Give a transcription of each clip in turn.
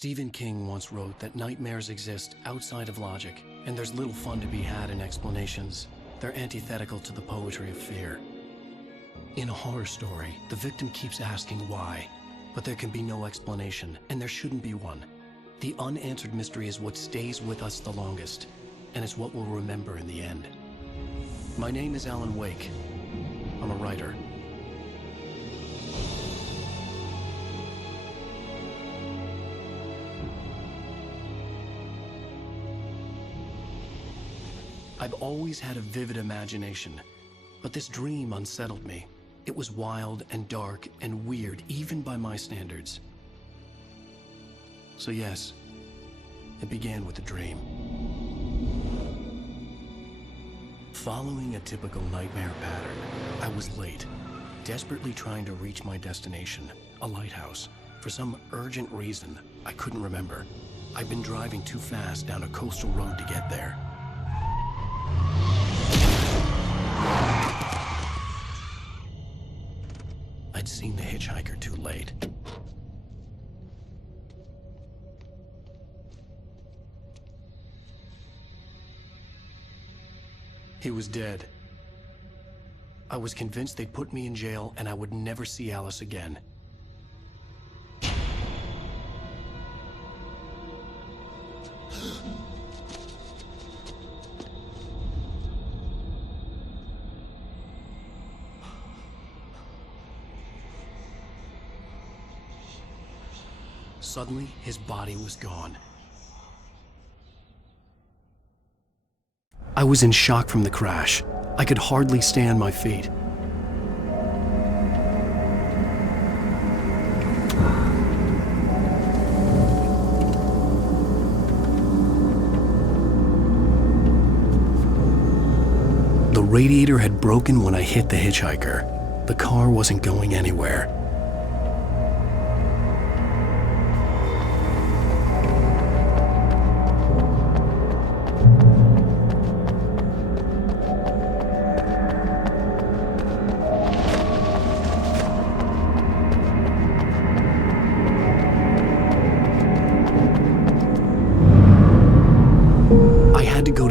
Stephen King once wrote that nightmares exist outside of logic, and there's little fun to be had in explanations. They're antithetical to the poetry of fear. In a horror story, the victim keeps asking why, but there can be no explanation, and there shouldn't be one. The unanswered mystery is what stays with us the longest, and it's what we'll remember in the end. My name is Alan Wake. I'm a writer. I've always had a vivid imagination, but this dream unsettled me. It was wild and dark and weird, even by my standards. So yes, it began with a dream. Following a typical nightmare pattern, I was late, desperately trying to reach my destination, a lighthouse. For some urgent reason, I couldn't remember. I'd been driving too fast down a coastal road to get there. I'd seen the hitchhiker too late. He was dead. I was convinced they'd put me in jail and I would never see Alice again. Suddenly, his body was gone. I was in shock from the crash. I could hardly stay on my feet. The radiator had broken when I hit the hitchhiker. The car wasn't going anywhere.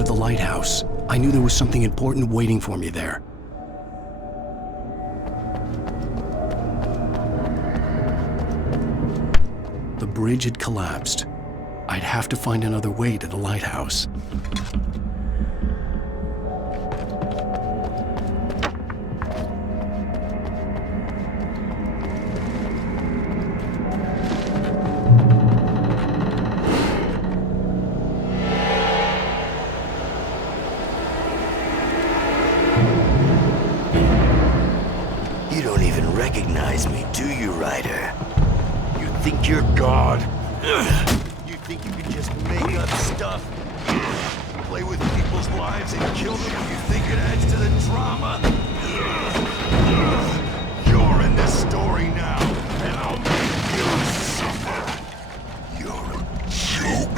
Lighthouse. I knew there was something important waiting for me there. The bridge had collapsed. I'd have to find another way to the lighthouse. Recognize me, do you, Ryder? You think you're God? You think you can just make up stuff? Play with people's lives and kill them when you think it adds to the drama? You're in this story now, and I'll make you suffer. You're a joke.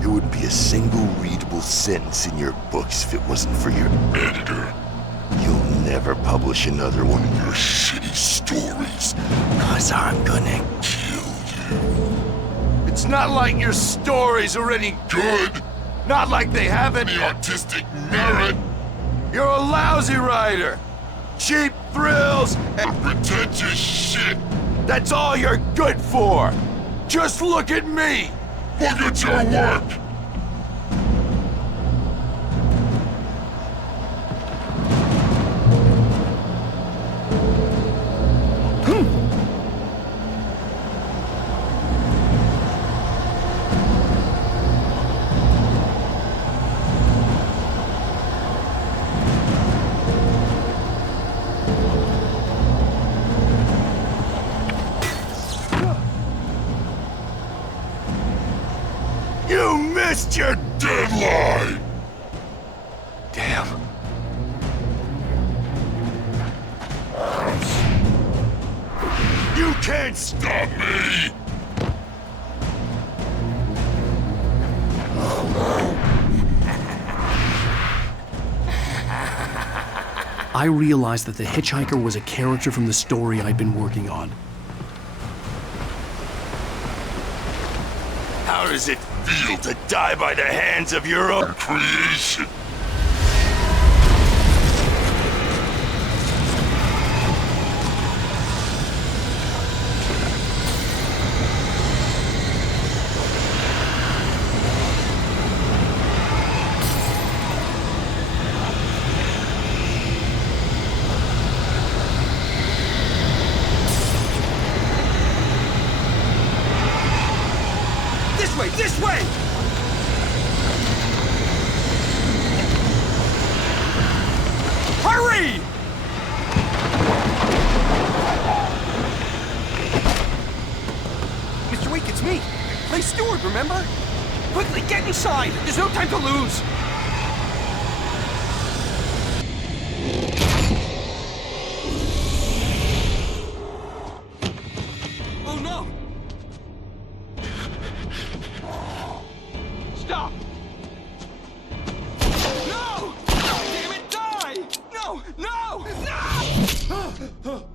There wouldn't be a single readable sentence in your books if it wasn't for your editor. You'll never publish another one of your shitty stories, 'cause I'm gonna kill you. It's not like your stories are any good. Not like they have any artistic merit. You're a lousy writer. Cheap thrills and pretentious shit. That's all you're good for. Just look at me. Look at your work. You missed your deadline! Damn. You can't stop me! I realized that the hitchhiker was a character from the story I'd been working on. does it feel to die by the hands of your own creation? This way! Hurry! Mr. Week, it's me. Play steward, remember? Quickly, get inside! There's no time to lose! Oh no! Stop! No! Damn it, die! No! No! No!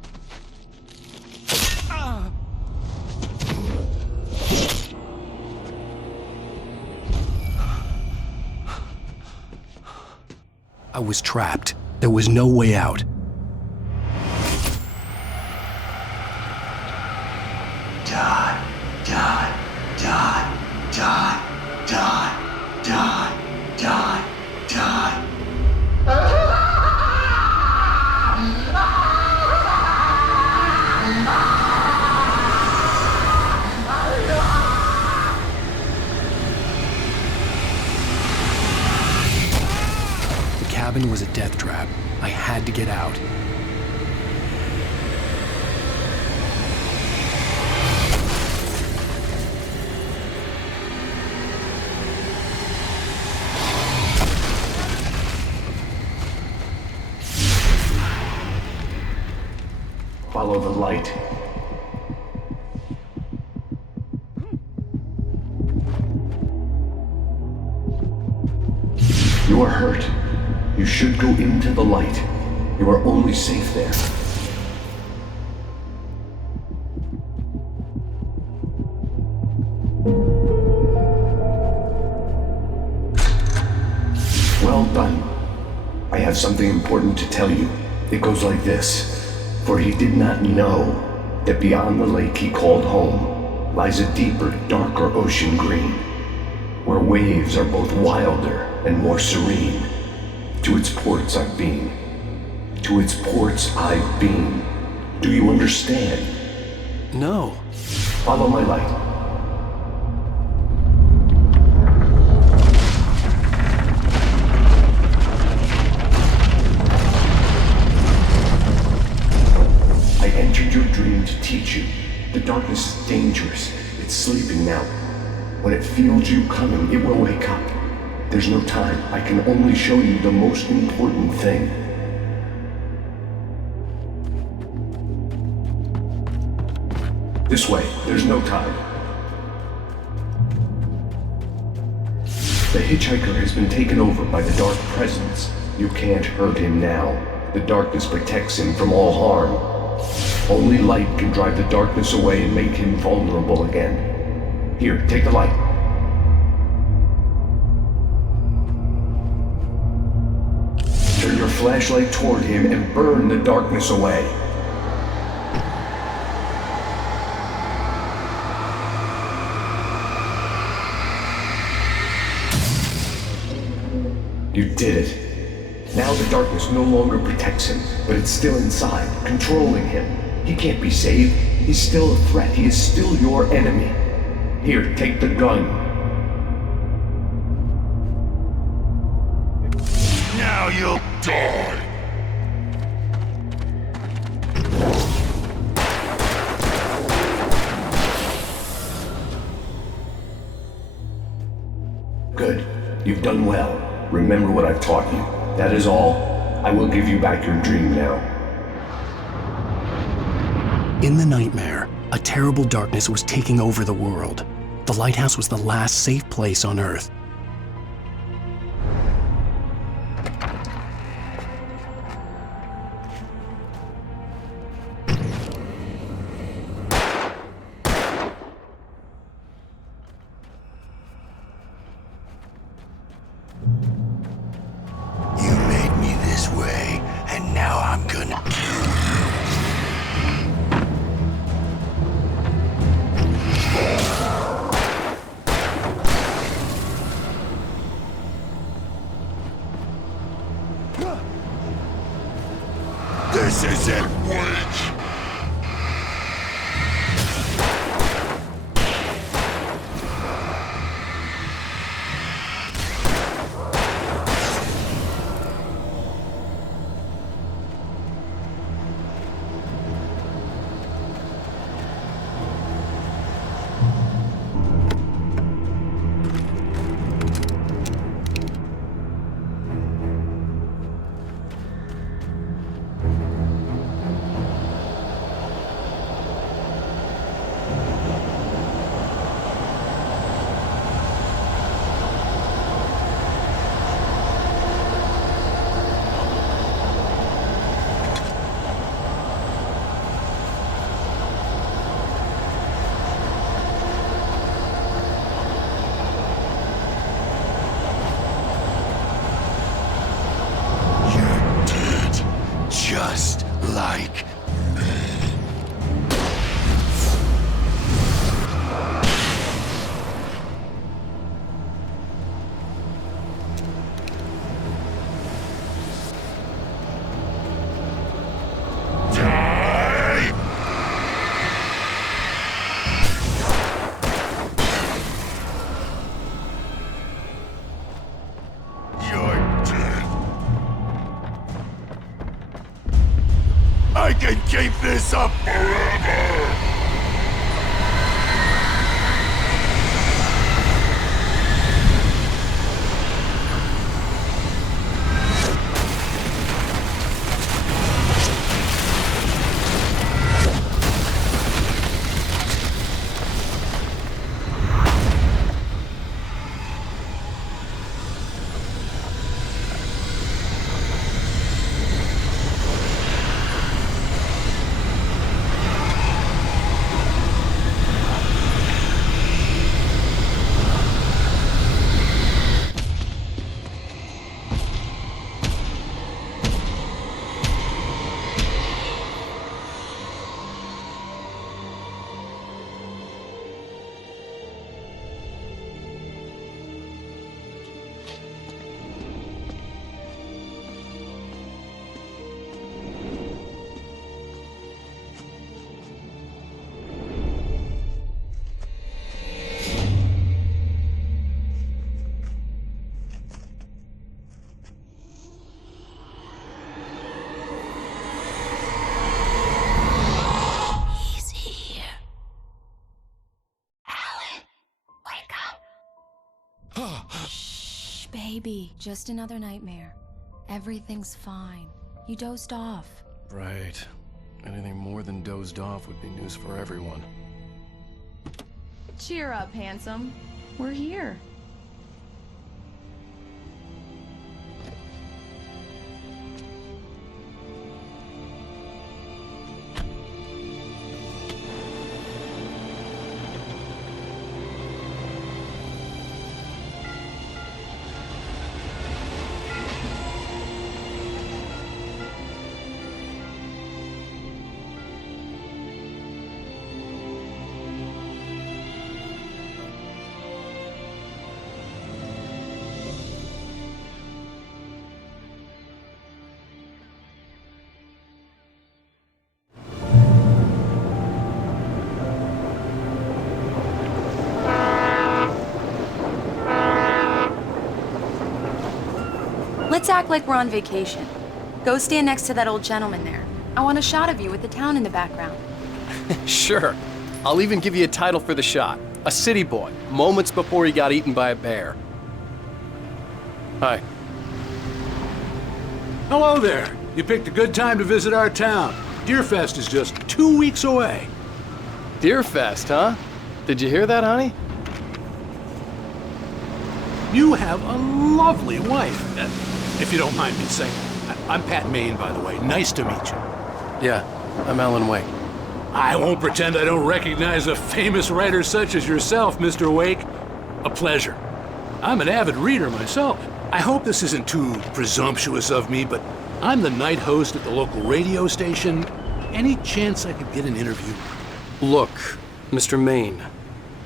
I was trapped. There was no way out. Die, die, die, die, die, die, die, die. The cabin was a death trap. I had to get out. Follow the light. You are hurt. You should go into the light. You are only safe there. Well done. I have something important to tell you. It goes like this. For he did not know that beyond the lake he called home lies a deeper, darker ocean green, where waves are both wilder and more serene. To its ports I've been. To its ports I've been. Do you understand? No. Follow my light. I entered your dream to teach you. The darkness is dangerous. It's sleeping now. When it feels you coming, it will wake up. There's no time. I can only show you the most important thing. This way. There's no time. The hitchhiker has been taken over by the dark presence. You can't hurt him now. The darkness protects him from all harm. Only light can drive the darkness away and make him vulnerable again. Here, take the light. Turn your flashlight toward him and burn the darkness away. You did it. Now the darkness no longer protects him, but it's still inside, controlling him. He can't be saved. He's still a threat. He is still your enemy. Here, take the gun. Now you'll die. Good. You've done well. Remember what I've taught you. That is all. I will give you back your dream now. In the Nightmare, a terrible darkness was taking over the world. The lighthouse was the last safe place on Earth. This isn't Wake! Just like I can keep this up forever! Shh, baby. Just another nightmare. Everything's fine. You dozed off. Right. Anything more than dozed off would be news for everyone. Cheer up, handsome. We're here. Let's act like we're on vacation. Go stand next to that old gentleman there. I want a shot of you with the town in the background. Sure. I'll even give you a title for the shot. A city boy, moments before he got eaten by a bear. Hi. Hello there. You picked a good time to visit our town. Deerfest is just 2 weeks away. Deerfest, huh? Did you hear that, honey? You have a lovely wife. If you don't mind me saying. I'm Pat Maine, by the way. Nice to meet you. Yeah, I'm Alan Wake. I won't pretend I don't recognize a famous writer such as yourself, Mr. Wake. A pleasure. I'm an avid reader myself. I hope this isn't too presumptuous of me, but I'm the night host at the local radio station. Any chance I could get an interview? Look, Mr. Maine,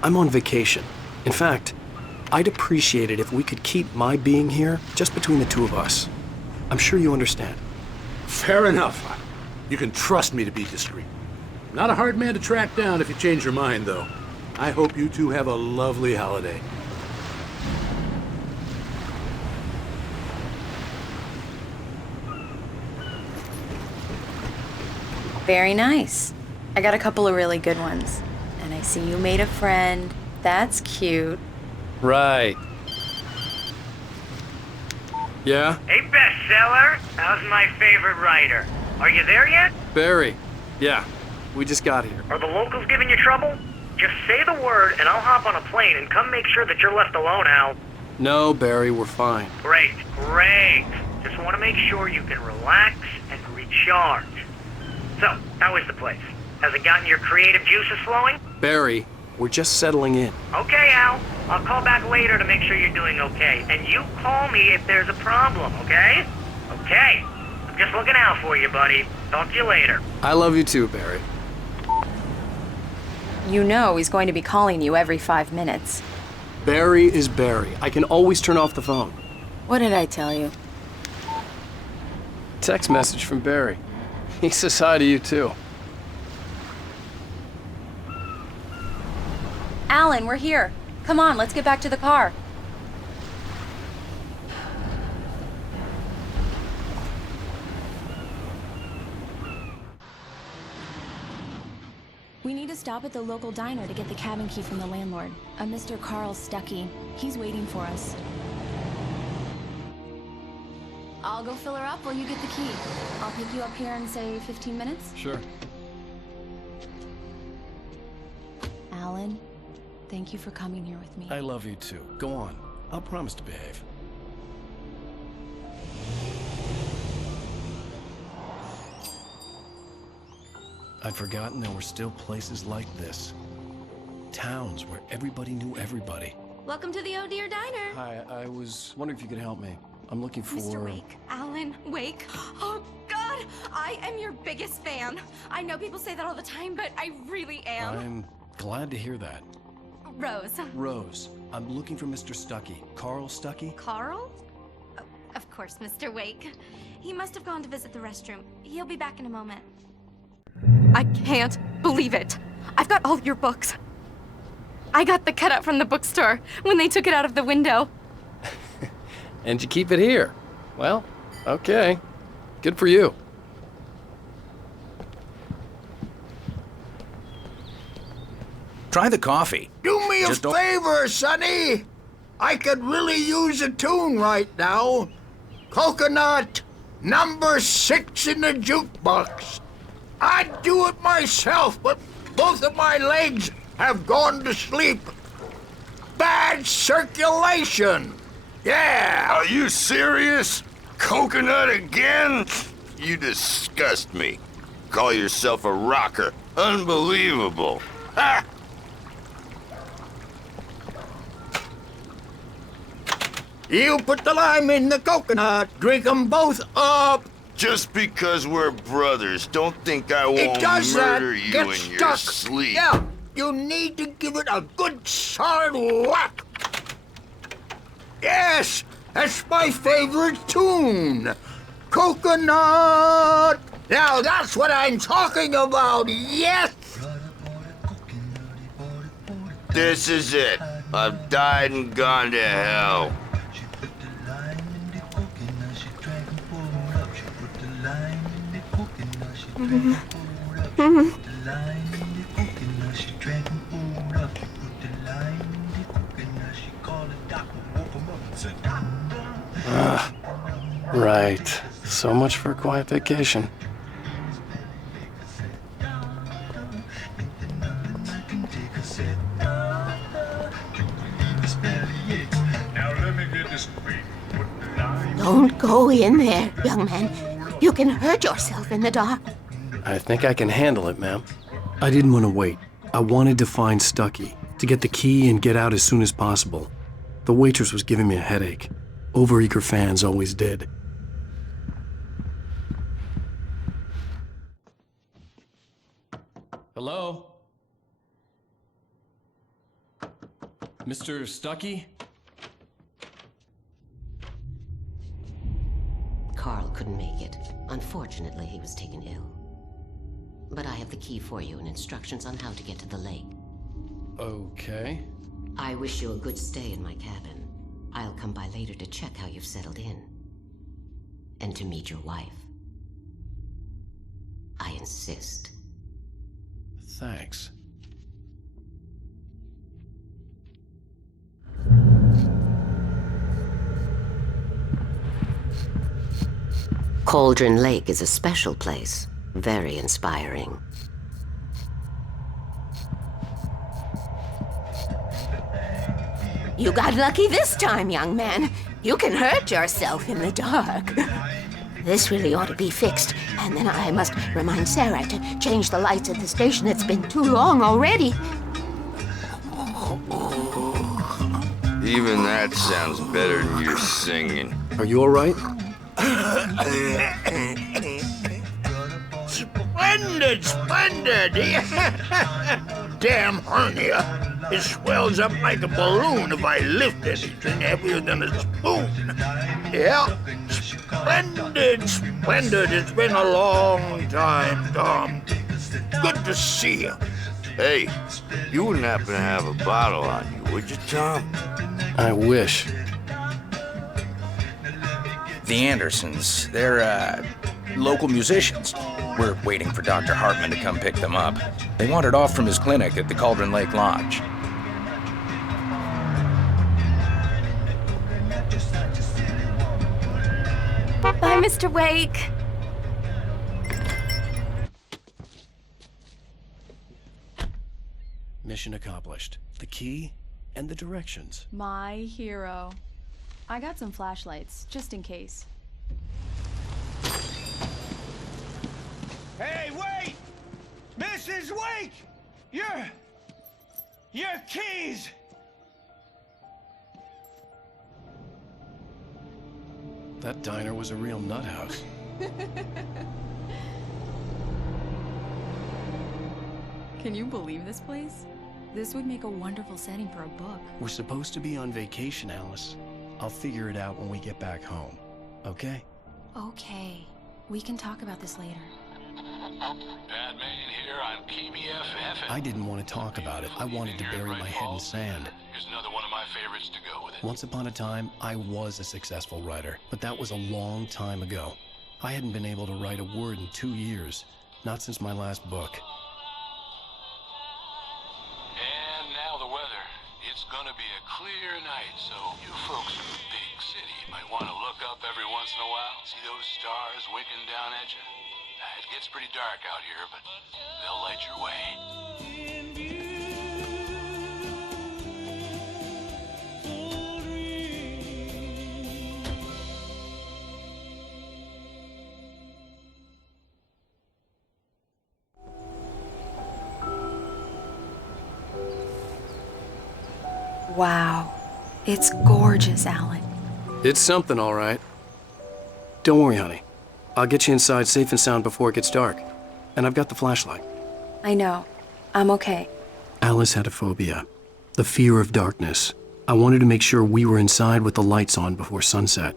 I'm on vacation. In fact, I'd appreciate it if we could keep my being here just between the two of us. I'm sure you understand. Fair enough. You can trust me to be discreet. Not a hard man to track down if you change your mind, though. I hope you two have a lovely holiday. Very nice. I got a couple of really good ones. And I see you made a friend. That's cute. Right. Yeah? Hey, bestseller. How's my favorite writer? Are you there yet? Barry. Yeah. We just got here. Are the locals giving you trouble? Just say the word and I'll hop on a plane and come make sure that you're left alone, Al. No, Barry, we're fine. Great, great. Just want to make sure you can relax and recharge. So, how is the place? Has it gotten your creative juices flowing? Barry, we're just settling in. Okay, Al. I'll call back later to make sure you're doing okay. And you call me if there's a problem, okay? Okay. I'm just looking out for you, buddy. Talk to you later. I love you too, Barry. You know he's going to be calling you every 5 minutes. Barry is Barry. I can always turn off the phone. What did I tell you? Text message from Barry. He says hi to you too. Alan, we're here. Come on, let's get back to the car. We need to stop at the local diner to get the cabin key from the landlord, a Mr. Carl Stuckey. He's waiting for us. I'll go fill her up while you get the key. I'll pick you up here in, say, 15 minutes? Sure. Alan, thank you for coming here with me. I love you too. Go on. I'll promise to behave. I'd forgotten there were still places like this. Towns where everybody knew everybody. Welcome to the Oh Dear Diner. Hi, I was wondering if you could help me. I'm looking for... Mr. Wake. Alan Wake. Oh, God! I am your biggest fan. I know people say that all the time, but I really am. I'm glad to hear that. Rose. Rose, I'm looking for Mr. Stuckey. Carl Stuckey? Carl? Oh, of course, Mr. Wake. He must have gone to visit the restroom. He'll be back in a moment. I can't believe it. I've got all your books. I got the cutout from the bookstore when they took it out of the window. And you keep it here. Well, okay. Good for you. Try the coffee. Do me a Just don't- favor, Sonny. I could really use a tune right now. Coconut, number 6 in the jukebox. I'd do it myself, but both of my legs have gone to sleep. Bad circulation. Yeah. Are you serious? Coconut again? You disgust me. Call yourself a rocker. Unbelievable. Ha! You put the lime in the coconut. Drink them both up. Just because we're brothers, don't think I It won't does murder that. you Get in stuck. your sleep. Yeah. You need to give it a good solid whack. Yes, that's my favorite tune. Coconut. Now that's what I'm talking about. Yes. This is it. I've died and gone to hell. Right. So much for a quiet vacation. Don't go in there, young man. You can hurt yourself in the dark. I think I can handle it, ma'am. I didn't want to wait. I wanted to find Stuckey, to get the key and get out as soon as possible. The waitress was giving me a headache. Overeager fans always did. Hello? Mr. Stuckey? Carl couldn't make it. Unfortunately, he was taken ill. but I have the key for you and instructions on how to get to the lake. Okay. I wish you a good stay in my cabin. I'll come by later to check how you've settled in. And to meet your wife. I insist. Thanks. Cauldron Lake is a special place. Very inspiring. You got lucky this time, young man. You can hurt yourself in the dark. This really ought to be fixed, and then I must remind Sarah to change the lights at the station. It's been too long already. Even that sounds better than your singing. Are you all right? Splendid, splendid! Damn hernia. It swells up like a balloon if I lift anything heavier than a spoon. Yeah, splendid, splendid. It's been a long time, Tom. Good to see you. Hey, you wouldn't happen to have a bottle on you, would you, Tom? I wish. The Andersons, they're, local musicians. We're waiting for Dr. Hartman to come pick them up. They wandered off from his clinic at the Cauldron Lake Lodge. Bye, Mr. Wake. Mission accomplished. The key and the directions. My hero. I got some flashlights, just in case. Hey, wait! Mrs. Wake! Your keys! That diner was a real nut house. Can you believe this place? This would make a wonderful setting for a book. We're supposed to be on vacation, Alice. I'll figure it out when we get back home. Okay? Okay. We can talk about this later. Batman here, I'm KBFF. I didn't want to talk about it. I wanted to bury my head in sand. Here's another one of my favorites to go with it. Once upon a time, I was a successful writer, but that was a long time ago. I hadn't been able to write a word in 2 years, not since my last book. And now the weather. It's gonna be a clear night, so you folks in the big city might want to look up every once in a while. See those stars winking down at you? It gets pretty dark out here, but they'll light your way. Wow. It's gorgeous, Alan. It's something, all right. Don't worry, honey. I'll get you inside safe and sound before it gets dark. And I've got the flashlight. I know. I'm okay. Alice had a phobia. The fear of darkness. I wanted to make sure we were inside with the lights on before sunset.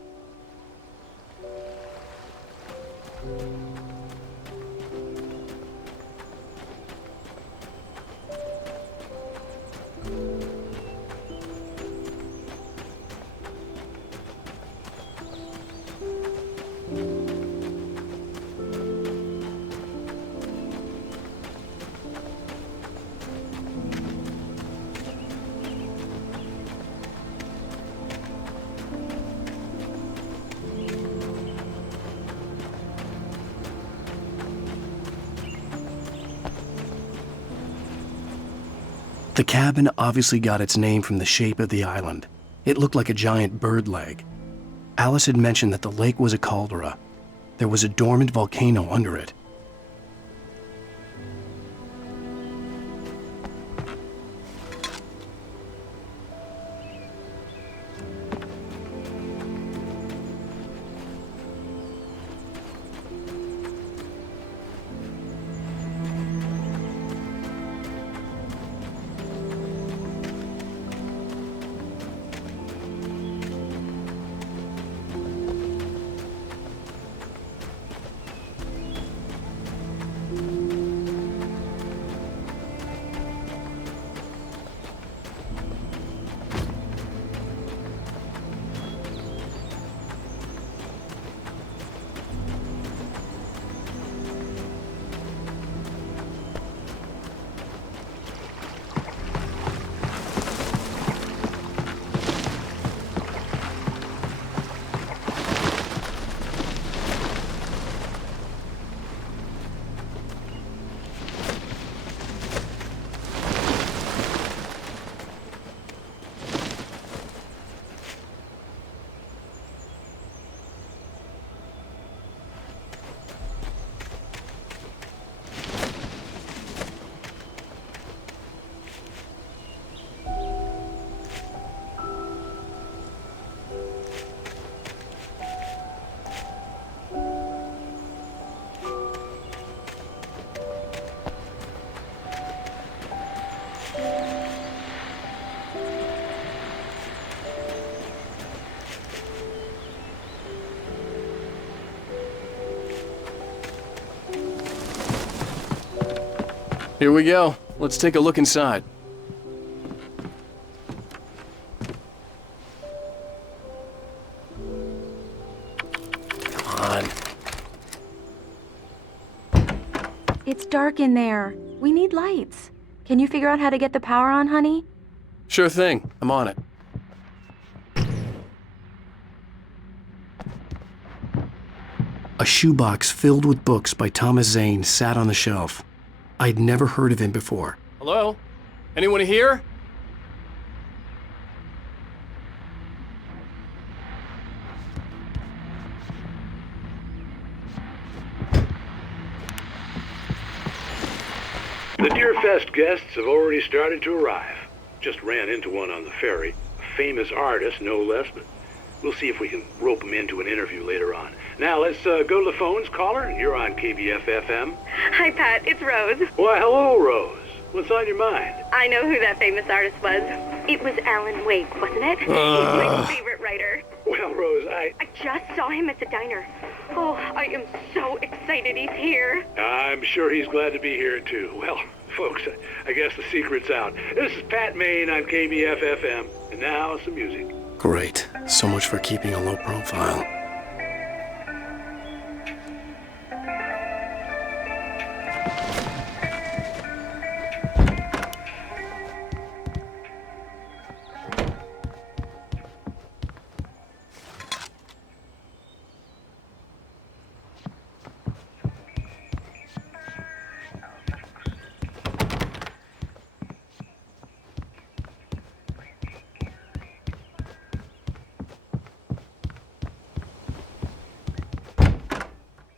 The cabin obviously got its name from the shape of the island. It looked like a giant bird leg. Alice had mentioned that the lake was a caldera. There was a dormant volcano under it. Here we go. Let's take a look inside. Come on. It's dark in there. We need lights. Can you figure out how to get the power on, honey? Sure thing. I'm on it. A shoebox filled with books by Thomas Zane sat on the shelf. I'd never heard of him before. Hello? Anyone here? The Deerfest guests have already started to arrive. Just ran into one on the ferry. A famous artist, no less, but we'll see if we can rope them into an interview later on. Now, let's go to the phones. Caller, you're on KBF-FM. Hi, Pat. It's Rose. Why, hello, Rose. What's on your mind? I know who that famous artist was. It was Alan Wake, wasn't it? He's my favorite writer. Well, Rose, I just saw him at the diner. Oh, I am so excited he's here. I'm sure he's glad to be here, too. Well, folks, I guess the secret's out. This is Pat Maine on KBF-FM. And now, some music. Great. So much for keeping a low profile.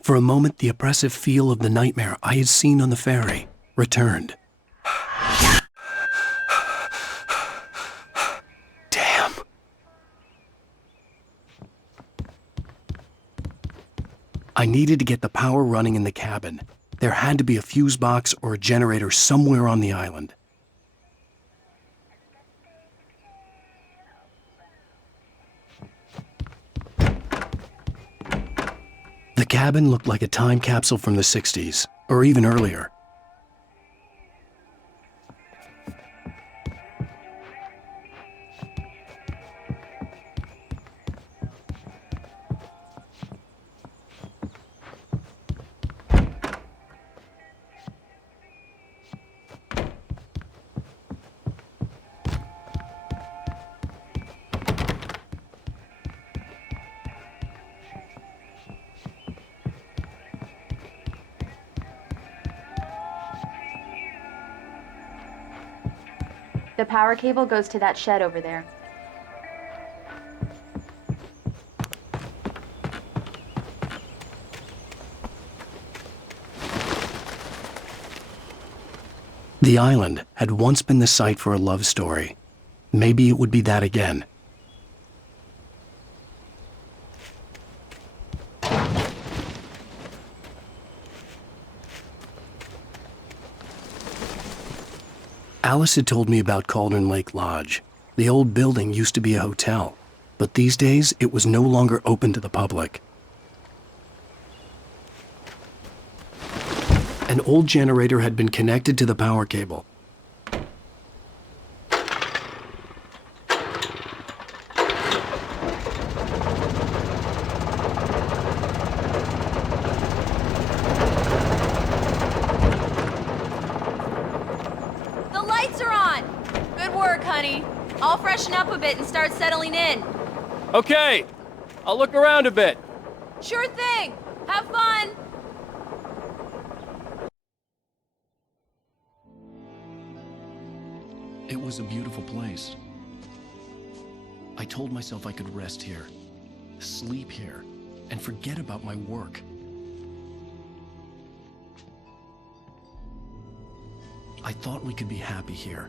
For a moment, the oppressive feel of the nightmare I had seen on the ferry returned. Damn. I needed to get the power running in the cabin. There had to be a fuse box or a generator somewhere on the island. The cabin looked like a time capsule from the 60s, or even earlier. The power cable goes to that shed over there. The island had once been the site for a love story. Maybe it would be that again. Alice had told me about Cauldron Lake Lodge. The old building used to be a hotel, but these days it was no longer open to the public. An old generator had been connected to the power cable. I'll freshen up a bit and start settling in. Okay, I'll look around a bit. Sure thing. Have fun. It was a beautiful place. I told myself I could rest here, sleep here, and forget about my work. I thought we could be happy here.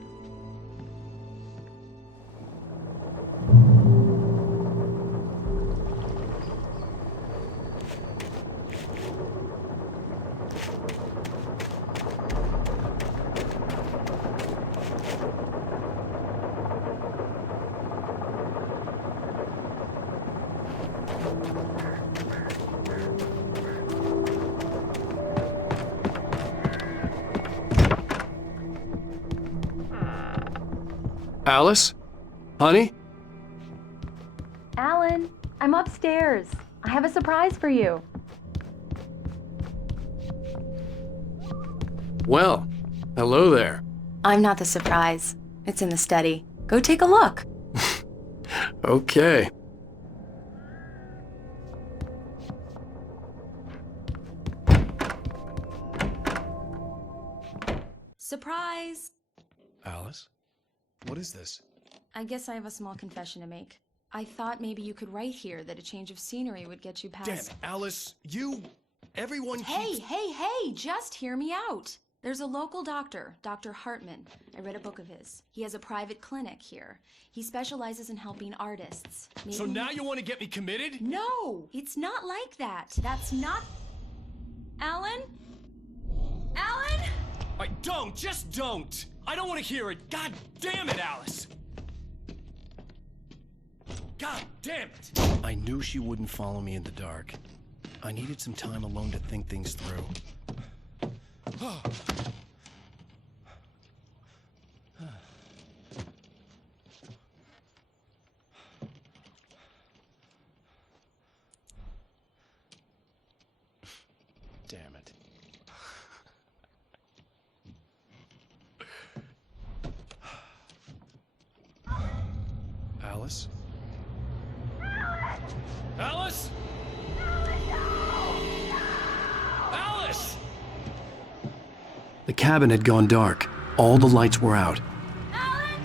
Alice? Honey? Alan, I'm upstairs. I have a surprise for you. Well, hello there. I'm not the surprise. It's in the study. Go take a look. Okay. Surprise! Alice? What is this? I guess I have a small confession to make. I thought maybe you could write here that a change of scenery would get you past... Damn it, Alice, everyone keeps... Hey, just hear me out. There's a local doctor, Dr. Hartman. I read a book of his. He has a private clinic here. He specializes in helping artists. Maybe... So now you want to get me committed? No, it's not like that. That's not... Alan? Alan? Just don't! I don't want to hear it! God damn it, Alice! God damn it! I knew she wouldn't follow me in the dark. I needed some time alone to think things through. Damn it. Alice? Alice? Alice! The cabin had gone dark. All the lights were out. Alan!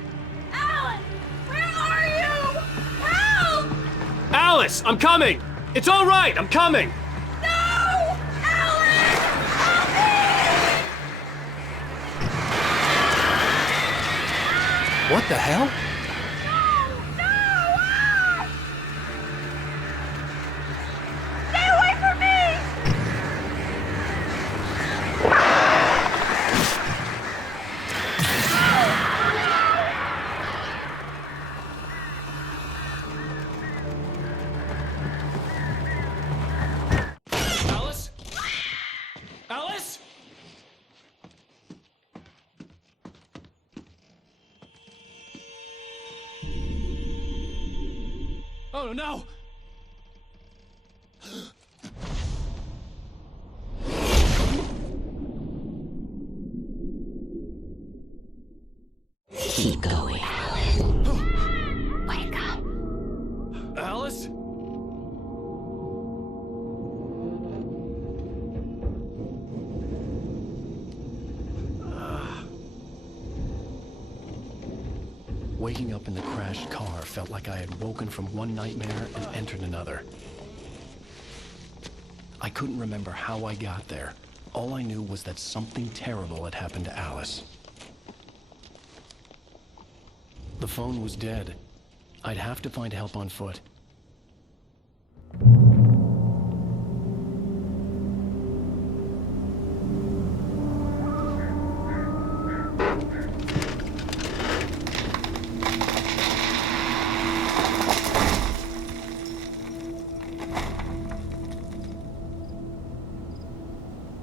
Where are you? Help! Alice, I'm coming! It's all right, I'm coming! No! Alan! Help me! What the hell? Stay away from me! Alice? Alice? Oh no! Keep going, Alan. Wake up. Alice? Waking up in the crashed car felt like I had woken from one nightmare and entered another. I couldn't remember how I got there. All I knew was that something terrible had happened to Alice. The phone was dead. I'd have to find help on foot.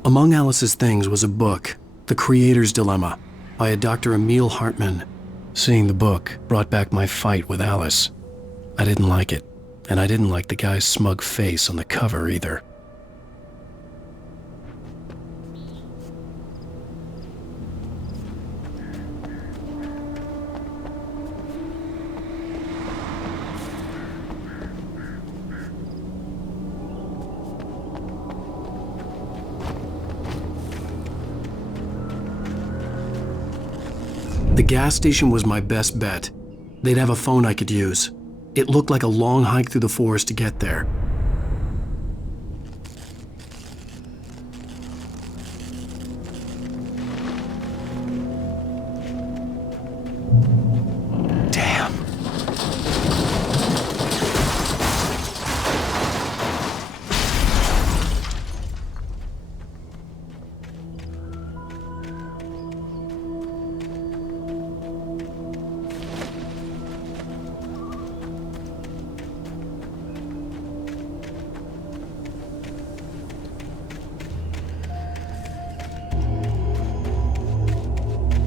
Among Alice's things was a book, The Creator's Dilemma, by a Dr. Emil Hartman. Seeing the book brought back my fight with Alice. I didn't like it, and I didn't like the guy's smug face on the cover either. The gas station was my best bet. They'd have a phone I could use. It looked like a long hike through the forest to get there. Damn.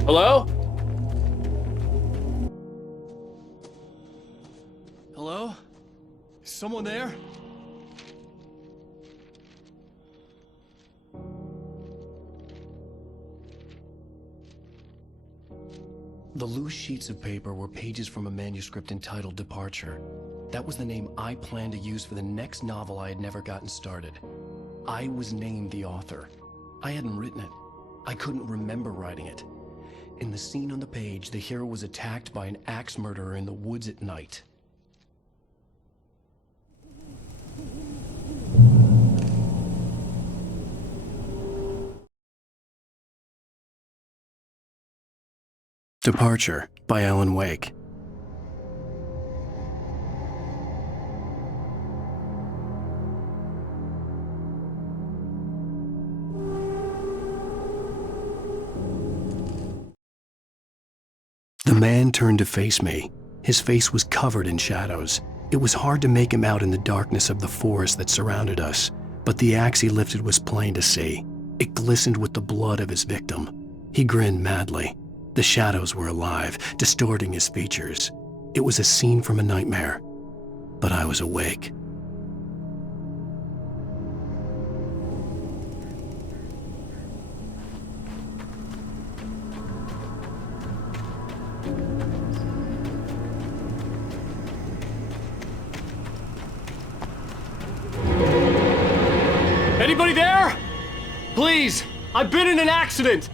Hello? someone there? The loose sheets of paper were pages from a manuscript entitled Departure. That was the name I planned to use for the next novel I had never gotten started. I was named the author. I hadn't written it. I couldn't remember writing it. In the scene on the page, the hero was attacked by an axe murderer in the woods at night. Departure by Alan Wake. The man turned to face me. His face was covered in shadows. It was hard to make him out in the darkness of the forest that surrounded us, but the axe he lifted was plain to see. It glistened with the blood of his victim. He grinned madly. The shadows were alive, distorting his features. It was a scene from a nightmare, but I was awake. Anybody there? Please, I've been in an accident.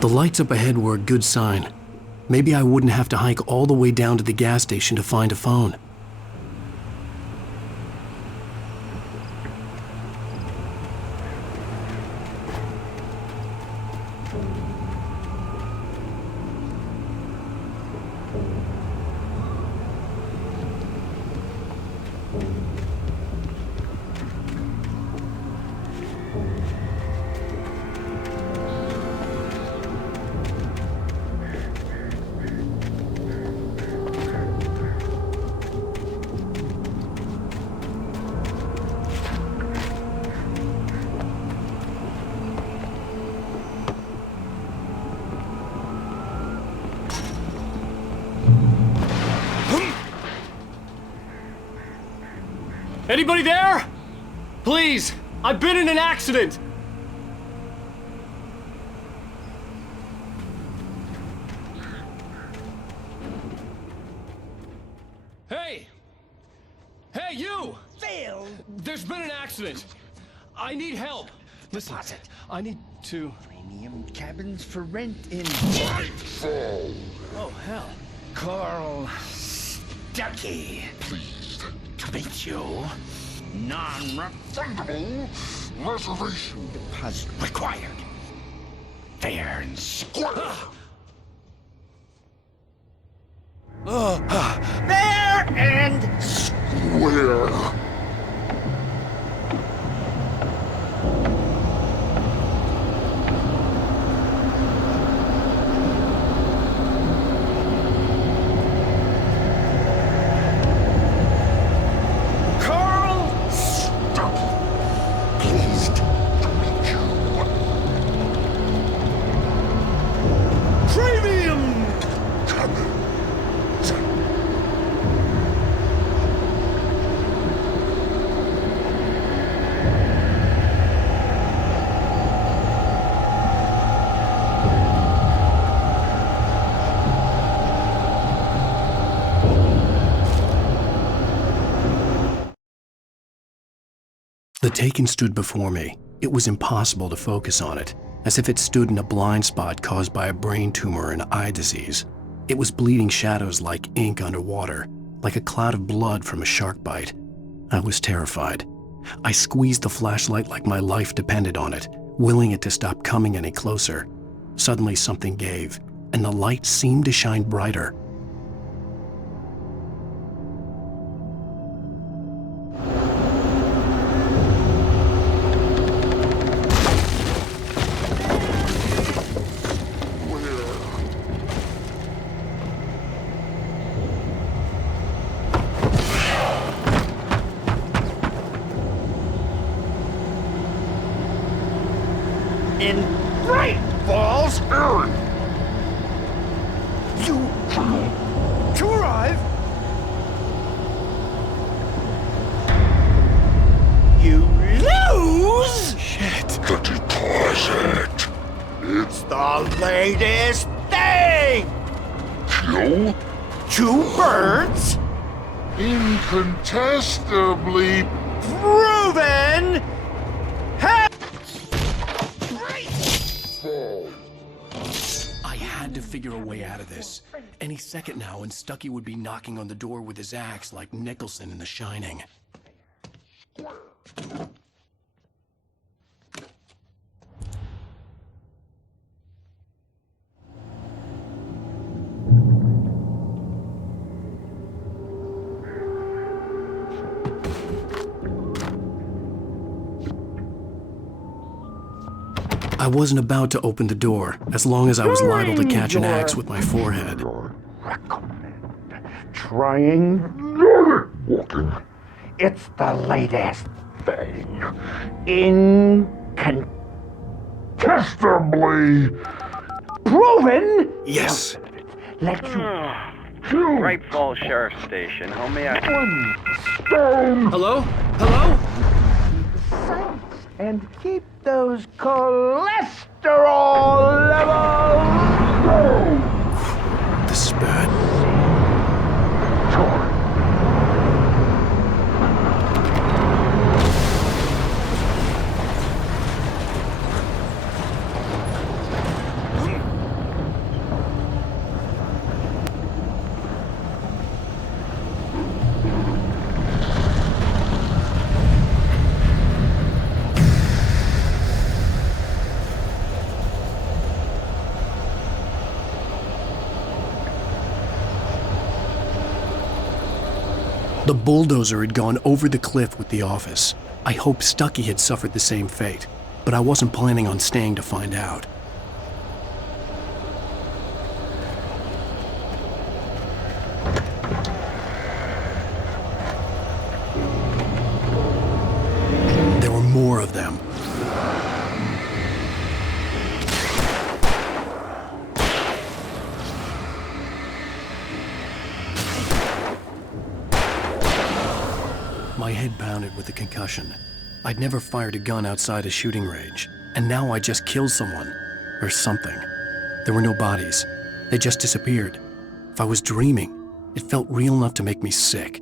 The lights up ahead were a good sign. Maybe I wouldn't have to hike all the way down to the gas station to find a phone. Anybody there? Please, I've been in an accident. Hey! Hey, you! Phil! There's been an accident. I need help. Listen, I need to... Premium cabins for rent in... Nightfall! Oh, hell. Carl Stuckey. Pleased To meet you. Non-refundable reservation deposit required. Fair and square. Fair and square. The Taken stood before me. It was impossible to focus on it, as if it stood in a blind spot caused by a brain tumor and eye disease. It was bleeding shadows like ink underwater, like a cloud of blood from a shark bite. I was terrified. I squeezed the flashlight like my life depended on it, willing it to stop coming any closer. Suddenly something gave, and the light seemed to shine brighter. in Bright Falls, Earth. You to arrive. You lose. Shit. The deposit. It's the latest thing. Kill? 2 birds. Incontestably Proven. I had to figure a way out of this. Any second now, and Stucky would be knocking on the door with his axe like Nicholson in The Shining. I wasn't about to open the door, as long as I was liable to catch an axe with my forehead. Trying walking. It's the latest thing. Incontestably proven. Yes. Let you Bright Falls Sheriff Station. How may I? Hello? Hello? And keep those cholesterol levels low. The spat. The bulldozer had gone over the cliff with the office. I hoped Stucky had suffered the same fate, but I wasn't planning on staying to find out. There were more of them. My head pounded with a concussion. I'd never fired a gun outside a shooting range, and now I just killed someone. Or something. There were no bodies. They just disappeared. If I was dreaming, it felt real enough to make me sick.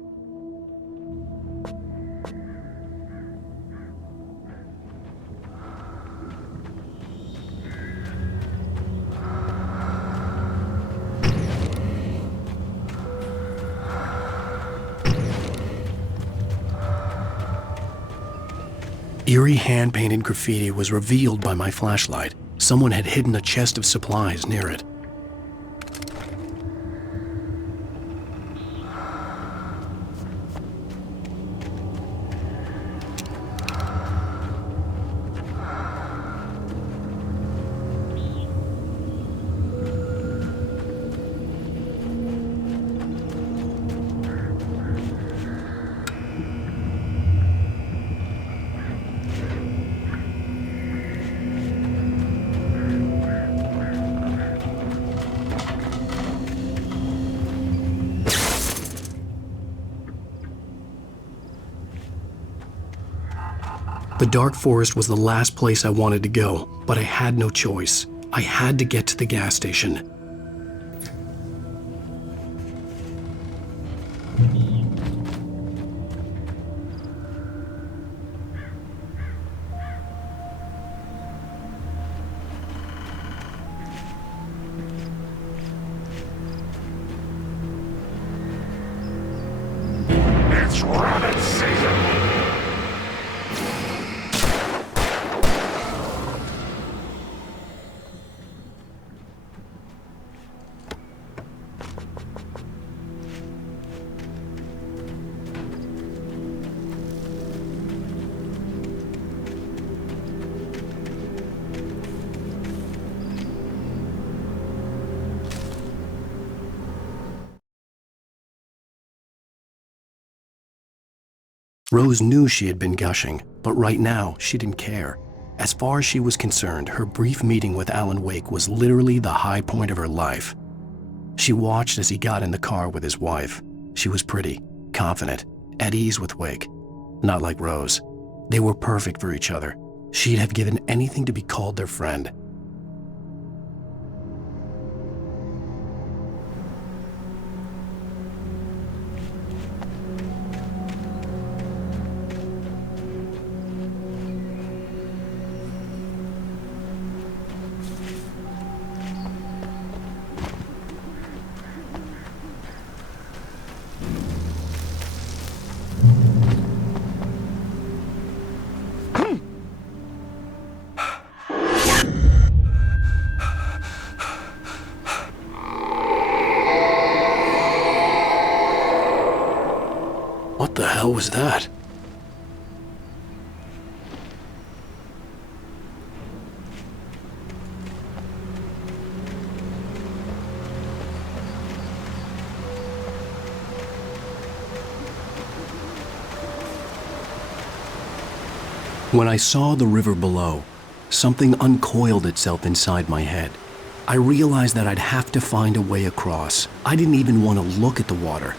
Eerie hand-painted graffiti was revealed by my flashlight. Someone had hidden a chest of supplies near it. The dark forest was the last place I wanted to go, but I had no choice. I had to get to the gas station. It's rabbit season! Rose knew she had been gushing, but right now she didn't care. As far as she was concerned, her brief meeting with Alan Wake was literally the high point of her life. She watched as he got in the car with his wife. She was pretty, confident, at ease with Wake. Not like Rose. They were perfect for each other. She'd have given anything to be called their friend. What the hell was that? When I saw the river below, something uncoiled itself inside my head. I realized that I'd have to find a way across. I didn't even want to look at the water.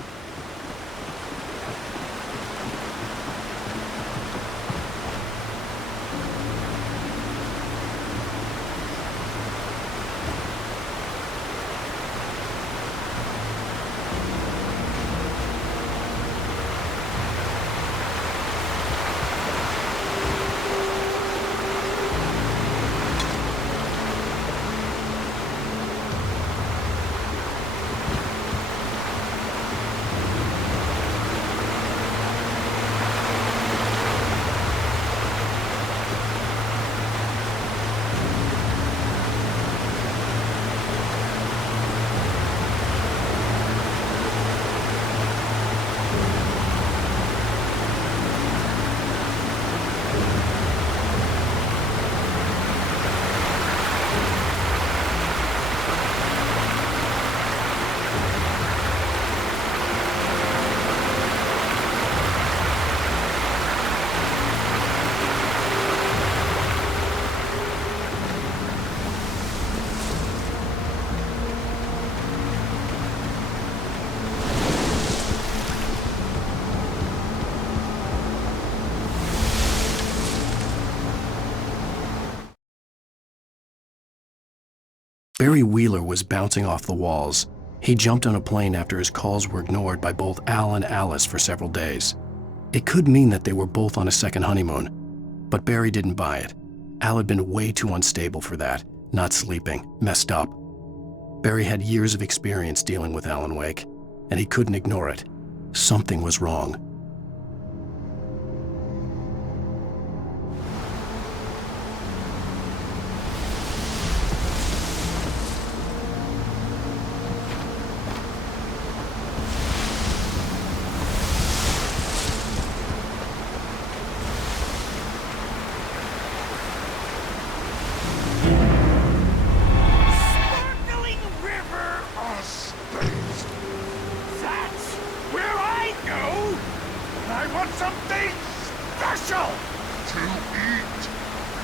Barry Wheeler was bouncing off the walls. He jumped on a plane after his calls were ignored by both Al and Alice for several days. It could mean that they were both on a second honeymoon, but Barry didn't buy it. Al had been way too unstable for that, not sleeping, messed up. Barry had years of experience dealing with Alan Wake, and he couldn't ignore it. Something was wrong.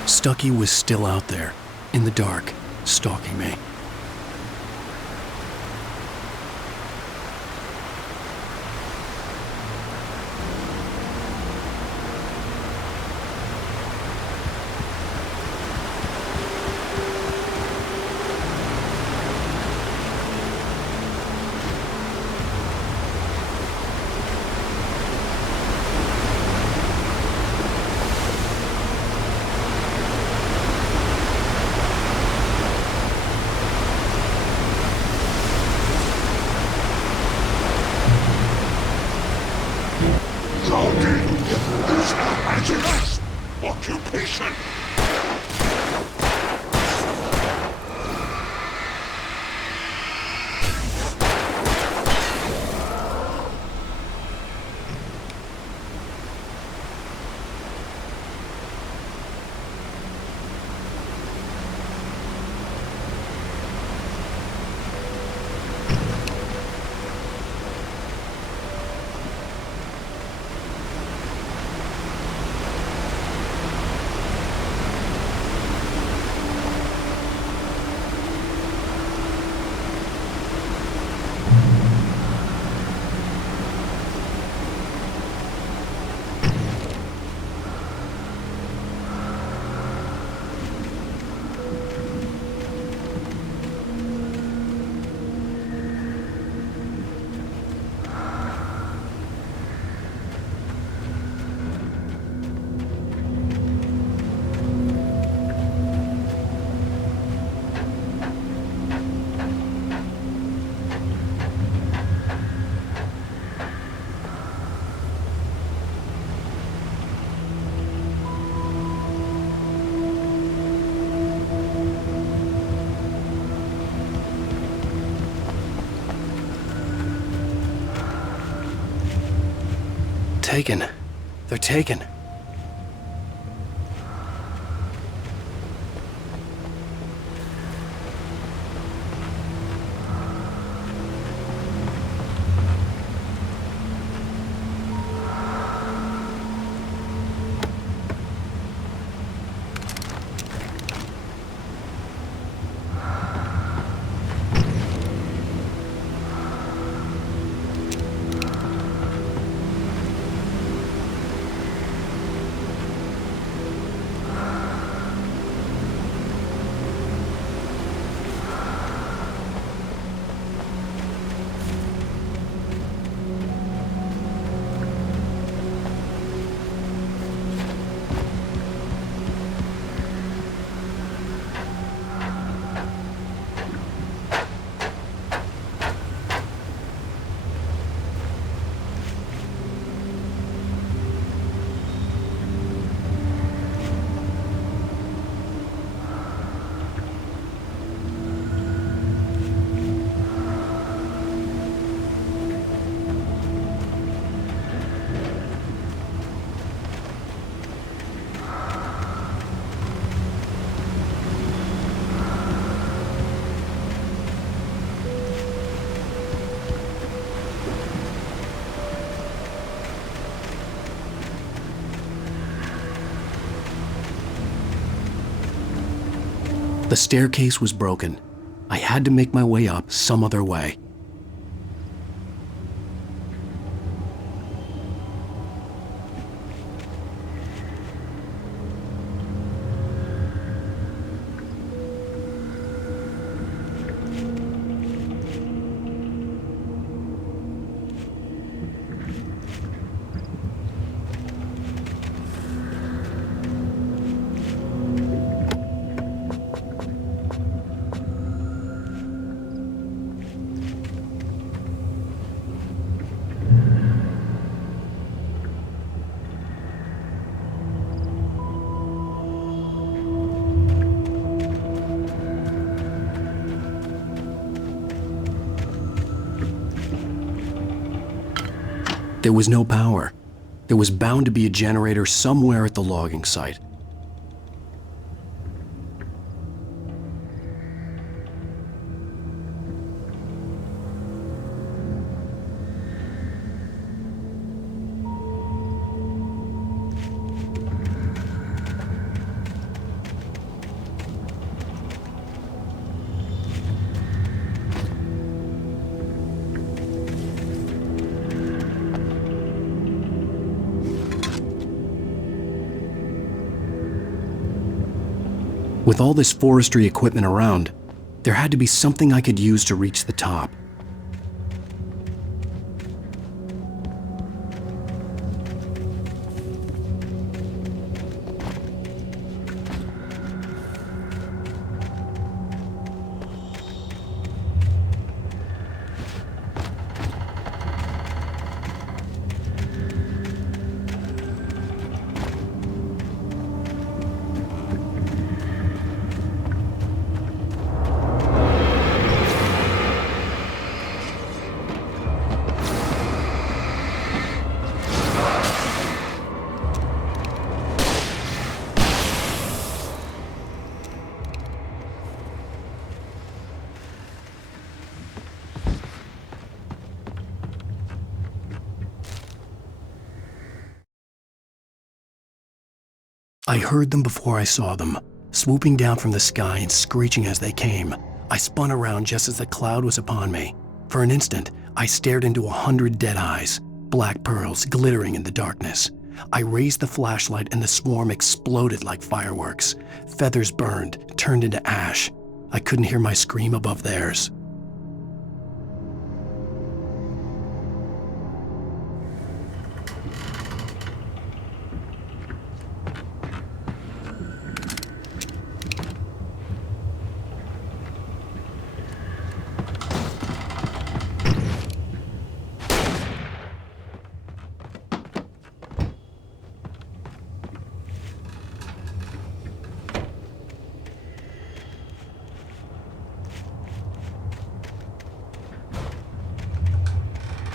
Stucky was still out there, in the dark, stalking me. taken. They're taken. The staircase was broken. I had to make my way up some other way. There was no power. There was bound to be a generator somewhere at the logging site. With all this forestry equipment around, there had to be something I could use to reach the top. I heard them before I saw them, swooping down from the sky and screeching as they came. I spun around just as the cloud was upon me. For an instant, I stared into 100 dead eyes, black pearls glittering in the darkness. I raised the flashlight and the swarm exploded like fireworks. Feathers burned, turned into ash. I couldn't hear my scream above theirs.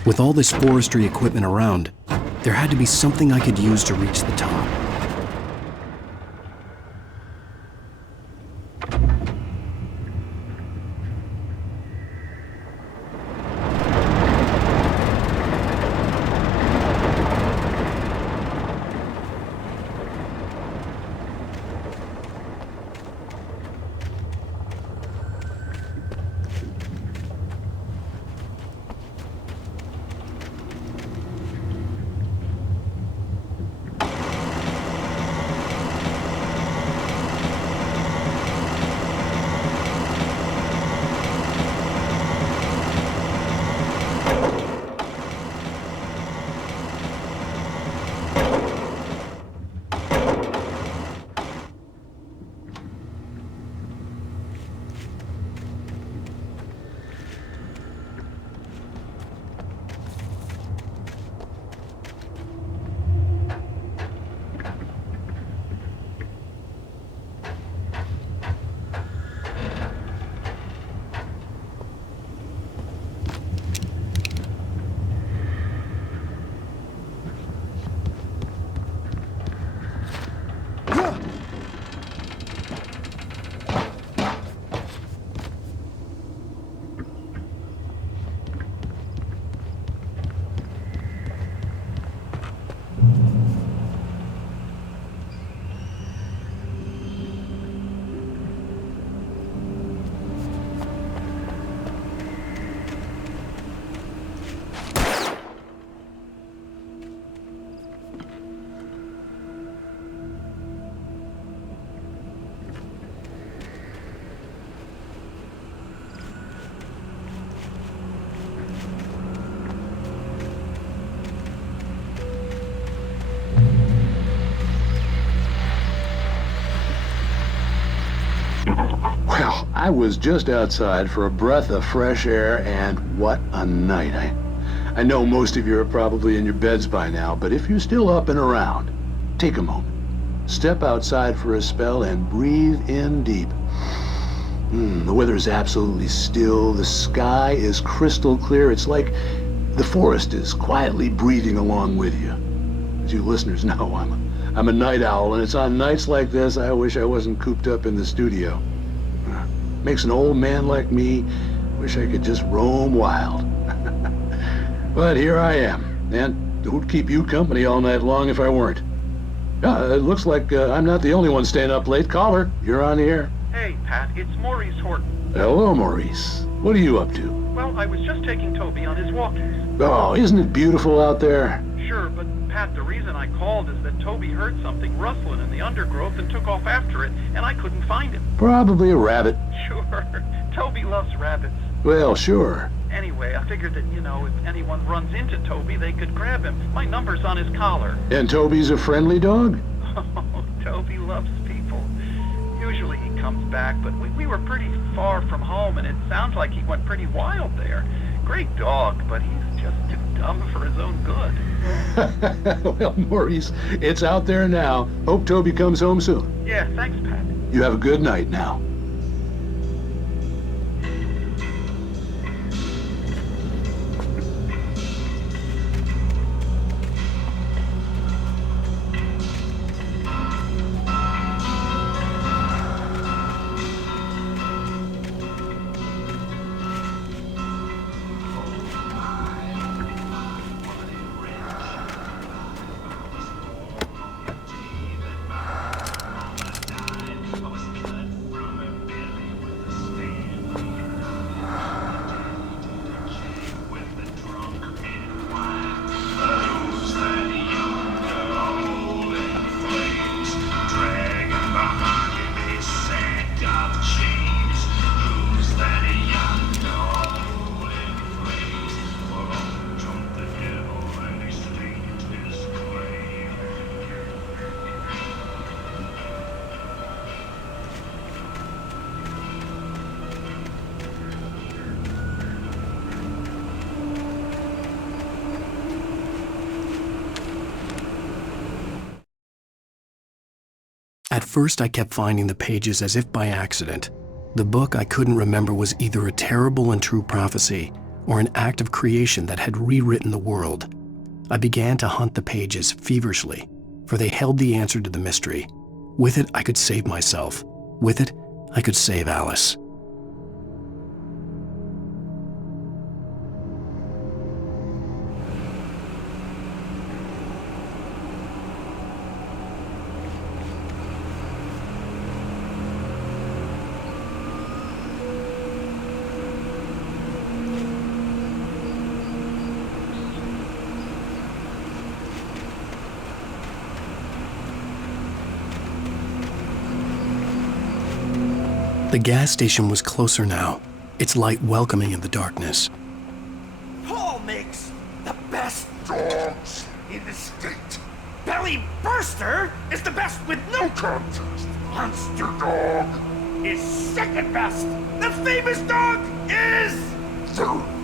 With all this forestry equipment around, There had to be something I could use to reach the top. Well, I was just outside for a breath of fresh air, and what a night. I know most of you are probably in your beds by now, but if you're still up and around, take a moment. Step outside for a spell and breathe in deep. The weather is absolutely still. The sky is crystal clear. It's like the forest is quietly breathing along with you. As you listeners know, I'm a night owl, and it's on nights like this I wish I wasn't cooped up in the studio. Makes an old man like me wish I could just roam wild. But here I am, and who'd keep you company all night long if I weren't? It looks like I'm not the only one staying up late. Caller, you're on the air. Hey, Pat, it's Maurice Horton. Hello, Maurice. What are you up to? Well, I was just taking Toby on his walkies. Oh, isn't it beautiful out there? Sure, but Pat, the reason I called is that Toby heard something rustling in the undergrowth and took off after it, and I couldn't find him. Probably a rabbit. Sure. Toby loves rabbits. Well, sure. Anyway, I figured that, if anyone runs into Toby, they could grab him. My number's on his collar. And Toby's a friendly dog? Oh, Toby loves people. Usually he comes back, but we were pretty far from home, and it sounds like he went pretty wild there. Great dog, but he's just too dumb for his own good. Well, Maurice, it's out there now. Hope Toby comes home soon. Yeah, thanks, Pat. You have a good night now. At first, I kept finding the pages as if by accident. The book I couldn't remember was either a terrible and true prophecy or an act of creation that had rewritten the world. I began to hunt the pages feverishly, for they held the answer to the mystery. With it, I could save myself. With it, I could save Alice. The gas station was closer now, its light welcoming in the darkness. Paul makes the best dogs in the state. Belly Burster is the best with no contest. Monster Dog is second best. The famous dog is third.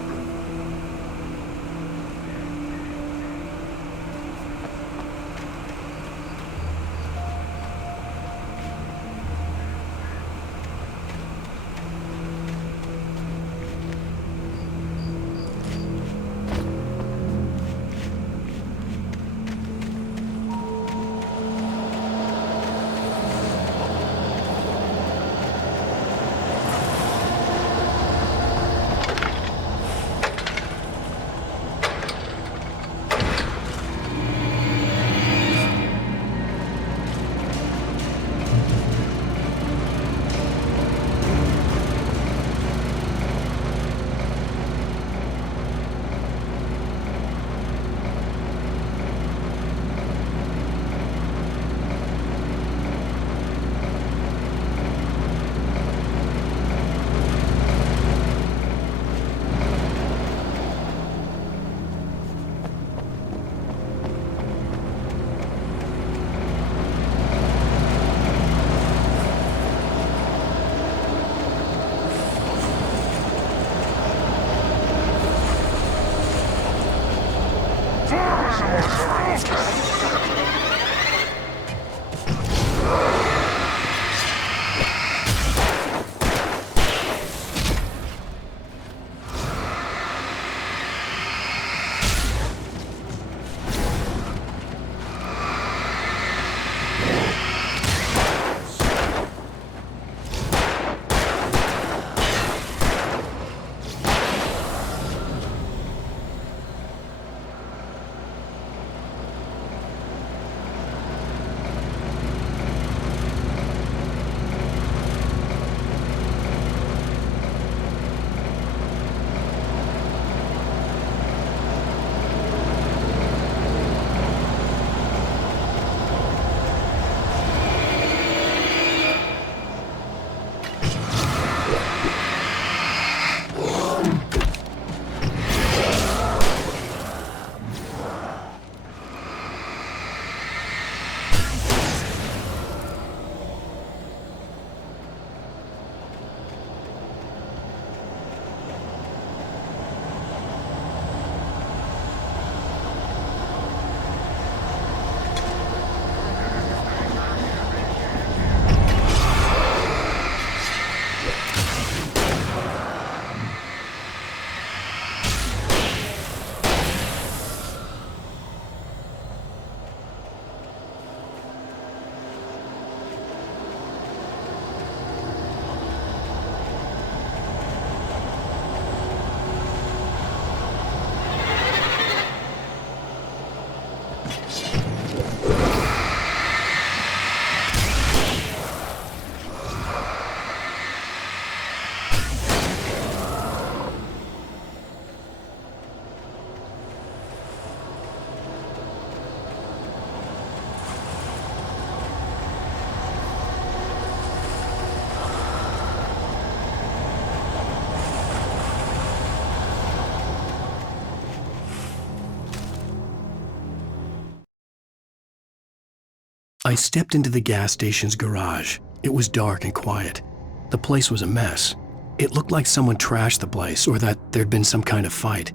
I stepped into the gas station's garage. It was dark and quiet. The place was a mess. It looked like someone trashed the place or that there'd been some kind of fight.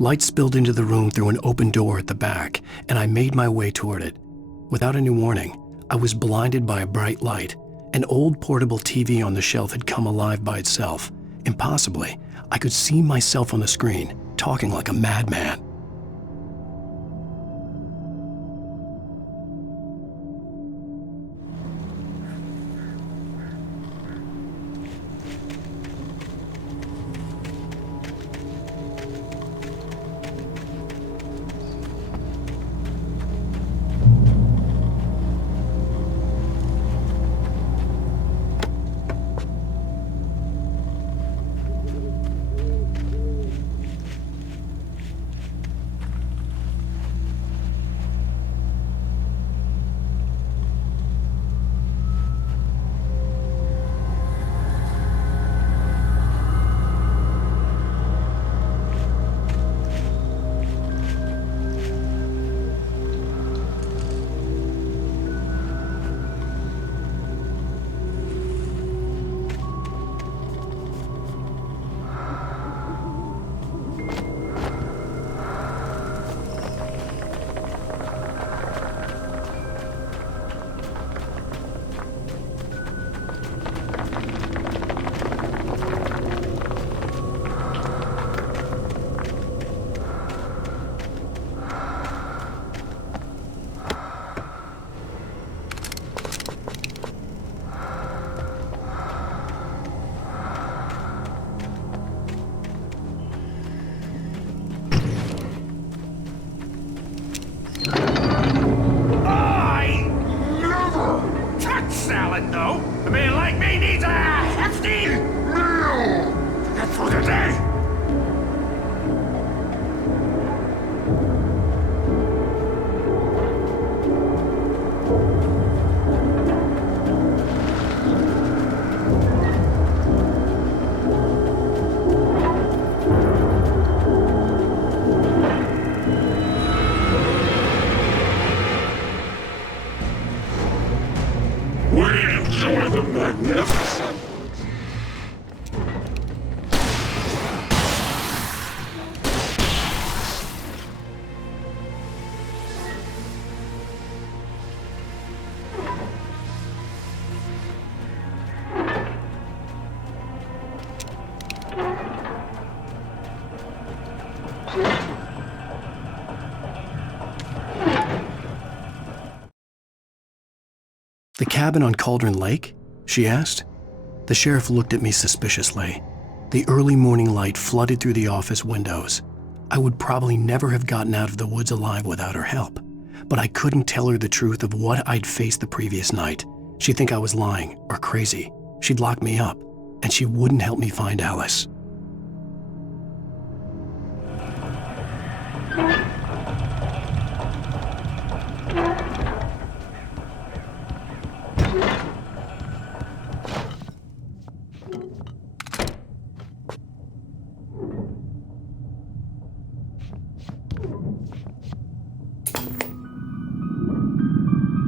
Light spilled into the room through an open door at the back, and I made my way toward it. Without any warning, I was blinded by a bright light. An old portable TV on the shelf had come alive by itself. Impossibly, I could see myself on the screen, talking like a madman. "The cabin on Cauldron Lake?" she asked. The sheriff looked at me suspiciously. The early morning light flooded through the office windows. I would probably never have gotten out of the woods alive without her help, but I couldn't tell her the truth of what I'd faced the previous night. She'd think I was lying or crazy. She'd lock me up, and she wouldn't help me find Alice.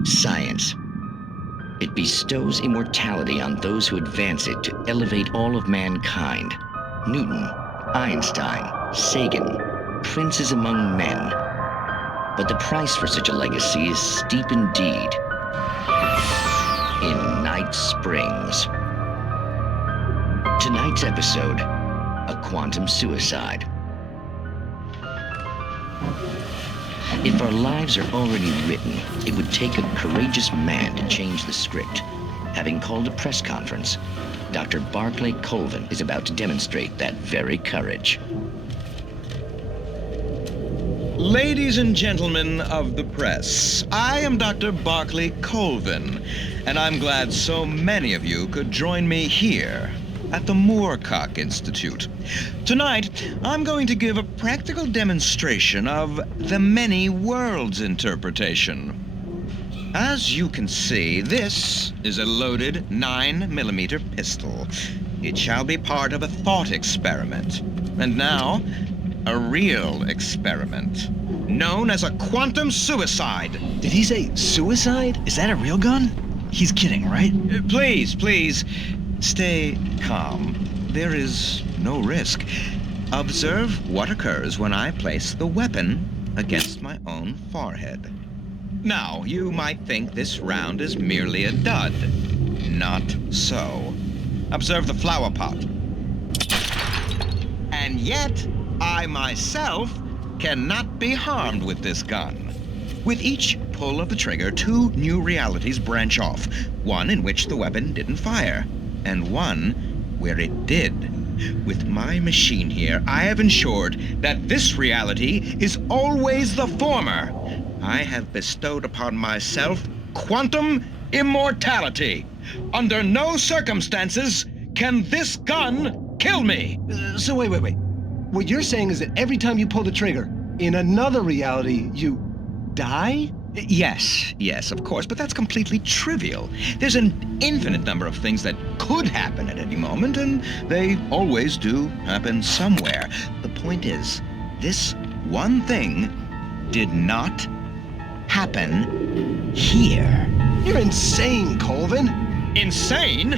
Science. It bestows immortality on those who advance it to elevate all of mankind. Newton, Einstein, Sagan, princes among men. But the price for such a legacy is steep indeed. In Night Springs. Tonight's episode, a quantum suicide. If our lives are already written, it would take a courageous man to change the script. Having called a press conference, Dr. Barclay Colvin is about to demonstrate that very courage. Ladies and gentlemen of the press, I am Dr. Barclay Colvin, and I'm glad so many of you could join me here at the Moorcock Institute. Tonight, I'm going to give a practical demonstration of the many worlds interpretation. As you can see, this is a loaded 9mm pistol. It shall be part of a thought experiment. And now, a real experiment, known as a quantum suicide. Did he say suicide? Is that a real gun? He's kidding, right? Please, stay calm. There is no risk. Observe what occurs when I place the weapon against my own forehead. Now, you might think this round is merely a dud. Not so. Observe the flower pot. And yet, I myself cannot be harmed with this gun. With each pull of the trigger, two new realities branch off. One in which the weapon didn't fire, and one where it did. With my machine here, I have ensured that this reality is always the former. I have bestowed upon myself quantum immortality. Under no circumstances can this gun kill me. So wait. What you're saying is that every time you pull the trigger, in another reality, you die? Yes, of course, but that's completely trivial. There's an infinite number of things that could happen at any moment, and they always do happen somewhere. The point is, this one thing did not happen here. You're insane, Colvin. Insane?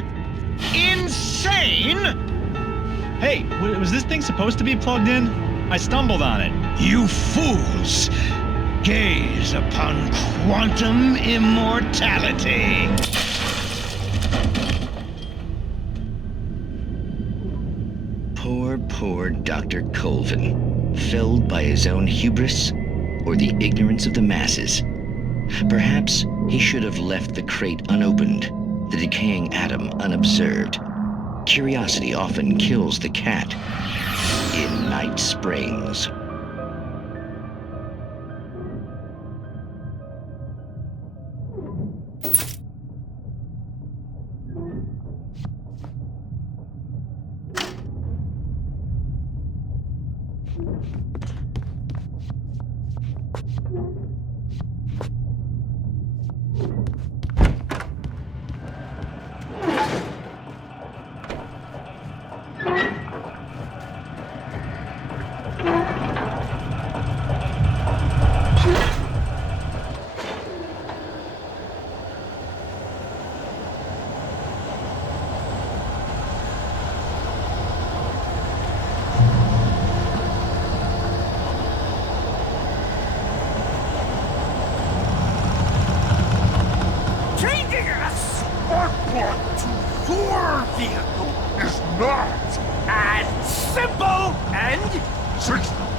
Insane? Hey, was this thing supposed to be plugged in? I stumbled on it. You fools! Gaze upon quantum immortality. Poor Dr. Colvin, felled by his own hubris or the ignorance of the masses. Perhaps he should have left the crate unopened, the decaying atom unobserved. Curiosity often kills the cat in Night Springs.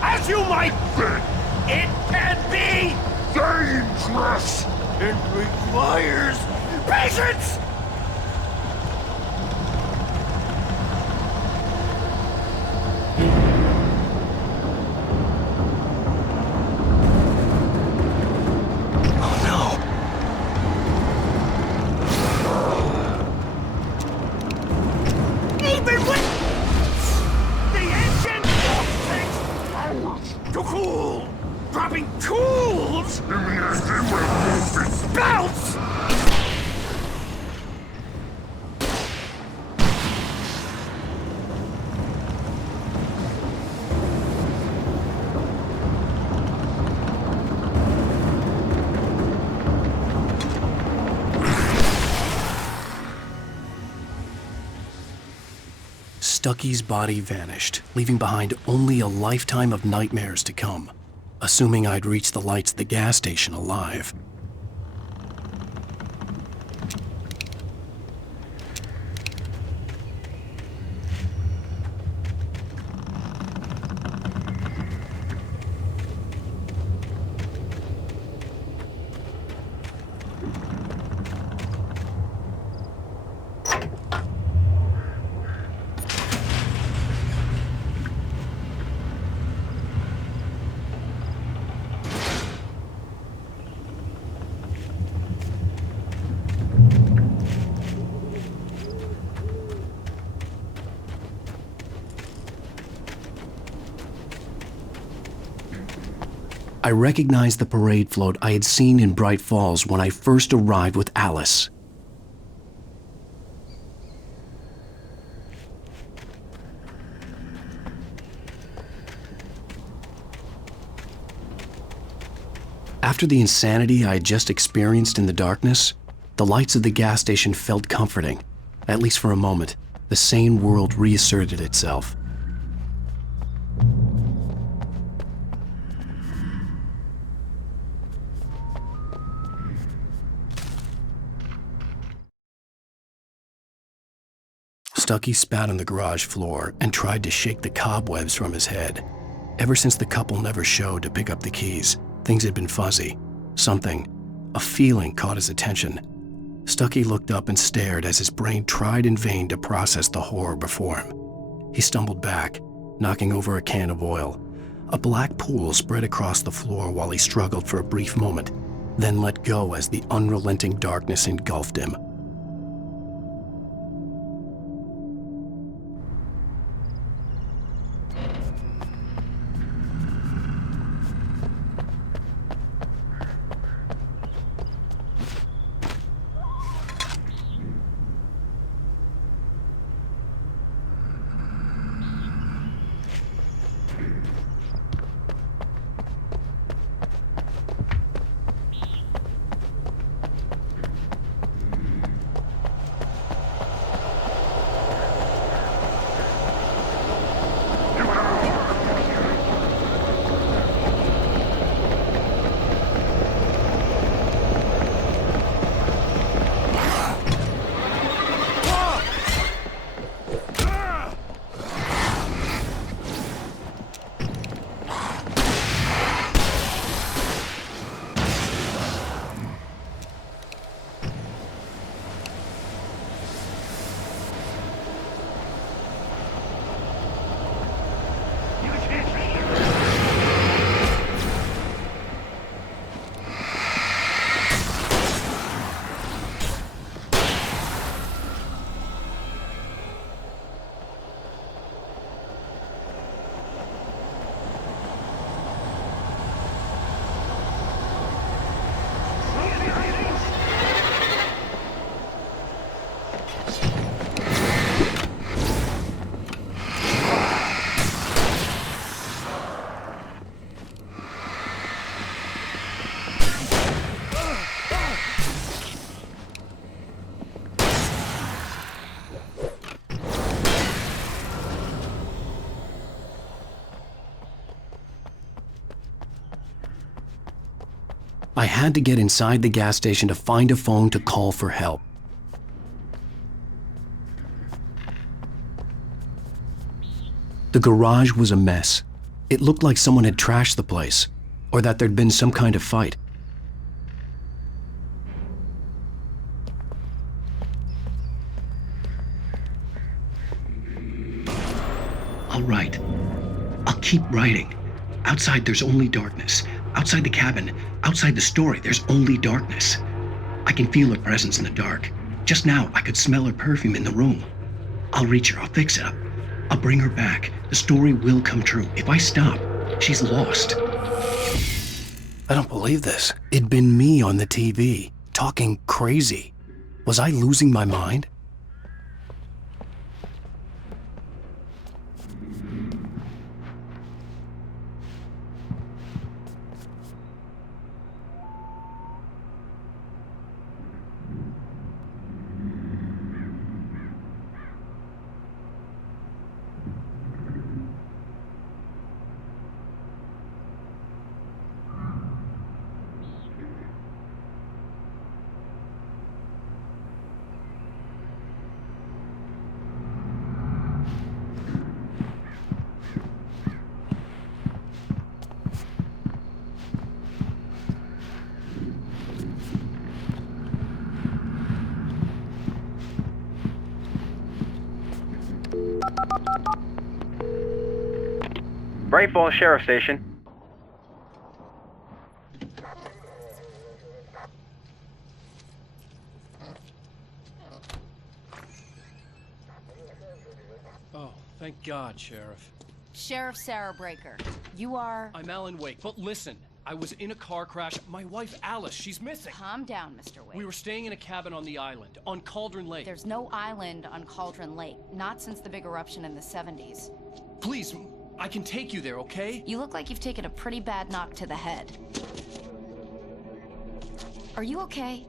As you might think, it can be dangerous. It requires patience! Even with the engine to cool, dropping tools, bounce. Stucky's body vanished, leaving behind only a lifetime of nightmares to come, assuming I'd reached the lights at the gas station alive. I recognized the parade float I had seen in Bright Falls when I first arrived with Alice. After the insanity I had just experienced in the darkness, the lights of the gas station felt comforting. At least for a moment, the sane world reasserted itself. Stucky spat on the garage floor and tried to shake the cobwebs from his head. Ever since the couple never showed to pick up the keys, things had been fuzzy. Something, a feeling, caught his attention. Stucky looked up and stared as his brain tried in vain to process the horror before him. He stumbled back, knocking over a can of oil. A black pool spread across the floor while he struggled for a brief moment, then let go as the unrelenting darkness engulfed him. I had to get inside the gas station to find a phone to call for help. The garage was a mess. It looked like someone had trashed the place, or that there'd been some kind of fight. I'll write. I'll keep writing. Outside, there's only darkness. Outside the cabin, outside the story, there's only darkness. I can feel her presence in the dark. Just now, I could smell her perfume in the room. I'll reach her. I'll fix it up. I'll bring her back. The story will come true. If I stop, she's lost. I don't believe this. It'd been me on the TV, talking crazy. Was I losing my mind? Bright Falls Sheriff Station. Oh, thank God, Sheriff. Sheriff Sarah Breaker, you are... I'm Alan Wake, but listen. I was in a car crash. My wife, Alice, she's missing. Calm down, Mr. Wake. We were staying in a cabin on the island, on Cauldron Lake. There's no island on Cauldron Lake, not since the big eruption in the 70s. Please, I can take you there, okay? You look like you've taken a pretty bad knock to the head. Are you okay?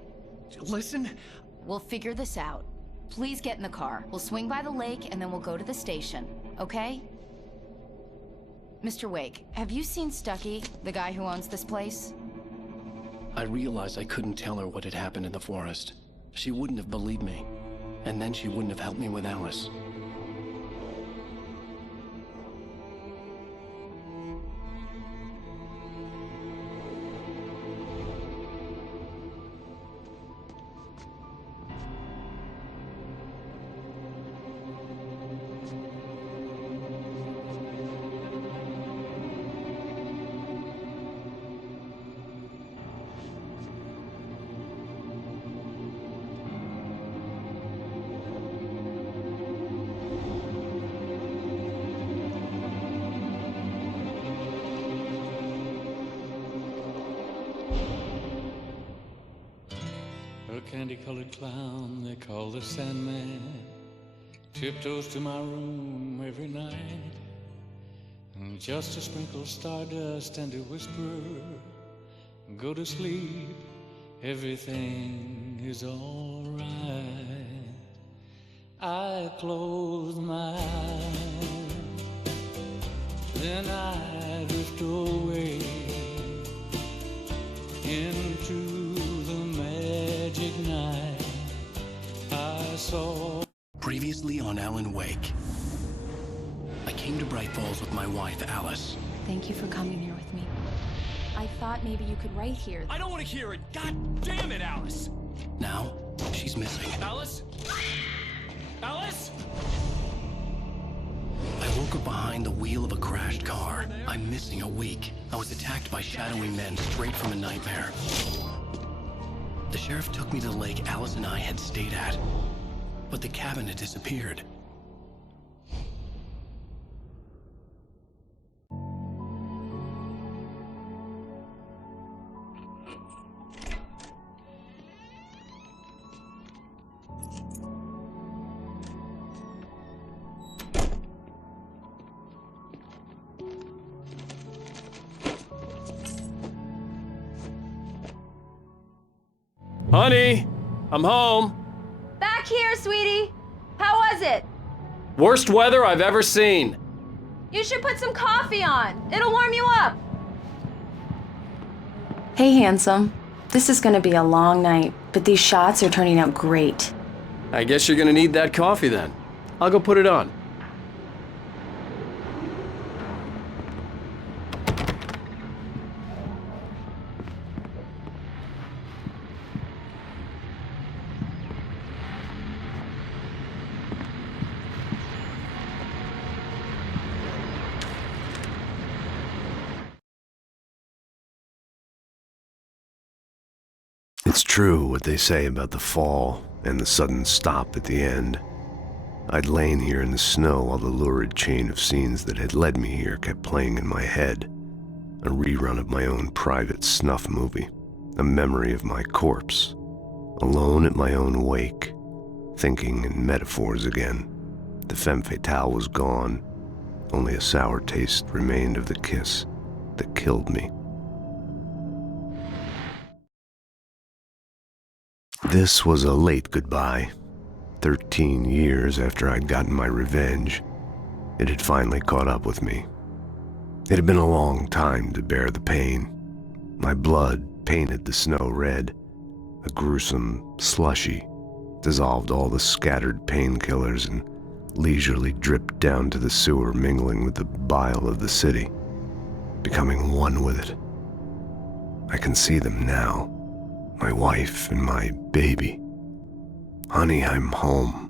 Listen. We'll figure this out. Please get in the car. We'll swing by the lake and then we'll go to the station, okay? Mr. Wake, have you seen Stucky, the guy who owns this place? I realized I couldn't tell her what had happened in the forest. She wouldn't have believed me. And then she wouldn't have helped me with Alice. A candy-colored clown they call the Sandman tiptoes to my room every night, and just to sprinkle stardust and to whisper, go to sleep, everything is all right. I close my eyes, then I drift away into the magic night I saw. Previously on Alan Wake. I came to Bright Falls with my wife, Alice. Thank you for coming here with me. I thought maybe you could write here. I don't want to hear it! God damn it, Alice! Now, she's missing. Alice? Alice? I woke up behind the wheel of a crashed car. I'm missing a week. I was attacked by shadowy men straight from a nightmare. The sheriff took me to the lake Alice and I had stayed at, but the cabin had disappeared. Honey, I'm home. Back here, sweetie. How was it? Worst weather I've ever seen. You should put some coffee on. It'll warm you up. Hey, handsome. This is gonna be a long night, but these shots are turning out great. I guess you're gonna need that coffee then. I'll go put it on. It's true what they say about the fall and the sudden stop at the end. I'd lain here in the snow while the lurid chain of scenes that had led me here kept playing in my head. A rerun of my own private snuff movie, a memory of my corpse, alone at my own wake, thinking in metaphors again. The femme fatale was gone. Only a sour taste remained of the kiss that killed me. This was a late goodbye. 13 years after I'd gotten my revenge, it had finally caught up with me. It had been a long time to bear the pain. My blood painted the snow red. A gruesome slushy dissolved all the scattered painkillers and leisurely dripped down to the sewer, mingling with the bile of the city, becoming one with it. I can see them now, my wife and my baby. Honey, I'm home.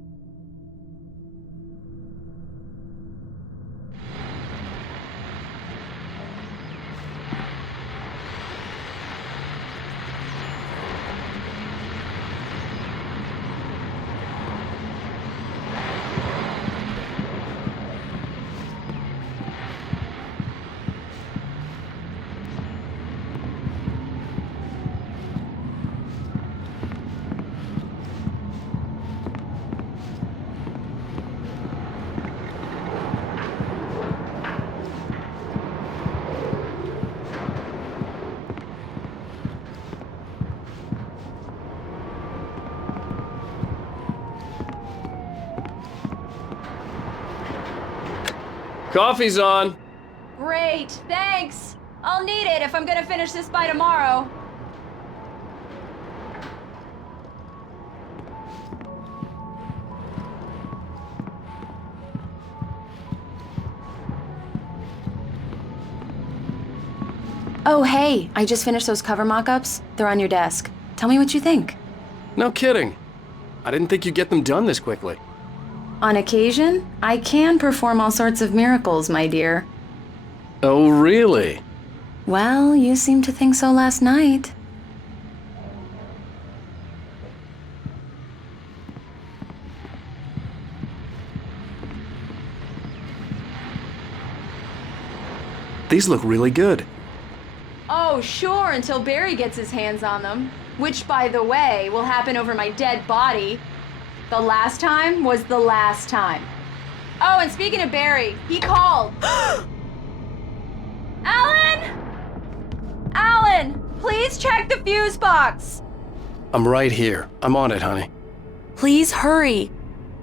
Coffee's on. Great, thanks. I'll need it if I'm gonna finish this by tomorrow. Oh, hey, I just finished those cover mock-ups. They're on your desk. Tell me what you think. No kidding. I didn't think you'd get them done this quickly. On occasion, I can perform all sorts of miracles, my dear. Oh, really? Well, you seemed to think so last night. These look really good. Oh, sure, until Barry gets his hands on them. Which, by the way, will happen over my dead body. The last time was the last time. Oh, and speaking of Barry, he called. Alan! Alan, please check the fuse box. I'm right here. I'm on it, honey. Please hurry.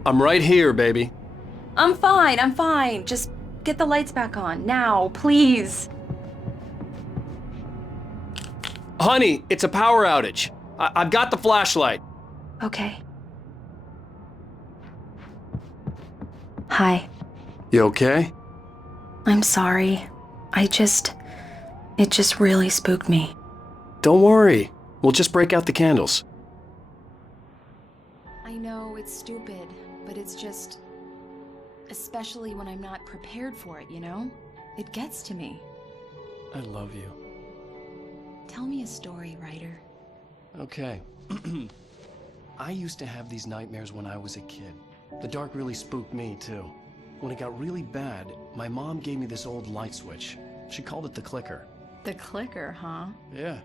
I'm right here, baby. I'm fine. Just get the lights back on, now, please. Honey, it's a power outage. I've got the flashlight. Okay. Hi. You okay? I'm sorry. It just really spooked me. Don't worry. We'll just break out the candles. I know it's stupid, but it's just... especially when I'm not prepared for it, you know? It gets to me. I love you. Tell me a story, writer. Okay. I used to have these nightmares when I was a kid. The dark really spooked me, too. When it got really bad, my mom gave me this old light switch. She called it the clicker. The clicker, huh? Yeah.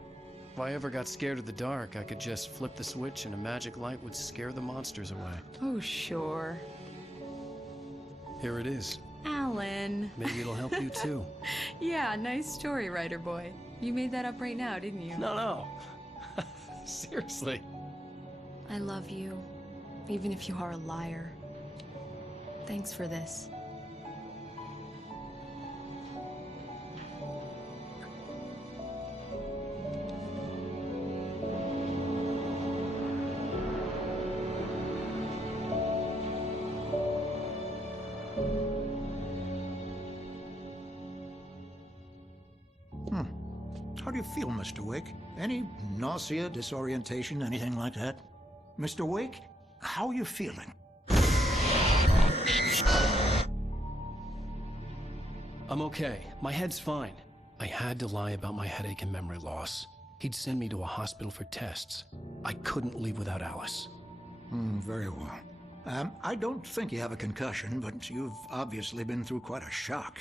If I ever got scared of the dark, I could just flip the switch and a magic light would scare the monsters away. Oh, sure. Here it is. Alan. Maybe it'll help you, too. Yeah, nice story, writer boy. You made that up right now, didn't you? No. Seriously. I love you, even if you are a liar. Thanks for this. How do you feel, Mr. Wake? Any nausea, disorientation, anything like that? Mr. Wake, how are you feeling? I'm okay. My head's fine. I had to lie about my headache and memory loss. He'd send me to a hospital for tests. I couldn't leave without Alice. Very well. I don't think you have a concussion, but you've obviously been through quite a shock.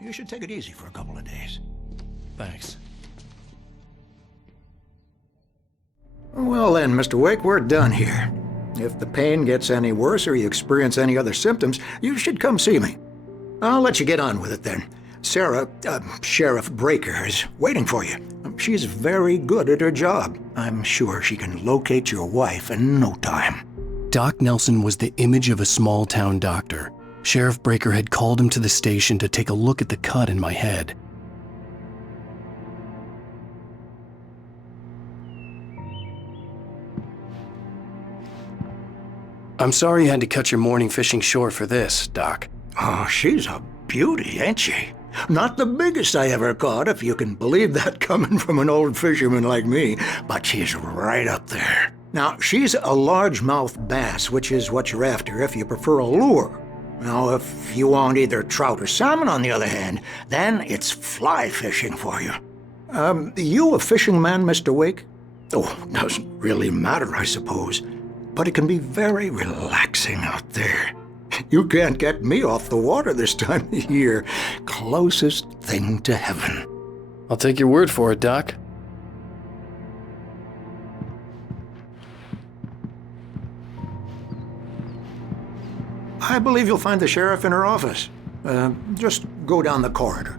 You should take it easy for a couple of days. Thanks. Well then, Mr. Wake, we're done here. If the pain gets any worse or you experience any other symptoms, you should come see me. I'll let you get on with it then. Sarah, Sheriff Breaker, is waiting for you. She's very good at her job. I'm sure she can locate your wife in no time. Doc Nelson was the image of a small-town doctor. Sheriff Breaker had called him to the station to take a look at the cut in my head. I'm sorry you had to cut your morning fishing short for this, Doc. Oh, she's a beauty, ain't she? Not the biggest I ever caught, if you can believe that coming from an old fisherman like me, but she's right up there. Now, she's a largemouth bass, which is what you're after if you prefer a lure. Now, if you want either trout or salmon, on the other hand, then it's fly fishing for you. You a fishing man, Mr. Wake? Oh, doesn't really matter, I suppose. But it can be very relaxing out there. You can't get me off the water this time of year. Closest thing to heaven. I'll take your word for it, Doc. I believe you'll find the sheriff in her office. Just go down the corridor.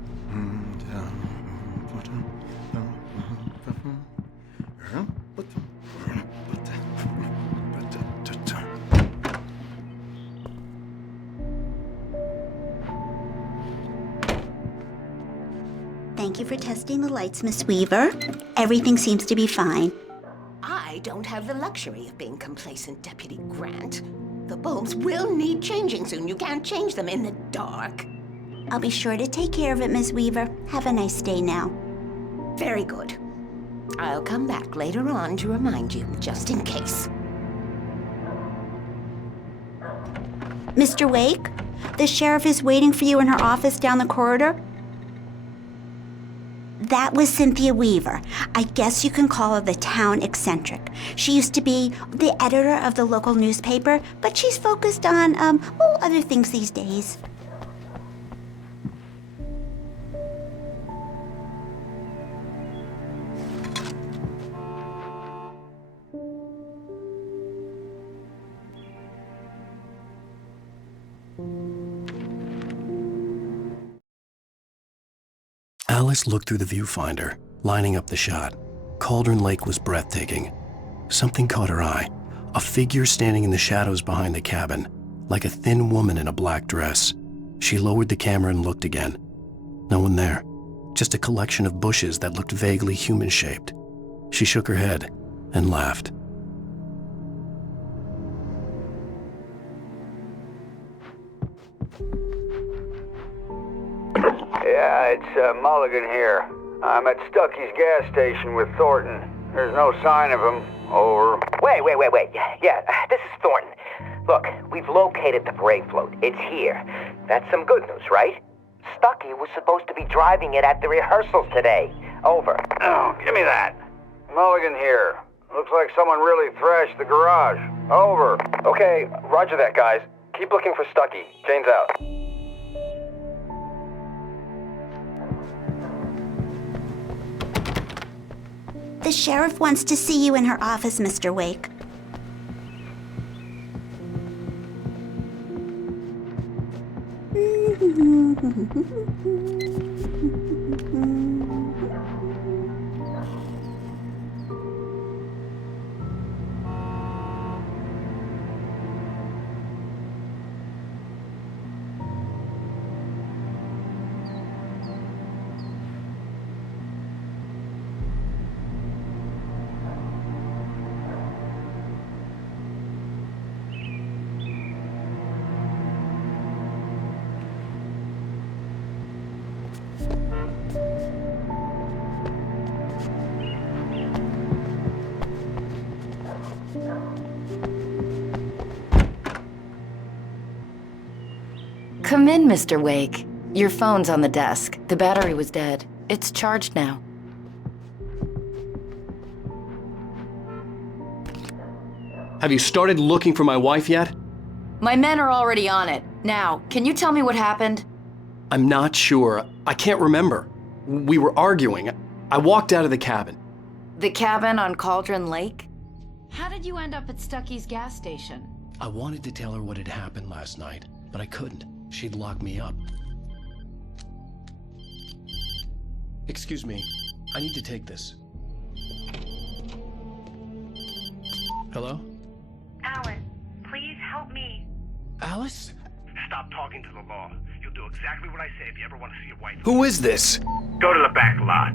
Thank you for testing the lights, Miss Weaver. Everything seems to be fine. I don't have the luxury of being complacent, Deputy Grant. The bulbs will need changing soon. You can't change them in the dark. I'll be sure to take care of it, Miss Weaver. Have a nice day now. Very good. I'll come back later on to remind you, just in case. Mr. Wake, the sheriff is waiting for you in her office down the corridor. That was Cynthia Weaver. I guess you can call her the town eccentric. She used to be the editor of the local newspaper, but she's focused on, other things these days. Alice looked through the viewfinder, lining up the shot. Cauldron Lake was breathtaking. Something caught her eye. A figure standing in the shadows behind the cabin, like a thin woman in a black dress. She lowered the camera and looked again. No one there. Just a collection of bushes that looked vaguely human-shaped. She shook her head and laughed. Yeah, it's Mulligan here. I'm at Stucky's gas station with Thornton. There's no sign of him. Over. Wait. Yeah, this is Thornton. Look, we've located the parade float. It's here. That's some good news, right? Stucky was supposed to be driving it at the rehearsals today. Over. Oh, give me that. Mulligan here. Looks like someone really thrashed the garage. Over. Okay, roger that, guys. Keep looking for Stucky. Jane's out. The sheriff wants to see you in her office, Mr. Wake. Come in, Mr. Wake. Your phone's on the desk. The battery was dead. It's charged now. Have you started looking for my wife yet? My men are already on it. Now, can you tell me what happened? I'm not sure. I can't remember. We were arguing. I walked out of the cabin. The cabin on Cauldron Lake? How did you end up at Stucky's gas station? I wanted to tell her what had happened last night, but I couldn't. She'd lock me up. Excuse me. I need to take this. Hello? Alice, please help me. Alice? Stop talking to the law. You'll do exactly what I say if you ever want to see your wife. Who is this? Go to the back lot.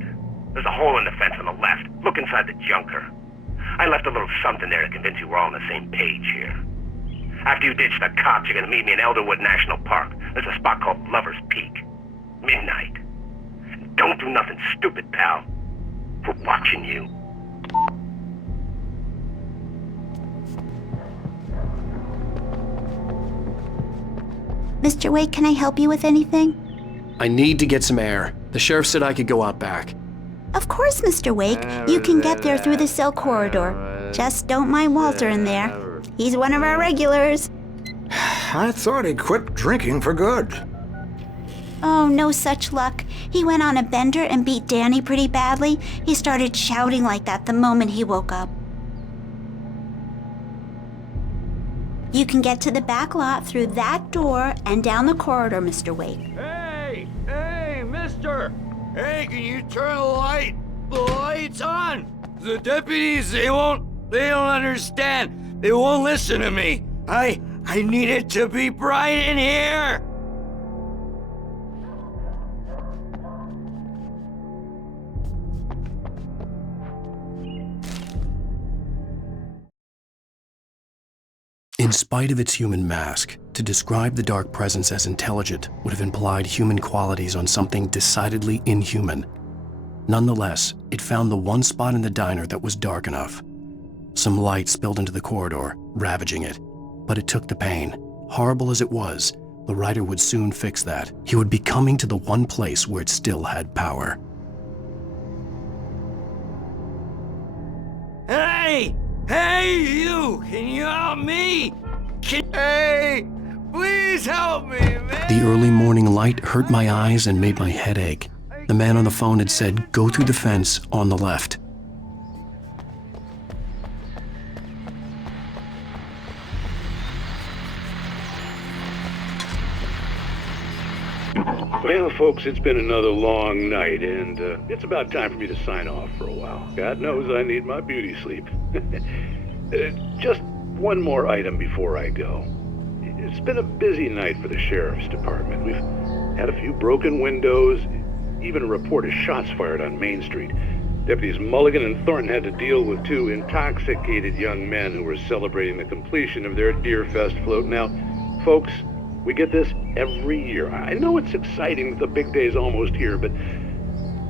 There's a hole in the fence on the left. Look inside the junker. I left a little something there to convince you we're all on the same page here. After you ditch the cops, you're gonna meet me in Elderwood National Park. There's a spot called Lover's Peak. Midnight. Don't do nothing stupid, pal. We're watching you. Mr. Wake, can I help you with anything? I need to get some air. The sheriff said I could go out back. Of course, Mr. Wake. You can get there through the cell corridor. Just don't mind Walter in there. He's one of our regulars. I thought he quit drinking for good. Oh, no such luck. He went on a bender and beat Danny pretty badly. He started shouting like that the moment he woke up. You can get to the back lot through that door and down the corridor, Mr. Wake. Hey, mister! Hey, can you turn the light? The light's on! The deputies, they don't understand. They won't listen to me. I need it to be bright in here! In spite of its human mask, to describe the dark presence as intelligent would have implied human qualities on something decidedly inhuman. Nonetheless, it found the one spot in the diner that was dark enough. Some light spilled into the corridor, ravaging it, but it took the pain. Horrible as it was, the writer would soon fix that. He would be coming to the one place where it still had power. Hey! Hey, you! Can you help me? Hey! Please help me, man! The early morning light hurt my eyes and made my head ache. The man on the phone had said, "Go through the fence on the left." Well, folks, it's been another long night, and it's about time for me to sign off for a while. God knows I need my beauty sleep. Just one more item before I go. It's been a busy night for the sheriff's department. We've had a few broken windows, even a report of shots fired on Main Street. Deputies Mulligan and Thornton had to deal with two intoxicated young men who were celebrating the completion of their Deerfest float. Now, folks, we get this every year. I know it's exciting that the big day's almost here, but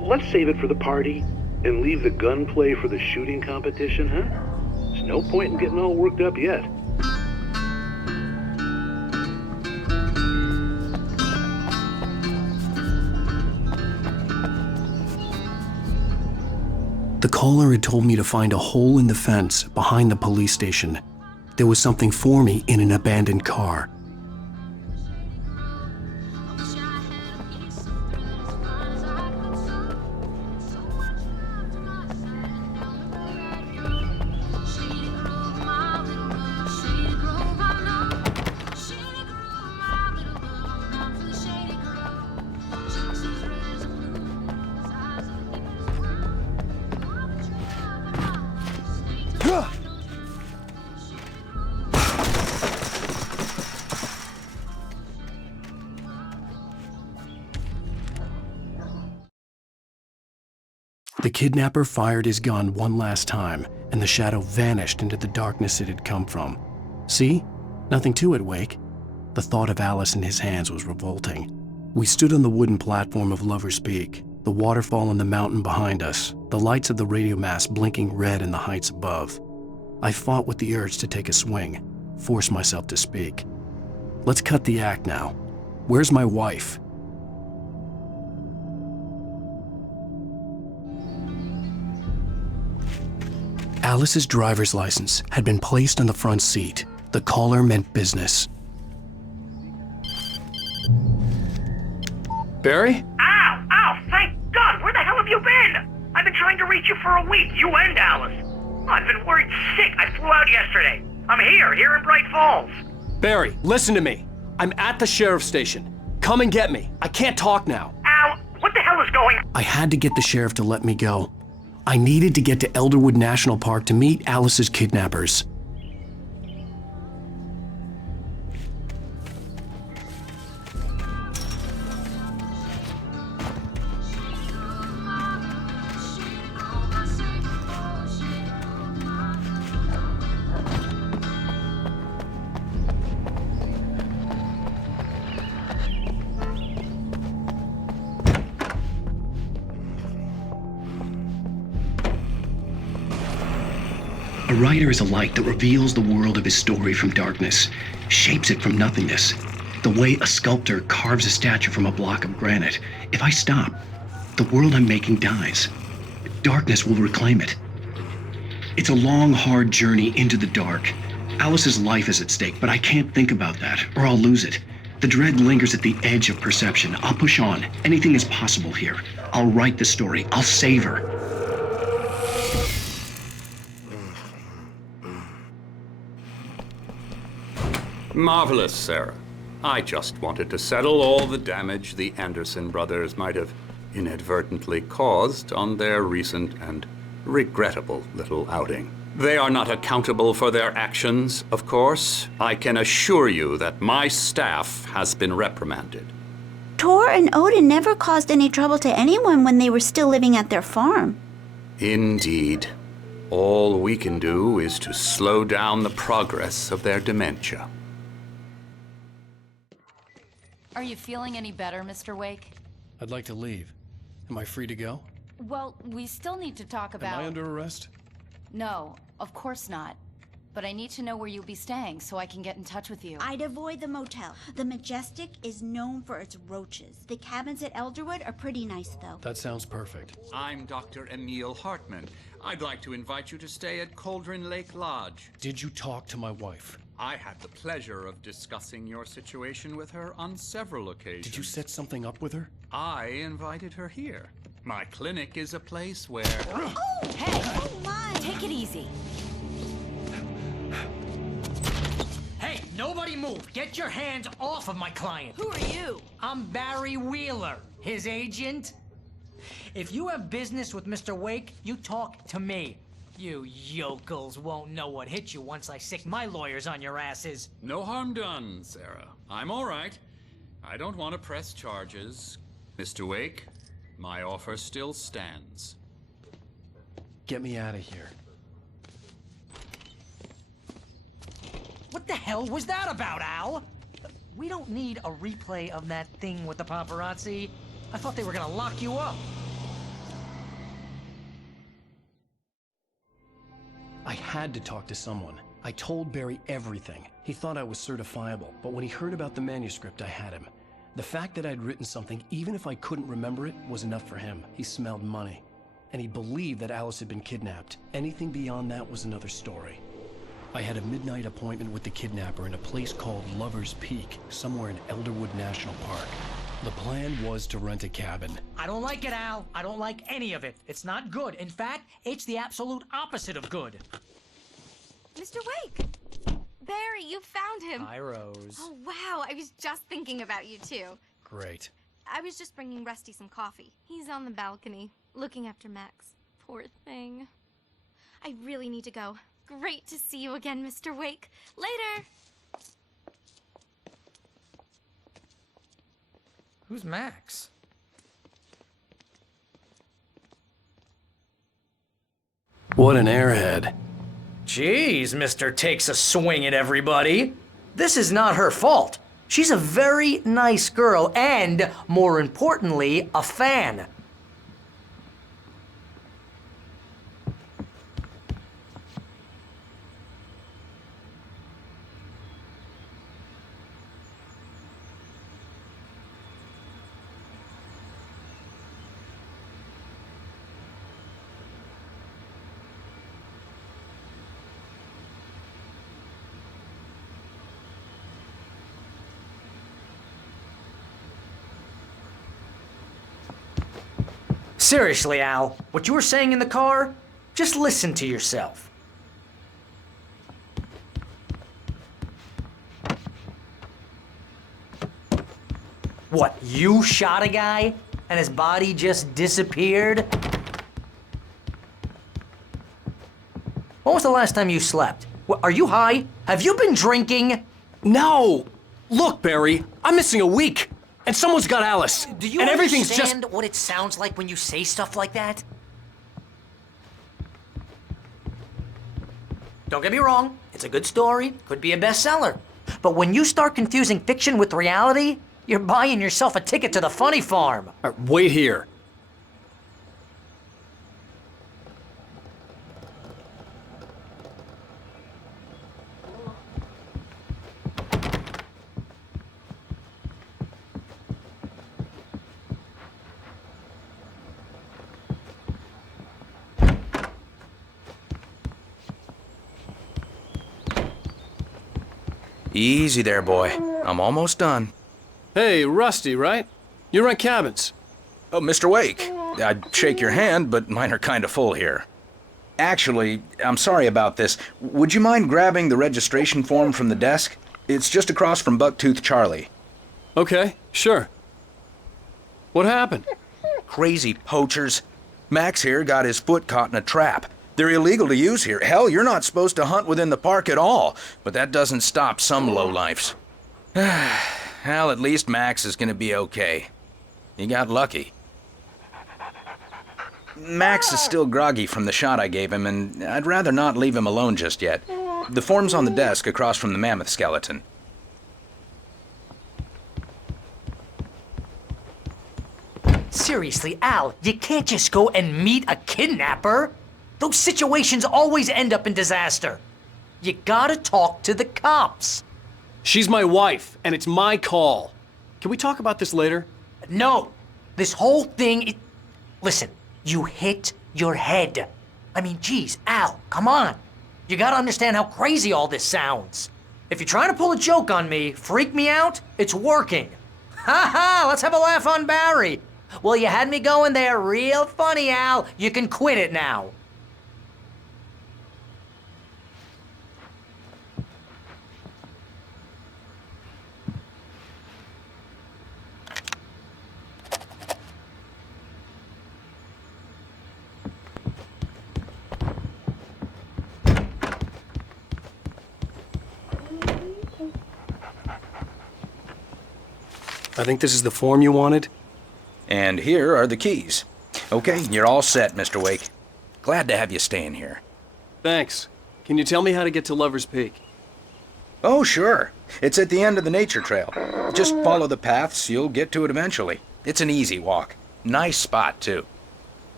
let's save it for the party and leave the gunplay for the shooting competition, huh? There's no point in getting all worked up yet. The caller had told me to find a hole in the fence behind the police station. There was something for me in an abandoned car. The kidnapper fired his gun one last time, and the shadow vanished into the darkness it had come from. See? Nothing to it, Wake. The thought of Alice in his hands was revolting. We stood on the wooden platform of Lover's Peak, the waterfall and the mountain behind us, the lights of the radio mast blinking red in the heights above. I fought with the urge to take a swing, force myself to speak. Let's cut the act now. Where's my wife? Alice's driver's license had been placed on the front seat. The caller meant business. Barry? Ow! Ow! Thank God! Where the hell have you been? I've been trying to reach you for a week, you and Alice. I've been worried sick. I flew out yesterday. I'm here in Bright Falls. Barry, listen to me. I'm at the sheriff's station. Come and get me. I can't talk now. Al, what the hell is going on? I had to get the sheriff to let me go. I needed to get to Elderwood National Park to meet Alice's kidnappers. A writer is a light that reveals the world of his story from darkness, shapes it from nothingness. The way a sculptor carves a statue from a block of granite. If I stop, the world I'm making dies. Darkness will reclaim it. It's a long, hard journey into the dark. Alice's life is at stake, but I can't think about that, or I'll lose it. The dread lingers at the edge of perception. I'll push on. Anything is possible here. I'll write the story. I'll save her. Marvelous, Sarah. I just wanted to settle all the damage the Anderson brothers might have inadvertently caused on their recent and regrettable little outing. They are not accountable for their actions, of course. I can assure you that my staff has been reprimanded. Tor and Odin never caused any trouble to anyone when they were still living at their farm. Indeed. All we can do is to slow down the progress of their dementia. Are you feeling any better, Mr. Wake? I'd like to leave. Am I free to go? Well, we still need to talk about... Am I under arrest? No, of course not. But I need to know where you'll be staying so I can get in touch with you. I'd avoid the motel. The Majestic is known for its roaches. The cabins at Elderwood are pretty nice, though. That sounds perfect. I'm Dr. Emil Hartman. I'd like to invite you to stay at Cauldron Lake Lodge. Did you talk to my wife? I had the pleasure of discussing your situation with her on several occasions. Did you set something up with her? I invited her here. My clinic is a place where... Oh, hey! Oh, my! Take it easy. Hey, nobody move! Get your hands off of my client! Who are you? I'm Barry Wheeler, his agent. If you have business with Mr. Wake, you talk to me. You yokels won't know what hit you once I sick my lawyers on your asses. No harm done, Sarah. I'm all right. I don't want to press charges. Mr. Wake, my offer still stands. Get me out of here. What the hell was that about, Al? We don't need a replay of that thing with the paparazzi. I thought they were gonna lock you up. I had to talk to someone. I told Barry everything. He thought I was certifiable, but when he heard about the manuscript, I had him. The fact that I'd written something, even if I couldn't remember it, was enough for him. He smelled money. And he believed that Alice had been kidnapped. Anything beyond that was another story. I had a midnight appointment with the kidnapper in a place called Lover's Peak, somewhere in Elderwood National Park. The plan was to rent a cabin. I don't like it, Al. I don't like any of it. It's not good. In fact, it's the absolute opposite of good. Mr. Wake! Barry, you found him. Hi, Rose. Oh, wow. I was just thinking about you, too. Great. I was just bringing Rusty some coffee. He's on the balcony, looking after Max. Poor thing. I really need to go. Great to see you again, Mr. Wake. Later! Who's Max? What an airhead. Jeez, Mr. Takes a swing at everybody. This is not her fault. She's a very nice girl and, more importantly, a fan. Seriously, Al, what you were saying in the car, just listen to yourself. What, you shot a guy and his body just disappeared? When was the last time you slept? What, are you high? Have you been drinking? No! Look, Barry, I'm missing a week, and someone's got Alice. Do you and everything's understand just... what it sounds like when you say stuff like that? Don't get me wrong, it's a good story, could be a bestseller. But when you start confusing fiction with reality, you're buying yourself a ticket to the funny farm. Wait here. Easy there, boy. I'm almost done. Hey, Rusty, right? You rent cabins. Oh, Mr. Wake. I'd shake your hand, but mine are kind of full here. Actually, I'm sorry about this. Would you mind grabbing the registration form from the desk? It's just across from Bucktooth Charlie. Okay, sure. What happened? Crazy poachers. Max here got his foot caught in a trap. They're illegal to use here. Hell, you're not supposed to hunt within the park at all. But that doesn't stop some lowlifes. Well, at least Max is gonna be okay. He got lucky. Max is still groggy from the shot I gave him, and I'd rather not leave him alone just yet. The form's on the desk across from the mammoth skeleton. Seriously, Al, you can't just go and meet a kidnapper. Those situations always end up in disaster. You gotta talk to the cops. She's my wife, and it's my call. Can we talk about this later? No. This whole thing, listen, you hit your head. I mean, geez, Al, come on. You gotta understand how crazy all this sounds. If you're trying to pull a joke on me, freak me out, it's working. Ha ha, let's have a laugh on Barry. Well, you had me going there real funny, Al. You can quit it now. I think this is the form you wanted. And here are the keys. Okay, you're all set, Mr. Wake. Glad to have you staying here. Thanks. Can you tell me how to get to Lover's Peak? Oh, sure. It's at the end of the nature trail. Just follow the paths, you'll get to it eventually. It's an easy walk. Nice spot, too.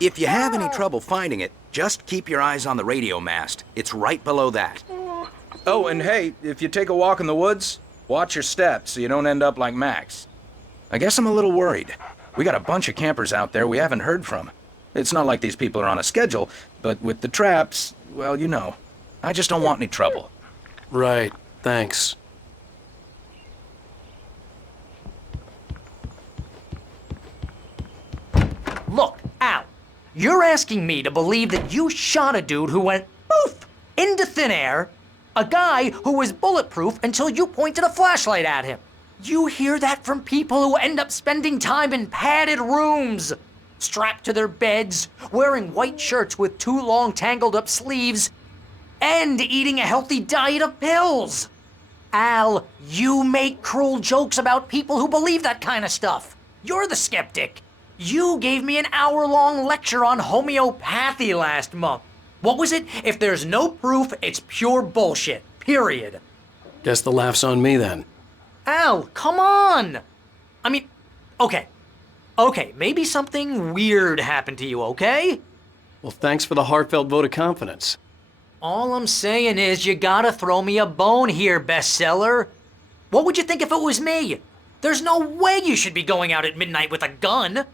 If you have any trouble finding it, just keep your eyes on the radio mast. It's right below that. Oh, and hey, if you take a walk in the woods, watch your steps so you don't end up like Max. I guess I'm a little worried. We got a bunch of campers out there we haven't heard from. It's not like these people are on a schedule, but with the traps, well, you know. I just don't want any trouble. Right, thanks. Look, Al, you're asking me to believe that you shot a dude who went poof into thin air, a guy who was bulletproof until you pointed a flashlight at him. You hear that from people who end up spending time in padded rooms, strapped to their beds, wearing white shirts with too long tangled up sleeves, and eating a healthy diet of pills. Al, you make cruel jokes about people who believe that kind of stuff. You're the skeptic. You gave me an hour-long lecture on homeopathy last month. What was it? If there's no proof, it's pure bullshit. Period. Guess the laugh's on me then. Al, come on! I mean, okay. Okay, maybe something weird happened to you, okay? Well, thanks for the heartfelt vote of confidence. All I'm saying is you gotta throw me a bone here, bestseller. What would you think if it was me? There's no way you should be going out at midnight with a gun.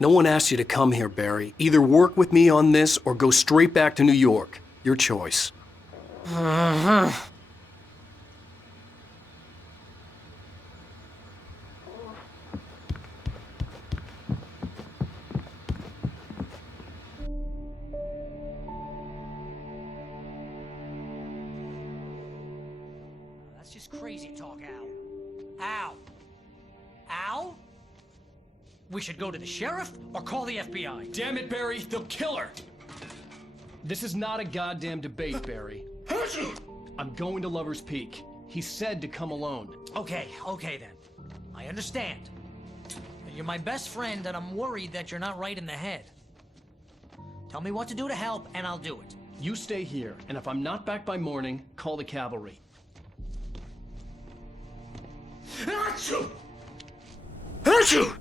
No one asked you to come here, Barry. Either work with me on this or go straight back to New York. Your choice. We should go to the sheriff or call the FBI. Damn it, Barry, they'll kill her! This is not a goddamn debate, Barry. I'm going to Lover's Peak. He said to come alone. Okay then. I understand. You're my best friend, and I'm worried that you're not right in the head. Tell me what to do to help, and I'll do it. You stay here, and if I'm not back by morning, call the cavalry. Achoo! Achoo!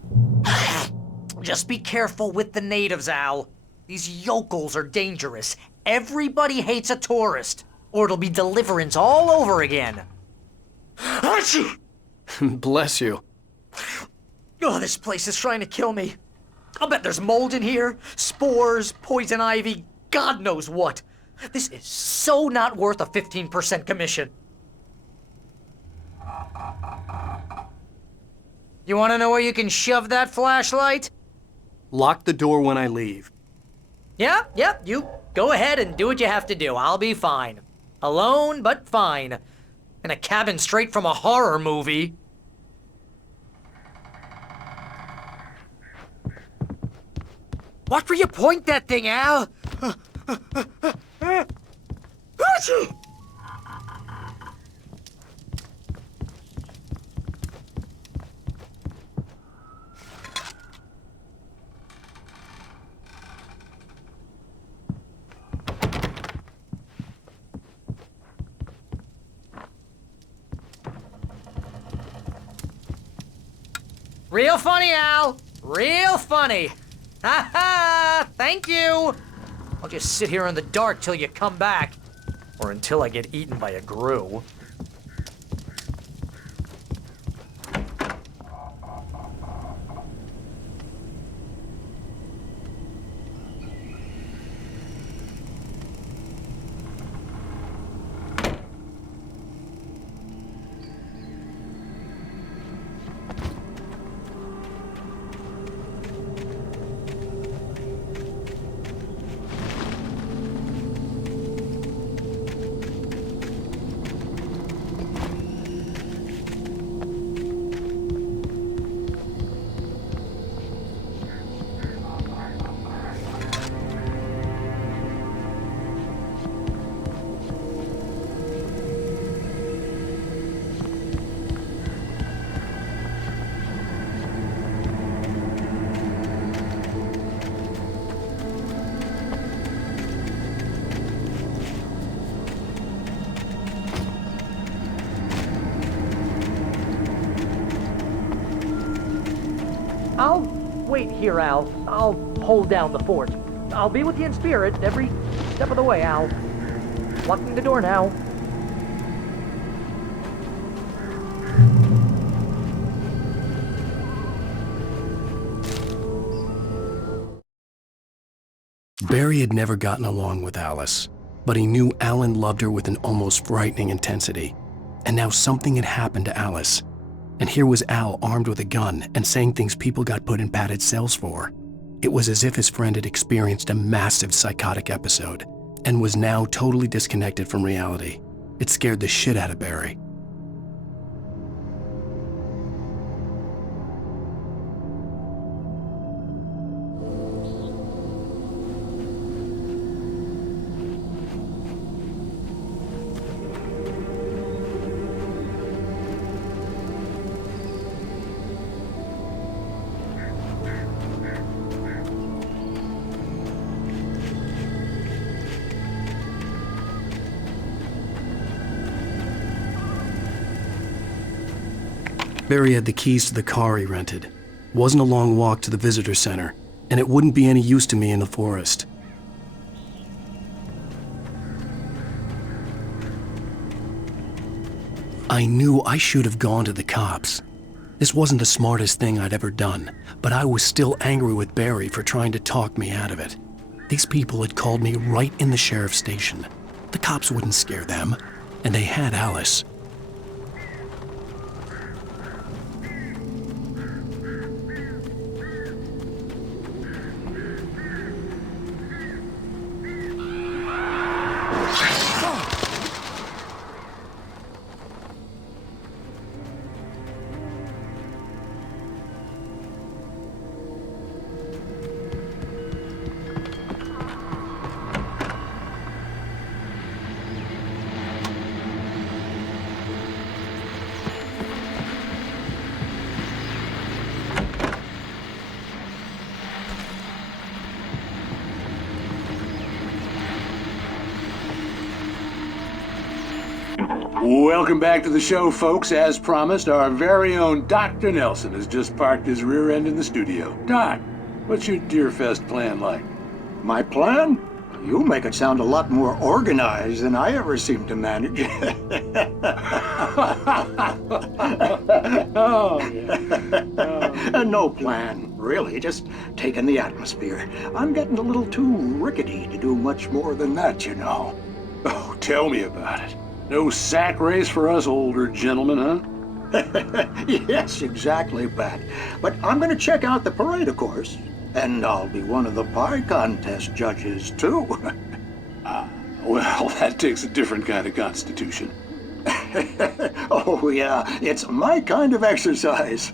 Just be careful with the natives, Al. These yokels are dangerous. Everybody hates a tourist, or it'll be Deliverance all over again. Achoo! Bless you. Oh, this place is trying to kill me. I'll bet there's mold in here, spores, poison ivy, God knows what. This is so not worth a 15% commission. You want to know where you can shove that flashlight? Lock the door when I leave. Yep, you go ahead and do what you have to do. I'll be fine. Alone, but fine. In a cabin straight from a horror movie. Watch where you point that thing, Al! Achoo! Real funny, Al. Real funny. Ha ha! Thank you! I'll just sit here in the dark till you come back. Or until I get eaten by a grue. I'll wait here, Al. I'll hold down the fort. I'll be with you in spirit every step of the way, Al. Locking the door now. Barry had never gotten along with Alice, but he knew Alan loved her with an almost frightening intensity. And now something had happened to Alice. And here was Al armed with a gun and saying things people got put in padded cells for. It was as if his friend had experienced a massive psychotic episode and was now totally disconnected from reality. It scared the shit out of Barry. Barry had the keys to the car he rented. Wasn't a long walk to the visitor center, and it wouldn't be any use to me in the forest. I knew I should have gone to the cops. This wasn't the smartest thing I'd ever done, but I was still angry with Barry for trying to talk me out of it. These people had called me right in the sheriff's station. The cops wouldn't scare them, and they had Alice. Welcome back to the show, folks. As promised, our very own Dr. Nelson has just parked his rear end in the studio. Doc, what's your Deerfest plan like? My plan? You make it sound a lot more organized than I ever seem to manage. No plan, really. Just taking the atmosphere. I'm getting a little too rickety to do much more than that, you know. Oh, tell me about it. No sack race for us older gentlemen, huh? Yes, exactly, Pat. But I'm going to check out the parade, of course. And I'll be one of the pie contest judges, too. Well, that takes a different kind of constitution. Oh, yeah. It's my kind of exercise.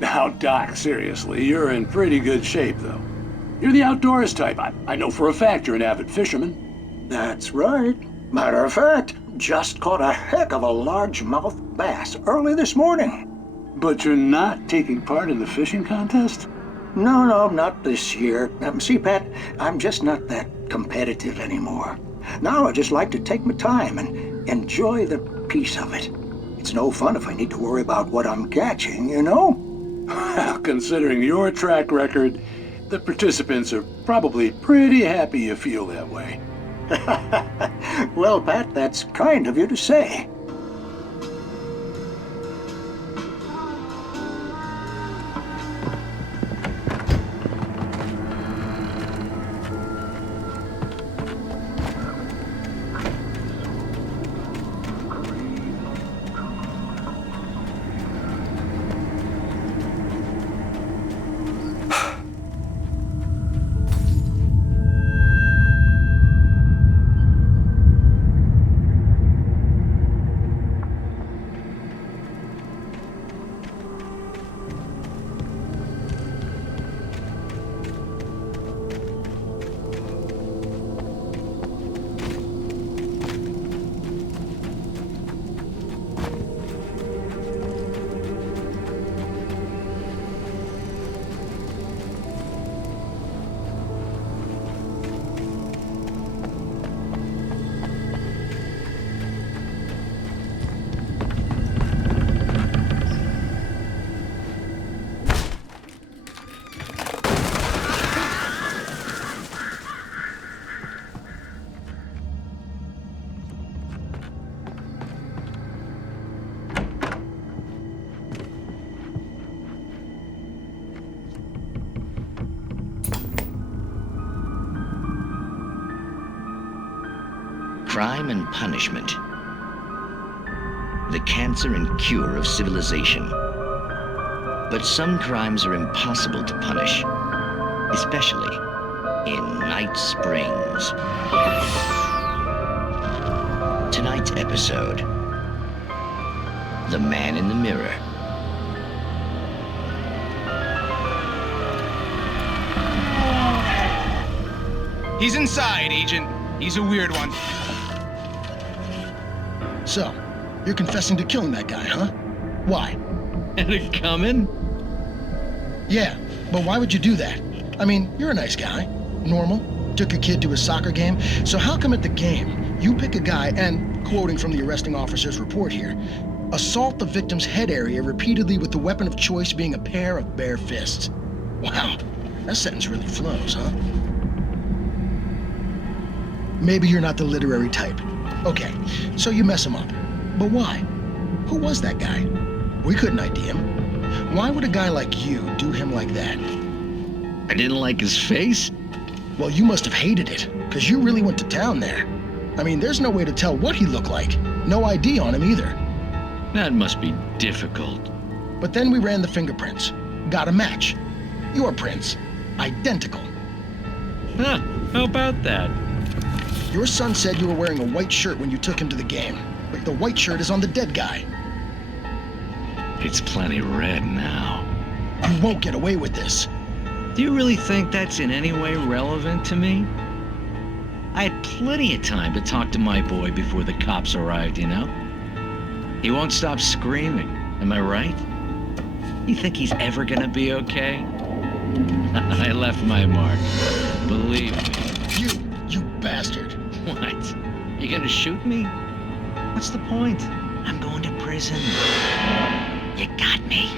Now, Doc, seriously, you're in pretty good shape, though. You're the outdoors type. I know for a fact you're an avid fisherman. That's right. Matter of fact, just caught a heck of a largemouth bass early this morning. But you're not taking part in the fishing contest? No, not this year. See, Pat, I'm just not that competitive anymore. Now I just like to take my time and enjoy the peace of it. It's no fun if I need to worry about what I'm catching, you know? Well, considering your track record, the participants are probably pretty happy you feel that way. Well, Pat, that's kind of you to say. Crime and punishment. The cancer and cure of civilization. But some crimes are impossible to punish, especially in Night Springs. Tonight's episode, The Man in the Mirror. He's inside, Agent. He's a weird one. So, you're confessing to killing that guy, huh? Why? Had it coming? Yeah, but why would you do that? I mean, you're a nice guy. Normal. Took your kid to a soccer game. So how come at the game, you pick a guy and, quoting from the arresting officer's report here, assault the victim's head area repeatedly with the weapon of choice being a pair of bare fists? Wow, that sentence really flows, huh? Maybe you're not the literary type. Okay, so you mess him up. But why? Who was that guy? We couldn't ID him. Why would a guy like you do him like that? I didn't like his face? Well, you must have hated it, because you really went to town there. I mean, there's no way to tell what he looked like. No ID on him either. That must be difficult. But then we ran the fingerprints. Got a match. Your prints. Identical. Huh, how about that? Your son said you were wearing a white shirt when you took him to the game, but the white shirt is on the dead guy. It's plenty red now. You won't get away with this. Do you really think that's in any way relevant to me? I had plenty of time to talk to my boy before the cops arrived, you know? He won't stop screaming, am I right? You think he's ever gonna be okay? I left my mark, believe me. You bastard. What? You gonna shoot me? What's the point? I'm going to prison. You got me?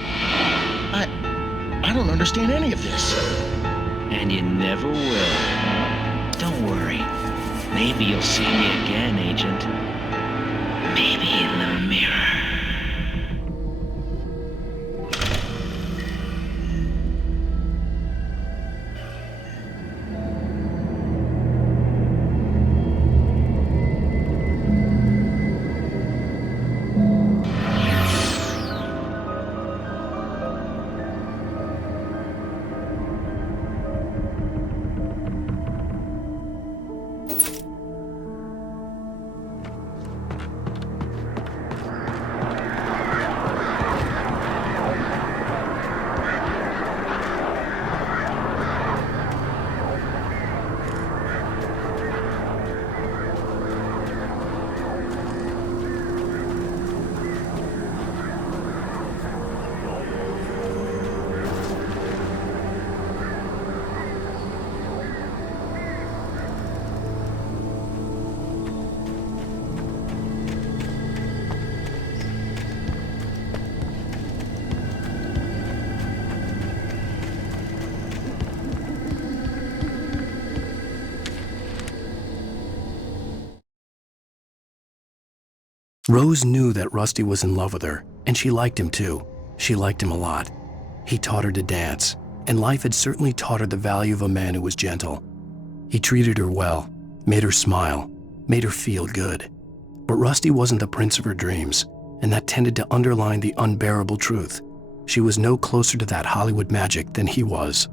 I don't understand any of this. And you never will. Don't worry. Maybe you'll see me again, Agent. Maybe in the mirror. Rose knew that Rusty was in love with her, and she liked him too. She liked him a lot. He taught her to dance, and life had certainly taught her the value of a man who was gentle. He treated her well, made her smile, made her feel good. But Rusty wasn't the prince of her dreams, and that tended to underline the unbearable truth. She was no closer to that Hollywood magic than he was.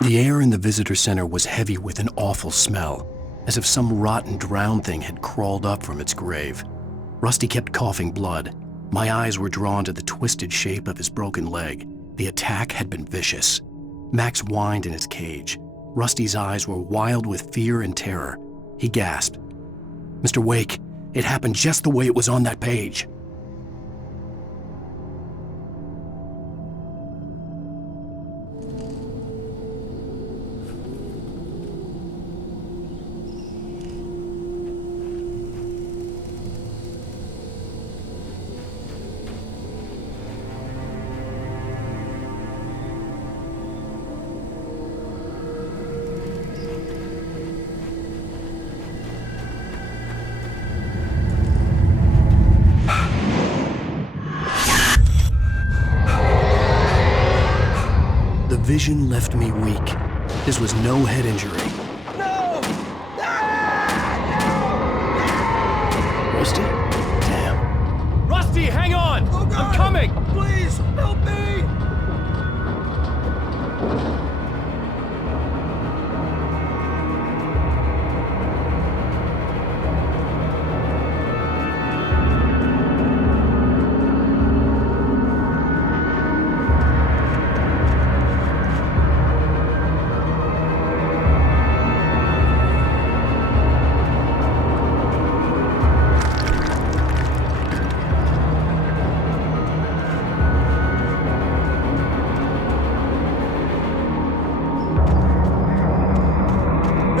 The air in the visitor center was heavy with an awful smell, as if some rotten drowned thing had crawled up from its grave. Rusty kept coughing blood. My eyes were drawn to the twisted shape of his broken leg. The attack had been vicious. Max whined in his cage. Rusty's eyes were wild with fear and terror. He gasped, "Mr. Wake, it happened just the way it was on that page." The vision left me weak. This was no head injury. No! Rusty? Damn. Rusty, hang on! Oh, God! I'm coming! Please, help me!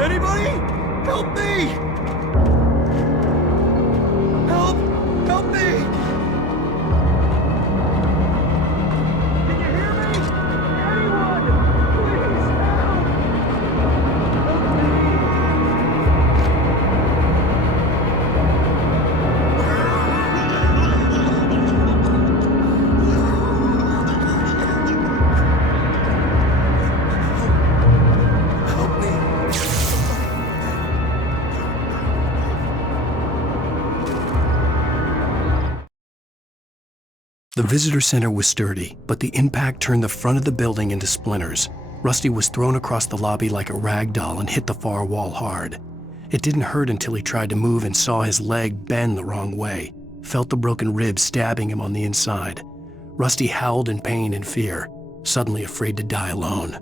Anybody? Help me! Help! Help me! Can you hear me? Anyone! Please help! Help me! The visitor center was sturdy, but the impact turned the front of the building into splinters. Rusty was thrown across the lobby like a rag doll and hit the far wall hard. It didn't hurt until he tried to move and saw his leg bend the wrong way, felt the broken rib stabbing him on the inside. Rusty howled in pain and fear, suddenly afraid to die alone.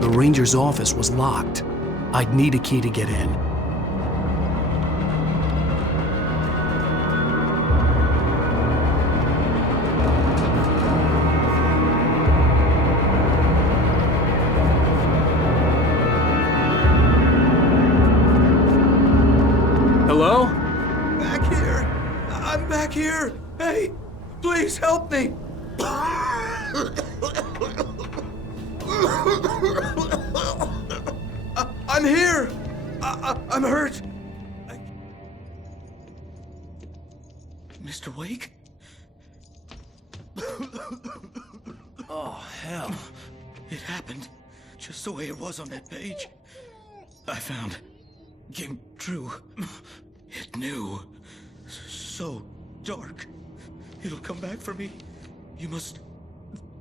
The ranger's office was locked. I'd need a key to get in. Hello? Back here. I'm back here. Hey, please help me. I'm here. I'm hurt. Mr. Wake? Oh, hell. It happened just the way it was on that page. I found. Came true. It knew. So dark. It'll come back for me. You must...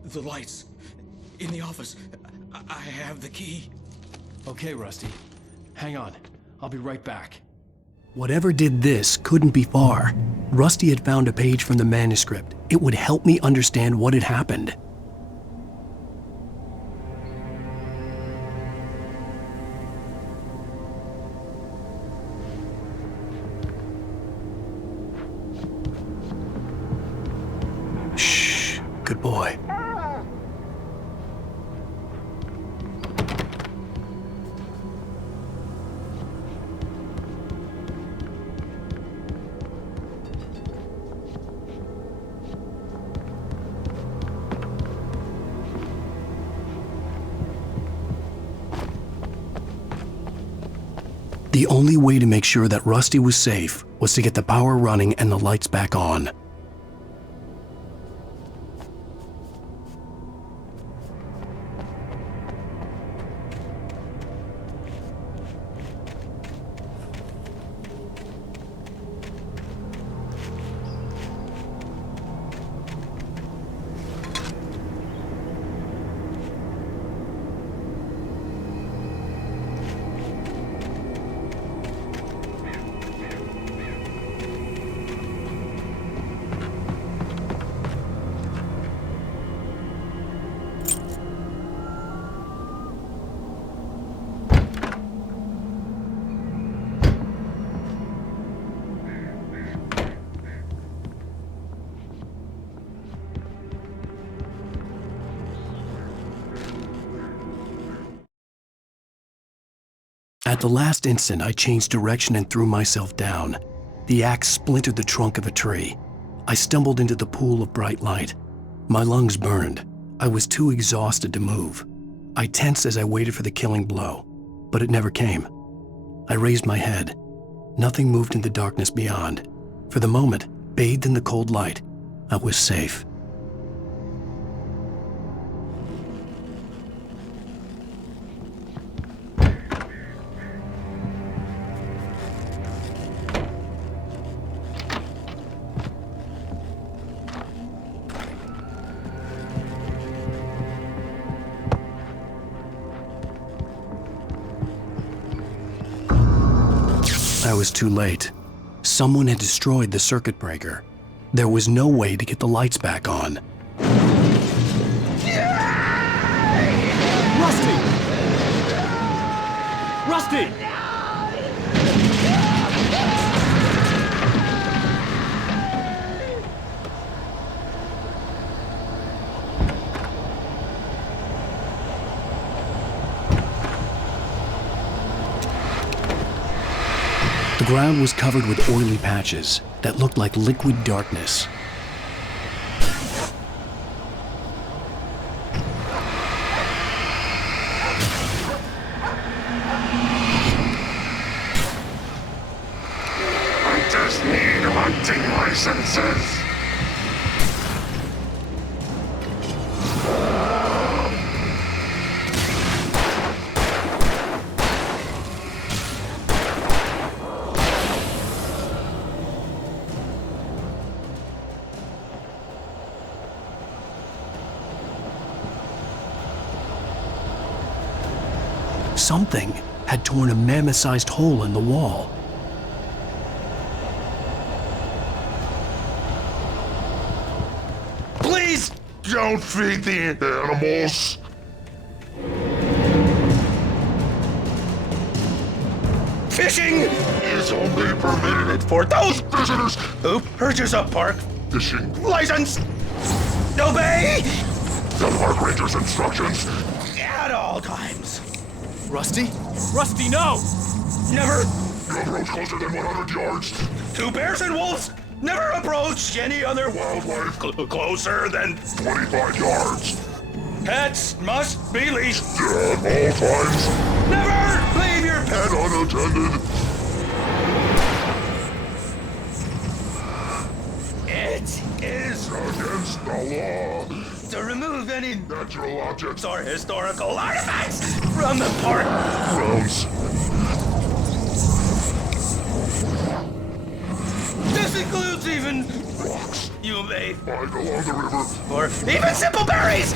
The lights. In the office. I have the key. Okay, Rusty. Hang on. I'll be right back. Whatever did this couldn't be far. Rusty had found a page from the manuscript. It would help me understand what had happened. Shh, good boy. The only way to make sure that Rusty was safe was to get the power running and the lights back on. At the last instant, I changed direction and threw myself down. The axe splintered the trunk of a tree. I stumbled into the pool of bright light. My lungs burned. I was too exhausted to move. I tensed as I waited for the killing blow, but it never came. I raised my head. Nothing moved in the darkness beyond. For the moment, bathed in the cold light, I was safe. I was too late. Someone had destroyed the circuit breaker. There was no way to get the lights back on. Rusty! Rusty! The ground was covered with oily patches that looked like liquid darkness. I just need hunting licenses. something had torn a mammoth-sized hole in the wall. Please don't feed the animals. Fishing is only permitted for those visitors who purchase a park fishing license. Obey the park ranger's instructions at all times. Rusty? Rusty, no! Never. You approach closer than 100 yards. Two bears and wolves never approach any other wildlife closer than 25 yards. Pets must be leashed At all times. Never leave your Pet unattended. It is against the law to remove any natural objects or historical artifacts from the park grounds. This includes even rocks you may find along the river, or even simple berries.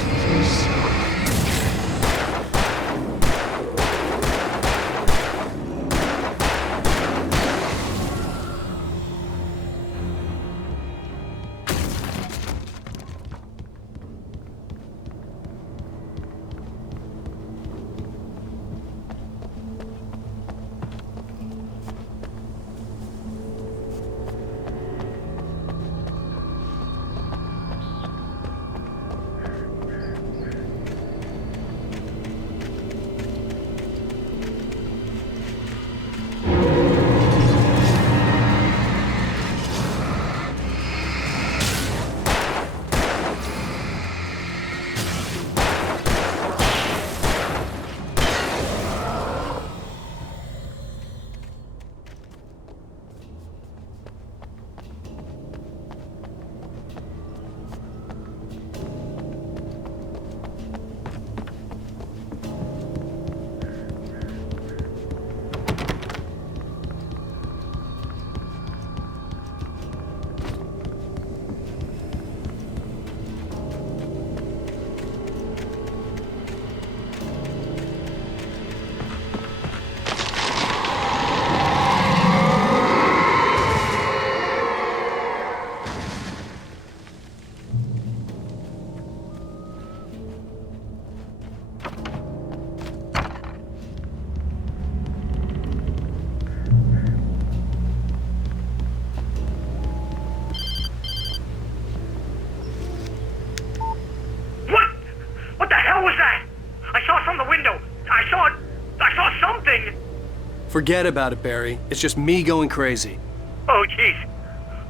Forget about it, Barry. It's just me going crazy. Oh, jeez.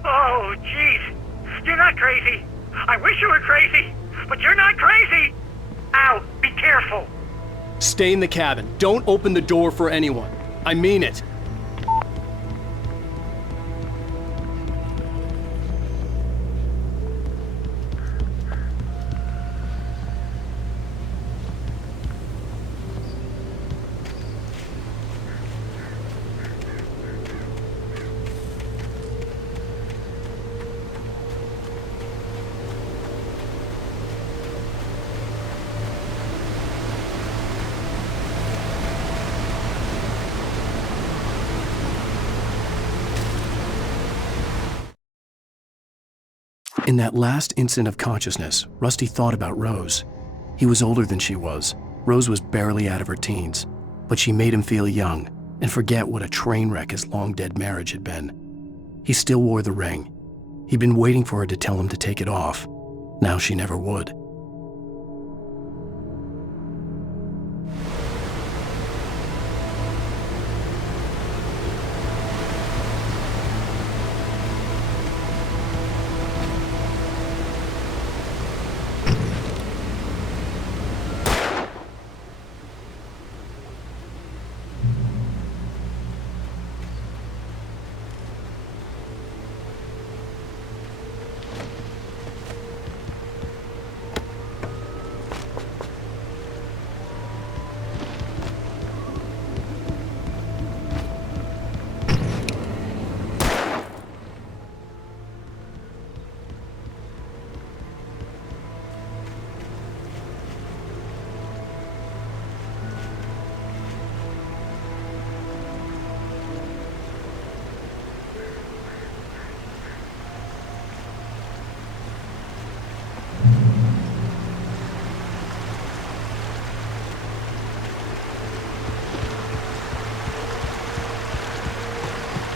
Oh, jeez. You're not crazy. I wish you were crazy, but you're not crazy. Ow, be careful. Stay in the cabin. Don't open the door for anyone. I mean it. In that last instant of consciousness, Rusty thought about Rose. He was older than she was. Rose was barely out of her teens, but she made him feel young and forget what a train wreck his long-dead marriage had been. He still wore the ring. He'd been waiting for her to tell him to take it off. Now she never would.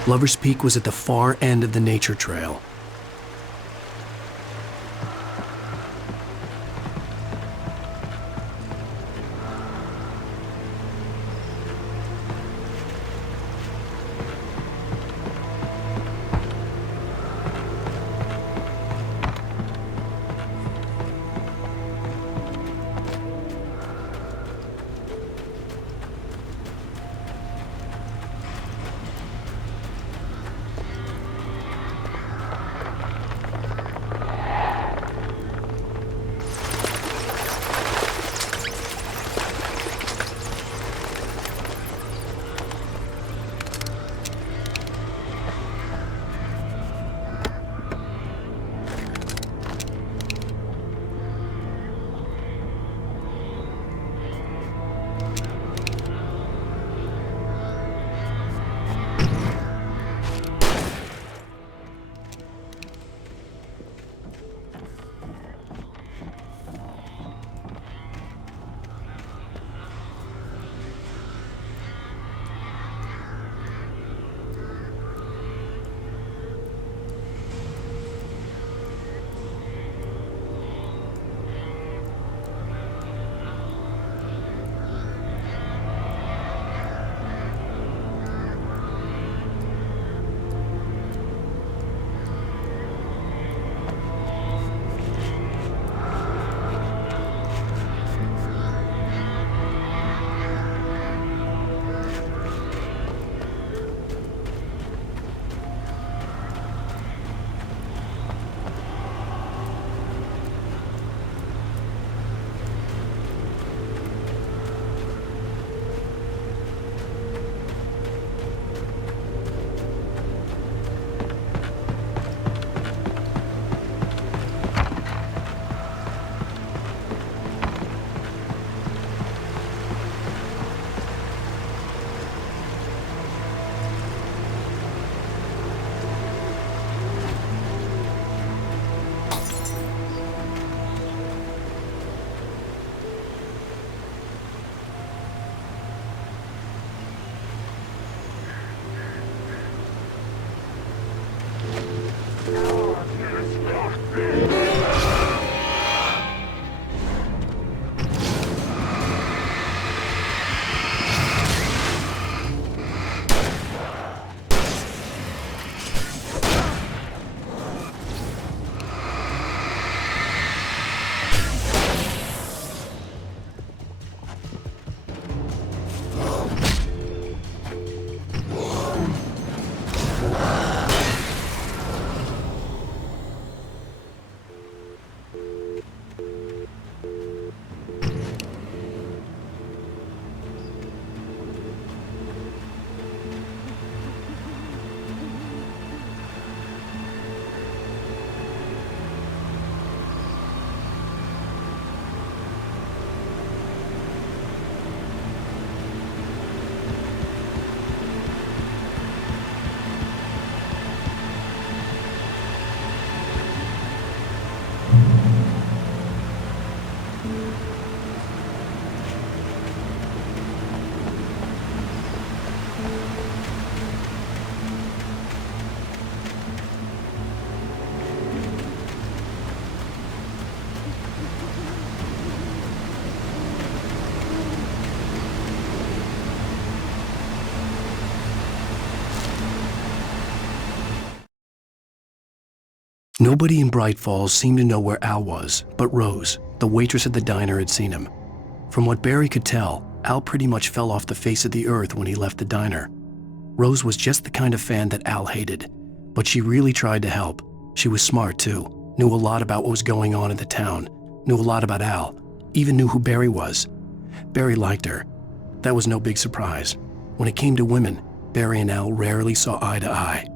Lover's Peak was at the far end of the nature trail. Nobody in Bright Falls seemed to know where Al was, but Rose, the waitress at the diner, had seen him. From what Barry could tell, Al pretty much fell off the face of the earth when he left the diner. Rose was just the kind of fan that Al hated, but she really tried to help. She was smart too, knew a lot about what was going on in the town, knew a lot about Al, even knew who Barry was. Barry liked her. That was no big surprise. When it came to women, Barry and Al rarely saw eye to eye.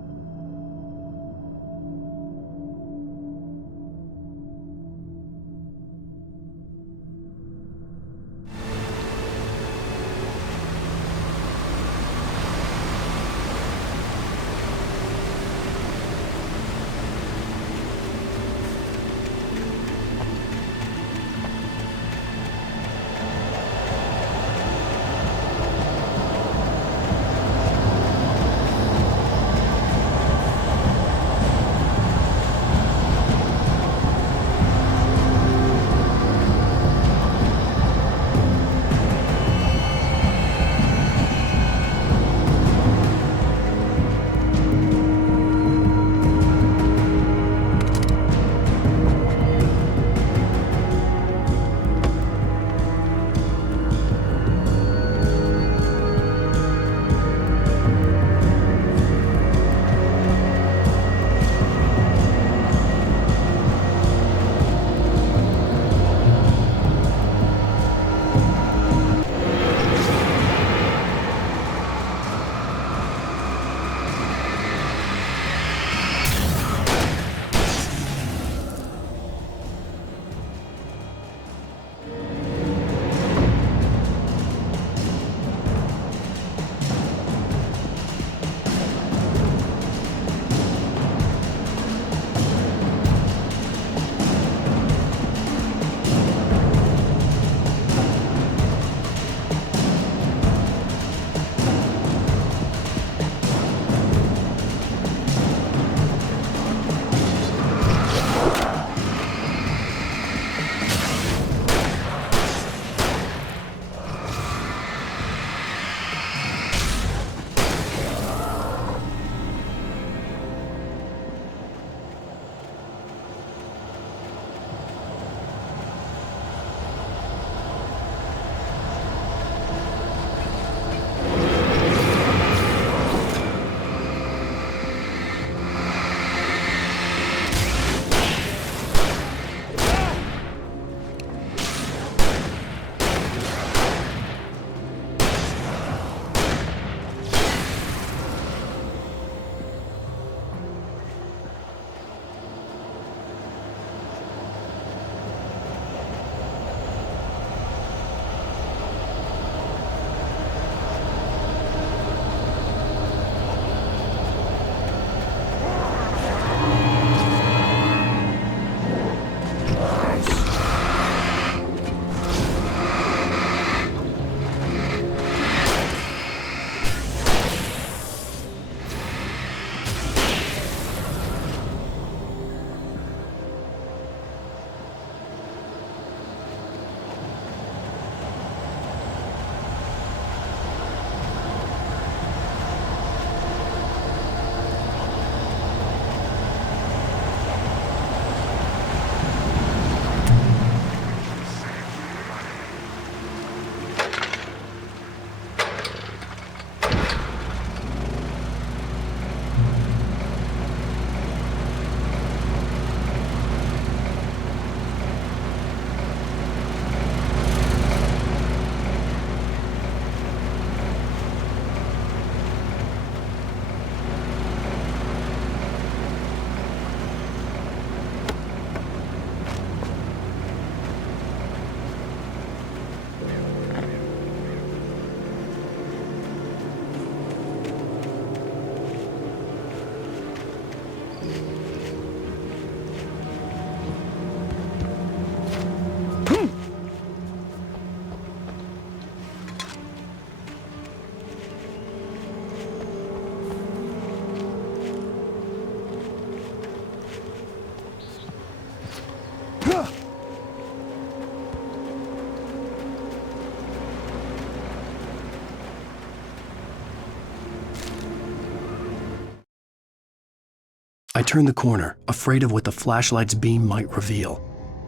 I turned the corner, afraid of what the flashlight's beam might reveal.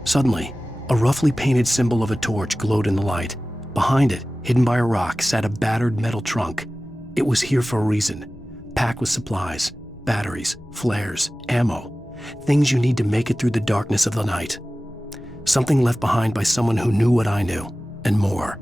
Suddenly, a roughly painted symbol of a torch glowed in the light. Behind it, hidden by a rock, sat a battered metal trunk. It was here for a reason, packed with supplies, batteries, flares, ammo, things you need to make it through the darkness of the night. Something left behind by someone who knew what I knew, and more.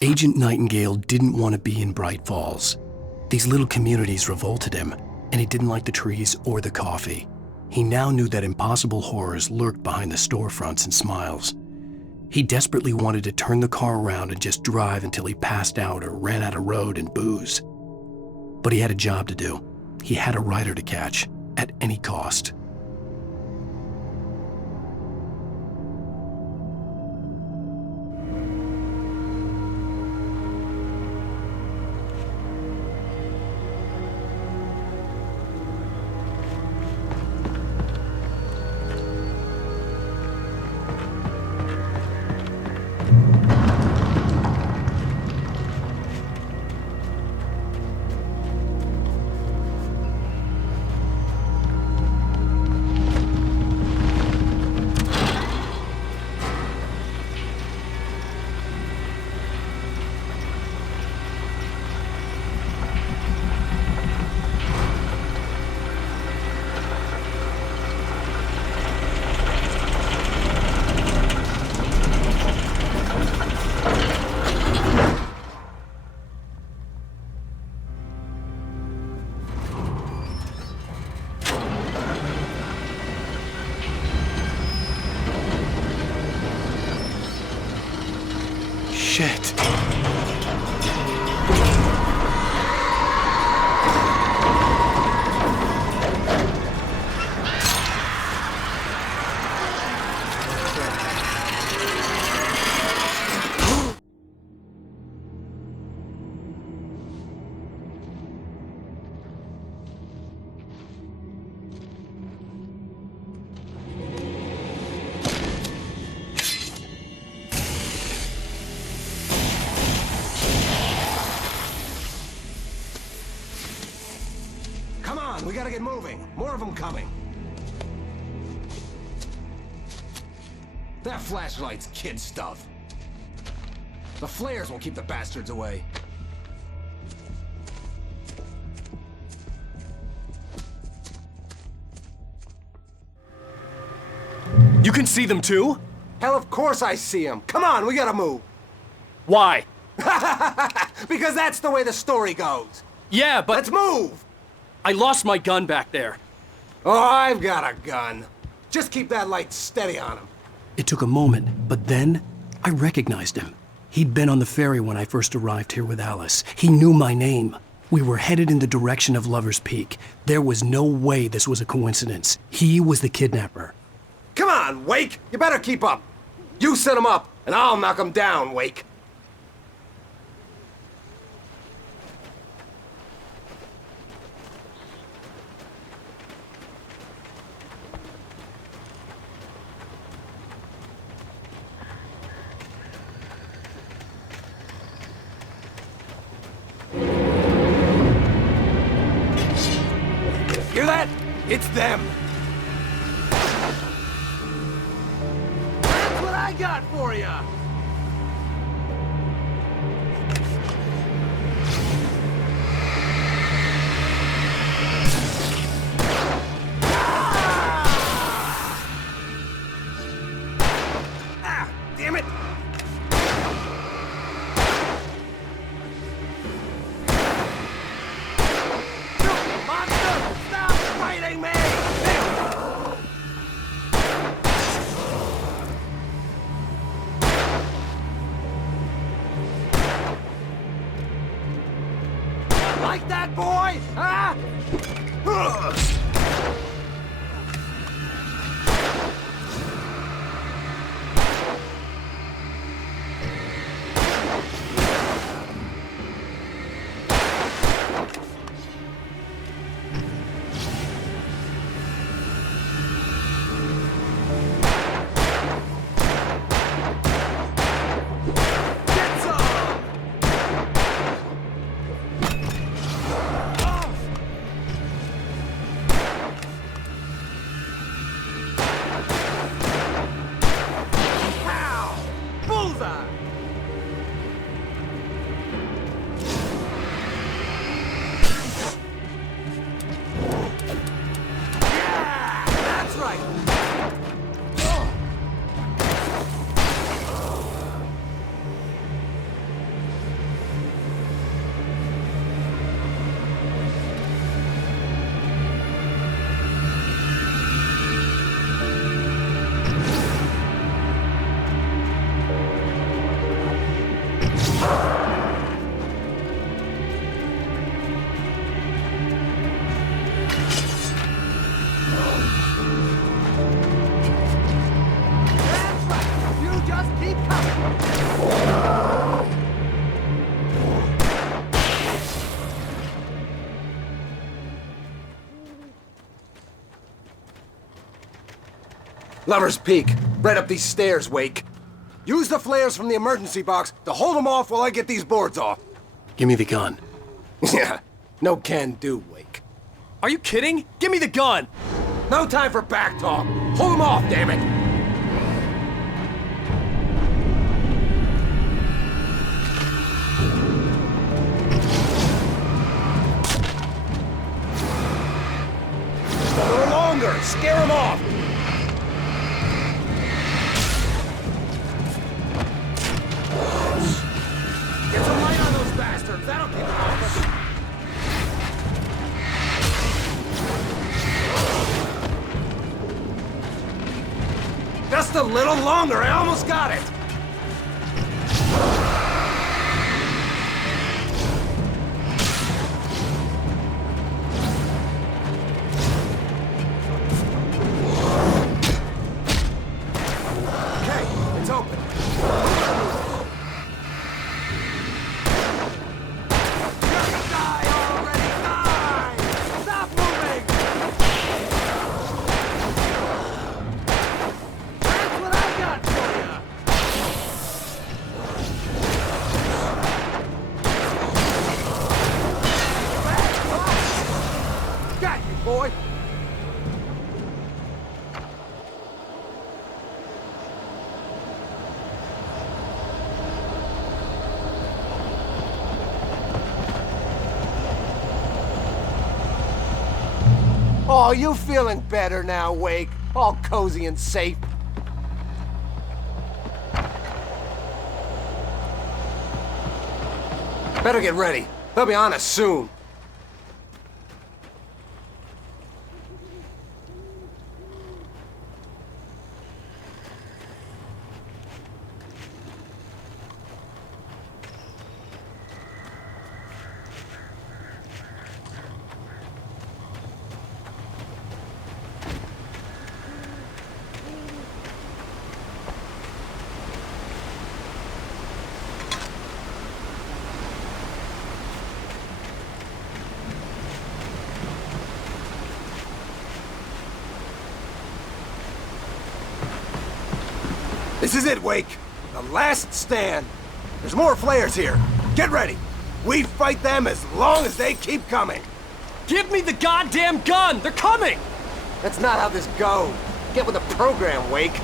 Agent Nightingale didn't want to be in Bright Falls. These little communities revolted him, and he didn't like the trees or the coffee. He now knew that impossible horrors lurked behind the storefronts and smiles. He desperately wanted to turn the car around and just drive until he passed out or ran out of road and booze. But he had a job to do. He had a rider to catch, at any cost. on, we gotta get moving. More of them coming. That flashlight's kid stuff. The flares will keep the bastards away. You can see them too? Hell, of course I see them. Come on, we gotta move. Why? Because that's the way the story goes. Yeah, but... Let's move! I lost my gun back there. Oh, I've got a gun. Just keep that light steady on him. It took a moment, but then I recognized him. He'd been on the ferry when I first arrived here with Alice. He knew my name. We were headed in the direction of Lover's Peak. There was no way this was a coincidence. He was the kidnapper. Come on, Wake! You better keep up. You set him up, and I'll knock him down, Wake. Hear that? It's them. That's what I got for you. Ah! Damn it! Like that, boy? Huh? Lover's Peak. Right up these stairs, Wake. Use the flares from the emergency box to hold them off while I get these boards off. Give me the gun. Yeah, no can do, Wake. Are you kidding? Give me the gun! No time for back talk. Hold them off, damn it! A little longer. Scare them off. Get some light on those bastards. That'll keep them off. Just a little longer. I almost got it. Okay, it's open. boy? Oh, you feeling better now, Wake? All cozy and safe. Better get ready. They'll be on us soon. This is it, Wake. The last stand. There's more flares here. Get ready. We fight them as long as they keep coming. Give me the goddamn gun! They're coming! That's not how this goes. Get with the program, Wake.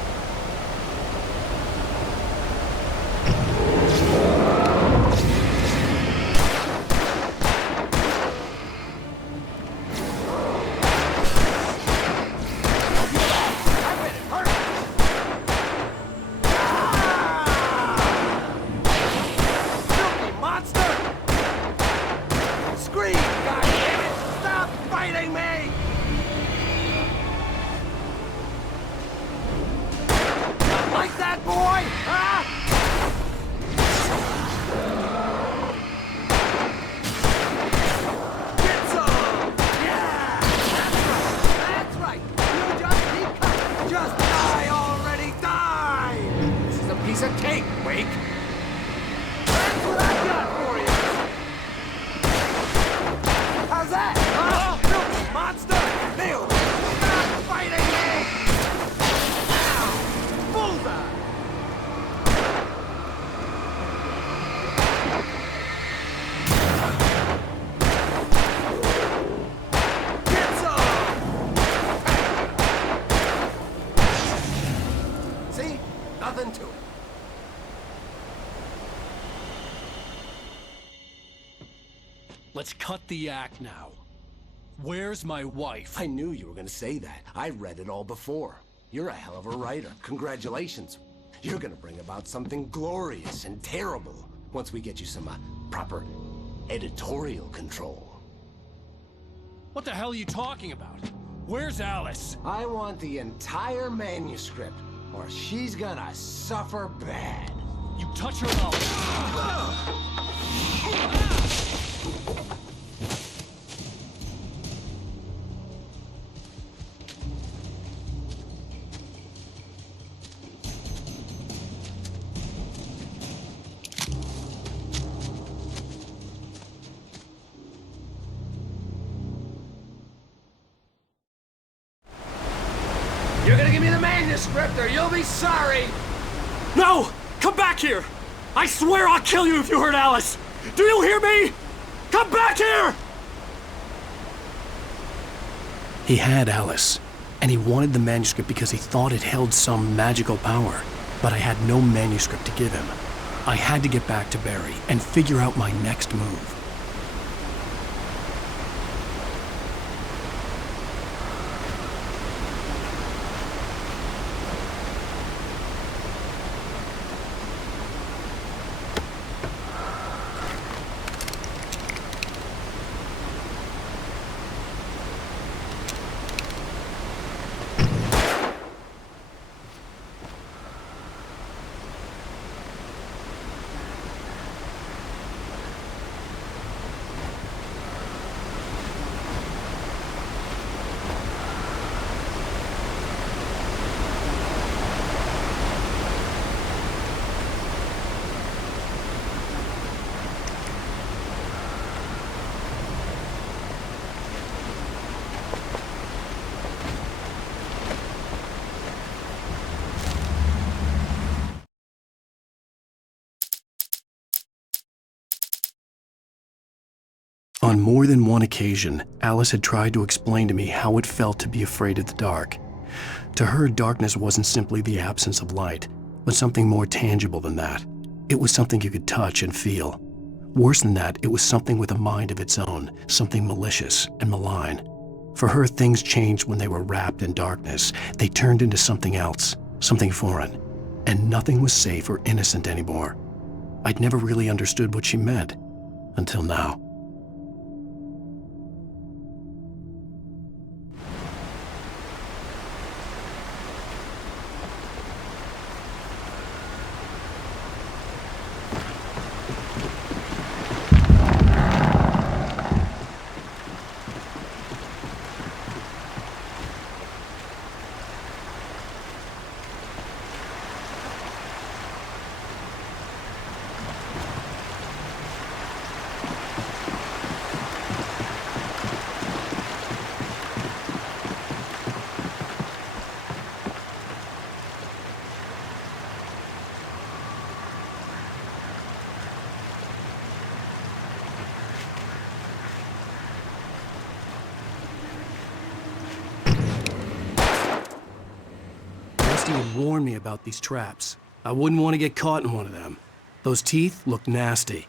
Let's cut the act now. Where's my wife? I knew you were gonna say that. I read it all before. You're a hell of a writer. Congratulations. You're gonna bring about something glorious and terrible once we get you some proper editorial control. What the hell are you talking about? Where's Alice? I want the entire manuscript, or she's gonna suffer bad. You touch her up. You're gonna give me the manuscript or you'll be sorry! No! Come back here! I swear I'll kill you if you hurt Alice! Do you hear me? Come back here! He had Alice, and he wanted the manuscript because he thought it held some magical power. But I had no manuscript to give him. I had to get back to Barry and figure out my next move. On more than one occasion, Alice had tried to explain to me how it felt to be afraid of the dark. To her, darkness wasn't simply the absence of light, but something more tangible than that. It was something you could touch and feel. Worse than that, it was something with a mind of its own, something malicious and malign. For her, things changed when they were wrapped in darkness. They turned into something else, something foreign, and nothing was safe or innocent anymore. I'd never really understood what she meant, until now. Rusty had warned me about these traps. I wouldn't want to get caught in one of them. Those teeth looked nasty.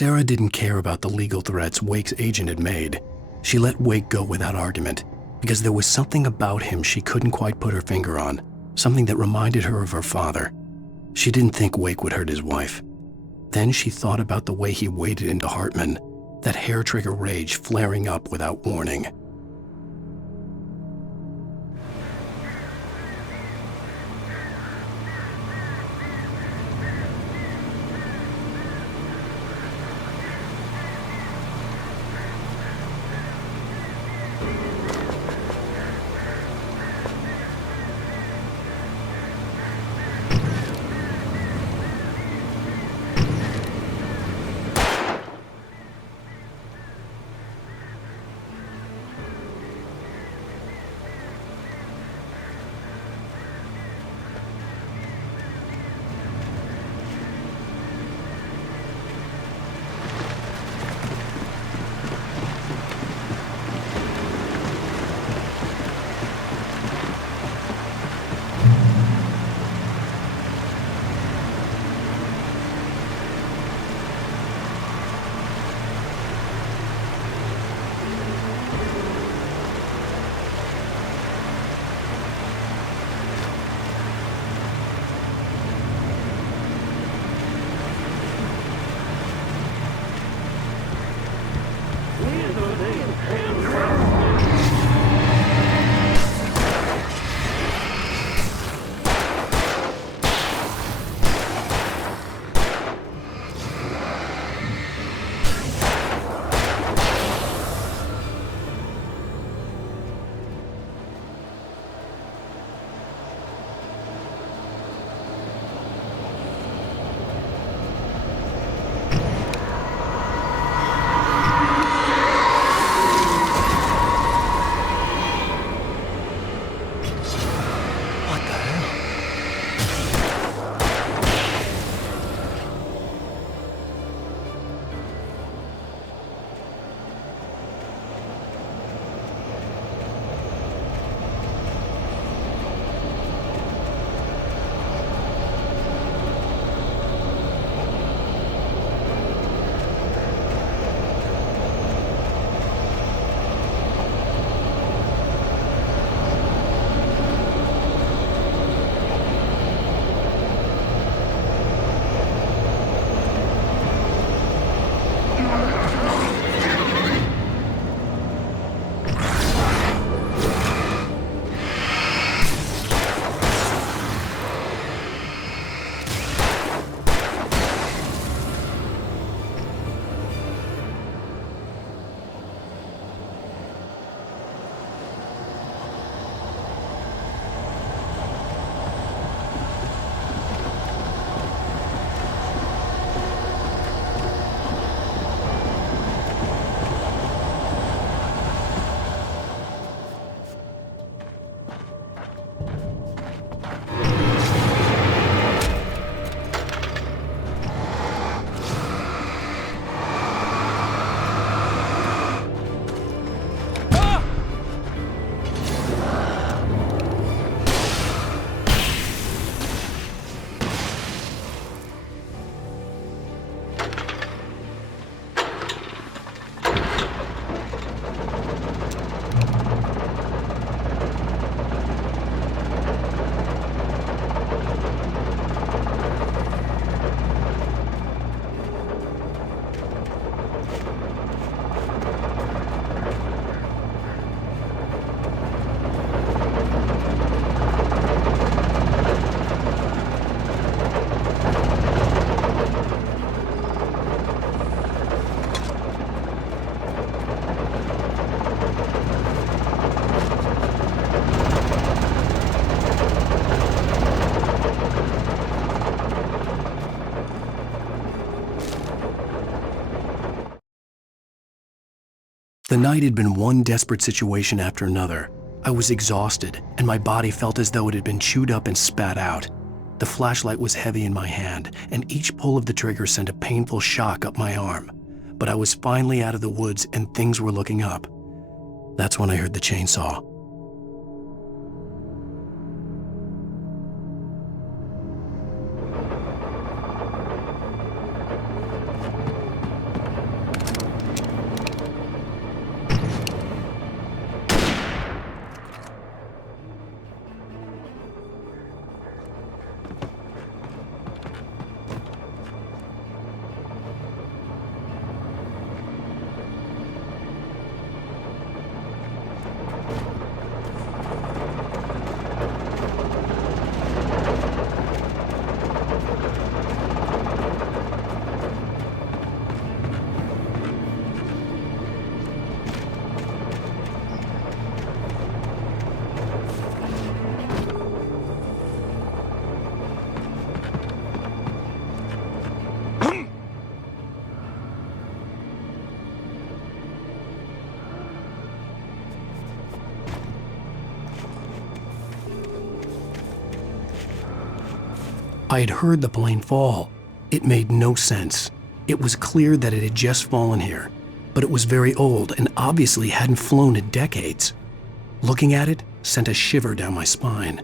Sarah didn't care about the legal threats Wake's agent had made. She let Wake go without argument, because there was something about him she couldn't quite put her finger on, something that reminded her of her father. She didn't think Wake would hurt his wife. Then she thought about the way he waded into Hartman, that hair-trigger rage flaring up without warning. The night had been one desperate situation after another. I was exhausted, and my body felt as though it had been chewed up and spat out. The flashlight was heavy in my hand, and each pull of the trigger sent a painful shock up my arm. But I was finally out of the woods and things were looking up. That's when I heard the chainsaw. I had heard the plane fall. It made no sense. It was clear that it had just fallen here, but it was very old and obviously hadn't flown in decades. Looking at it sent a shiver down my spine.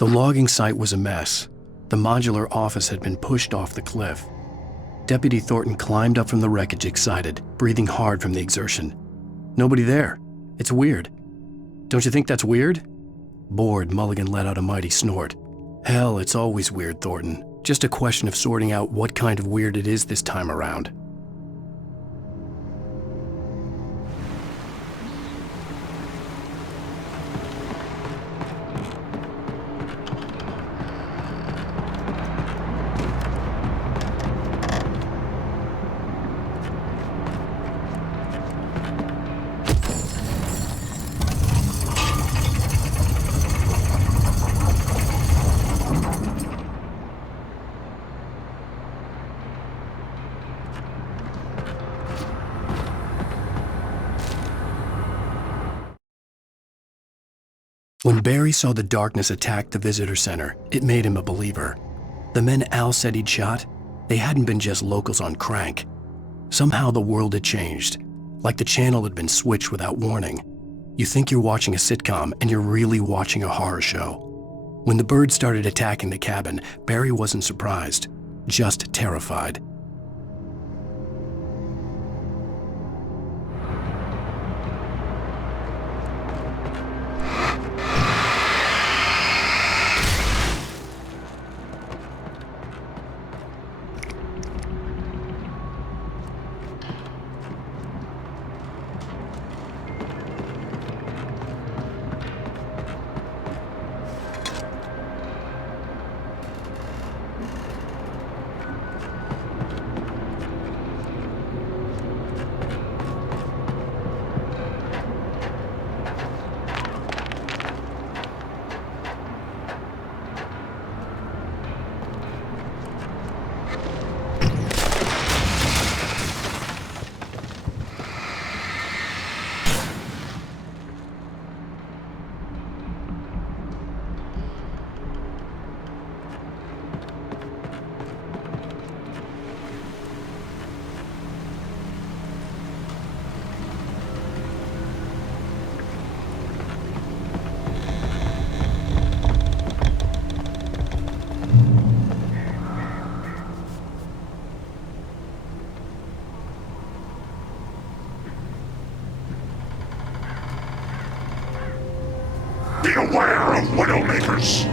The logging site was a mess. The modular office had been pushed off the cliff. Deputy Thornton climbed up from the wreckage excited, breathing hard from the exertion. Nobody there. It's weird. Don't you think that's weird? Bored, Mulligan let out a mighty snort. Hell, it's always weird, Thornton. Just a question of sorting out what kind of weird it is this time around. When Barry saw the darkness attack the visitor center, it made him a believer. The men Al said he'd shot, they hadn't been just locals on crank. Somehow the world had changed, like the channel had been switched without warning. You think you're watching a sitcom, and you're really watching a horror show. When the birds started attacking the cabin, Barry wasn't surprised, just terrified. Beware of Widowmakers!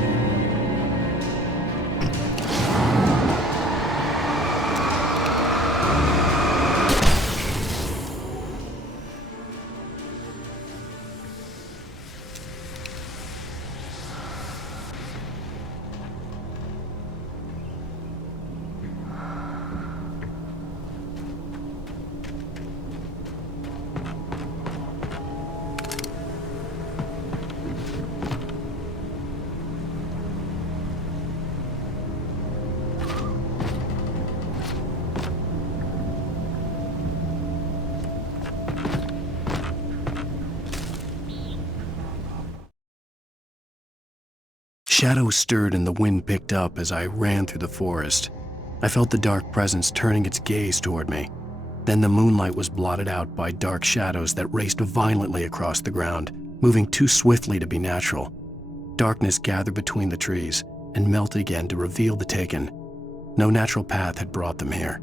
Shadows stirred and the wind picked up as I ran through the forest. I felt the dark presence turning its gaze toward me. Then the moonlight was blotted out by dark shadows that raced violently across the ground, moving too swiftly to be natural. Darkness gathered between the trees and melted again to reveal the Taken. No natural path had brought them here.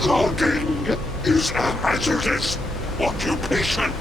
Cooking is a hazardous occupation.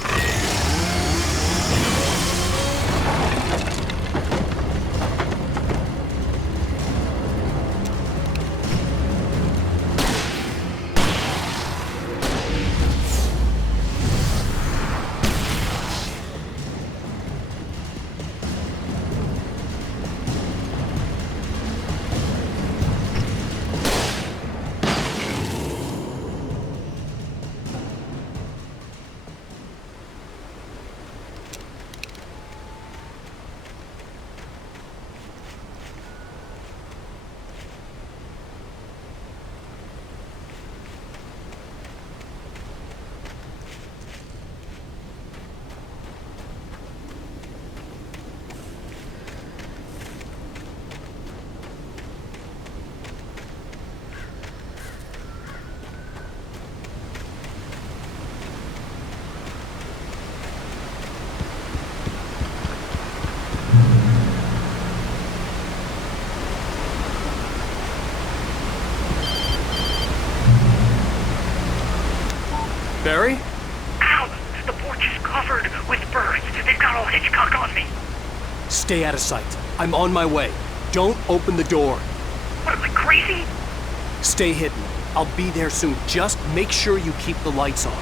Barry? Ow! The porch is covered with birds. They've got all Hitchcock on me. Stay out of sight. I'm on my way. Don't open the door. What, am I crazy? Stay hidden. I'll be there soon. Just make sure you keep the lights on.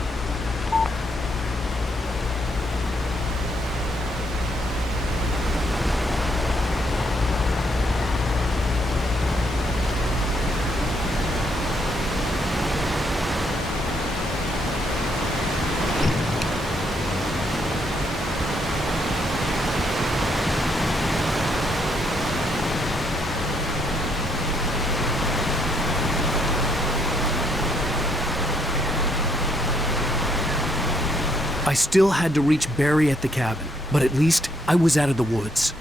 I still had to reach Barry at the cabin, but at least I was out of the woods.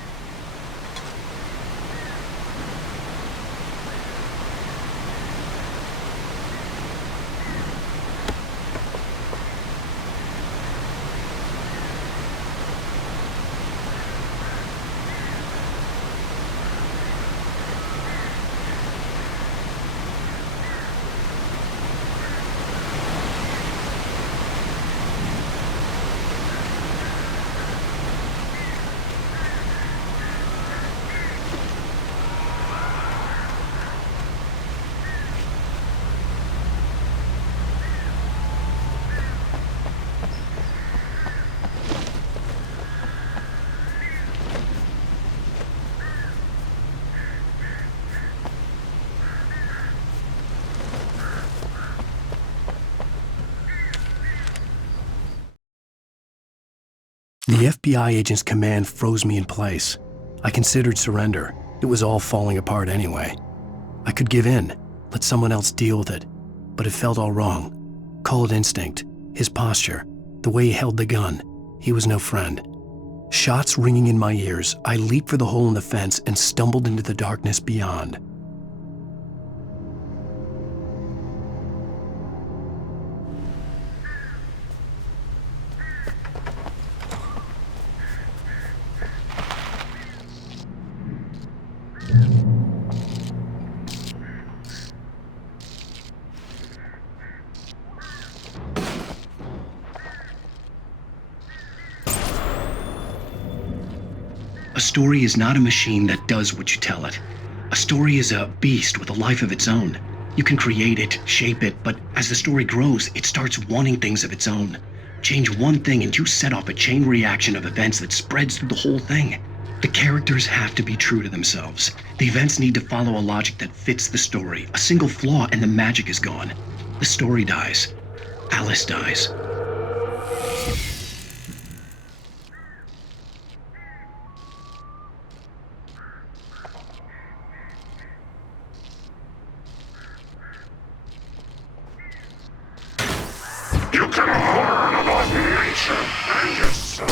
The FBI agent's command froze me in place. I considered surrender. It was all falling apart anyway. I could give in, let someone else deal with it, but it felt all wrong. Call it instinct, his posture, the way he held the gun. He was no friend. Shots ringing in my ears, I leaped for the hole in the fence and stumbled into the darkness beyond. A story is not a machine that does what you tell it. A story is a beast with a life of its own. You can create it, shape it, but as the story grows, it starts wanting things of its own. Change one thing and you set off a chain reaction of events that spreads through the whole thing. The characters have to be true to themselves. The events need to follow a logic that fits the story. A single flaw and the magic is gone. The story dies. Alice dies. You can learn about nature and yourself.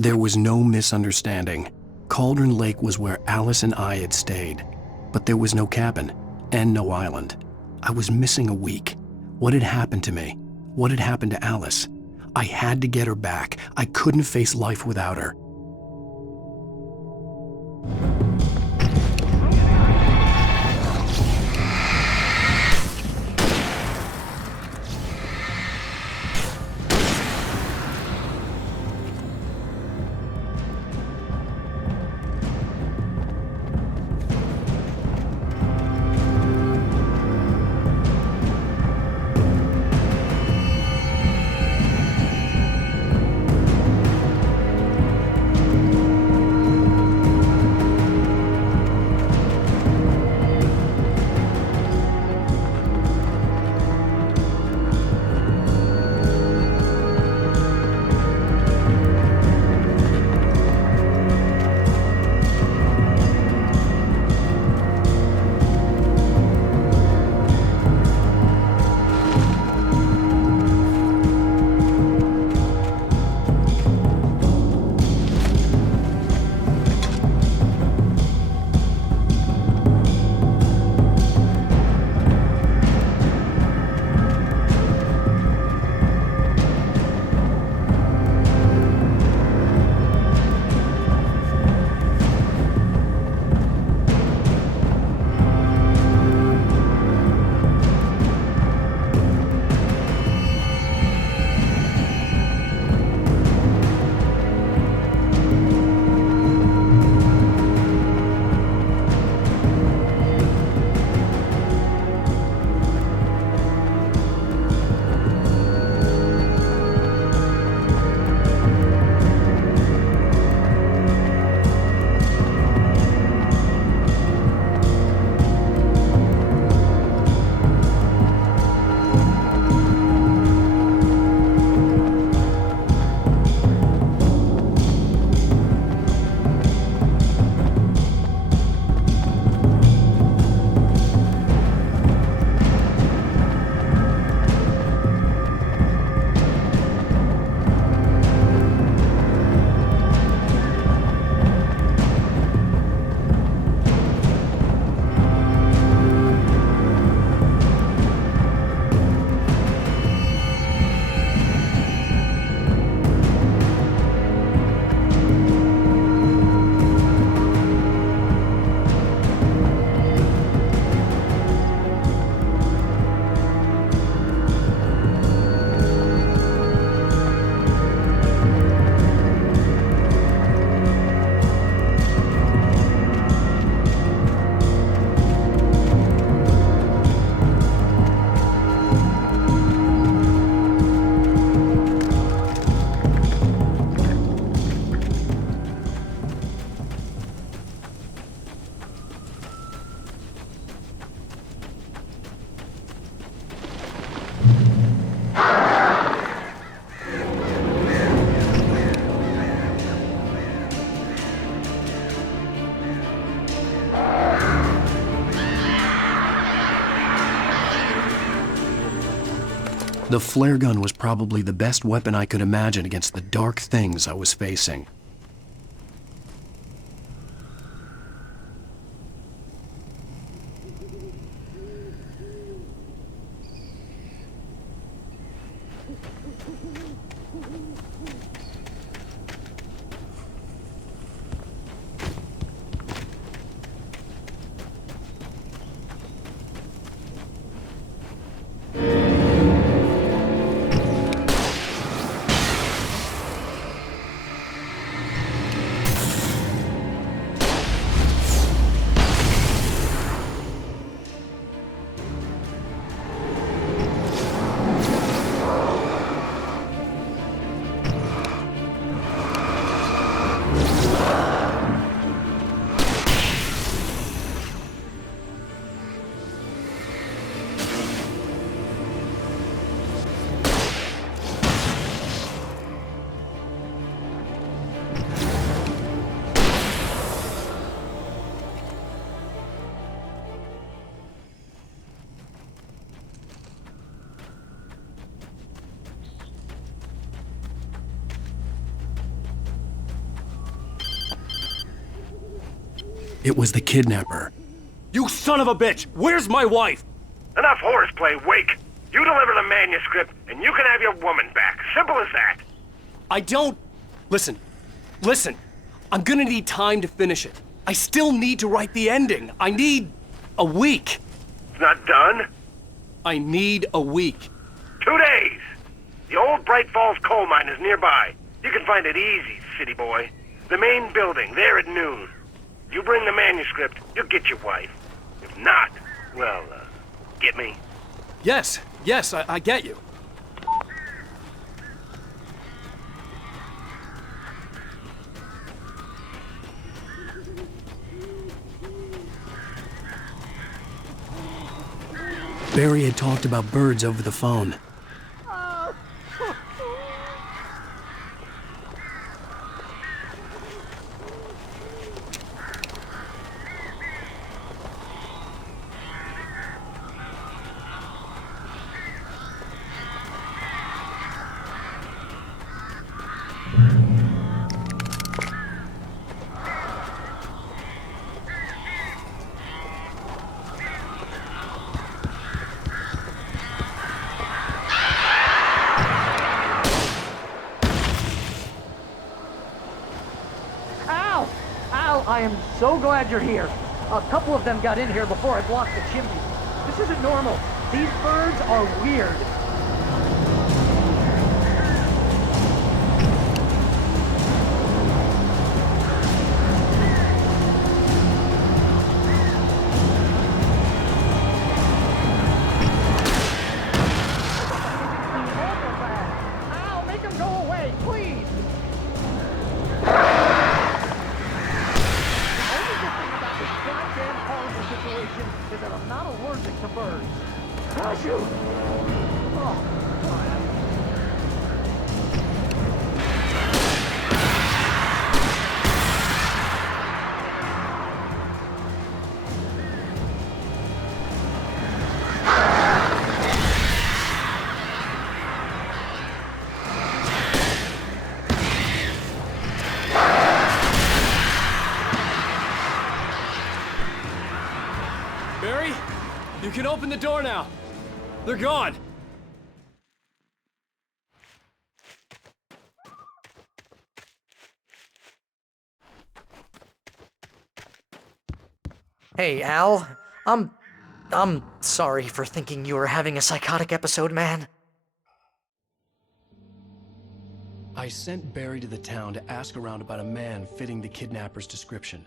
There was no misunderstanding. Cauldron Lake was where Alice and I had stayed, but there was no cabin and no island. I was missing a week. What had happened to me? What had happened to Alice? I had to get her back. I couldn't face life without her. The flare gun was probably the best weapon I could imagine against the dark things I was facing. It was the kidnapper. You son of a bitch! Where's my wife? Enough horseplay, Wake. You deliver the manuscript, and you can have your woman back. Simple as that. I don't... Listen. I'm gonna need time to finish it. I still need to write the ending. I need a week. It's not done? I need a week. 2 days. The old Bright Falls coal mine is nearby. You can find it easy, city boy. The main building, there at noon. You bring the manuscript, you'll get your wife. If not, well, get me? Yes, I get you. Barry had talked about birds over the phone. I am so glad you're here. A couple of them got in here before I blocked the chimney. This isn't normal. These birds are weird. Ow, make them go away, please! Is that I'm not allergic to birds. Gosh, you! Oh, Barry, you can open the door now. They're gone. Hey, Al. I'm sorry for thinking you were having a psychotic episode, man. I sent Barry to the town to ask around about a man fitting the kidnapper's description.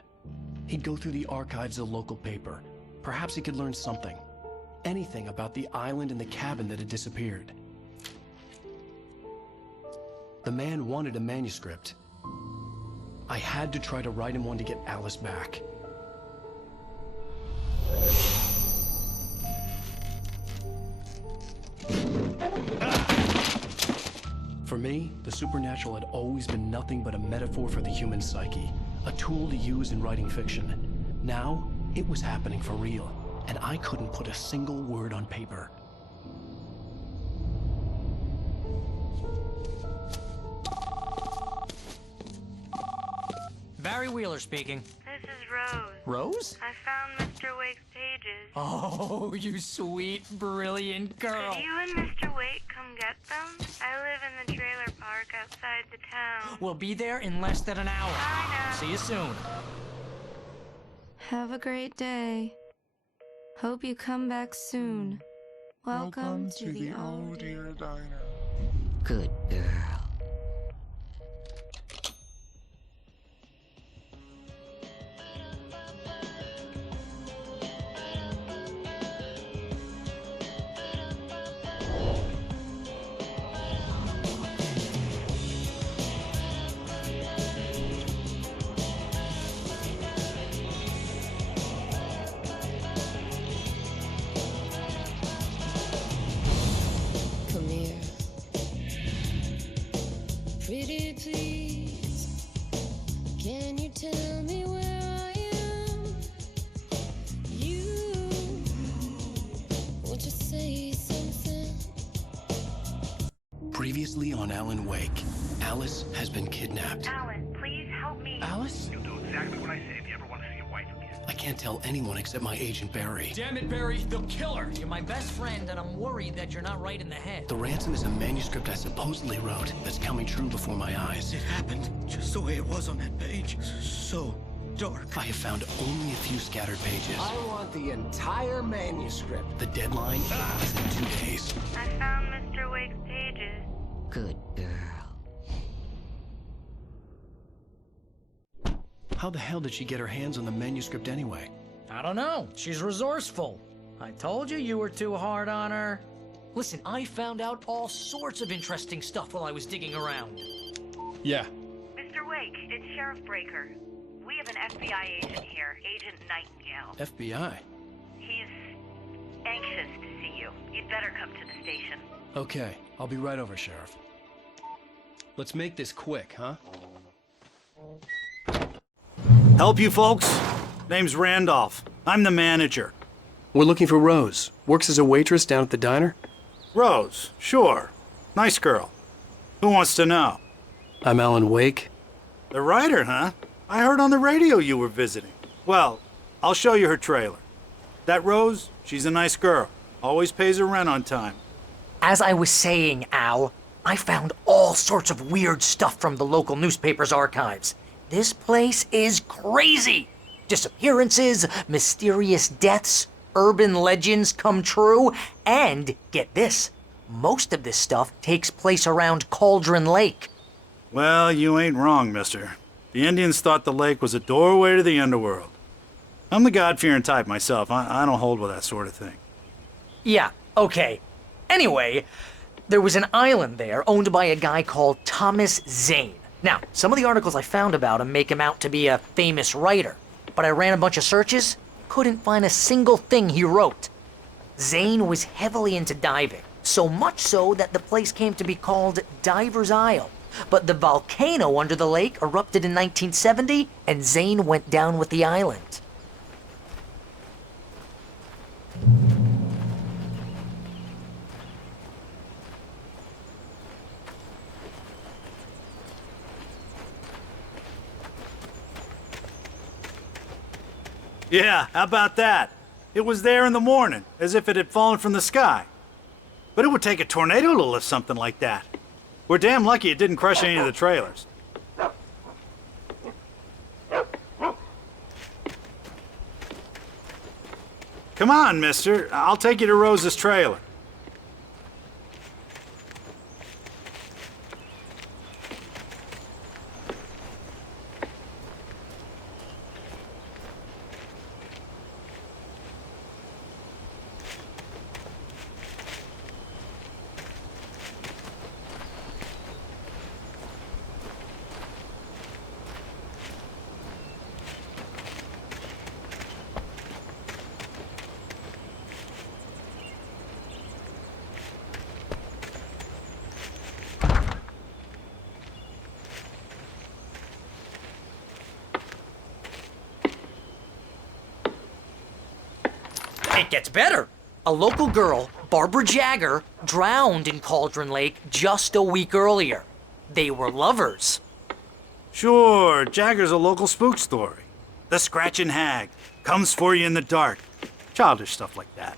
He'd go through the archives of the local paper. Perhaps he could learn something. Anything about the island and the cabin that had disappeared. The man wanted a manuscript. I had to try to write him one to get Alice back. For me, the supernatural had always been nothing but a metaphor for the human psyche, a tool to use in writing fiction. Now, it was happening for real, and I couldn't put a single word on paper. Barry Wheeler speaking. This is Rose. Rose? I found Mr. Wake's pages. Oh, you sweet, brilliant girl. Could you and Mr. Wake come get them? I live in the trailer park outside the town. We'll be there in less than an hour. I know. See you soon. Have a great day. Hope you come back soon. Welcome to the old dear diner. Good girl. Come here. Pretty please, can you tell me where I am? You, won't you say something? Previously on Alan Wake, Alice has been kidnapped. Alan, please help me. Alice? You'll do exactly what I say if you ever want to see your wife again. can't tell anyone except my agent Barry. Damn it, Barry, they'll kill her. You're my best friend, and I'm worried that you're not right in the head. The ransom is a manuscript I supposedly wrote that's coming true before my eyes. It happened just the way it was on that page. So dark. I have found only a few scattered pages. I want the entire manuscript. The deadline is in 2 days. I found Mr. Wake's pages. Good girl. How the hell did she get her hands on the manuscript anyway? I don't know. She's resourceful. I told you you were too hard on her. Listen, I found out all sorts of interesting stuff while I was digging around. Yeah. Mr. Wake, it's Sheriff Breaker. We have an FBI agent here, Agent Nightingale. FBI? He's anxious to see you. You'd better come to the station. Okay, I'll be right over, Sheriff. Let's make this quick, huh? Help you folks? Name's Randolph. I'm the manager. We're looking for Rose. Works as a waitress down at the diner? Rose, sure. Nice girl. Who wants to know? I'm Alan Wake. The writer, huh? I heard on the radio you were visiting. Well, I'll show you her trailer. That Rose, she's a nice girl. Always pays her rent on time. As I was saying, Al, I found all sorts of weird stuff from the local newspaper's archives. This place is crazy. Disappearances, mysterious deaths, urban legends come true, and get this, most of this stuff takes place around Cauldron Lake. Well, you ain't wrong, mister. The Indians thought the lake was a doorway to the underworld. I'm the God-fearing type myself. I don't hold with that sort of thing. Yeah, okay. Anyway, there was an island there owned by a guy called Thomas Zane. Now, some of the articles I found about him make him out to be a famous writer, but I ran a bunch of searches, couldn't find a single thing he wrote. Zane was heavily into diving, so much so that the place came to be called Diver's Isle. But the volcano under the lake erupted in 1970, and Zane went down with the island. Yeah, how about that? It was there in the morning, as if it had fallen from the sky. But it would take a tornado to lift something like that. We're damn lucky it didn't crush any of the trailers. Come on, mister. I'll take you to Rose's trailer. It gets better. A local girl, Barbara Jagger, drowned in Cauldron Lake just a week earlier. They were lovers. Sure, Jagger's a local spook story. The Scratching Hag comes for you in the dark. Childish stuff like that.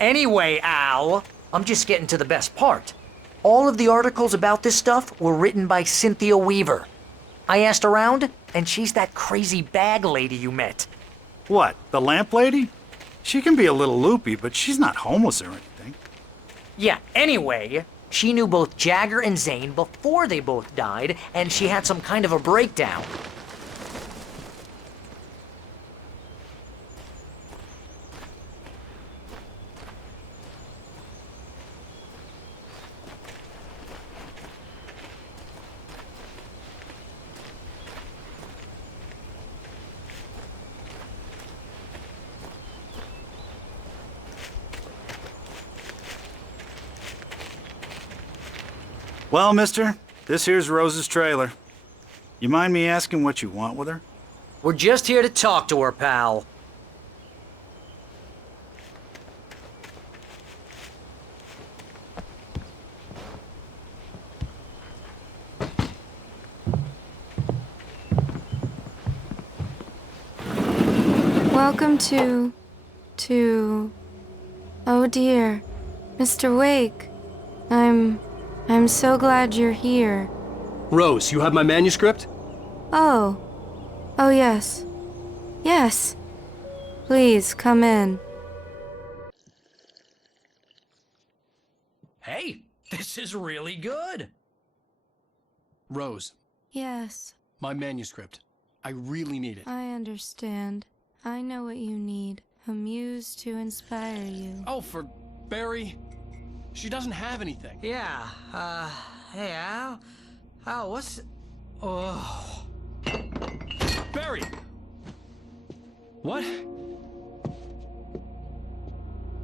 Anyway, Al, I'm just getting to the best part. All of the articles about this stuff were written by Cynthia Weaver. I asked around, and she's that crazy bag lady you met. What, the lamp lady? She can be a little loopy, but she's not homeless or anything. Yeah, anyway, she knew both Jagger and Zane before they both died, and she had some kind of a breakdown. Well, mister, this here's Rose's trailer. You mind me asking what you want with her? We're just here to talk to her, pal. Welcome to... Oh dear, Mr. Wake. I'm so glad you're here. Rose, you have my manuscript? Oh. Oh, yes. Yes. Please, come in. Hey, this is really good. Rose, Yes, my manuscript. I really need it. I understand. I know what you need. A muse to inspire you. Oh, for Barry. She doesn't have anything. Yeah, hey, Al, what's... Oh... Barry! What?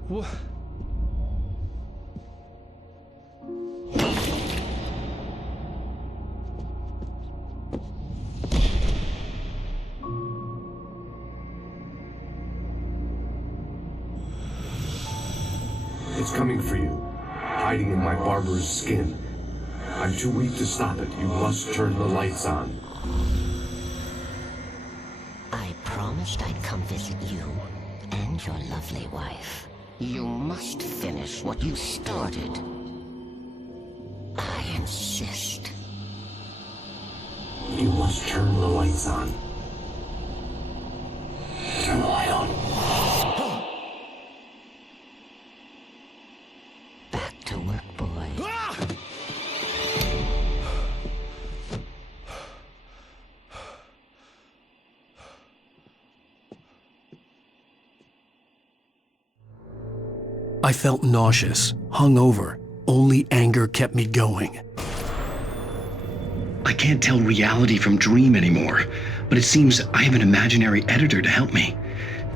What? It's coming for you, hiding in my barber's skin. I'm too weak to stop it. You must turn the lights on. I promised I'd come visit you and your lovely wife. You must finish what you started. I insist. You must turn the lights on. Turn the light on. Back to work, boy. I felt nauseous, hungover. Only anger kept me going. I can't tell reality from dream anymore, but it seems I have an imaginary editor to help me.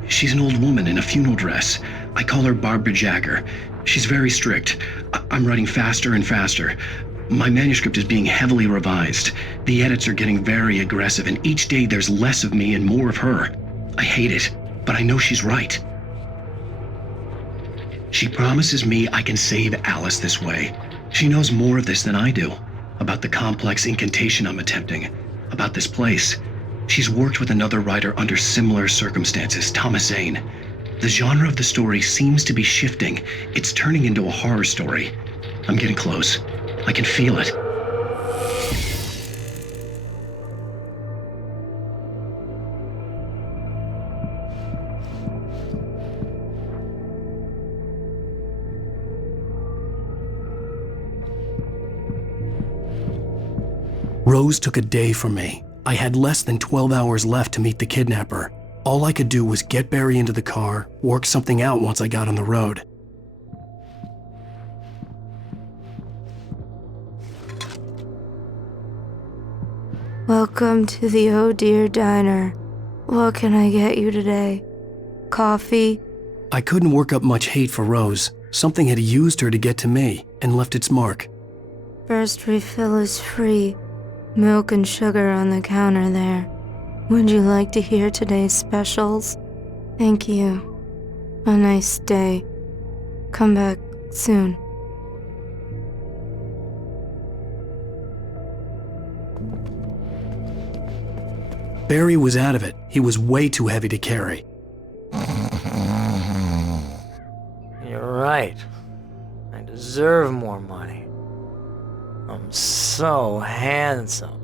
She's an old woman in a funeral dress. I call her Barbara Jagger. She's very strict. I'm writing faster and faster. My manuscript is being heavily revised. The edits are getting very aggressive, and each day there's less of me and more of her. I hate it, but I know she's right. She promises me I can save Alice this way. She knows more of this than I do. About the complex incantation I'm attempting. About this place. She's worked with another writer under similar circumstances, Thomas Zane. The genre of the story seems to be shifting. It's turning into a horror story. I'm getting close. I can feel it. Rose took a day from me. I had less than 12 hours left to meet the kidnapper. All I could do was get Barry into the car, work something out once I got on the road. Welcome to the Oh Dear Diner. What can I get you today? Coffee? I couldn't work up much hate for Rose. Something had used her to get to me and left its mark. First refill is free. Milk and sugar on the counter there. Would you like to hear today's specials? Thank you. A nice day. Come back soon. Barry was out of it. He was way too heavy to carry. You're right. I deserve more money. I'm so handsome.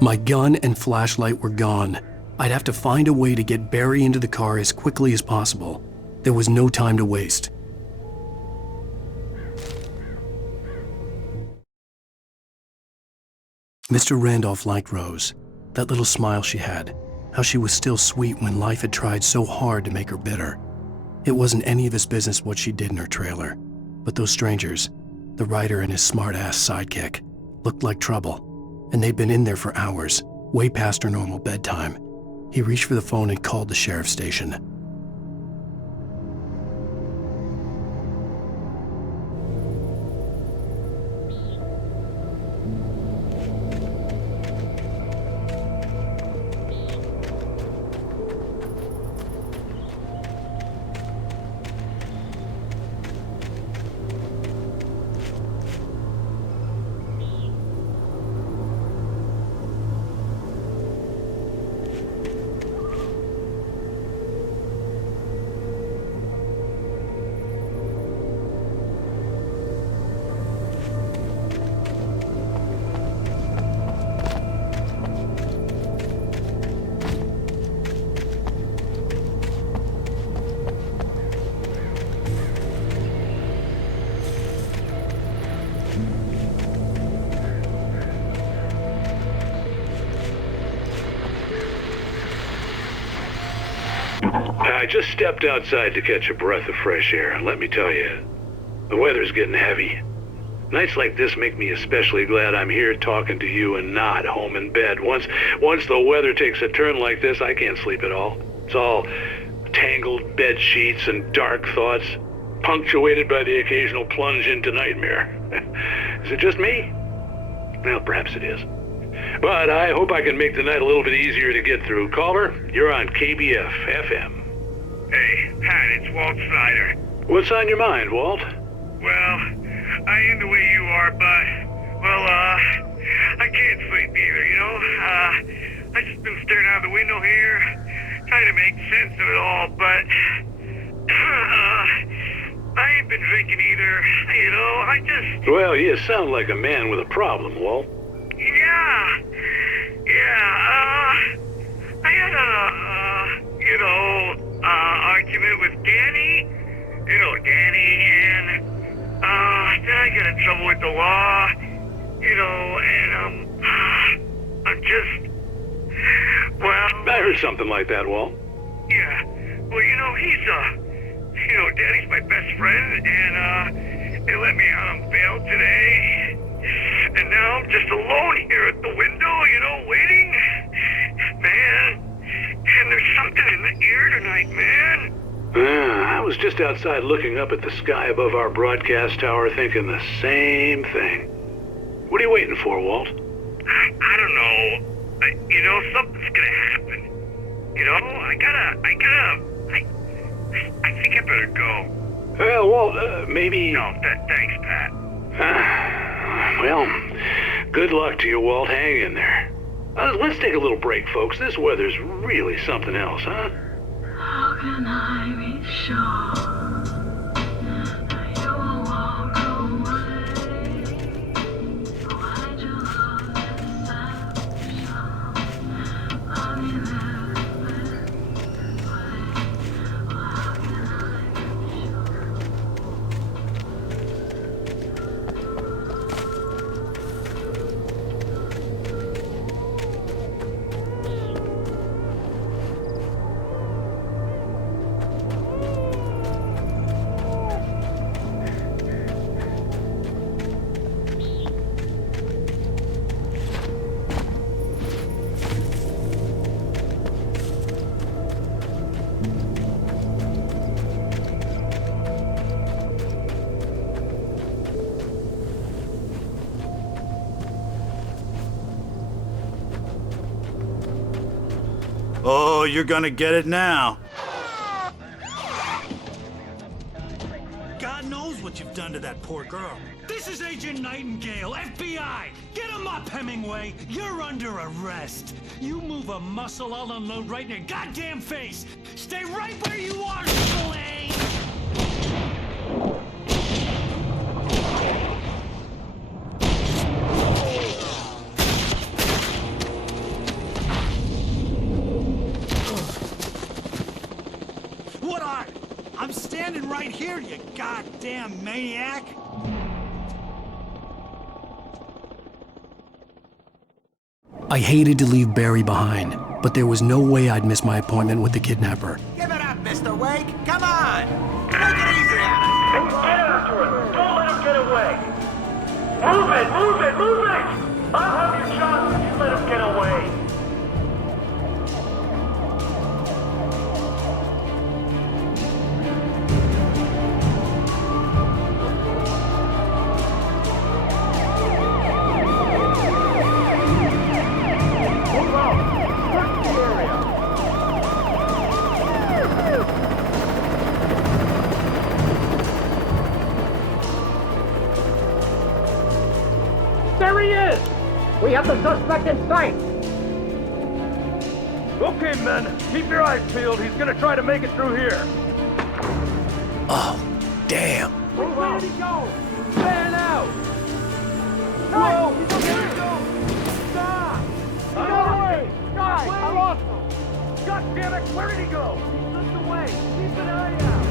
My gun and flashlight were gone. I'd have to find a way to get Barry into the car as quickly as possible. There was no time to waste. Mr. Randolph liked Rose. That little smile she had. How she was still sweet when life had tried so hard to make her bitter. It wasn't any of his business what she did in her trailer. But those strangers, the writer and his smart-ass sidekick, looked like trouble. And they'd been in there for hours, way past her normal bedtime. He reached for the phone and called the sheriff's station. I just stepped outside to catch a breath of fresh air, and let me tell you, the weather's getting heavy. Nights like this make me especially glad I'm here talking to you and not home in bed. Once the weather takes a turn like this, I can't sleep at all. It's all tangled bed sheets and dark thoughts, punctuated by the occasional plunge into nightmare. Is it just me? Well, perhaps it is. But I hope I can make the night a little bit easier to get through. Caller, you're on KBF FM. Hey, Pat, it's Walt Snyder. What's on your mind, Walt? Well, I am the way you are, but, I can't sleep either, you know? I just been staring out the window here, trying to make sense of it all, but, I ain't been drinking either, you know, Well, you sound like a man with a problem, Walt. I had argument with Danny, and, then I got in trouble with the law, and, I'm just, I heard something like that, Walt. yeah, well, Danny's my best friend, and, they let me out on bail today, and now I'm just alone here at the window, waiting, man, and there's something in the air tonight, man. I was just outside looking up at the sky above our broadcast tower thinking the same thing. What are you waiting for, Walt? I don't know. Something's gonna happen. I think I better go. Well, Walt, maybe... No, thanks, Pat. Well, good luck to you, Walt. Hang in there. Let's take a little break, folks. This weather's really something else, huh? How can I be sure that you will walk away? Why'd you love deception? I mean, Oh, you're gonna get it now. God knows what you've done to that poor girl. This is Agent Nightingale, FBI! Get him up, Hemingway! You're under arrest! You move a muscle, I'll unload right in your goddamn face! Stay right where you are, Slade! I'm standing right here, you goddamn maniac! I hated to leave Barry behind, but there was no way I'd miss my appointment with the kidnapper. Give it up, Mr. Wake! Come on! Take it easy on us! Get after him! Don't let him get away! Move it! Move it! Move it! I'll have your shot if you let him get away! There he is! We have the suspect in sight! Okay, men, keep your eyes peeled. He's gonna try to make it through here. Oh, damn. Where did he go? Fan out! Whoa! Here he goes! Stop! Away! Guys, I lost him! God damn it, where did he go? He slipped away! Keep an eye out!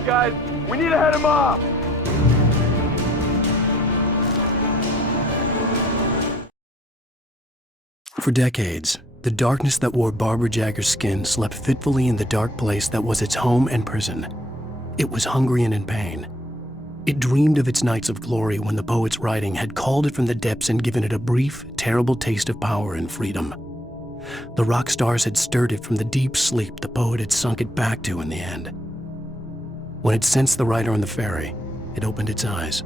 back, guys. We need to head him off. For decades, the darkness that wore Barbara Jagger's skin slept fitfully in the dark place that was its home and prison. It was hungry and in pain. It dreamed of its nights of glory when the poet's writing had called it from the depths and given it a brief, terrible taste of power and freedom. The rock stars had stirred it from the deep sleep the poet had sunk it back to in the end. When it sensed the writer on the ferry, it opened its eyes.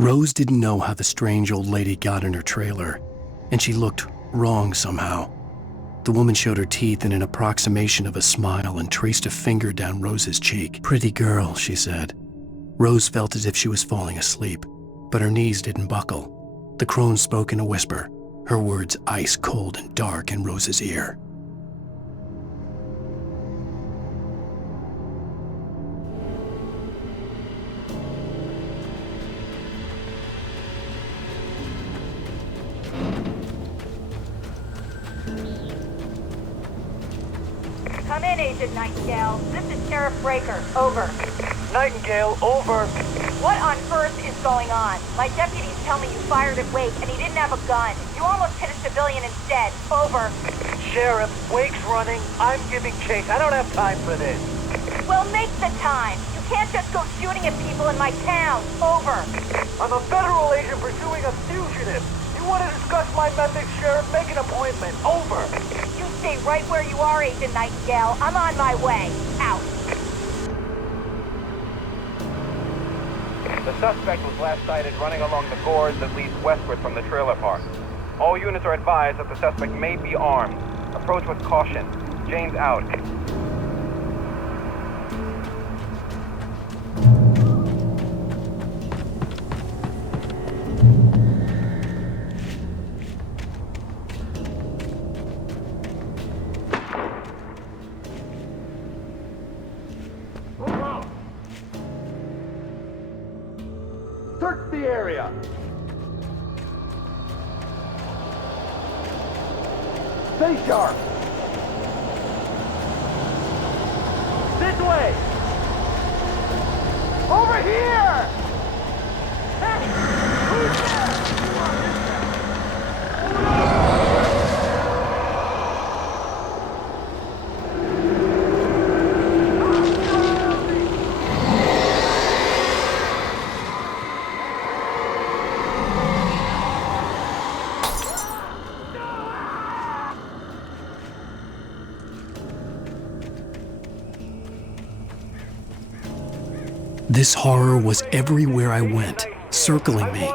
Rose didn't know how the strange old lady got in her trailer, and she looked wrong somehow. The woman showed her teeth in an approximation of a smile and traced a finger down Rose's cheek. "Pretty girl," she said. Rose felt as if she was falling asleep, but her knees didn't buckle. The crone spoke in a whisper, her words ice cold and dark in Rose's ear. Come in, Agent Nightingale. This is Sheriff Breaker. Over. Nightingale, over. What on earth is going on? My deputies tell me you fired at Wake and he didn't have a gun. You almost hit a civilian instead. Over. Sheriff, Wake's running. I'm giving chase. I don't have time for this. Well, make the time. You can't just go shooting at people in my town. Over. I'm a federal agent pursuing a fugitive. You want to discuss my methods, Sheriff? Make an appointment. Over. You stay right where you are, Agent Nightingale. I'm on my way. Out. The suspect was last sighted running along the gorge that leads westward from the trailer park. All units are advised that the suspect may be armed. Approach with caution. Jane's out. Search the area. Stay sharp. This way. Over here. Hey, who's there? This horror was everywhere I went, circling me.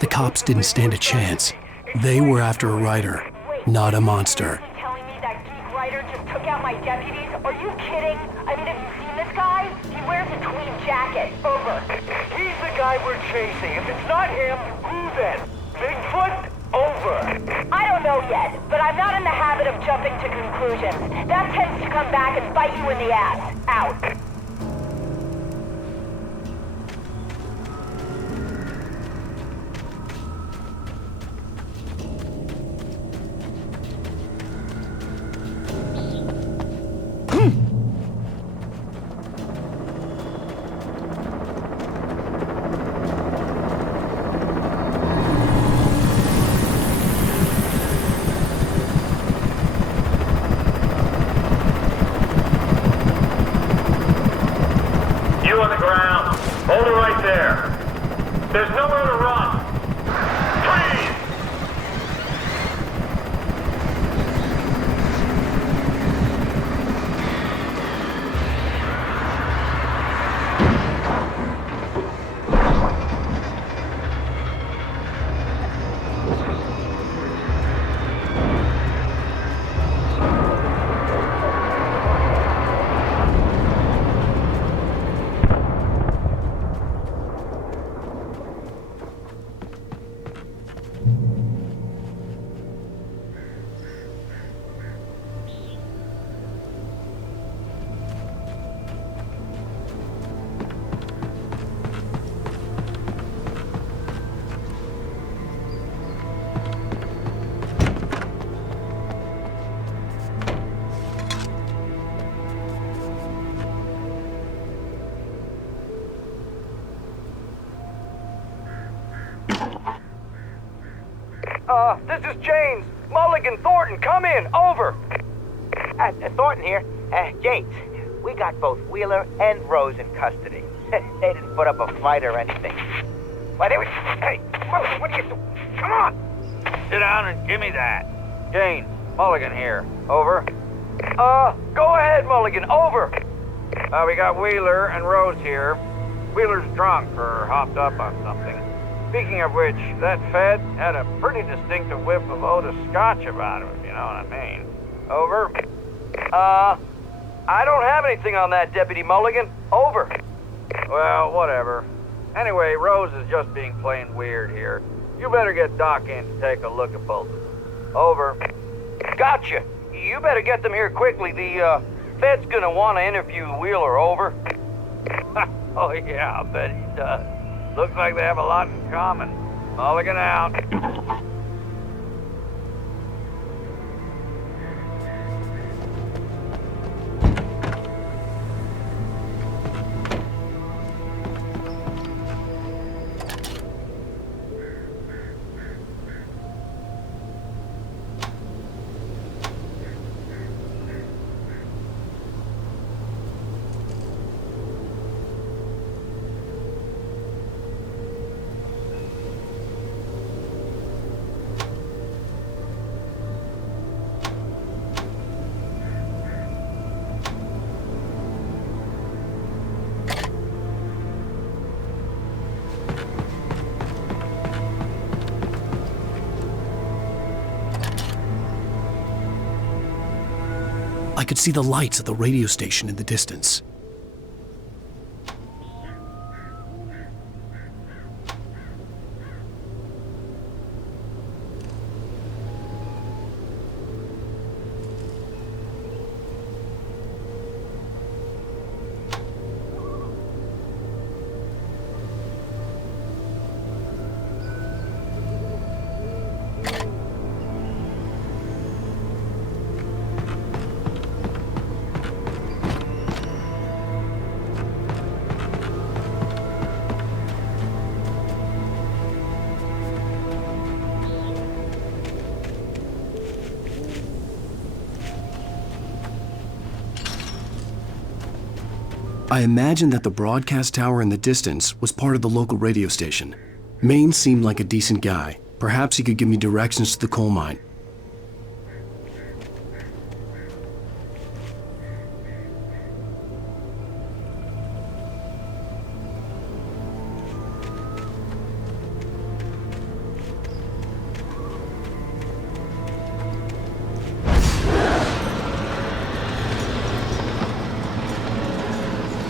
The cops didn't stand a chance. They were after a writer, not a monster. Telling me that geek writer just took out my deputies? Are you kidding? I mean, have you seen this guy? He wears a tweed jacket. Over. He's the guy we're chasing. If it's not him, who then? Bigfoot? Over. I don't know yet, but I'm not in the habit of jumping to conclusions. That tends to come back and bite you in the ass. Out. This is James. Mulligan, Thornton, come in. Over. Thornton here. James, we got both Wheeler and Rose in custody. They didn't put up a fight or anything. Why, they were... Hey, Mulligan, what are you doing? Come on! Sit down and give me that. Jane, Mulligan here. Over. Go ahead, Mulligan. Over. We got Wheeler and Rose here. Wheeler's drunk or hopped up on something. Speaking of which, that Fed had a pretty distinctive whiff of Otis Scotch about him, if you know what I mean. Over. I don't have anything on that, Deputy Mulligan. Over. Well, whatever. Anyway, Rose is just being plain weird here. You better get Doc in to take a look at both of them. Over. Gotcha. You better get them here quickly. The, Fed's gonna want to interview Wheeler. Over. Oh, yeah, I'll bet he does. Looks like they have a lot in common. Mulligan out. I could see the lights of the radio station in the distance. I imagined that the broadcast tower in the distance was part of the local radio station. Maine seemed like a decent guy. Perhaps he could give me directions to the coal mine.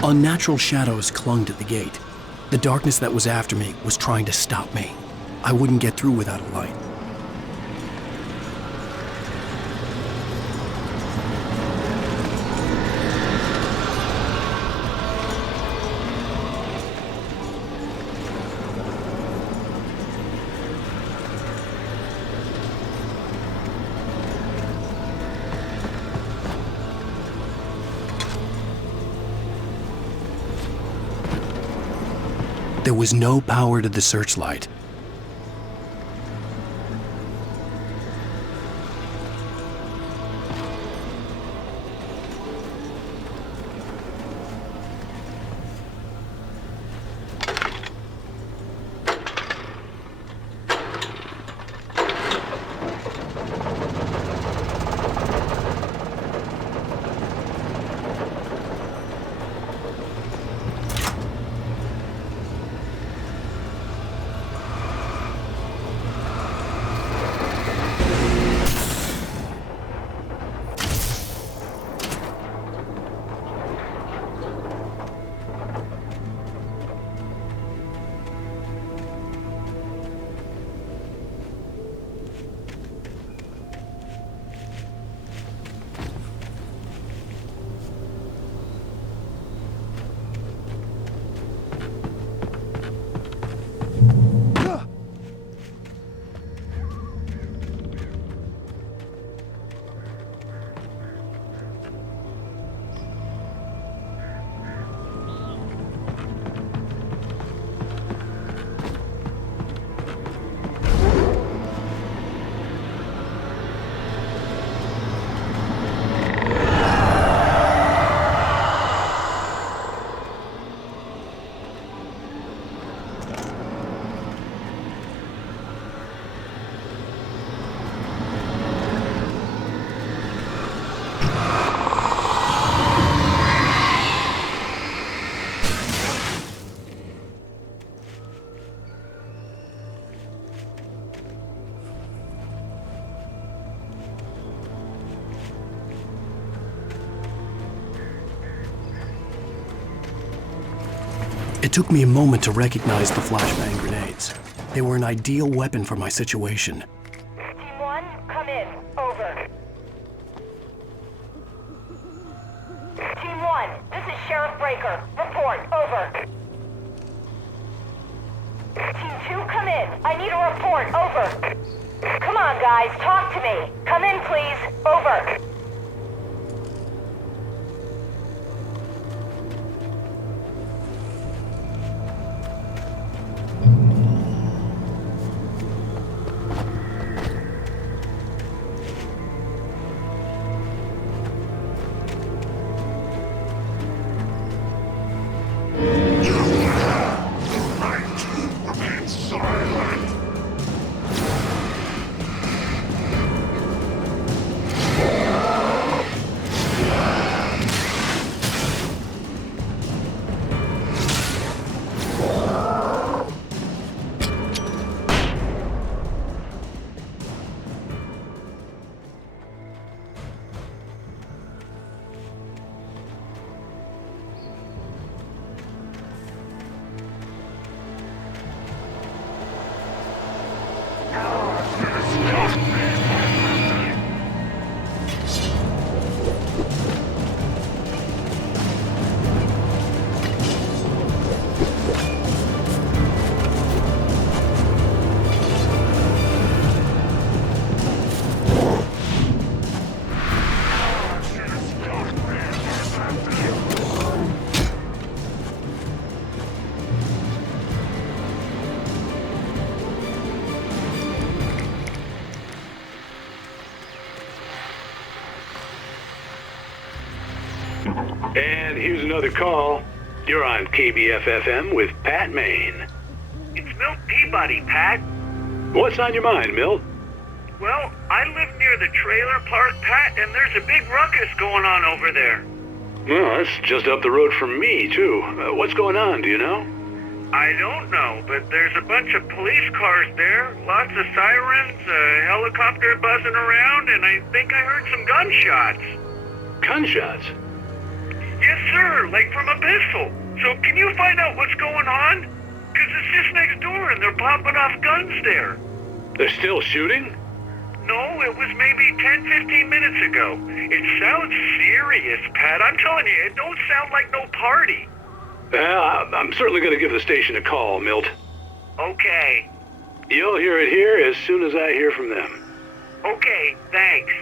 Unnatural shadows clung to the gate. The darkness that was after me was trying to stop me. I wouldn't get through without a light. There was no power to the searchlight. It took me a moment to recognize the flashbang grenades. They were an ideal weapon for my situation. Team 1, come in. Over. Team 1, this is Sheriff Breaker. Report. Over. Team 2, come in. I need a report. Over. Come on, guys. Talk to me. Come in, please. Over. And here's another call. You're on KBF-FM with Pat Maine. It's Milt Peabody, Pat. What's on your mind, Milt? Well, I live near the trailer park, Pat, and there's a big ruckus going on over there. Well, that's just up the road from me, too. What's going on, do you know? I don't know, but there's a bunch of police cars there, lots of sirens, a helicopter buzzing around, and I think I heard some gunshots. Gunshots? Yes, sir, like from a pistol. So can you find out what's going on? Because it's just next door and they're popping off guns there. They're still shooting? No, it was maybe 10, 15 minutes ago. It sounds serious, Pat. I'm telling you, it don't sound like no party. I'm certainly going to give the station a call, Milt. Okay. You'll hear it here as soon as I hear from them. Okay, thanks.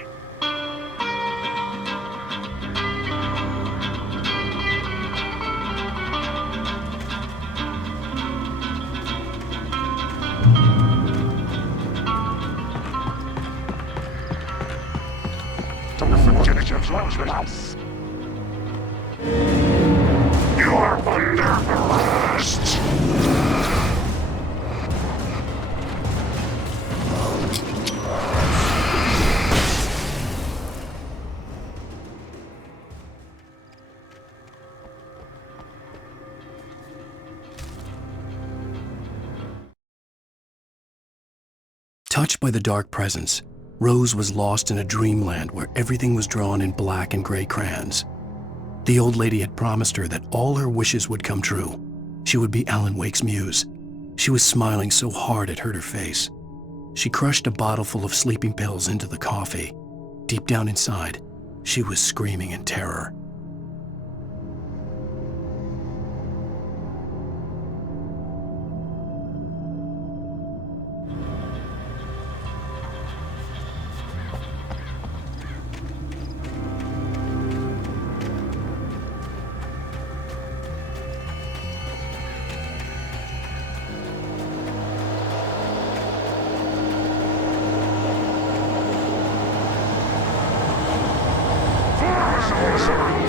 You are under arrest! Touched by the dark presence, Rose was lost in a dreamland where everything was drawn in black and gray crayons. The old lady had promised her that all her wishes would come true. She would be Alan Wake's muse. She was smiling so hard it hurt her face. She crushed a bottle full of sleeping pills into the coffee. Deep down inside, she was screaming in terror. Sorry.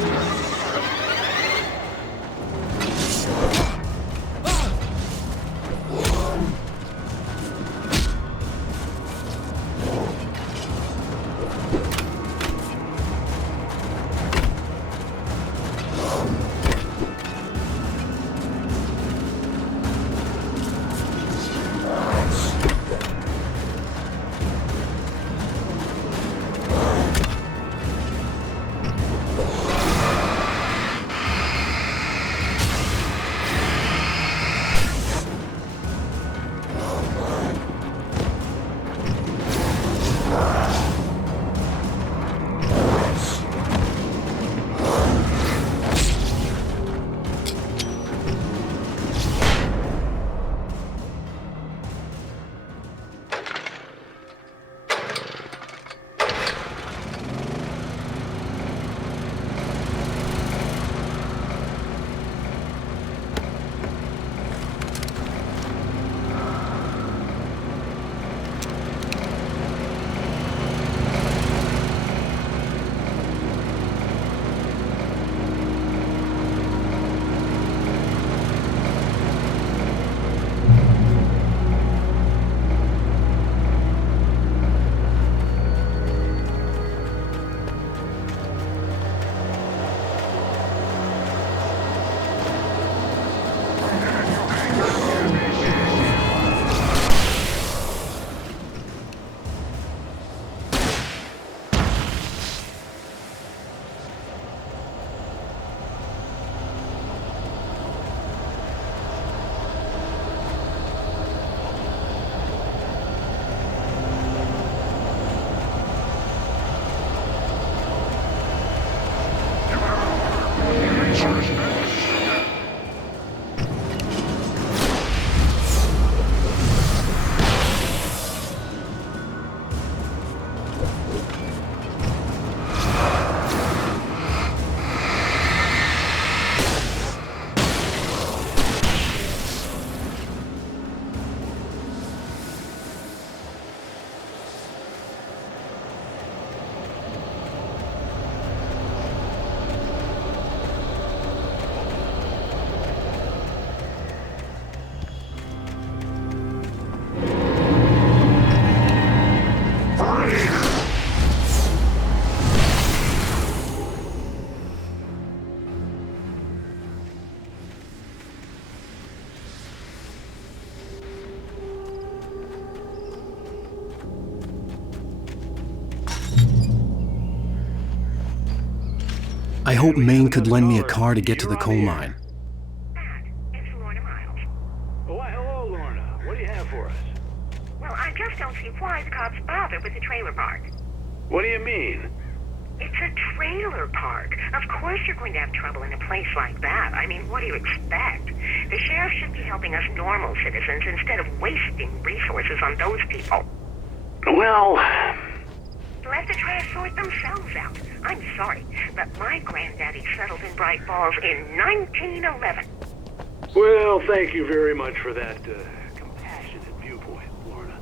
I hoped Maine could lend me a car to get to the coal mine. Oh, why, hello, Lorna. What do you have for us? Well, I just don't see why the cops bother with the trailer park. What do you mean? It's a trailer park. Of course you're going to have trouble in a place like that. I mean, what do you expect? The sheriff should be helping us normal citizens instead of wasting resources on those people. Well... Let the trash sort themselves out. I'm sorry, but my granddaddy settled in Bright Falls in 1911. Well, thank you very much for that, compassionate viewpoint, Lorna.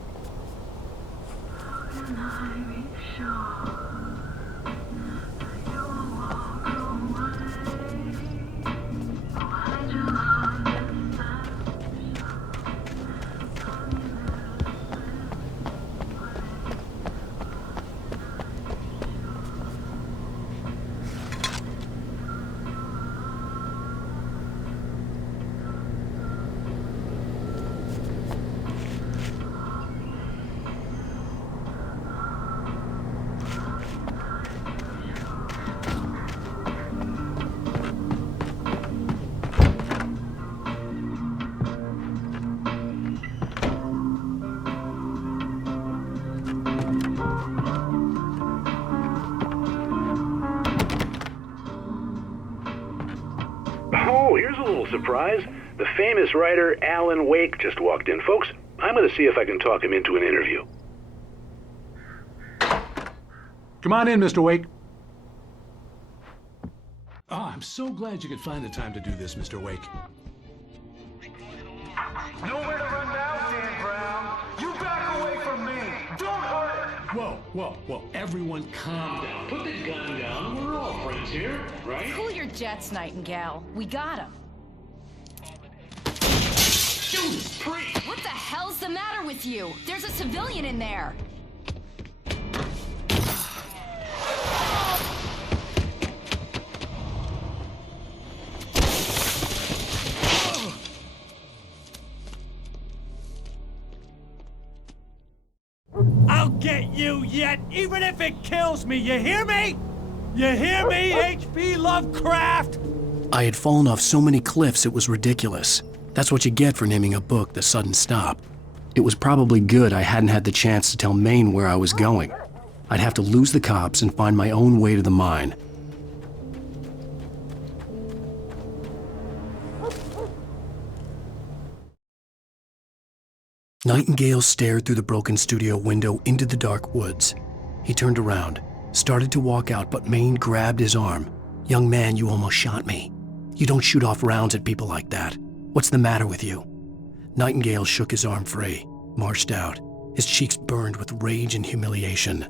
Oh, here's a little surprise. The famous writer Alan Wake just walked in. Folks, I'm going to see if I can talk him into an interview. Come on in, Mr. Wake. Oh, I'm so glad you could find the time to do this, Mr. Wake. Nowhere to run now, Dan Brown. You back away from me. Don't hurt her. Whoa. Everyone calm down. Put the gun down. We're all friends here, right? Cool your jets, Nightingale. We got him. Judas Priest! What the hell's the matter with you? There's a civilian in there. I'll get you yet, even if it kills me. You hear me? You hear me, H.P. Lovecraft? I had fallen off so many cliffs it was ridiculous. That's what you get for naming a book The Sudden Stop. It was probably good I hadn't had the chance to tell Maine where I was going. I'd have to lose the cops and find my own way to the mine. Nightingale stared through the broken studio window into the dark woods. He turned around, started to walk out, but Maine grabbed his arm. "Young man, you almost shot me. You don't shoot off rounds at people like that. What's the matter with you?" Nightingale shook his arm free, marched out. His cheeks burned with rage and humiliation.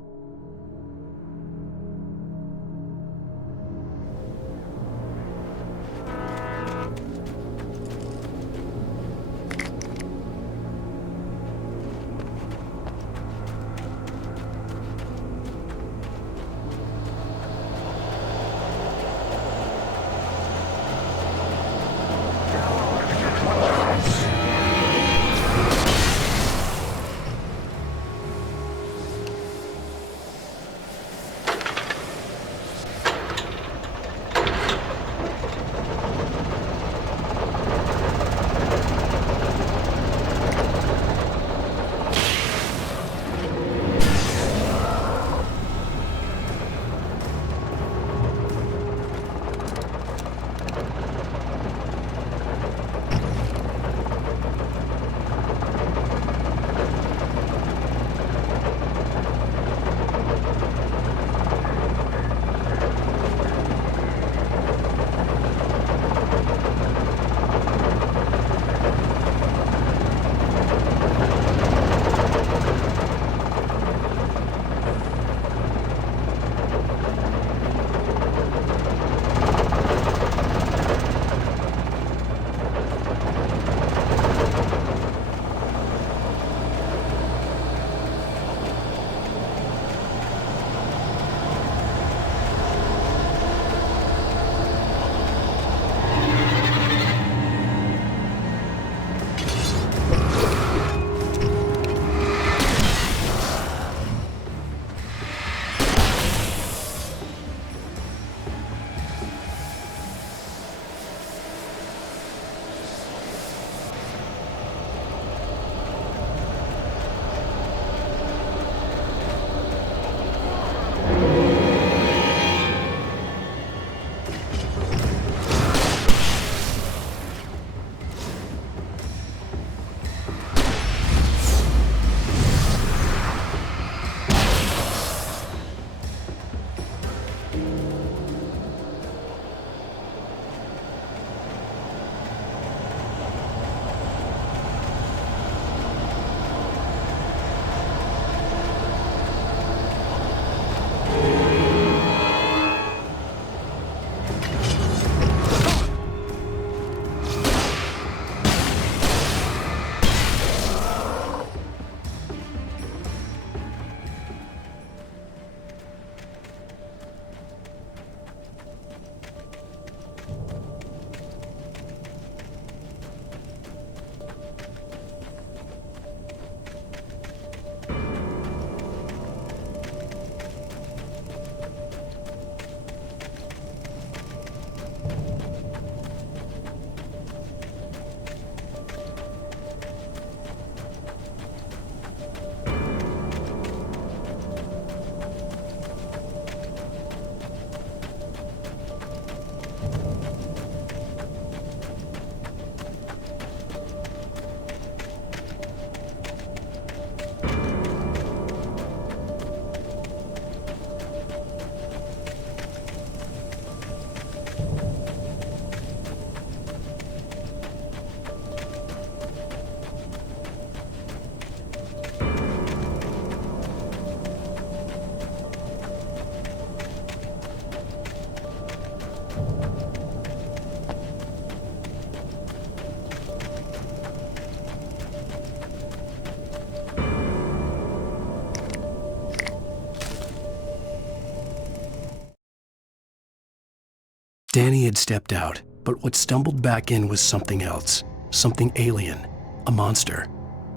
Danny had stepped out, but what stumbled back in was something else. Something alien. A monster.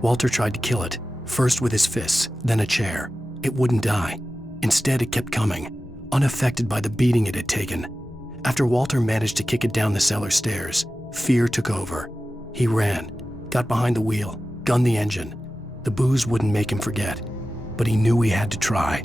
Walter tried to kill it, first with his fists, then a chair. It wouldn't die. Instead, it kept coming, unaffected by the beating it had taken. After Walter managed to kick it down the cellar stairs, fear took over. He ran, got behind the wheel, gunned the engine. The booze wouldn't make him forget, but he knew he had to try.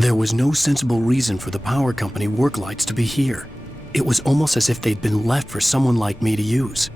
There was no sensible reason for the power company work lights to be here. It was almost as if they'd been left for someone like me to use.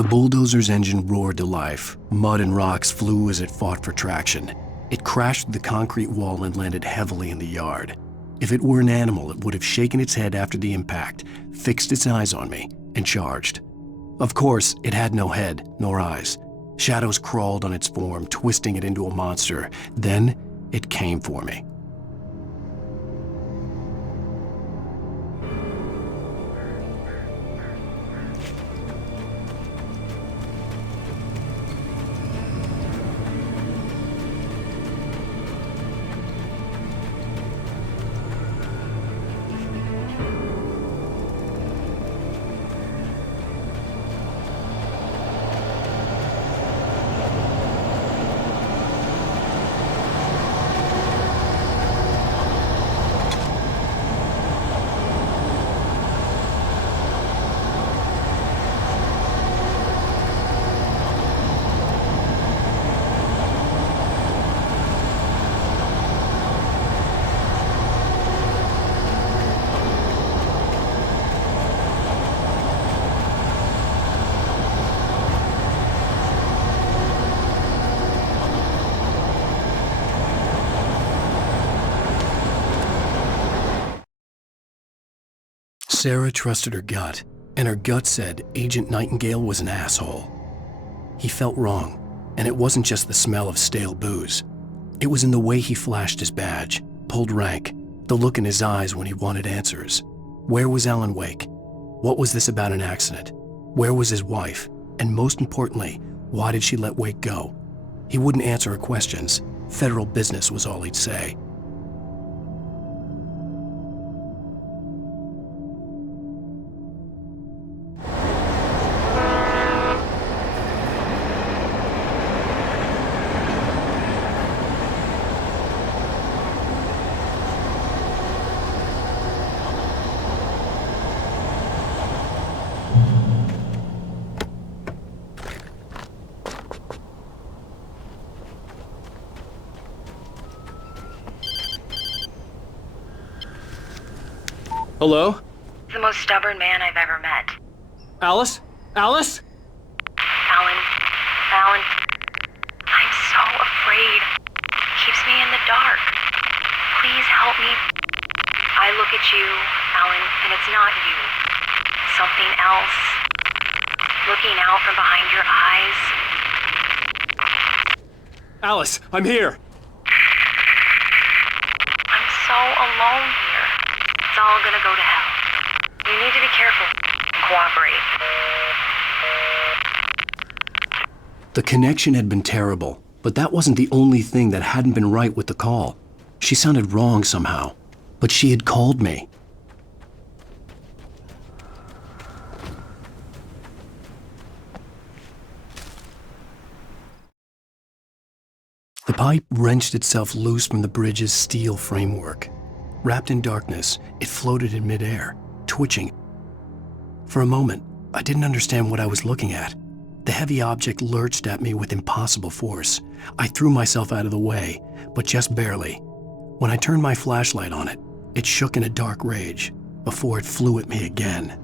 The bulldozer's engine roared to life. Mud and rocks flew as it fought for traction. It crashed through the concrete wall and landed heavily in the yard. If it were an animal, it would have shaken its head after the impact, fixed its eyes on me, and charged. Of course, it had no head, nor eyes. Shadows crawled on its form, twisting it into a monster. Then, it came for me. Sarah trusted her gut, and her gut said Agent Nightingale was an asshole. He felt wrong, and it wasn't just the smell of stale booze. It was in the way he flashed his badge, pulled rank, the look in his eyes when he wanted answers. Where was Alan Wake? What was this about an accident? Where was his wife? And most importantly, why did she let Wake go? He wouldn't answer her questions. Federal business was all he'd say. Hello? The most stubborn man I've ever met. Alice? Alice? Alan, I'm so afraid. Keeps me in the dark. Please help me. I look at you, Alan, and it's not you. Something else. Looking out from behind your eyes. Alice, I'm here. I'm so alone here. It's all gonna go to hell. You need to be careful and cooperate. The connection had been terrible, but that wasn't the only thing that hadn't been right with the call. She sounded wrong somehow, but she had called me. The pipe wrenched itself loose from the bridge's steel framework. Wrapped in darkness, it floated in midair, twitching. For a moment, I didn't understand what I was looking at. The heavy object lurched at me with impossible force. I threw myself out of the way, but just barely. When I turned my flashlight on it, it shook in a dark rage before it flew at me again.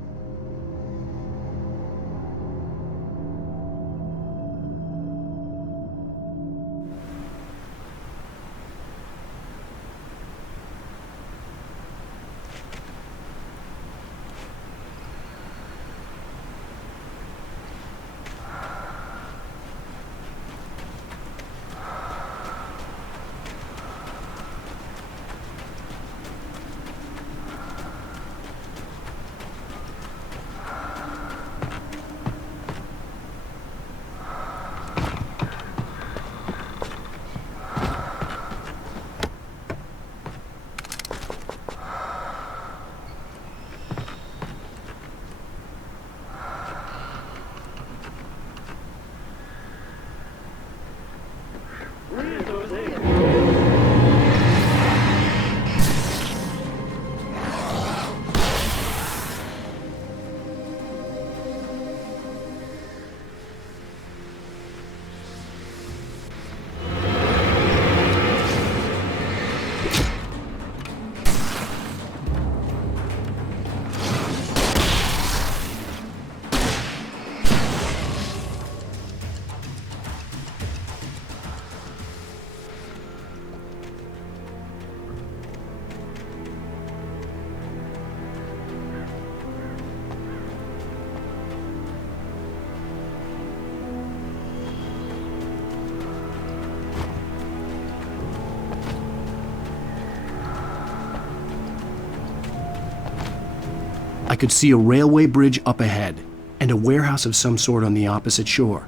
I could see a railway bridge up ahead and a warehouse of some sort on the opposite shore.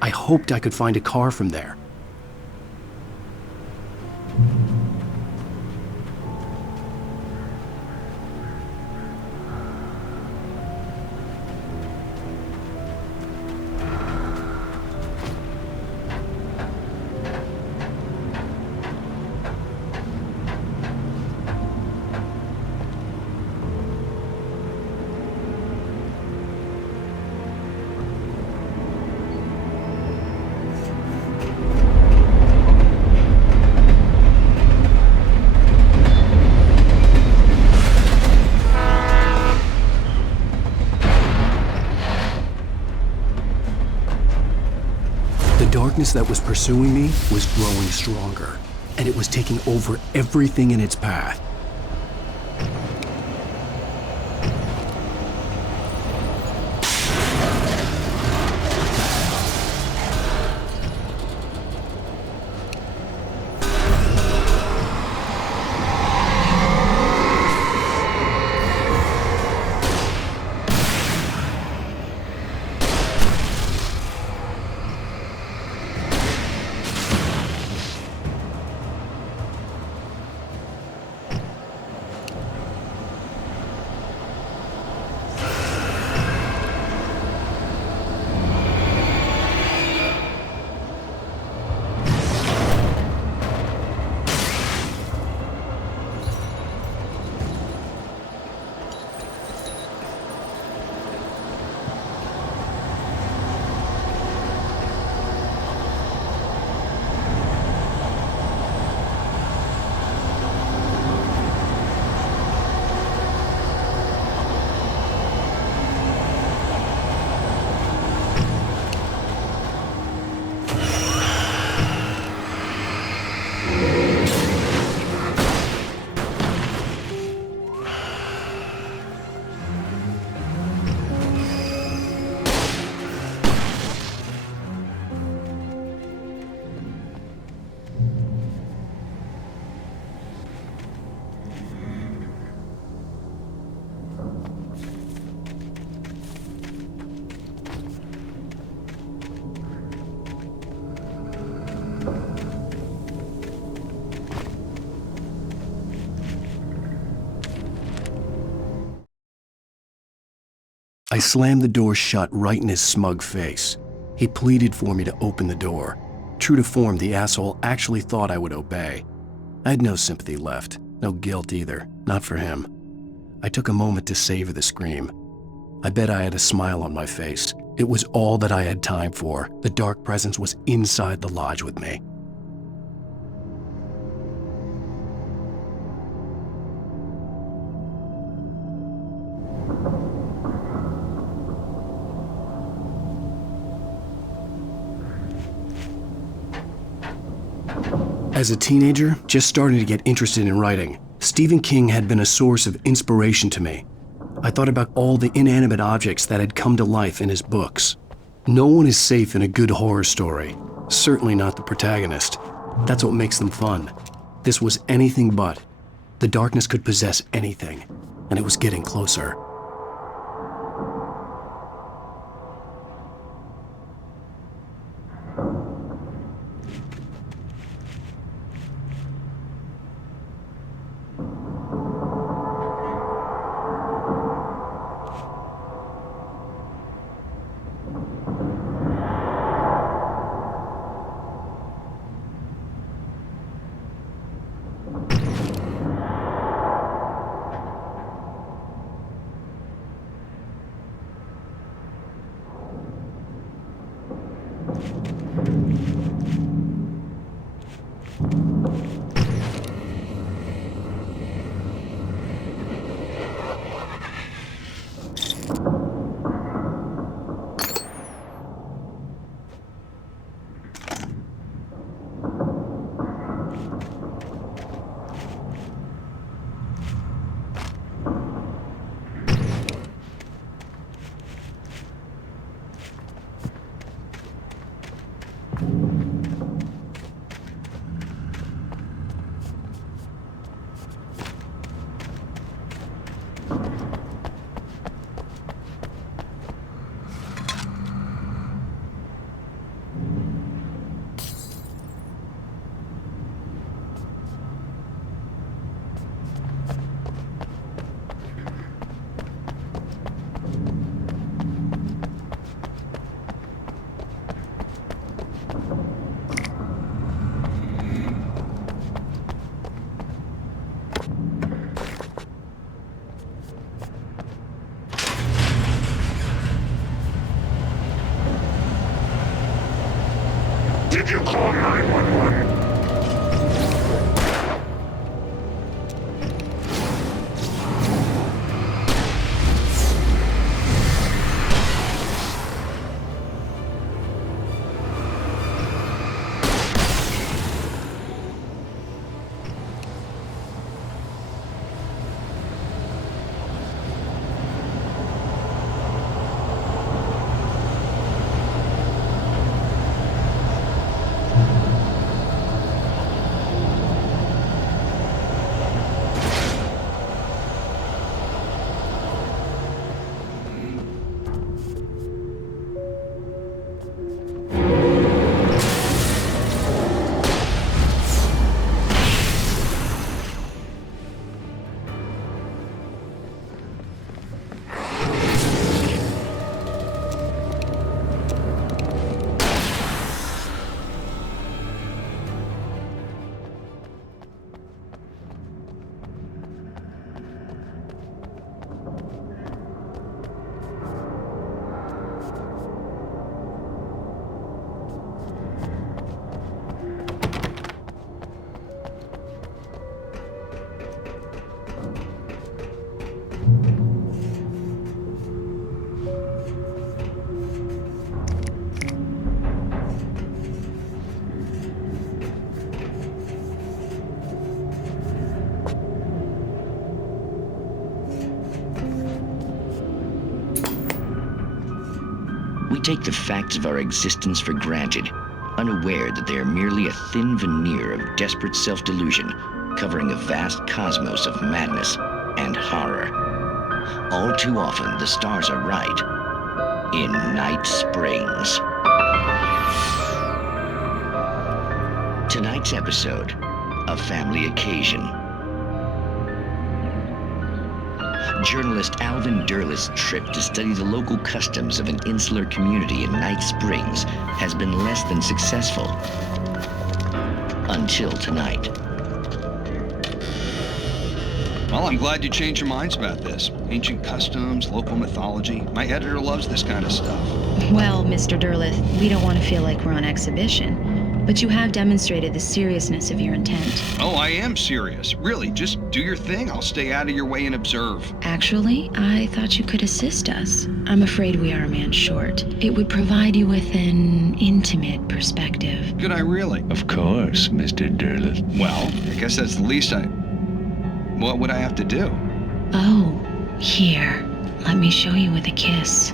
I hoped I could find a car from there. The darkness that was pursuing me was growing stronger, and it was taking over everything in its path. I slammed the door shut right in his smug face. He pleaded for me to open the door. True to form, the asshole actually thought I would obey. I had no sympathy left, no guilt either, not for him. I took a moment to savor the scream. I bet I had a smile on my face. It was all that I had time for. The dark presence was inside the lodge with me. As a teenager, just starting to get interested in writing, Stephen King had been a source of inspiration to me. I thought about all the inanimate objects that had come to life in his books. No one is safe in a good horror story, certainly not the protagonist. That's what makes them fun. This was anything but. The darkness could possess anything, and it was getting closer. did you call 911? We take the facts of our existence for granted, unaware that they are merely a thin veneer of desperate self-delusion, covering a vast cosmos of madness and horror. All too often, the stars are right. In Night Springs. Tonight's episode, a family occasion. Journalist Alvin Derleth's trip to study the local customs of an insular community in Night Springs has been less than successful. Until tonight. Well, I'm glad you changed your minds about this. Ancient customs, local mythology. My editor loves this kind of stuff. Well, Mr. Derleth, we don't want to feel like we're on exhibition. But you have demonstrated the seriousness of your intent. Oh, I am serious. Really, just do your thing. I'll stay out of your way and observe. Actually, I thought you could assist us. I'm afraid we are a man short. It would provide you with an intimate perspective. Could I really? Of course, Mr. Derleth. Well, I guess that's the least I... What would I have to do? Oh, here. Let me show you with a kiss.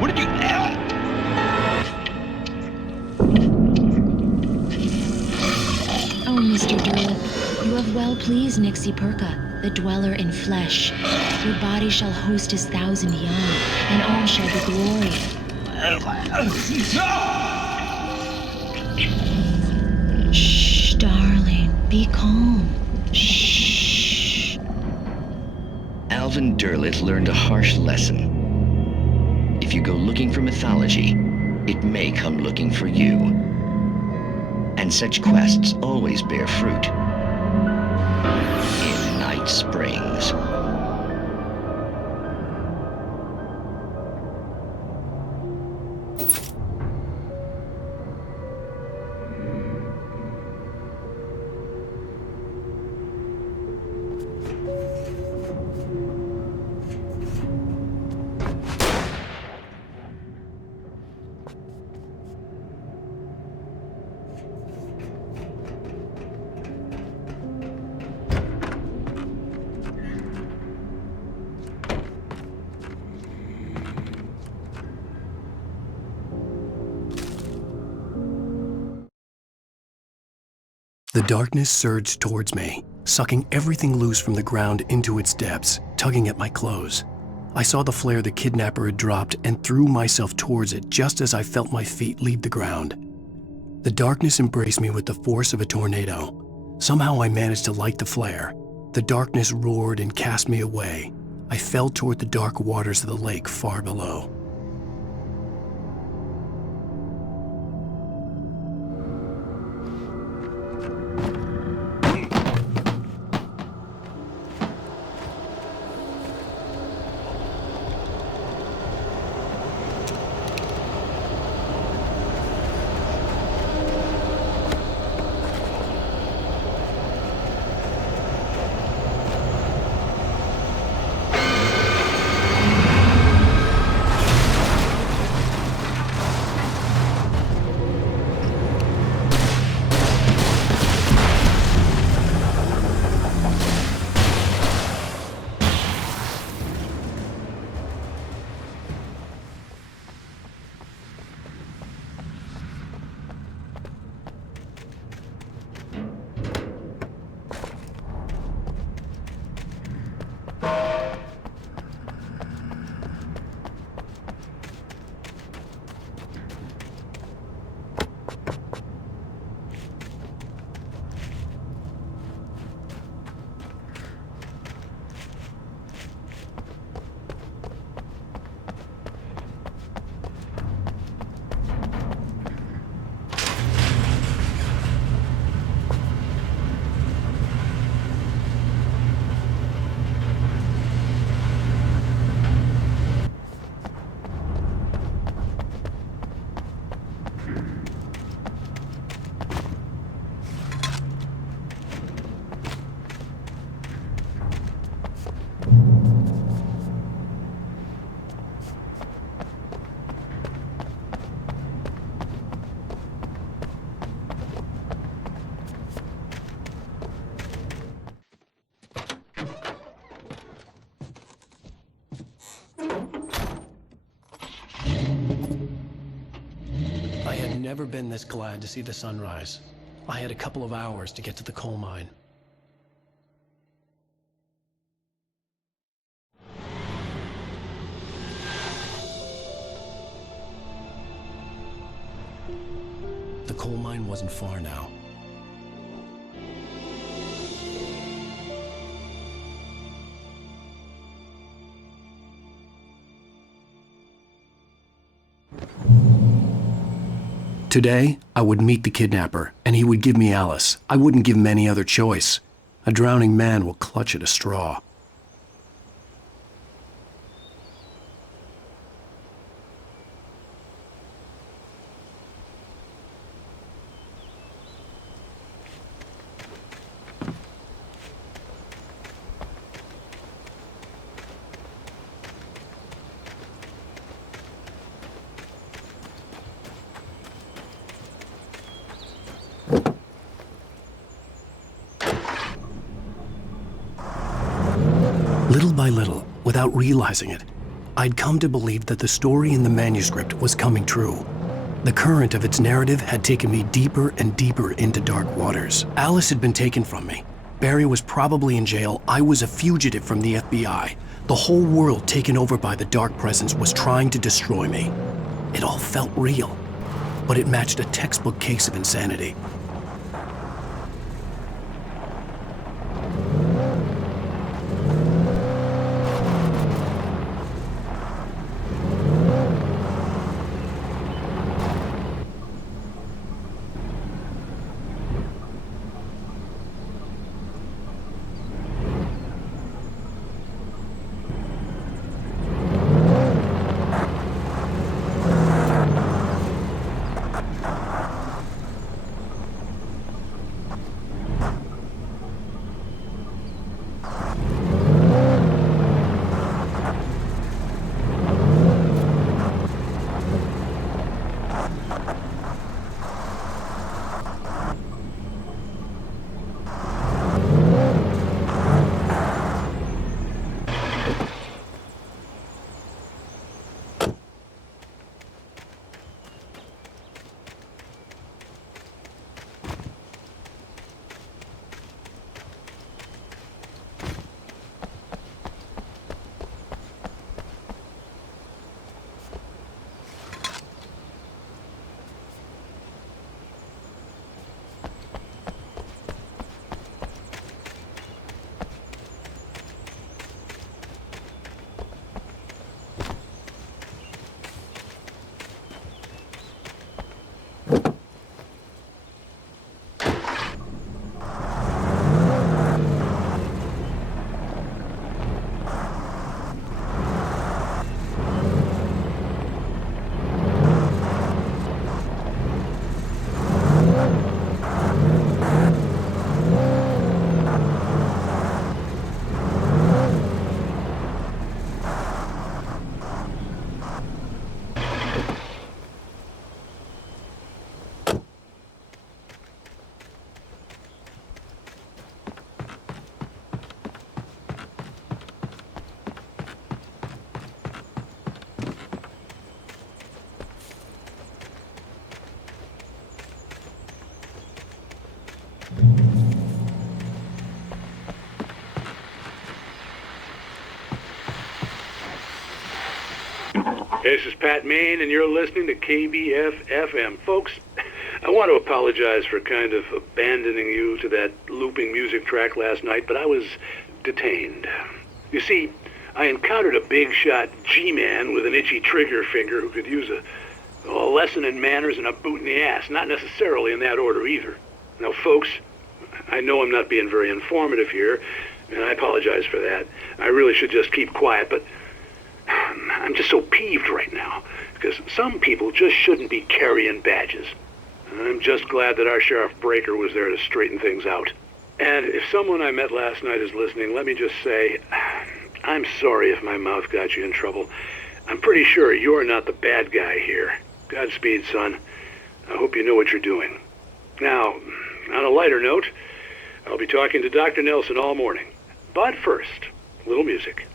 What did you... Oh, Mr. Derleth, you have well pleased Nixie Perka, the dweller in flesh. Your body shall host his 1,000 young, and all shall be glory. Shh, darling, be calm. Shh. Alvin Derleth learned a harsh lesson. If you go looking for mythology, it may come looking for you. And such quests always bear fruit. In Night Springs. The darkness surged towards me, sucking everything loose from the ground into its depths, tugging at my clothes. I saw the flare the kidnapper had dropped and threw myself towards it just as I felt my feet leave the ground. The darkness embraced me with the force of a tornado. Somehow I managed to light the flare. The darkness roared and cast me away. I fell toward the dark waters of the lake far below. never been this glad to see the sunrise. I had a couple of hours to get to the coal mine. The coal mine wasn't far now. Today, I would meet the kidnapper, and he would give me Alice. I wouldn't give him any other choice. A drowning man will clutch at a straw. Little by little, without realizing it, I'd come to believe that the story in the manuscript was coming true. The current of its narrative had taken me deeper and deeper into dark waters. Alice had been taken from me. Barry was probably in jail. I was a fugitive from the FBI. The whole world taken over by the dark presence was trying to destroy me. It all felt real, but it matched a textbook case of insanity. This is Pat Main, and you're listening to KBF-FM. Folks, I want to apologize for kind of abandoning you to that looping music track last night, but I was detained. You see, I encountered a big-shot G-man with an itchy trigger finger who could use a lesson in manners and a boot in the ass, not necessarily in that order either. Now, folks, I know I'm not being very informative here, and I apologize for that. I really should just keep quiet, but I'm just so peeved right now, because some people just shouldn't be carrying badges. I'm just glad that our Sheriff Breaker was there to straighten things out. And if someone I met last night is listening, let me just say, I'm sorry if my mouth got you in trouble. I'm pretty sure you're not the bad guy here. Godspeed, son. I hope you know what you're doing. Now, on a lighter note, I'll be talking to Dr. Nelson all morning. But first, a little music.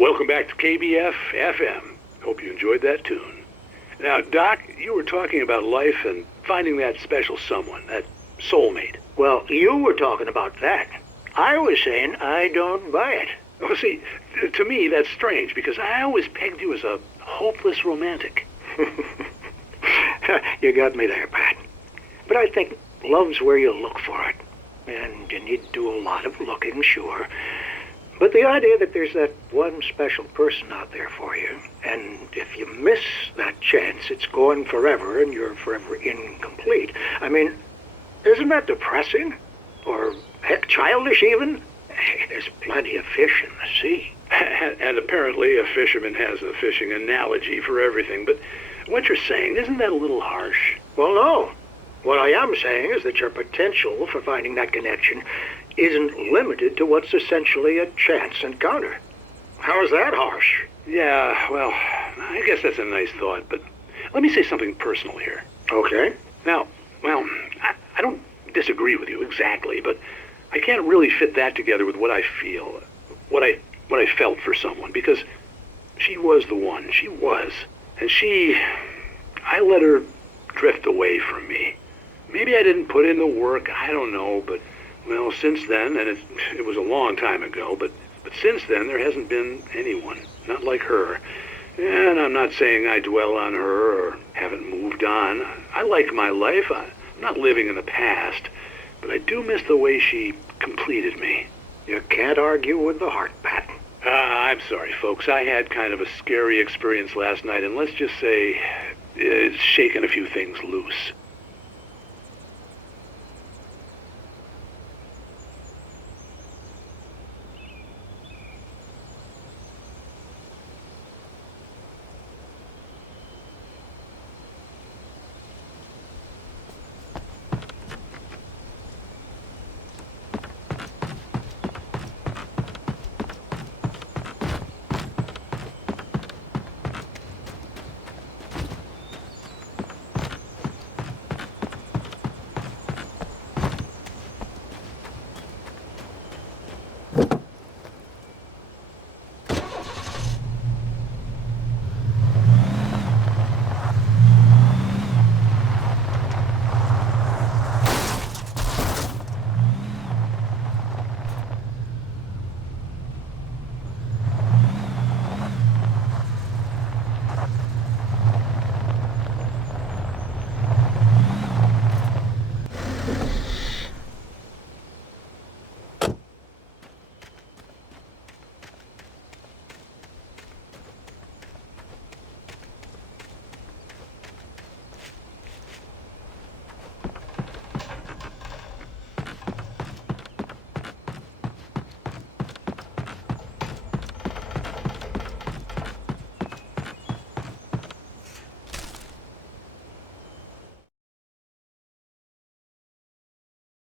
Welcome back to KBF FM. Hope you enjoyed that tune. Now, Doc, you were talking about life and finding that special someone, that soulmate. Well, you were talking about that. I was saying I don't buy it. Oh, see, to me, that's strange, because I always pegged you as a hopeless romantic. You got me there, Pat. But I think love's where you look for it. And you need to do a lot of looking, sure. But the idea that there's that one special person out there for you, and if you miss that chance, it's gone forever, and you're forever incomplete. I mean, isn't that depressing? Or, heck, childish even? Hey, there's plenty of fish in the sea. And apparently a fisherman has a fishing analogy for everything, but what you're saying, isn't that a little harsh? Well, no. What I am saying is that your potential for finding that connection isn't limited to what's essentially a chance encounter. How is that harsh? Yeah, well, I guess that's a nice thought, but let me say something personal here. Okay. Now, well, I don't disagree with you exactly, but I can't really fit that together with what I feel, what I felt for someone, because she was the one. She was. And I let her drift away from me. Maybe I didn't put in the work, I don't know, but, well, since then, and it was a long time ago, but since then there hasn't been anyone, not like her. And I'm not saying I dwell on her or haven't moved on. I like my life. I'm not living in the past, but I do miss the way she completed me. You can't argue with the heart, Pat. I'm sorry, folks. I had kind of a scary experience last night, and let's just say it's shaken a few things loose.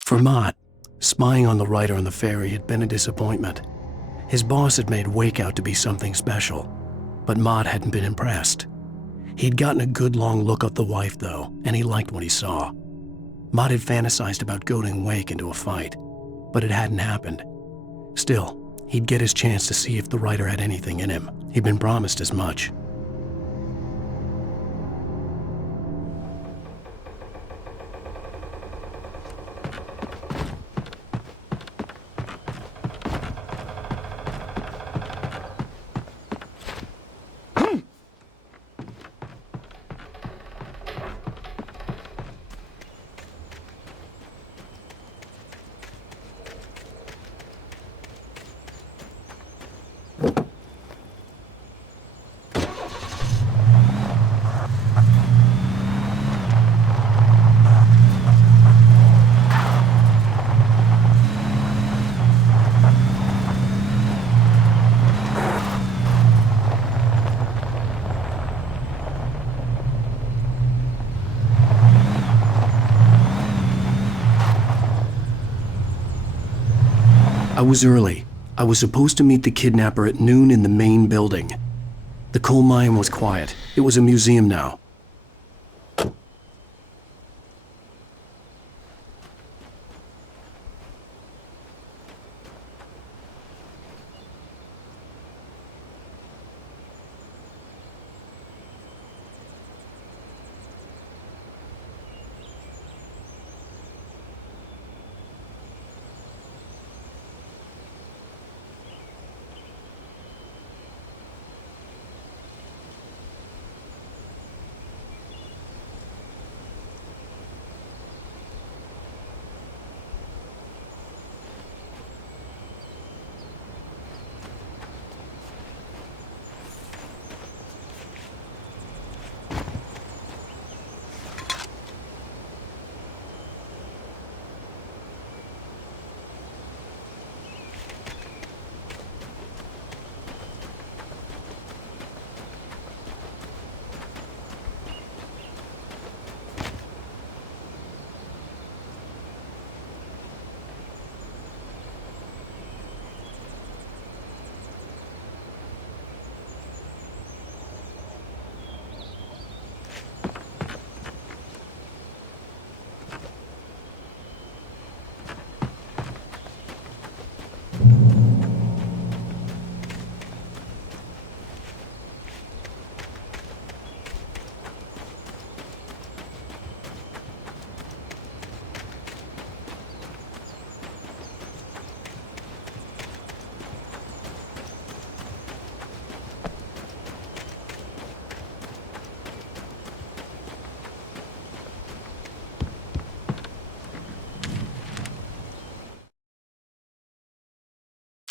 For Mott, spying on the writer on the ferry had been a disappointment. His boss had made Wake out to be something special, but Mott hadn't been impressed. He'd gotten a good long look at the wife, though, and he liked what he saw. Mott had fantasized about goading Wake into a fight, but it hadn't happened. Still, he'd get his chance to see if the writer had anything in him. He'd been promised as much. I was early. I was supposed to meet the kidnapper at noon in the main building. The coal mine was quiet. It was a museum now.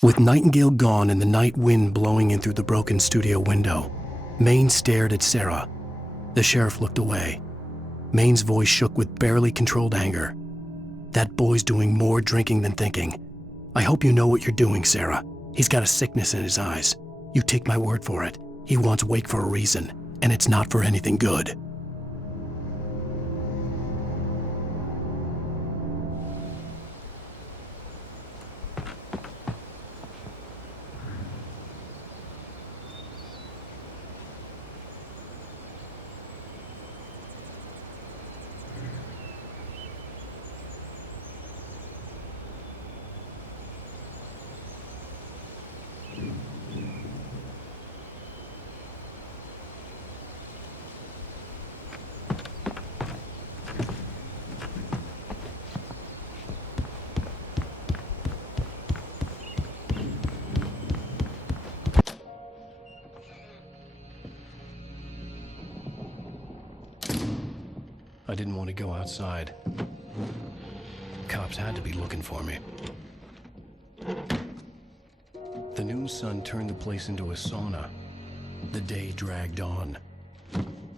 With Nightingale gone and the night wind blowing in through the broken studio window, Maine stared at Sarah. The sheriff looked away. Maine's voice shook with barely controlled anger. That boy's doing more drinking than thinking. I hope you know what you're doing, Sarah. He's got a sickness in his eyes. You take my word for it. He wants Wake for a reason, and it's not for anything good. I didn't want to go outside. Cops had to be looking for me. The noon sun turned the place into a sauna. The day dragged on.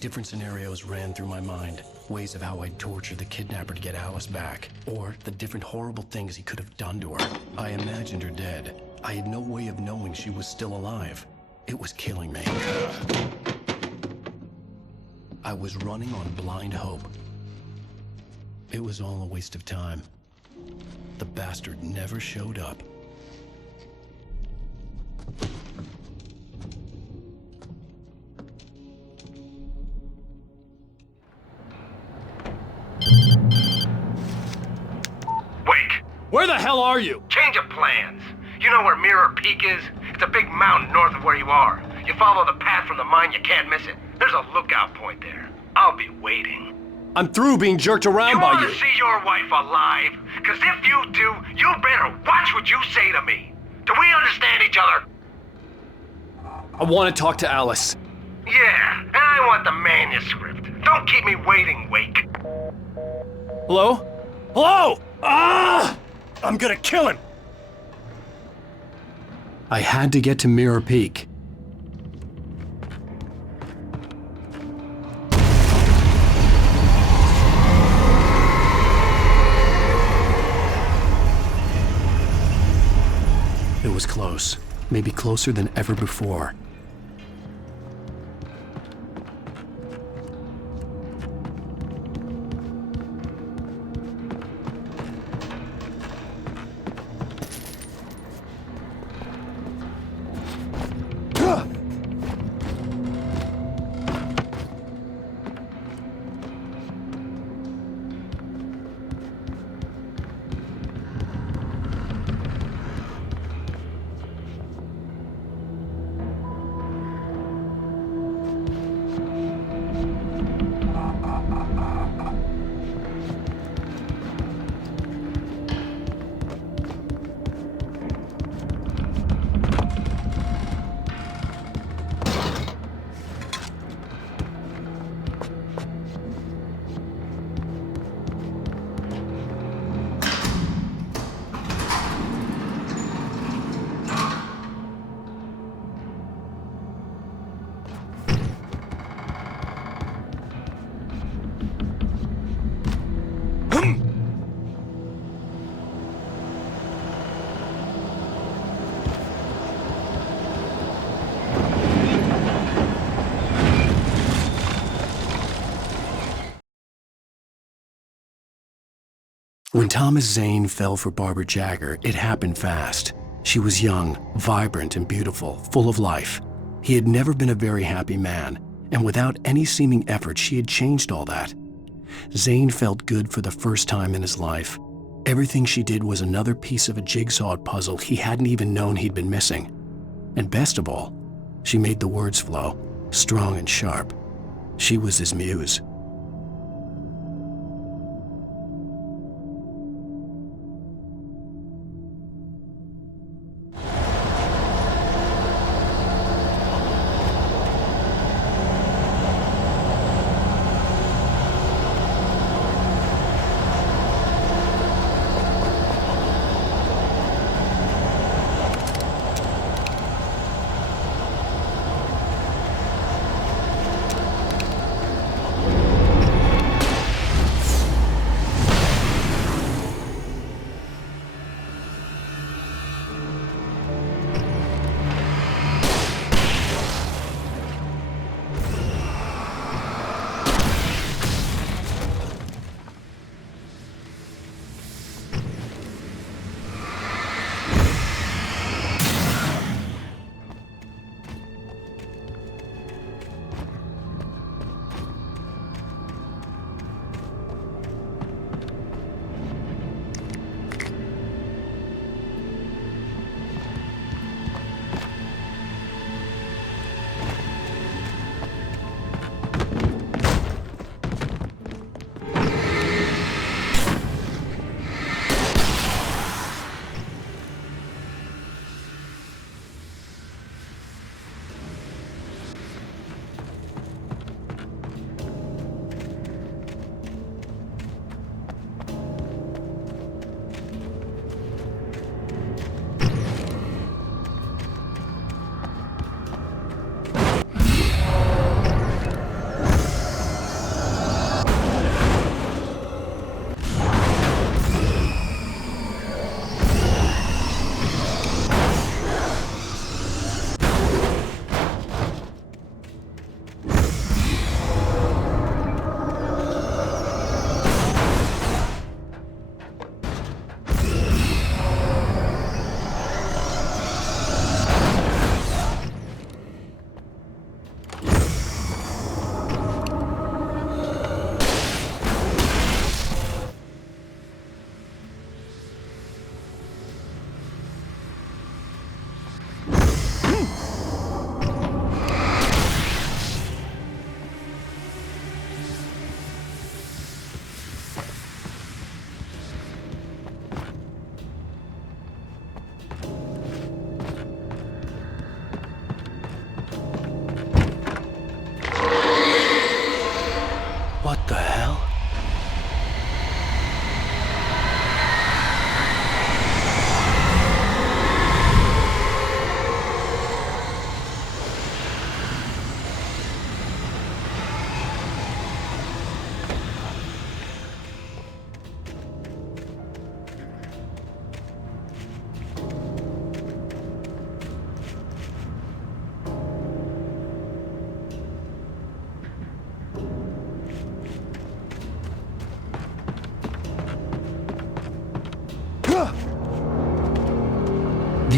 Different scenarios ran through my mind. Ways of how I'd torture the kidnapper to get Alice back. Or the different horrible things he could have done to her. I imagined her dead. I had no way of knowing she was still alive. It was killing me. I was running on blind hope. It was all a waste of time. The bastard never showed up. Wake! Where the hell are you? Change of plans. You know where Mirror Peak is? It's a big mountain north of where you are. You follow the path from the mine, you can't miss it. There's a lookout point there. I'll be waiting. I'm through being jerked around by you. You want to see your wife alive? Because if you do, you better watch what you say to me. Do we understand each other? I want to talk to Alice. Yeah, and I want the manuscript. Don't keep me waiting, Wake. Hello? Hello? Ah! I'm gonna kill him. I had to get to Mirror Peak. It was close, maybe closer than ever before. When Thomas Zane fell for Barbara Jagger, it happened fast. She was young, vibrant, and beautiful, full of life. He had never been a very happy man, and without any seeming effort, she had changed all that. Zane felt good for the first time in his life. Everything she did was another piece of a jigsaw puzzle he hadn't even known he'd been missing. And best of all, she made the words flow, strong and sharp. She was his muse.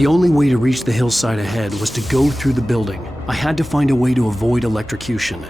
The only way to reach the hillside ahead was to go through the building. I had to find a way to avoid electrocution.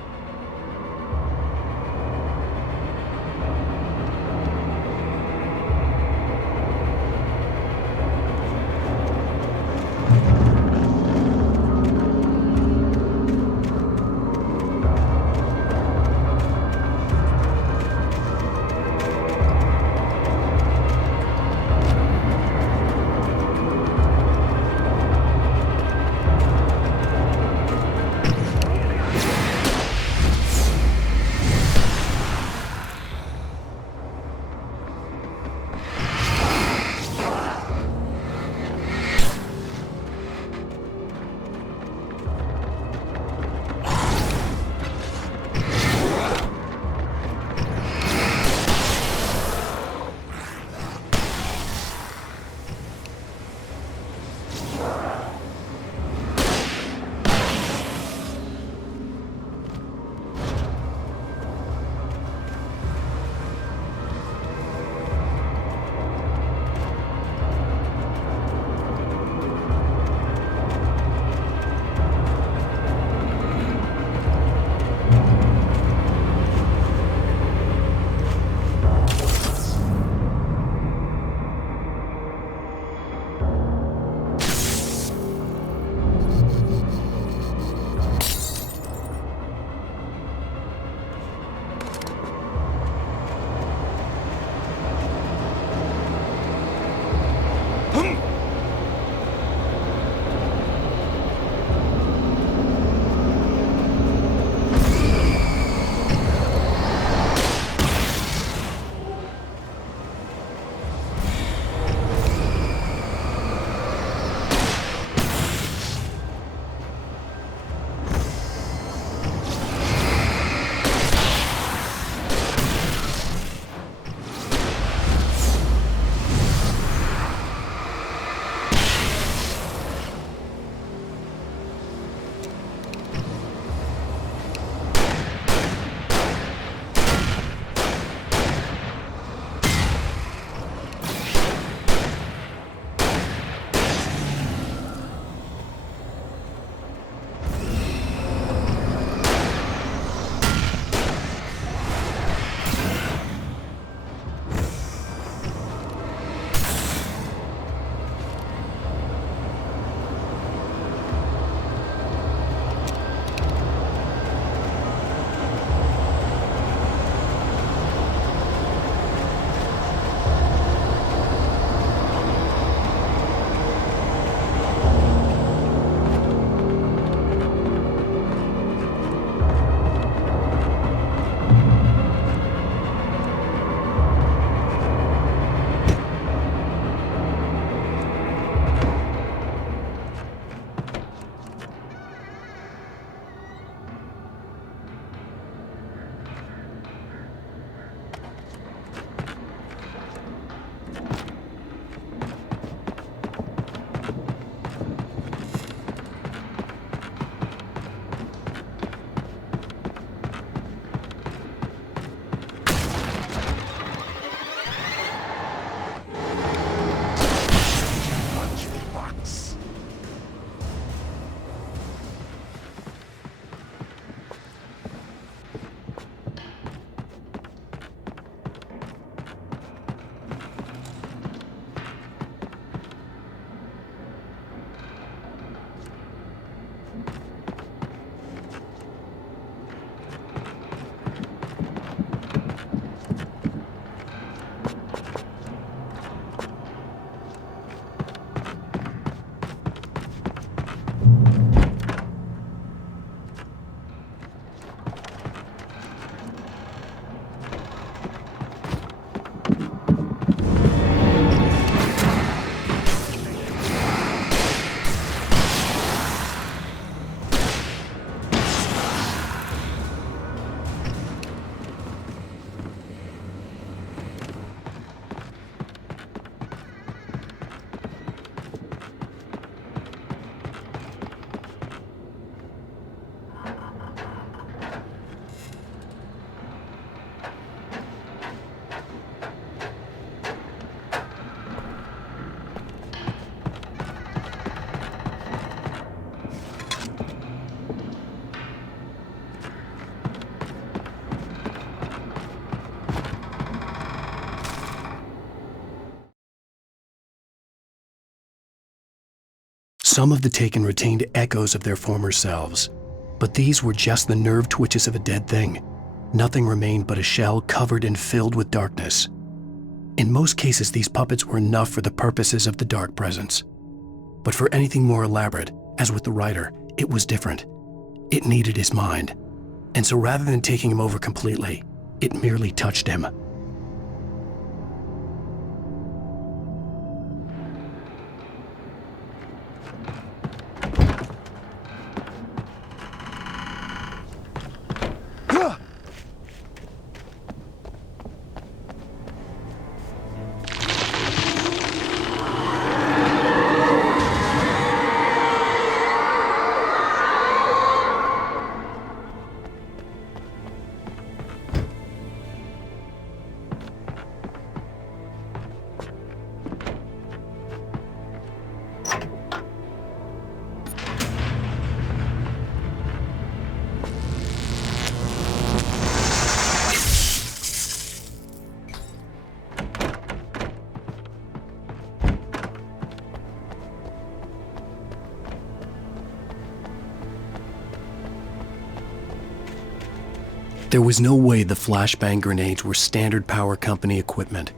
Some of the taken retained echoes of their former selves, but these were just the nerve twitches of a dead thing. Nothing remained but a shell covered and filled with darkness. In most cases, these puppets were enough for the purposes of the dark presence. But for anything more elaborate, as with the writer, it was different. It needed his mind. And so rather than taking him over completely, it merely touched him. There was no way the flashbang grenades were standard power company equipment.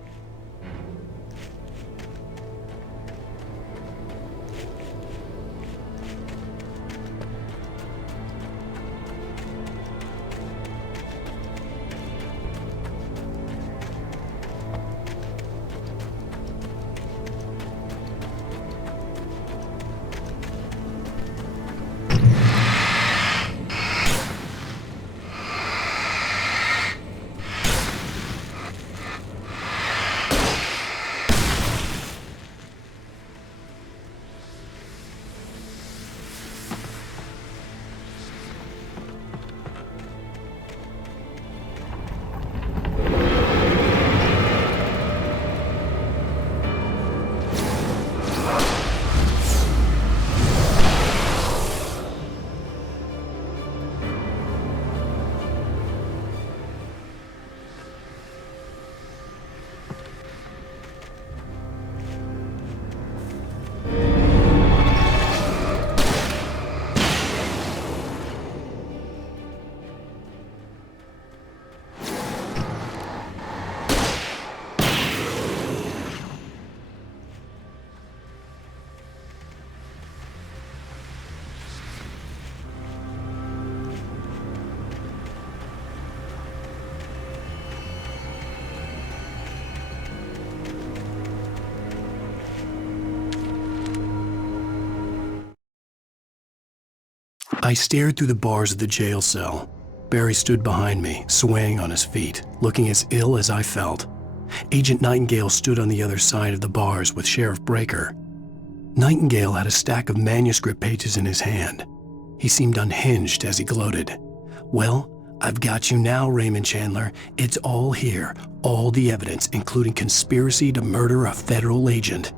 I stared through the bars of the jail cell. Barry stood behind me, swaying on his feet, looking as ill as I felt. Agent Nightingale stood on the other side of the bars with Sheriff Breaker. Nightingale had a stack of manuscript pages in his hand. He seemed unhinged as he gloated. "Well, I've got you now, Raymond Chandler. It's all here, all the evidence, including conspiracy to murder a federal agent."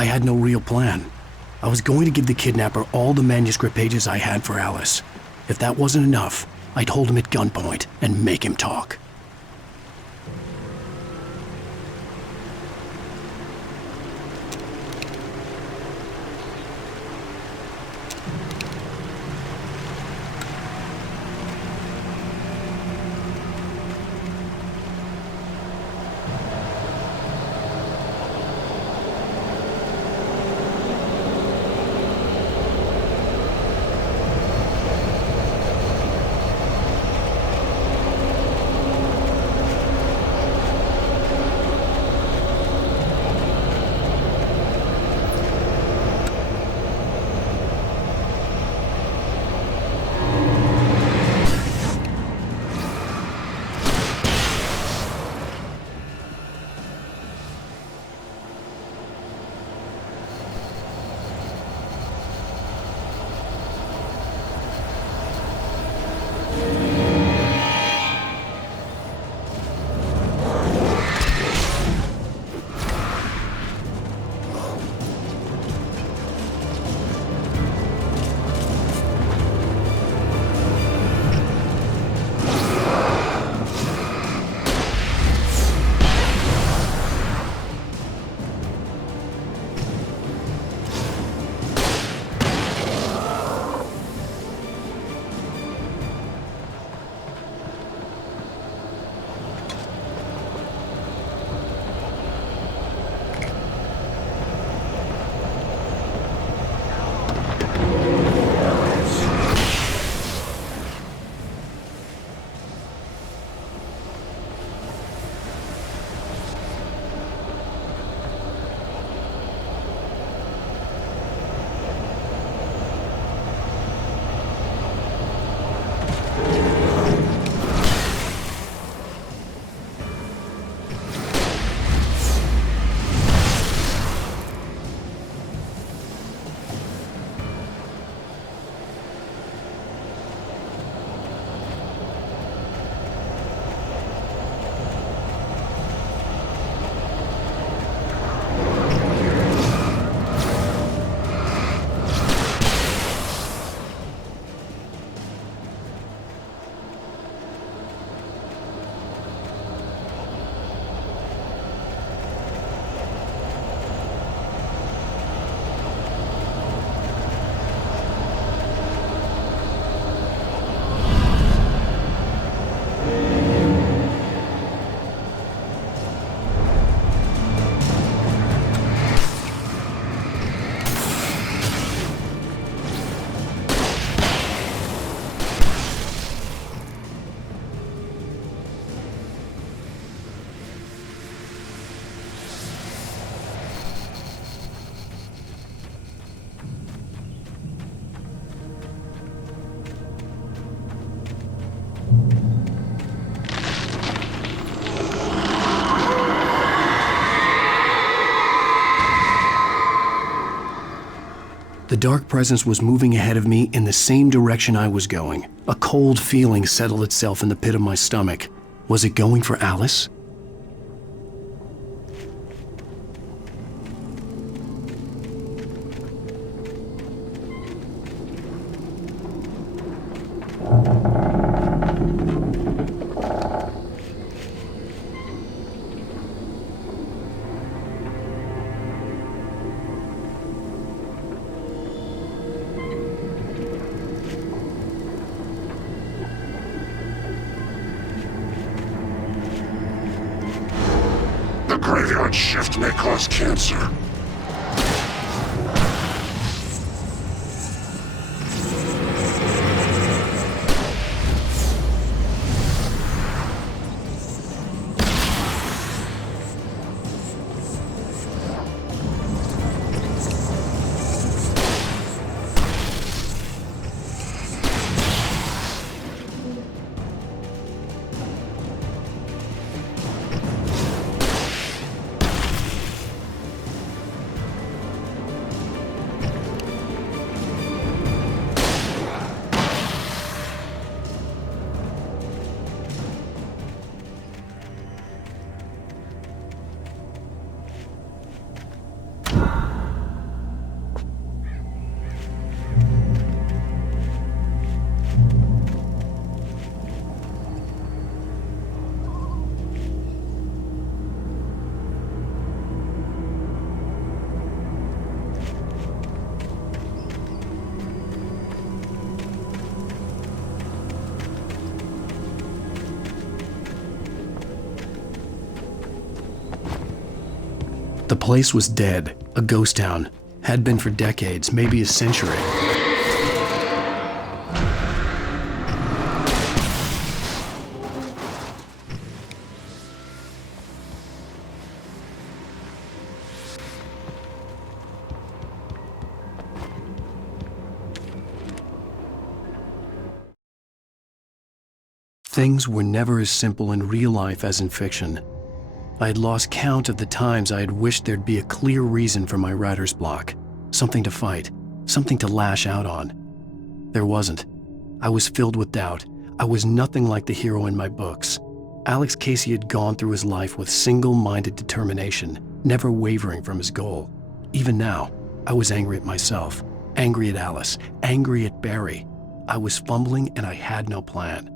I had no real plan. I was going to give the kidnapper all the manuscript pages I had for Alice. If that wasn't enough, I'd hold him at gunpoint and make him talk. The dark presence was moving ahead of me in the same direction I was going. A cold feeling settled itself in the pit of my stomach. Was it going for Alice? Graveyard shift may cause cancer. place was dead, a ghost town. Had been for decades, maybe a century. Things were never as simple in real life as in fiction. I had lost count of the times I had wished there'd be a clear reason for my writer's block. Something to fight, something to lash out on. There wasn't. I was filled with doubt. I was nothing like the hero in my books. Alex Casey had gone through his life with single-minded determination, never wavering from his goal. Even now, I was angry at myself, angry at Alice, angry at Barry. I was fumbling and I had no plan.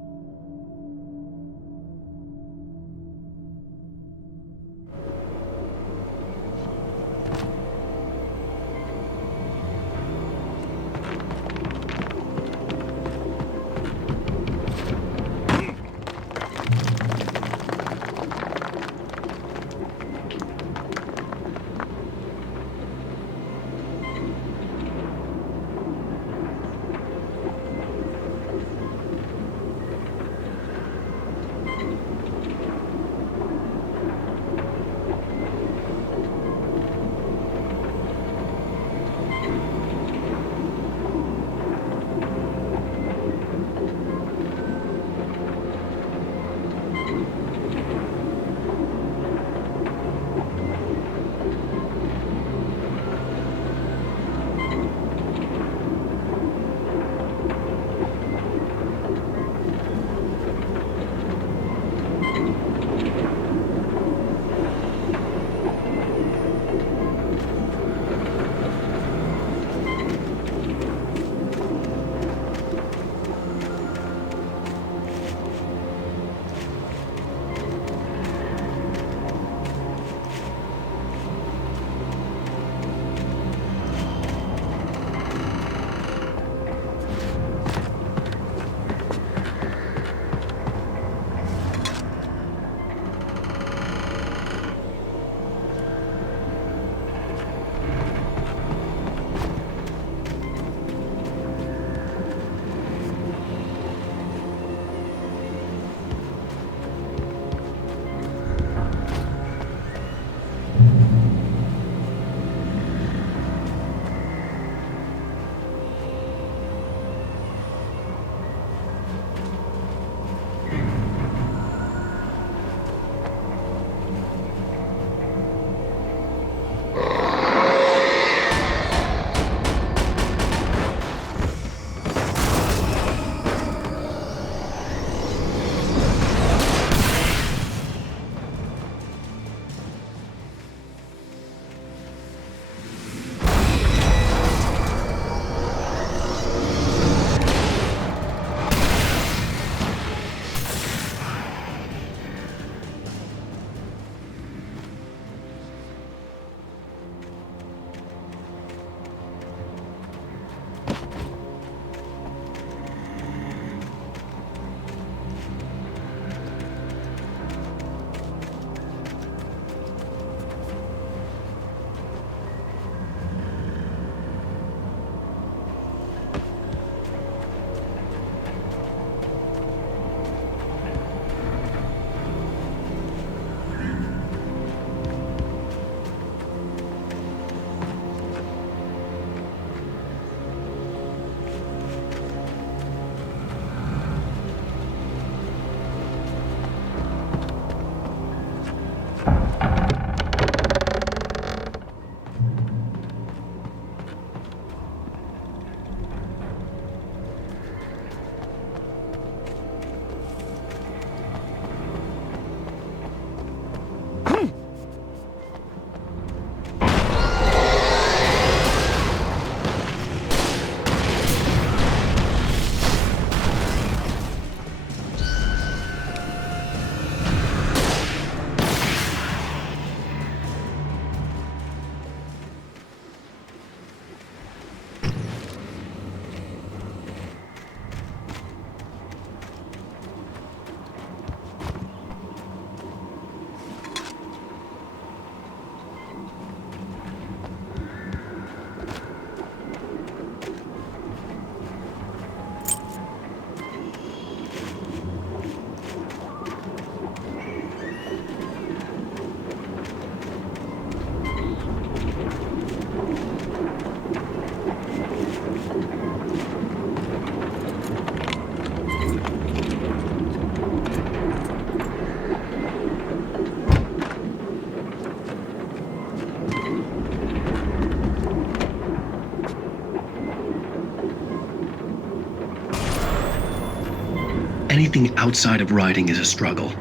Anything outside of writing is a struggle.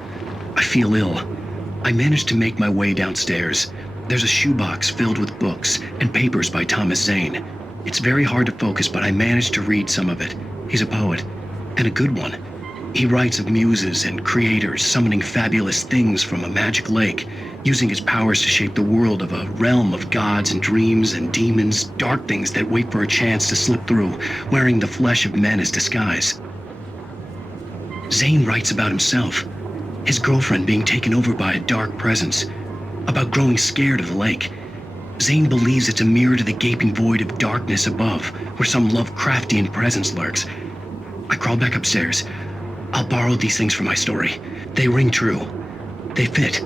I feel ill. I managed to make my way downstairs. There's a shoebox filled with books and papers by Thomas Zane. It's very hard to focus, but I managed to read some of it. He's a poet, and a good one. He writes of muses and creators summoning fabulous things from a magic lake, using his powers to shape the world of a realm of gods and dreams and demons, dark things that wait for a chance to slip through, wearing the flesh of men as disguise. Zane writes about himself, his girlfriend being taken over by a dark presence, about growing scared of the lake. Zane believes it's a mirror to the gaping void of darkness above, where some Lovecraftian presence lurks. I crawl back upstairs. I'll borrow these things for my story. They ring true. They fit.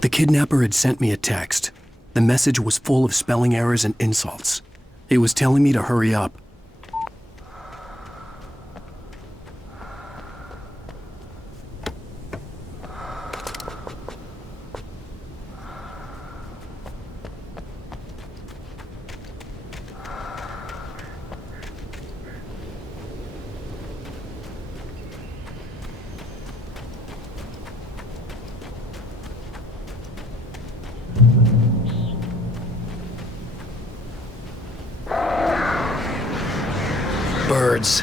The kidnapper had sent me a text. The message was full of spelling errors and insults. He was telling me to hurry up. Birds.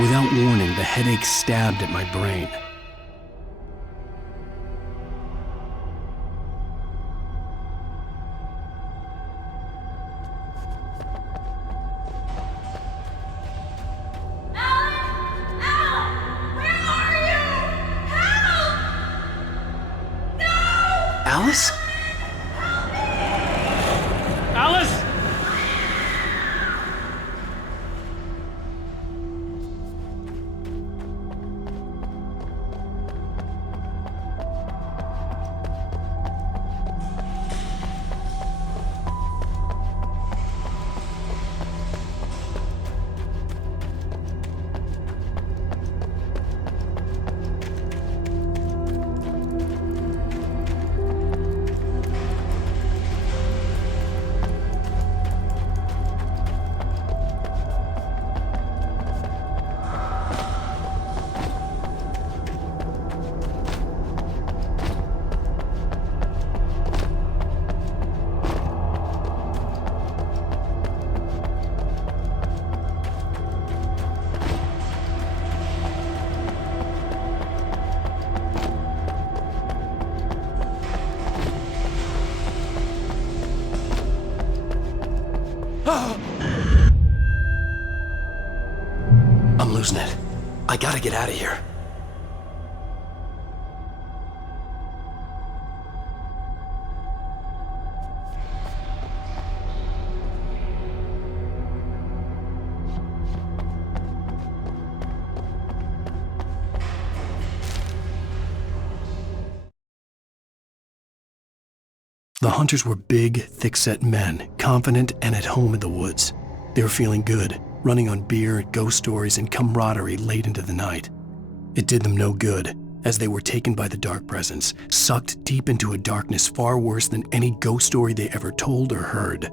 Without warning, the headache stabbed at my brain. Alice? Alice! I'm losing it. I gotta get out of here. The hunters were big, thick-set men, confident and at home in the woods. They were feeling good, running on beer, ghost stories, and camaraderie late into the night. It did them no good, as they were taken by the dark presence, sucked deep into a darkness far worse than any ghost story they ever told or heard.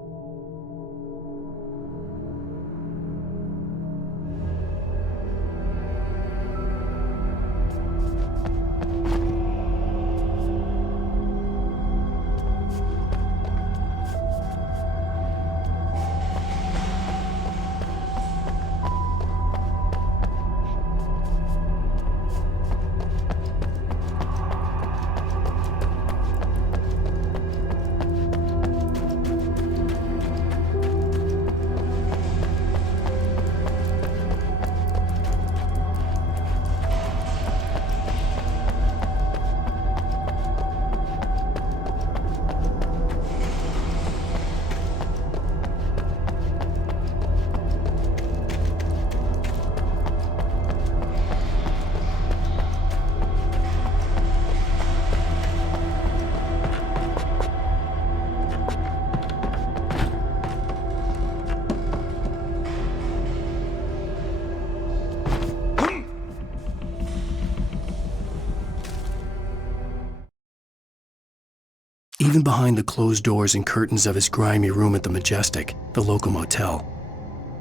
Even behind the closed doors and curtains of his grimy room at the Majestic, the local motel,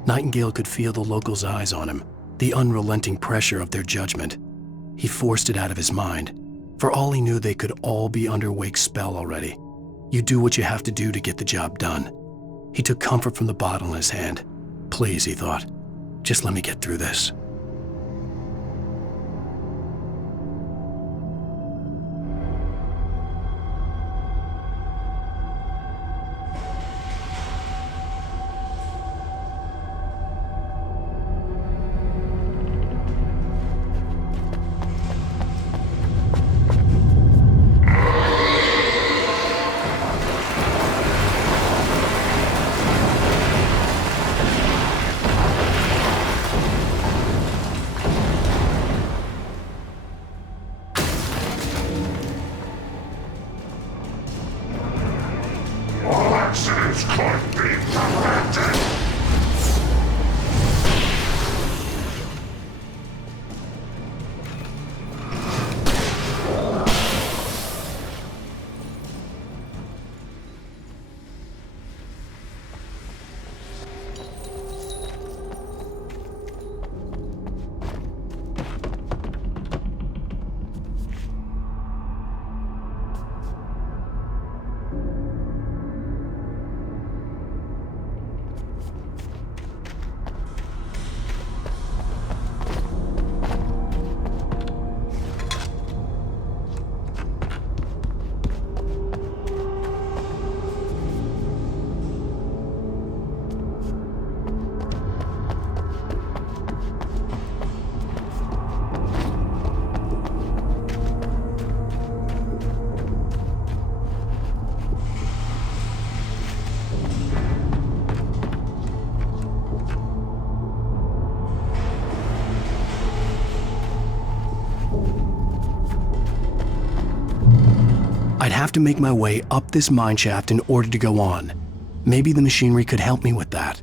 Nightingale could feel the locals' eyes on him, the unrelenting pressure of their judgment. He forced it out of his mind. For all he knew, they could all be under Wake's spell already. You do what you have to do to get the job done. He took comfort from the bottle in his hand. Please, he thought, just let me get through this. I'd have to make my way up this mine shaft in order to go on. Maybe the machinery could help me with that.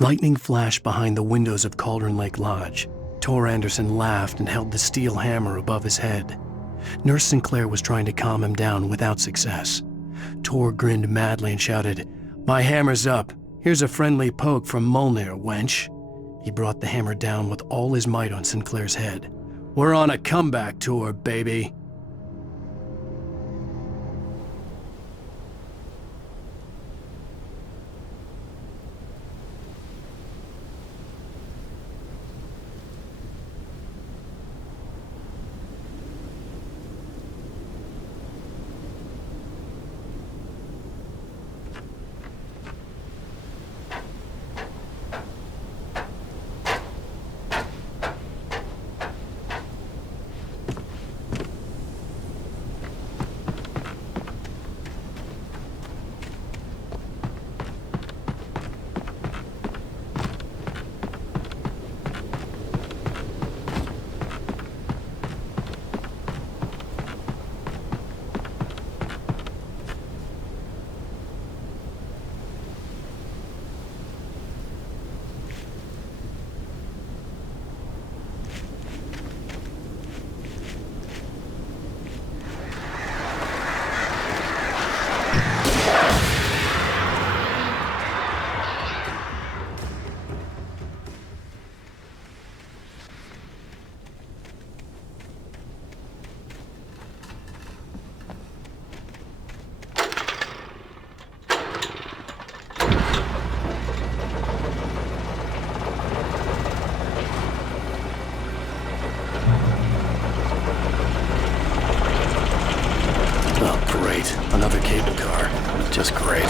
Lightning flashed behind the windows of Cauldron Lake Lodge. Tor Anderson laughed and held the steel hammer above his head. Nurse Sinclair was trying to calm him down without success. Tor grinned madly and shouted, "My hammer's up. Here's a friendly poke from Molnir, wench." He brought the hammer down with all his might on Sinclair's head. "We're on a comeback tour, baby." Oh, great. Another cable car. Just great.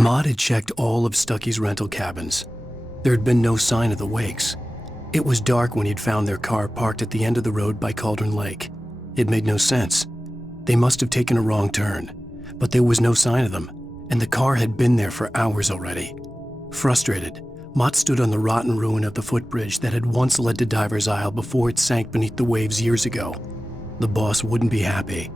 Maude had checked all of Stucky's rental cabins. There had been no sign of the Wakes. It was dark when he'd found their car parked at the end of the road by Cauldron Lake. It made no sense. They must have taken a wrong turn, but there was no sign of them, and the car had been there for hours already. Frustrated, Mott stood on the rotten ruin of the footbridge that had once led to Diver's Isle before it sank beneath the waves years ago. The boss wouldn't be happy.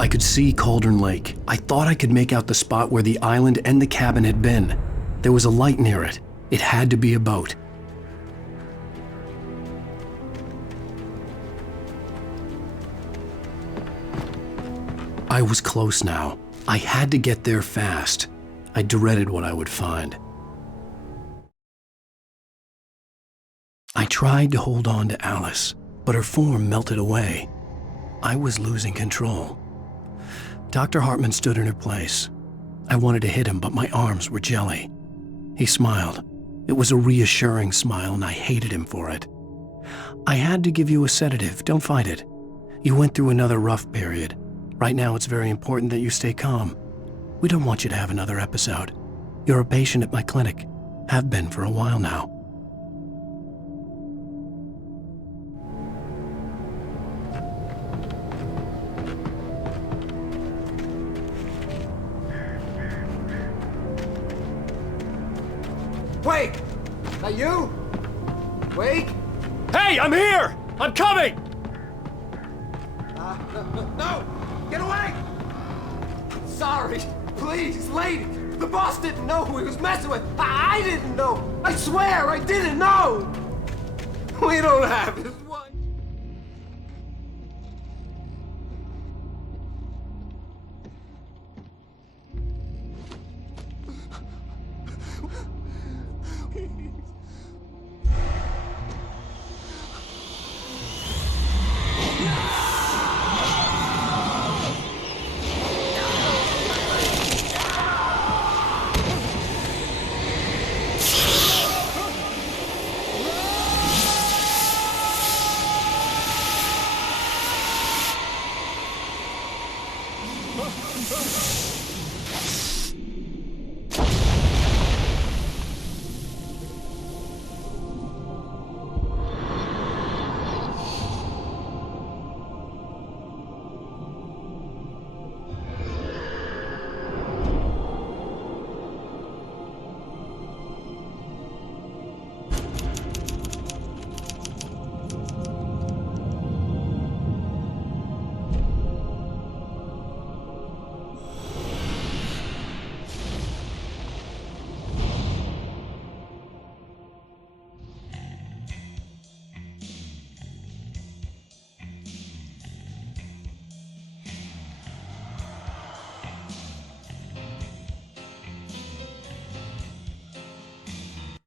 I could see Cauldron Lake. I thought I could make out the spot where the island and the cabin had been. There was a light near it. It had to be a boat. I was close now. I had to get there fast. I dreaded what I would find. I tried to hold on to Alice, but her form melted away. I was losing control. Dr. Hartman stood in her place. I wanted to hit him, but my arms were jelly. He smiled. It was a reassuring smile, and I hated him for it. I had to give you a sedative. Don't fight it. You went through another rough period. Right now, it's very important that you stay calm. We don't want you to have another episode. You're a patient at my clinic. Have been for a while now. Wake! That you? Wake? Hey, I'm here! I'm coming! No! Get away! Sorry. Please, lady. The boss didn't know who he was messing with. I didn't know. I swear I didn't know. We don't have his wife.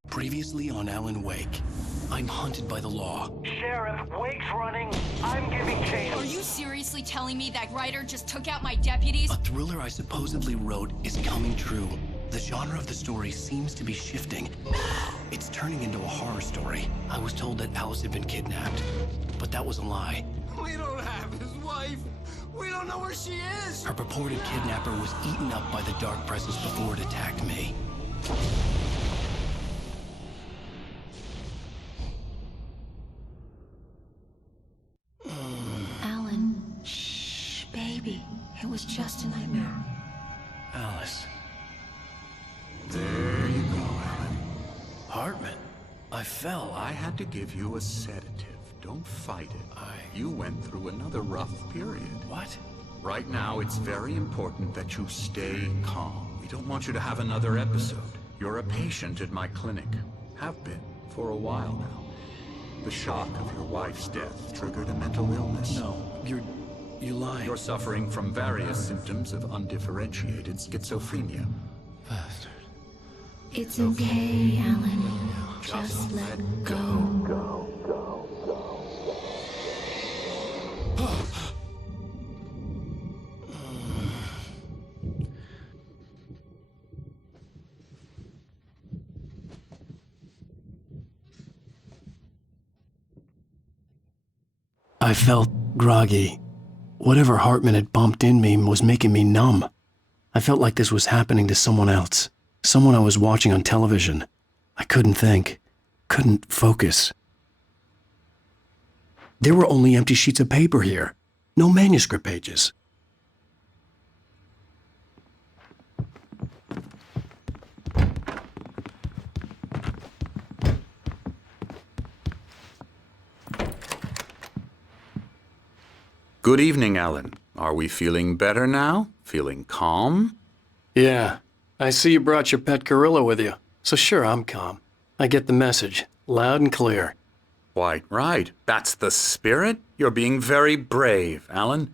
Previously on Alan Wake, I'm hunted by the law. Sheriff, Wake's running. I'm giving chase. Are you seriously telling me that writer just took out my deputies? A thriller I supposedly wrote is coming true. The genre of the story seems to be shifting. It's turning into a horror story. I was told that Alice had been kidnapped, but that was a lie. We don't have his wife. We don't know where she is. Her purported kidnapper was eaten up by the dark presence before it attacked me. Alan, shh, baby. It was just a nightmare. Alice. There you go, Alan. Hartman, I fell. I had to give you a sedative. Don't fight it. You went through another rough period. What? Right now, it's very important that you stay calm. We don't want you to have another episode. You're a patient at my clinic. Have been for a while now. The shock of your wife's death triggered a mental illness. No, you're lying. You're suffering from various symptoms of undifferentiated schizophrenia. Bastard. It's okay, Alan. Just let go. I felt groggy. Whatever Hartman had bumped in me was making me numb. I felt like this was happening to someone else. Someone I was watching on television. I couldn't think. Couldn't focus. There were only empty sheets of paper here. No manuscript pages. Good evening, Alan. Are we feeling better now? Feeling calm? Yeah. I see you brought your pet gorilla with you. So sure, I'm calm. I get the message. Loud and clear. Quite right. That's the spirit. You're being very brave, Alan.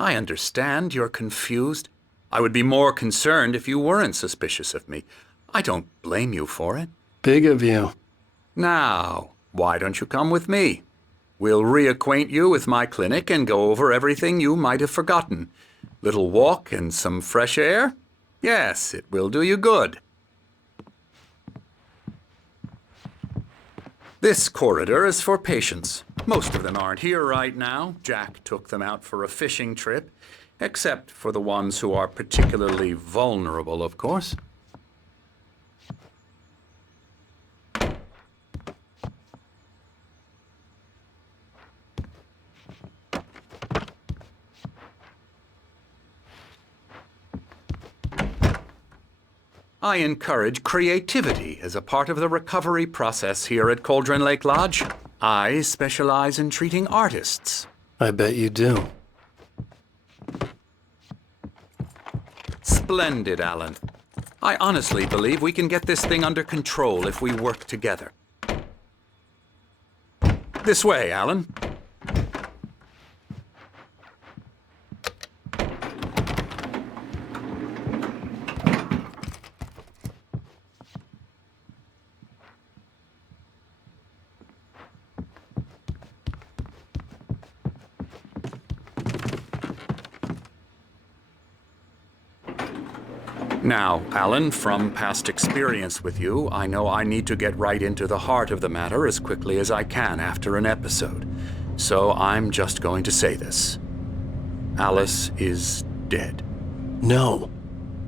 I understand you're confused. I would be more concerned if you weren't suspicious of me. I don't blame you for it. Big of you. Now, why don't you come with me? We'll reacquaint you with my clinic and go over everything you might have forgotten. Little walk and some fresh air? Yes, it will do you good. This corridor is for patients. Most of them aren't here right now. Jack took them out for a fishing trip, except for the ones who are particularly vulnerable, of course. I encourage creativity as a part of the recovery process here at Cauldron Lake Lodge. I specialize in treating artists. I bet you do. Splendid, Alan. I honestly believe we can get this thing under control if we work together. This way, Alan. Now, Alan, from past experience with you, I know I need to get right into the heart of the matter as quickly as I can after an episode. So I'm just going to say this. Alice is dead. No.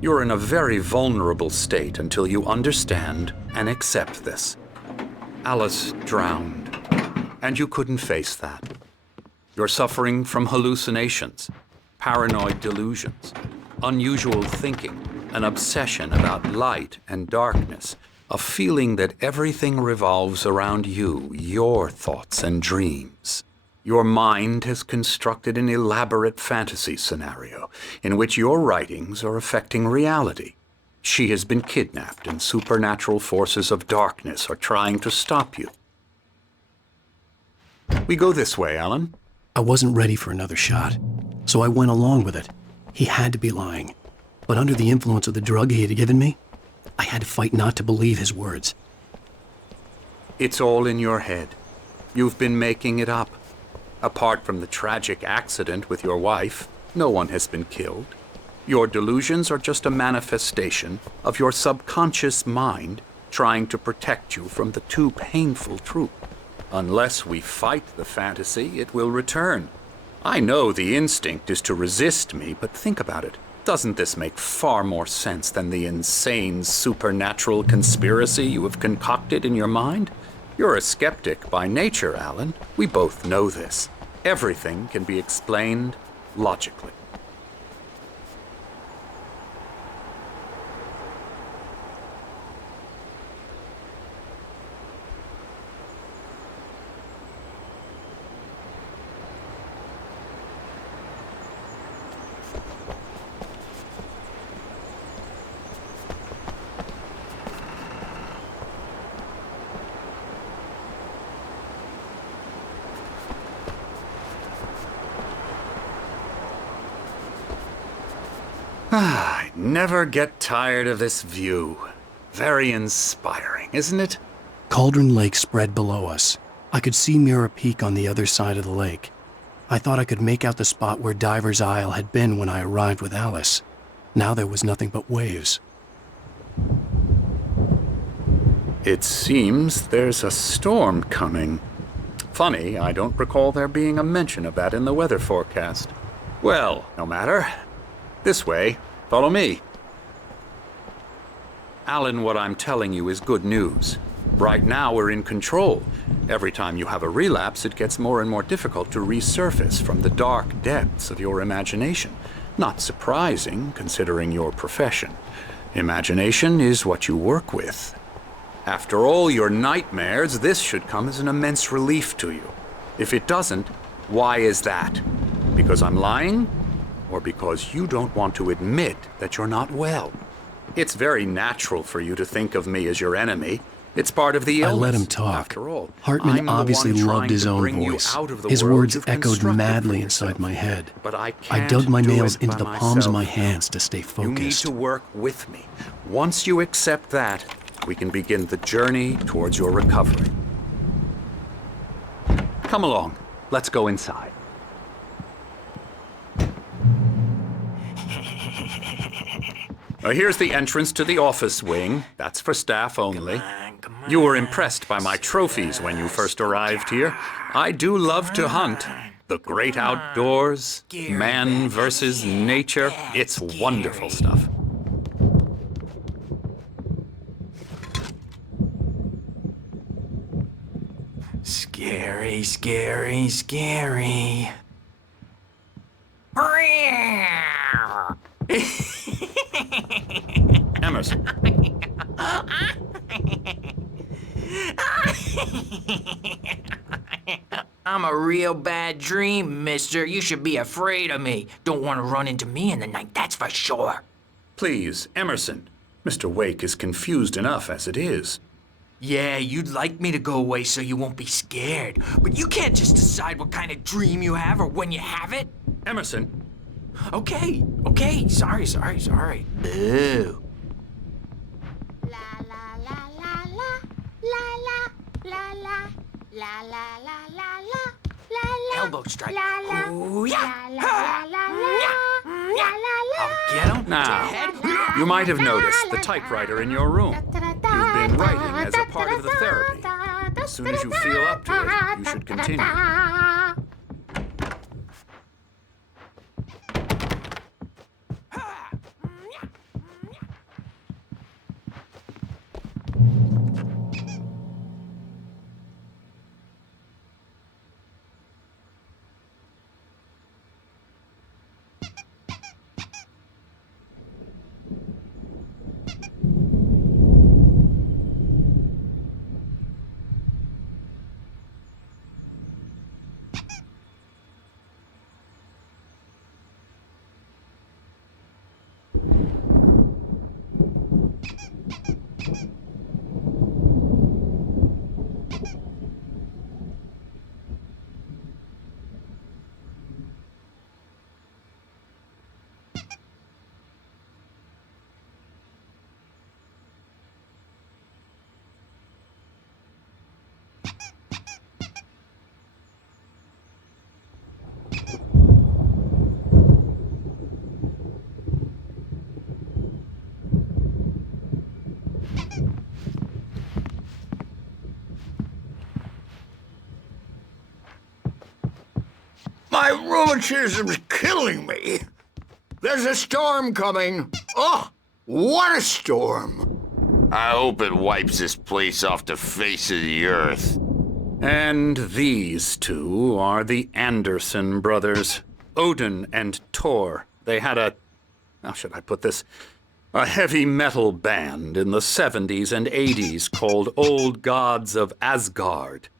You're in a very vulnerable state until you understand and accept this. Alice drowned, and you couldn't face that. You're suffering from hallucinations, paranoid delusions, unusual thinking, an obsession about light and darkness, a feeling that everything revolves around you, your thoughts and dreams. Your mind has constructed an elaborate fantasy scenario in which your writings are affecting reality. She has been kidnapped and supernatural forces of darkness are trying to stop you. We go this way, Alan. I wasn't ready for another shot, so I went along with it. He had to be lying. But under the influence of the drug he had given me, I had to fight not to believe his words. It's all in your head. You've been making it up. Apart from the tragic accident with your wife, no one has been killed. Your delusions are just a manifestation of your subconscious mind trying to protect you from the too painful truth. Unless we fight the fantasy, it will return. I know the instinct is to resist me, but think about it. Doesn't this make far more sense than the insane supernatural conspiracy you have concocted in your mind? You're a skeptic by nature, Alan. We both know this. Everything can be explained logically. I never get tired of this view. Very inspiring, isn't it? Cauldron Lake spread below us. I could see Mirror Peak on the other side of the lake. I thought I could make out the spot where Diver's Isle had been when I arrived with Alice. Now there was nothing but waves. It seems there's a storm coming. Funny, I don't recall there being a mention of that in the weather forecast. Well, no matter. This way. Follow me. Alan, what I'm telling you is good news. Right now, we're in control. Every time you have a relapse, it gets more and more difficult to resurface from the dark depths of your imagination. Not surprising, considering your profession. Imagination is what you work with. After all your nightmares, this should come as an immense relief to you. If it doesn't, why is that? Because I'm lying? Or because you don't want to admit that you're not well? It's very natural for you to think of me as your enemy. It's part of the illness. I let him talk. After all, Hartman obviously loved his own voice. His words echoed madly inside my head. But I dug my nails into the palms of my hands to stay focused. You need to work with me. Once you accept that, we can begin the journey towards your recovery. Come along. Let's go inside. Here's the entrance to the office wing. That's for staff only. You were impressed by my trophies when you first arrived here. I do love to hunt. The great outdoors, man versus nature. It's wonderful stuff. Scary, scary, scary. Emerson, I'm a real bad dream, mister. You should be afraid of me. Don't want to run into me in the night, that's for sure. Please, Emerson. Mr. Wake is confused enough as it is. Yeah, you'd like me to go away so you won't be scared. But you can't just decide what kind of dream you have or when you have it. Emerson. Okay. Sorry. Boo. Elbow strike. Ooh, yeah. I'll get him. Now, you might have noticed the typewriter in your room. You've been writing as a part of the therapy. As soon as you feel up to it, you should continue. My rheumatism's killing me. There's a storm coming. Oh, what a storm. I hope it wipes this place off the face of the earth. And these two are the Anderson brothers, Odin and Tor. They had how should I put this? A heavy metal band in the 70s and 80s called Old Gods of Asgard.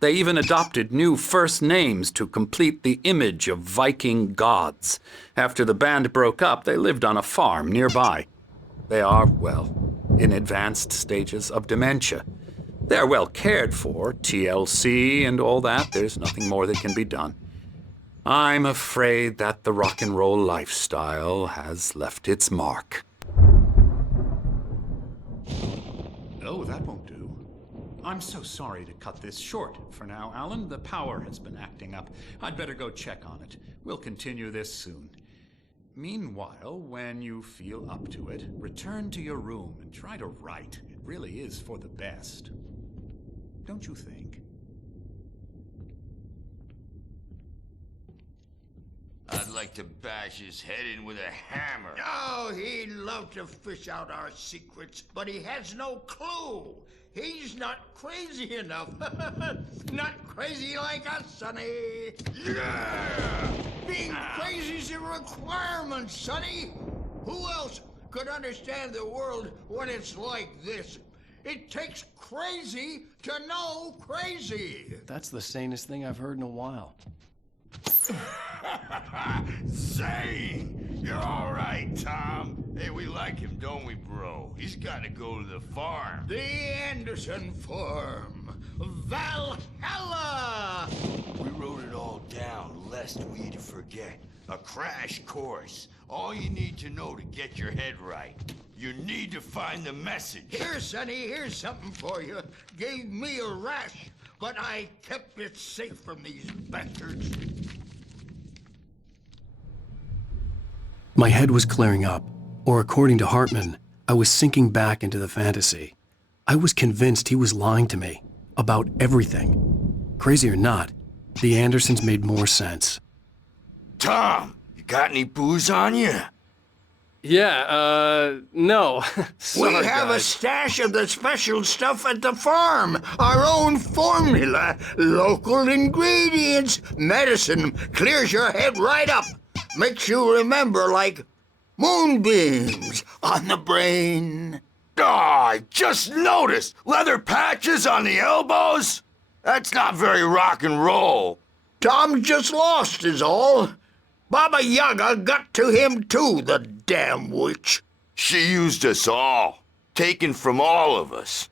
They even adopted new first names to complete the image of Viking gods. After the band broke up, they lived on a farm nearby. They are, well, in advanced stages of dementia. They're well cared for, TLC and all that. There's nothing more that can be done. I'm afraid that the rock and roll lifestyle has left its mark. Oh, that won't do. I'm so sorry to cut this short for now, Alan. The power has been acting up. I'd better go check on it. We'll continue this soon. Meanwhile, when you feel up to it, return to your room and try to write. It really is for the best. Don't you think? I'd like to bash his head in with a hammer. Oh, he'd love to fish out our secrets, but he has no clue. He's not crazy enough. Not crazy like us, Sonny. Yeah! Being crazy's a requirement, Sonny. Who else could understand the world when it's like this? It takes crazy to know crazy. That's the sanest thing I've heard in a while. Say, you're all right, Tom. Hey, we like him, don't we, bro? He's got to go to the farm. The Anderson farm. Valhalla! We wrote it all down, lest we forget. A crash course. All you need to know to get your head right. You need to find the message. Here, Sonny, here's something for you. Gave me a rash, but I kept it safe from these bastards. My head was clearing up, or according to Hartman, I was sinking back into the fantasy. I was convinced he was lying to me about everything. Crazy or not, the Andersons made more sense. Tom, you got any booze on you? Yeah, no. Sorry, we have a stash of the special stuff at the farm. Our own formula. Local ingredients. Medicine clears your head right up. Makes you remember like moonbeams on the brain. Oh, I just noticed. Leather patches on the elbows? That's not very rock and roll. Tom's just lost is all. Baba Yaga got to him too, the damn witch. She used us all. Taken from all of us.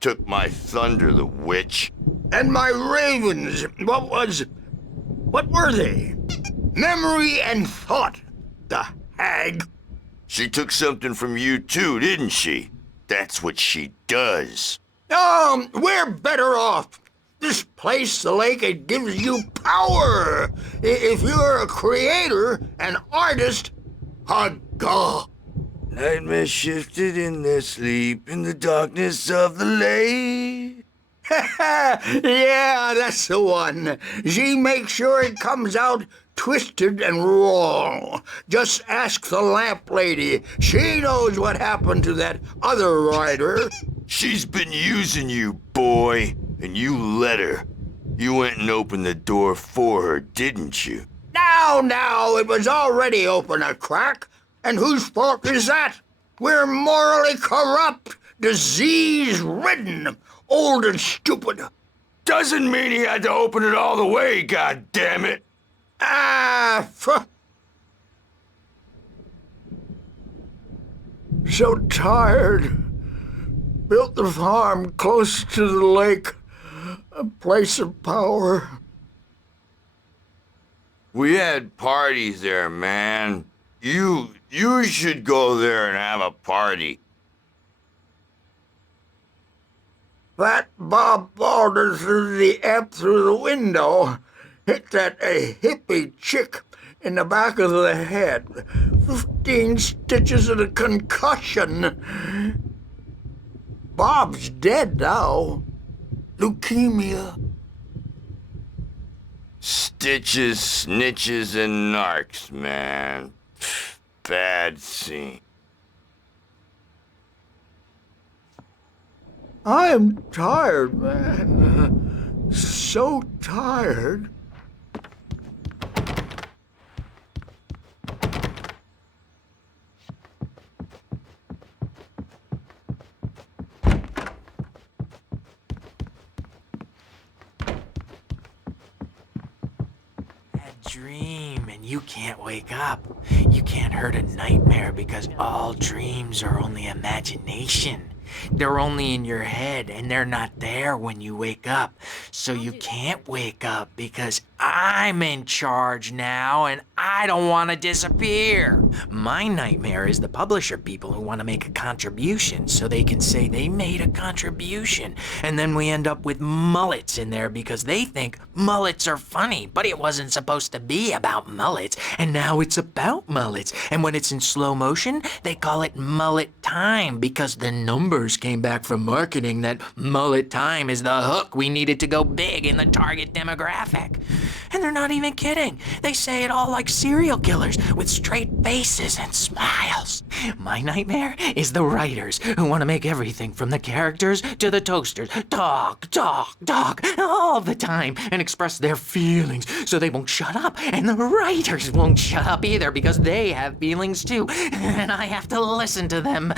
Took my thunder, the witch. And my ravens, what were they? Memory and thought, the hag. She took something from you too, didn't she? That's what she does. We're better off. This place, the lake, it gives you power. If you're a creator, an artist, haga. Nightmare shifted in their sleep in the darkness of the lake. Yeah, that's the one. She makes sure it comes out twisted and wrong. Just ask the lamp lady. She knows what happened to that other rider. She's been using you, boy, and you let her. You went and opened the door for her, didn't you? Now, it was already open a crack. And whose fault is that? We're morally corrupt, disease-ridden, old and stupid. Doesn't mean he had to open it all the way, goddammit. So tired. Built the farm close to the lake, a place of power. We had parties there, man. You should go there and have a party. That Bob Balder threw the amp through the window, hit that hippie chick in the back of the head. 15 stitches and a concussion. Bob's dead now. Leukemia. Stitches, snitches, and narcs, man. Bad scene. I'm tired, man. So tired. Dream and you can't wake up. You can't hurt a nightmare because all dreams are only imagination. They're only in your head and they're not there when you wake up. So you can't wake up because I'm in charge now and I don't want to disappear. My nightmare is the publisher people who want to make a contribution so they can say they made a contribution. And then we end up with mullets in there because they think mullets are funny, but it wasn't supposed to be about mullets. And now it's about mullets. And when it's in slow motion, they call it mullet time because the numbers came back from marketing that mullet time is the hook we needed to go big in the target demographic. And they're not even kidding. They say it all like serial killers with straight faces and smiles. My nightmare is the writers who want to make everything from the characters to the toasters talk all the time and express their feelings so they won't shut up. And the writers won't shut up either because they have feelings too. And I have to listen to them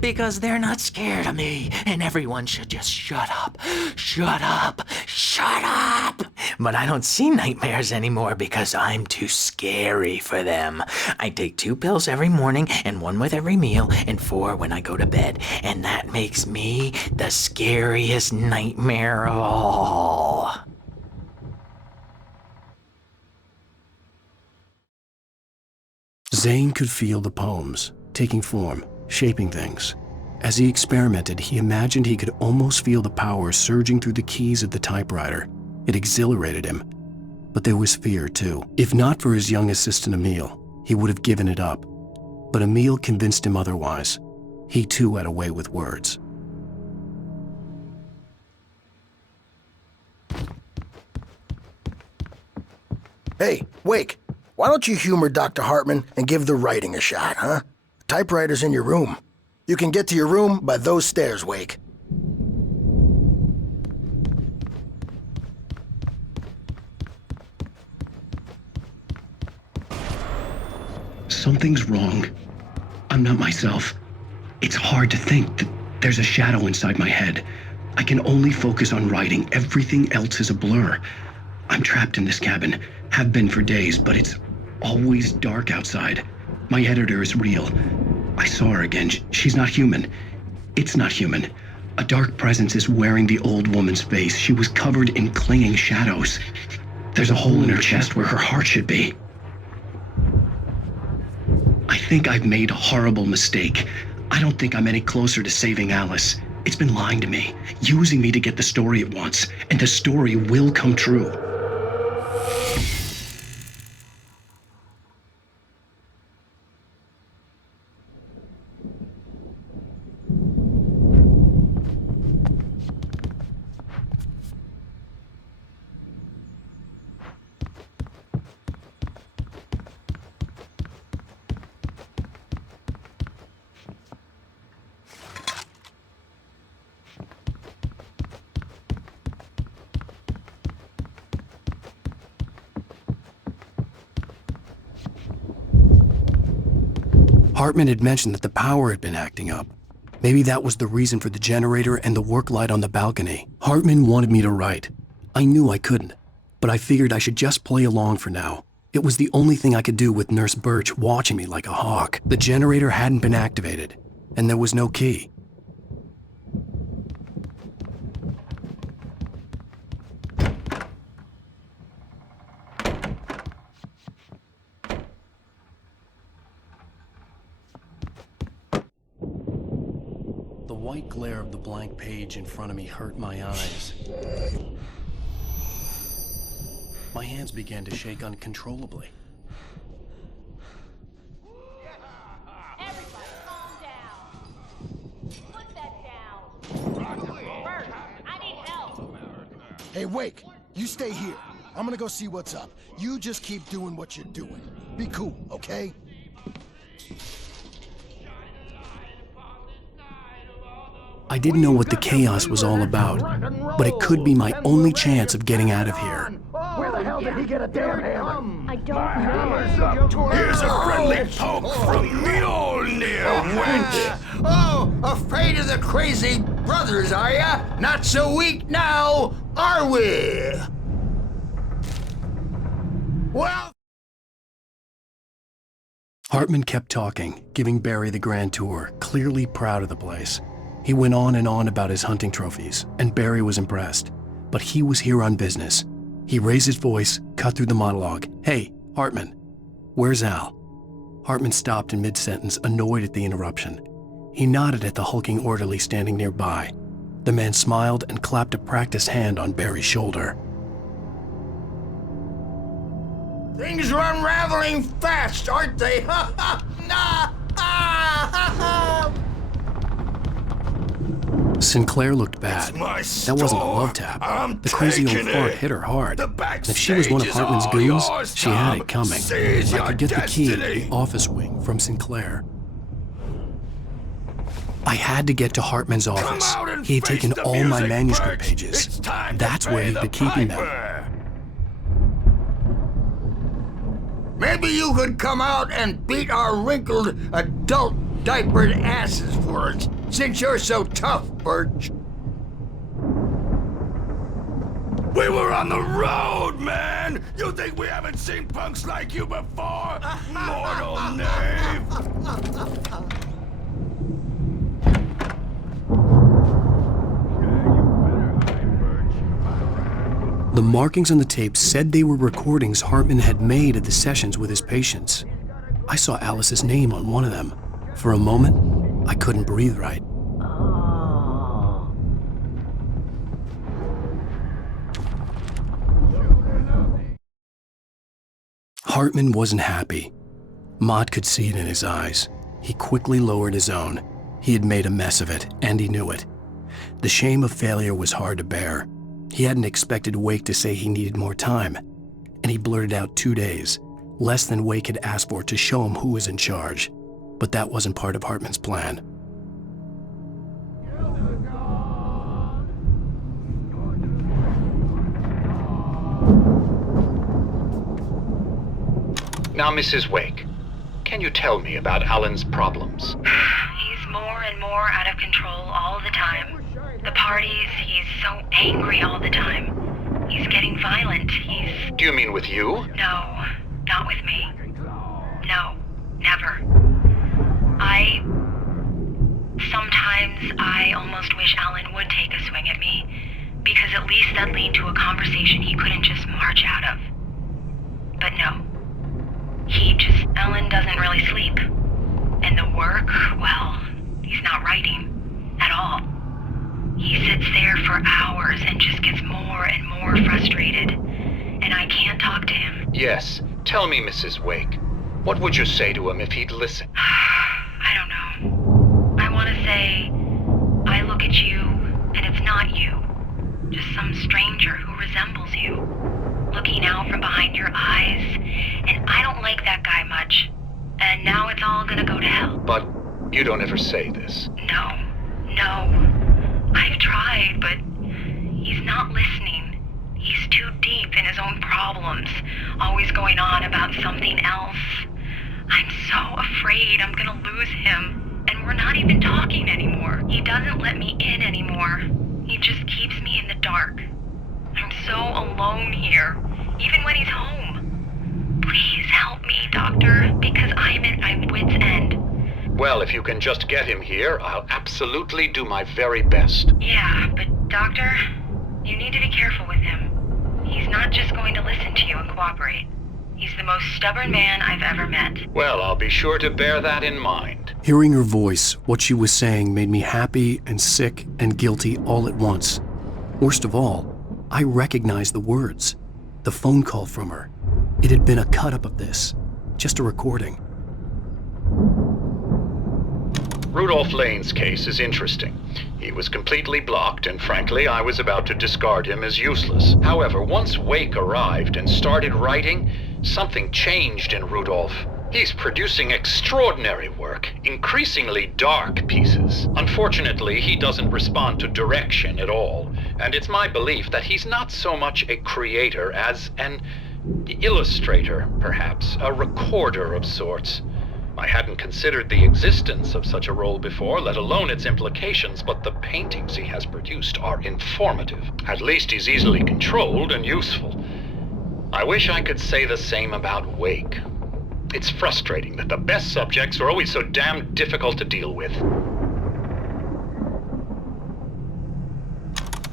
because they're not scared of me. And everyone should just shut up. Shut up. Shut up. But I don't see nightmares anymore because I'm too scary for them. I take 2 pills every morning and 1 with every meal and 4 when I go to bed. And that makes me the scariest nightmare of all. Zane could feel the poems, taking form, shaping things. As he experimented, he imagined he could almost feel the power surging through the keys of the typewriter. It exhilarated him. But there was fear, too. If not for his young assistant Emil, he would have given it up. But Emil convinced him otherwise. He too had a way with words. Hey, Wake, why don't you humor Dr. Hartman and give the writing a shot, huh? The typewriter's in your room. You can get to your room by those stairs, Wake. Something's wrong. I'm not myself. It's hard to think that there's a shadow inside my head. I can only focus on writing. Everything else is a blur. I'm trapped in this cabin. Have been for days, but it's always dark outside. My editor is real. I saw her again. She's not human. It's not human. A dark presence is wearing the old woman's face. She was covered in clinging shadows. There's a hole in her chest where her heart should be. I think I've made a horrible mistake. I don't think I'm any closer to saving Alice. It's been lying to me, using me to get the story it wants, and the story will come true. Hartman had mentioned that the power had been acting up. Maybe that was the reason for the generator and the work light on the balcony. Hartman wanted me to write. I knew I couldn't, but I figured I should just play along for now. It was the only thing I could do with Nurse Birch watching me like a hawk. The generator hadn't been activated, and there was no key. The white glare of the blank page in front of me hurt my eyes. My hands began to shake uncontrollably. Everybody, calm down. Put that down. Bert, I need help. Hey, Wake, you stay here. I'm gonna go see what's up. You just keep doing what you're doing. Be cool, okay? I didn't know what the chaos was all about, but it could be my only chance of getting out of here. Where the hell did he get a damn hammer? I don't know. Here's a friendly poke from Mjolnir, wench! Oh, afraid of the crazy brothers, are ya? Not so weak now, are we? Well... Hartman kept talking, giving Barry the grand tour, clearly proud of the place. He went on and on about his hunting trophies, and Barry was impressed. But he was here on business. He raised his voice, cut through the monologue. Hey, Hartman, where's Al? Hartman stopped in mid-sentence, annoyed at the interruption. He nodded at the hulking orderly standing nearby. The man smiled and clapped a practiced hand on Barry's shoulder. Things are unraveling fast, aren't they? Ha ha! Nah! Ah! Ha ha! Sinclair looked bad. That wasn't a love tap. The crazy old fart hit her hard. If she was one of Hartman's goons, she had it coming. I could get the key to the office wing from Sinclair. I had to get to Hartman's office. He had taken all my manuscript pages. That's where he'd been keeping them. Maybe you could come out and beat our wrinkled adult diapered asses for us, since you're so tough, Birch. We were on the road, man! You think we haven't seen punks like you before? Mortal knave! The markings on the tape said they were recordings Hartman had made at the sessions with his patients. I saw Alice's name on one of them. For a moment, I couldn't breathe right. Hartman wasn't happy. Mott could see it in his eyes. He quickly lowered his own. He had made a mess of it, and he knew it. The shame of failure was hard to bear. He hadn't expected Wake to say he needed more time, and he blurted out 2 days, less than Wake had asked for to show him who was in charge. But that wasn't part of Hartman's plan. Now, Mrs. Wake, can you tell me about Alan's problems? He's more and more out of control all the time. The parties, he's so angry all the time. He's getting violent. Do you mean with you? No, not with me. No, never. Sometimes I almost wish Alan would take a swing at me, because at least that'd lead to a conversation he couldn't just march out of. But no. Alan doesn't really sleep. And the work, well, he's not writing at all. He sits there for hours and just gets more and more frustrated. And I can't talk to him. Yes. Tell me, Mrs. Wake. What would you say to him if he'd listen? I don't know. I want to say, I look at you, and it's not you. Just some stranger who resembles you. Looking out from behind your eyes, and I don't like that guy much. And now it's all gonna go to hell. But you don't ever say this. No. I've tried, but he's not listening. He's too deep in his own problems, always going on about something else. I'm so afraid I'm gonna lose him, and we're not even talking anymore. He doesn't let me in anymore. He just keeps me in the dark. I'm so alone here, even when he's home. Please help me, Doctor, because I'm at my wit's end. Well, if you can just get him here, I'll absolutely do my very best. Yeah, but Doctor, you need to be careful with him. He's not just going to listen to you and cooperate. He's the most stubborn man I've ever met. Well, I'll be sure to bear that in mind. Hearing her voice, what she was saying made me happy and sick and guilty all at once. Worst of all, I recognized the words. The phone call from her. It had been a cut-up of this. Just a recording. Rudolph Lane's case is interesting. He was completely blocked, and frankly, I was about to discard him as useless. However, once Wake arrived and started writing, something changed in Rudolph. He's producing extraordinary work, increasingly dark pieces. Unfortunately, he doesn't respond to direction at all, and it's my belief that he's not so much a creator as an illustrator, perhaps, a recorder of sorts. I hadn't considered the existence of such a role before, let alone its implications, but the paintings he has produced are informative. At least he's easily controlled and useful. I wish I could say the same about Wake. It's frustrating that the best subjects are always so damn difficult to deal with.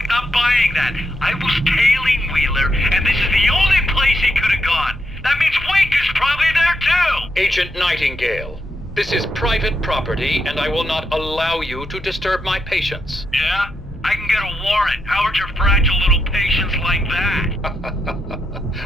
Not buying that. I was tailing Wheeler, and this is the only place he could have gone. That means Wake is probably there too! Agent Nightingale, this is private property, and I will not allow you to disturb my patients. Yeah? I can get a warrant. How would your fragile little patients like that?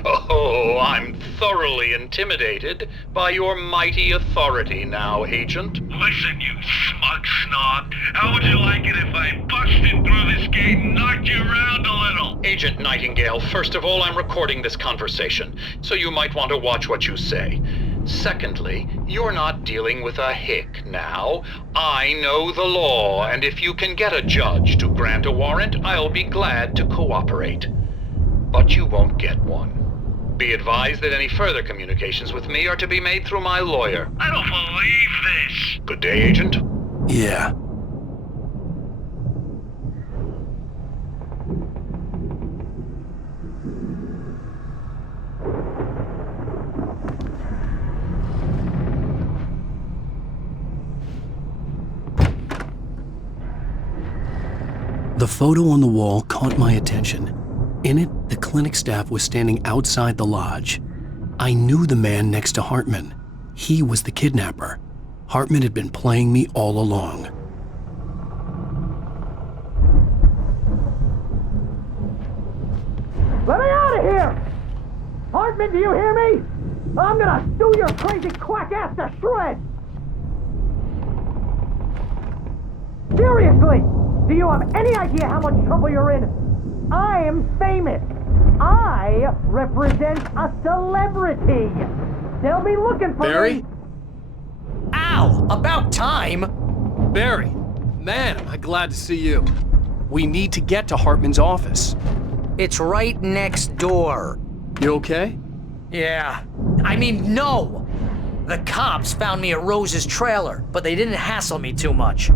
Oh, I'm thoroughly intimidated by your mighty authority now, Agent. Listen, you smug snob. How would you like it if I busted through this gate and knocked you around a little? Agent Nightingale, first of all, I'm recording this conversation, so you might want to watch what you say. Secondly, you're not dealing with a hick now. I know the law, and if you can get a judge to grant a warrant, I'll be glad to cooperate. But you won't get one. Be advised that any further communications with me are to be made through my lawyer. I don't believe this. Good day, Agent. Yeah. The photo on the wall caught my attention. In it, the clinic staff was standing outside the lodge. I knew the man next to Hartman. He was the kidnapper. Hartman had been playing me all along. Let me out of here! Hartman, do you hear me? I'm gonna stew your crazy quack ass to shreds! Seriously! Do you have any idea how much trouble you're in? I am famous. I represent a celebrity. They'll be looking for Barry? me. Ow! About time! Barry, man, am I glad to see you. We need to get to Hartman's office. It's right next door. You okay? Yeah. I mean, no! The cops found me at Rose's trailer, but they didn't hassle me too much.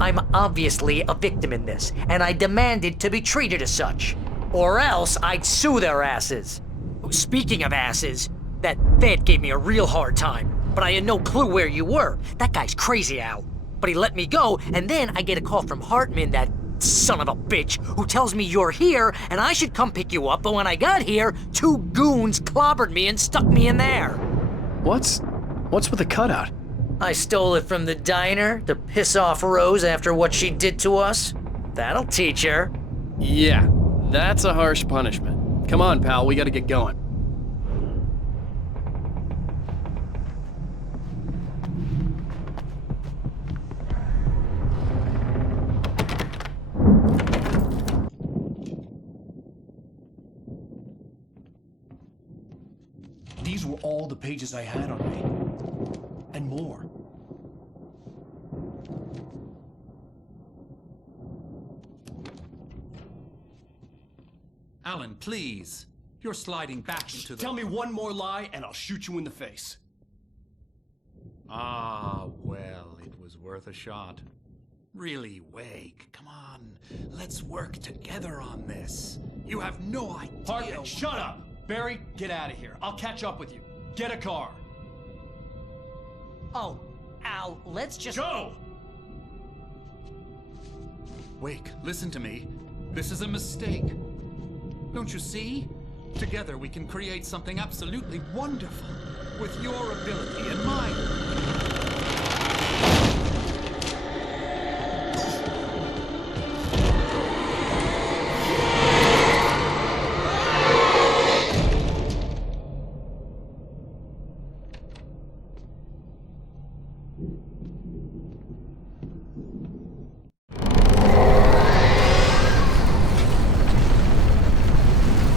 I'm obviously a victim in this, and I demanded to be treated as such. Or else I'd sue their asses. Speaking of asses, that vet gave me a real hard time, but I had no clue where you were. That guy's crazy, Al. But he let me go, and then I get a call from Hartman, that son of a bitch, who tells me you're here and I should come pick you up, but when I got here, 2 goons clobbered me and stuck me in there. What's with the cutout? I stole it from the diner to piss off Rose after what she did to us. That'll teach her. Yeah, that's a harsh punishment. Come on, pal, we gotta get going. These were all the pages I had on me. And more. Alan, please. You're sliding back into the... Tell me one more lie and I'll shoot you in the face. Ah, well, it was worth a shot. Really, Wake, come on. Let's work together on this. You have no idea... Hartman, shut up! Barry, get out of here. I'll catch up with you. Get a car. Oh, Al, let's just... Go! Wake, listen to me. This is a mistake. Don't you see? Together we can create something absolutely wonderful. With your ability and mine.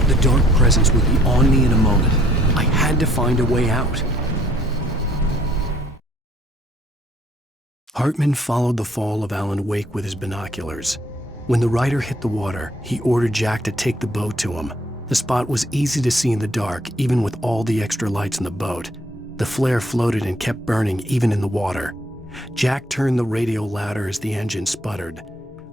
The dark presence would be on me in a moment. I had to find a way out. Hartman followed the fall of Alan Wake with his binoculars. When the rider hit the water, he ordered Jack to take the boat to him. The spot was easy to see in the dark, even with all the extra lights in the boat. The flare floated and kept burning even in the water. Jack turned the radio louder as the engine sputtered.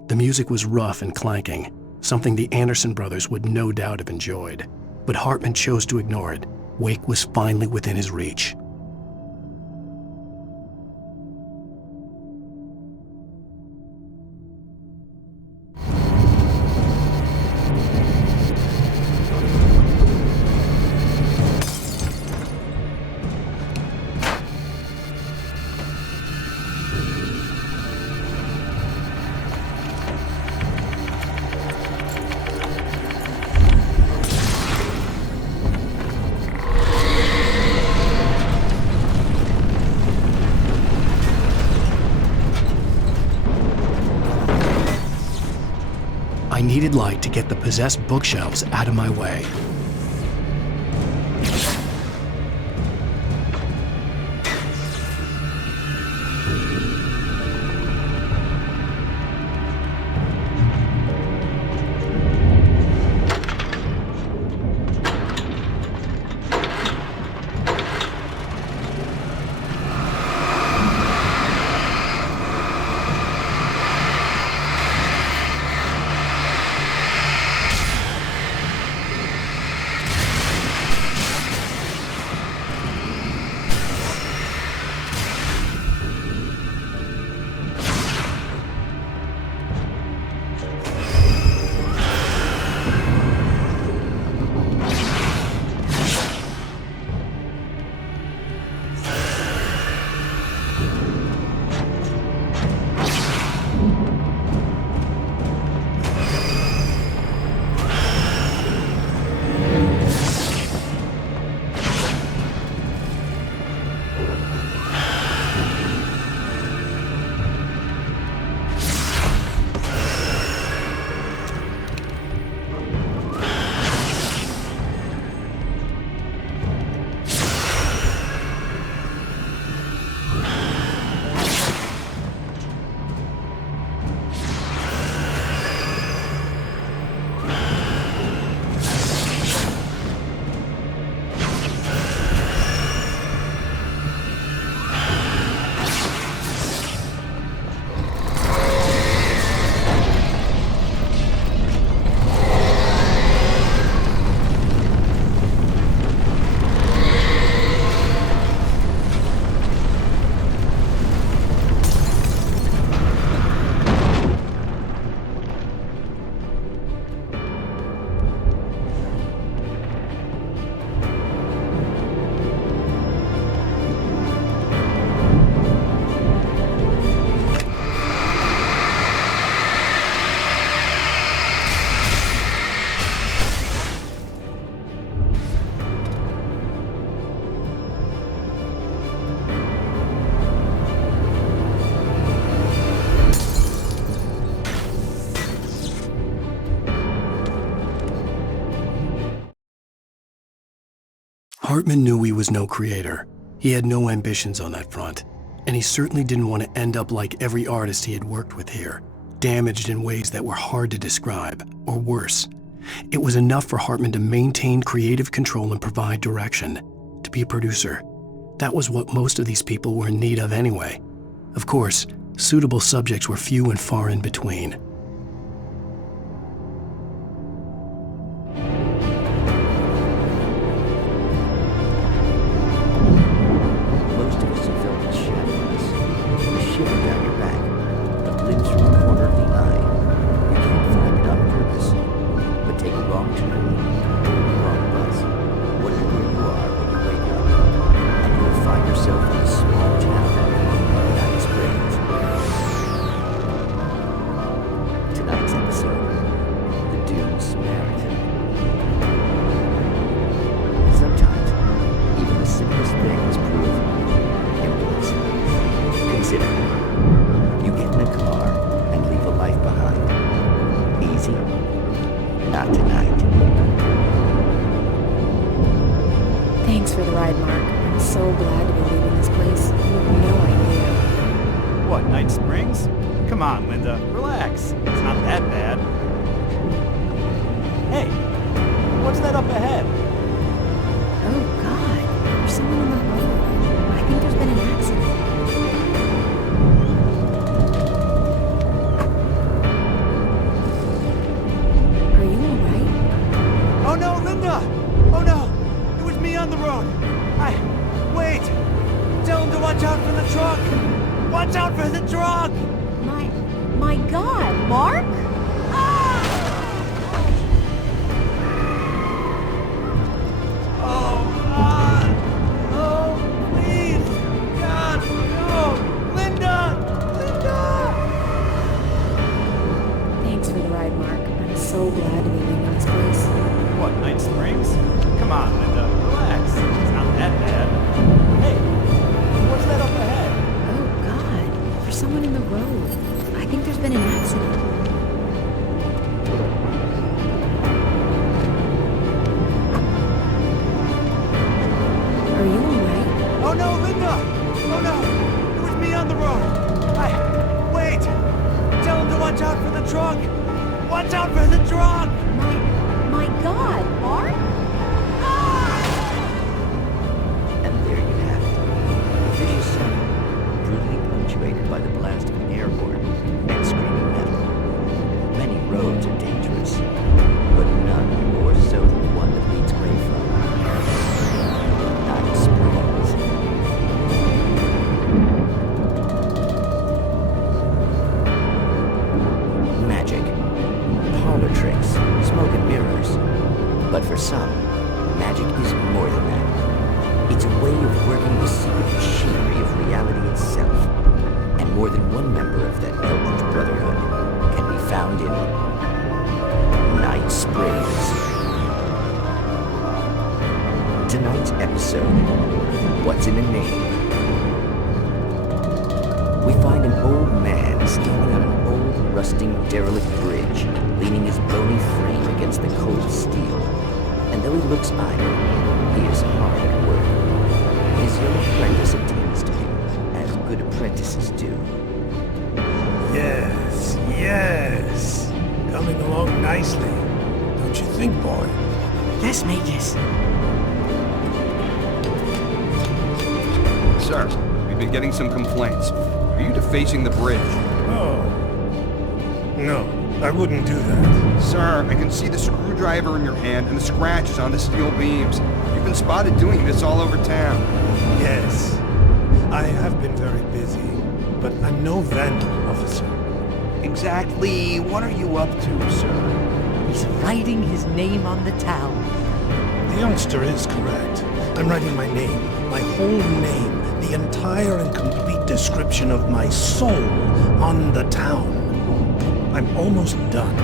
The music was rough and clanking, something the Anderson brothers would no doubt have enjoyed. But Hartman chose to ignore it. Wake was finally within his reach. I needed light to get the possessed bookshelves out of my way. Hartman knew he was no creator. He had no ambitions on that front, and he certainly didn't want to end up like every artist he had worked with here, damaged in ways that were hard to describe, or worse. It was enough for Hartman to maintain creative control and provide direction, to be a producer. That was what most of these people were in need of anyway. Of course, suitable subjects were few and far in between. Most of us have felt the shadow on us. The shiver down your back, the glimpse from the corner of the eye. You can't find it on purpose, but take a wrong turn, or the wrong bus, whatever you are when you wake up, and you will find yourself in a small town of Night Springs. Tonight's episode, The Dune Samaritan. Sometimes, even the simplest things prove impossible. Consider, you get in a car and leave a life behind. Easy? Not tonight. Thanks for the ride, Mark. I'm so glad to be leaving this place. You have no idea. What, Night Springs? Come on, Linda. Relax. It's not that bad. Hey, what's that up ahead? Oh, God. There's someone on the road. I think there's been an accident. Are you alright? Oh no, Linda! Oh no! It was me on the road! Wait! Tell him to watch out for the truck! Watch out for the truck! My God, Mark? Oh, God! Oh, please! God, no! Linda! Linda! Thanks for the ride, Mark. I'm so glad to be leaving this place. What, Night Springs? Come on, Linda. Relax. It's not that bad. Hey, what's that up ahead? Oh, God. There's someone in the road. I think there's been an accident. Are you alright? Oh no, Linda! Oh no! It was me on the road! Wait! Tell him to watch out for the truck! Watch out for the truck! My God, Mark? And there you have it. A vicious cycle, brutally punctuated by the blast of an air horn and screaming metal. Many roads are dangerous, but none more so than the one that leads away from Night Springs. Magic, parlor tricks, smoke and mirrors. But for some, magic is more than that. It's a way of working the secret machinery of reality itself. And more than one member of that eldritch brotherhood can be found in Night Springs. Tonight's episode, What's in a Name? We find an old man standing on an old, rusting, derelict bridge, leaning his bony frame against the cold steel. And though he looks idle, he is hard at work. His young apprentice attends to him, as good apprentices do. Yes, yes. Coming along nicely. Don't you think, boy? Yes, Magus. Sir, we've been getting some complaints. Are you defacing the bridge? Oh. No, I wouldn't do that. Sir, I can see the screwdriver in your hand and the scratches on the steel beams. You've been spotted doing this all over town. Yes, I have been very busy, but I'm no vandal, officer. Exactly. What are you up to, sir? He's writing his name on the town. The youngster is correct. I'm writing my name, my whole name, the entire and complete description of my soul on the town. I'm almost done.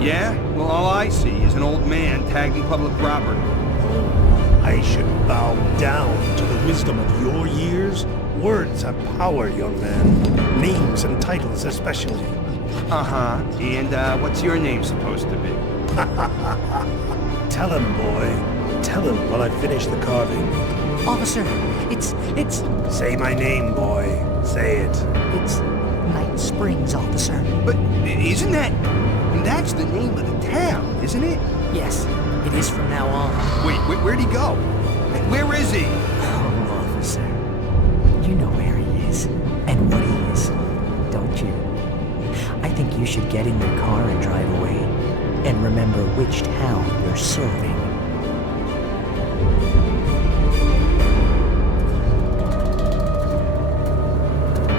Yeah? Well, all I see is an old man tagged in public property. Oh, I should bow down to the wisdom of your years. Words have power, young man. Names and titles especially. Uh-huh. And, what's your name supposed to be? Tell him, boy. tell him while I finish the carving. Officer, it's... Say my name, boy. Say it. It's Night Springs, officer. But isn't that... That's the name of the town, isn't it? Yes, it is from now on. Wait, where'd he go? Where is he? Oh, officer. You know where he is, and what he is, don't you? I think you should get in your car and drive away, and remember which town you're serving.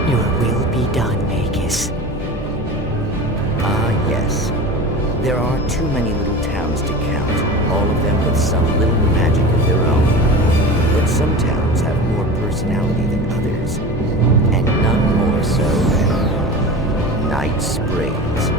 Your will be done, Magus. Ah, yes. There are too many little towns to count, all of them with some little magic of their own. But some towns have more personality than others, and none more so than Night Springs.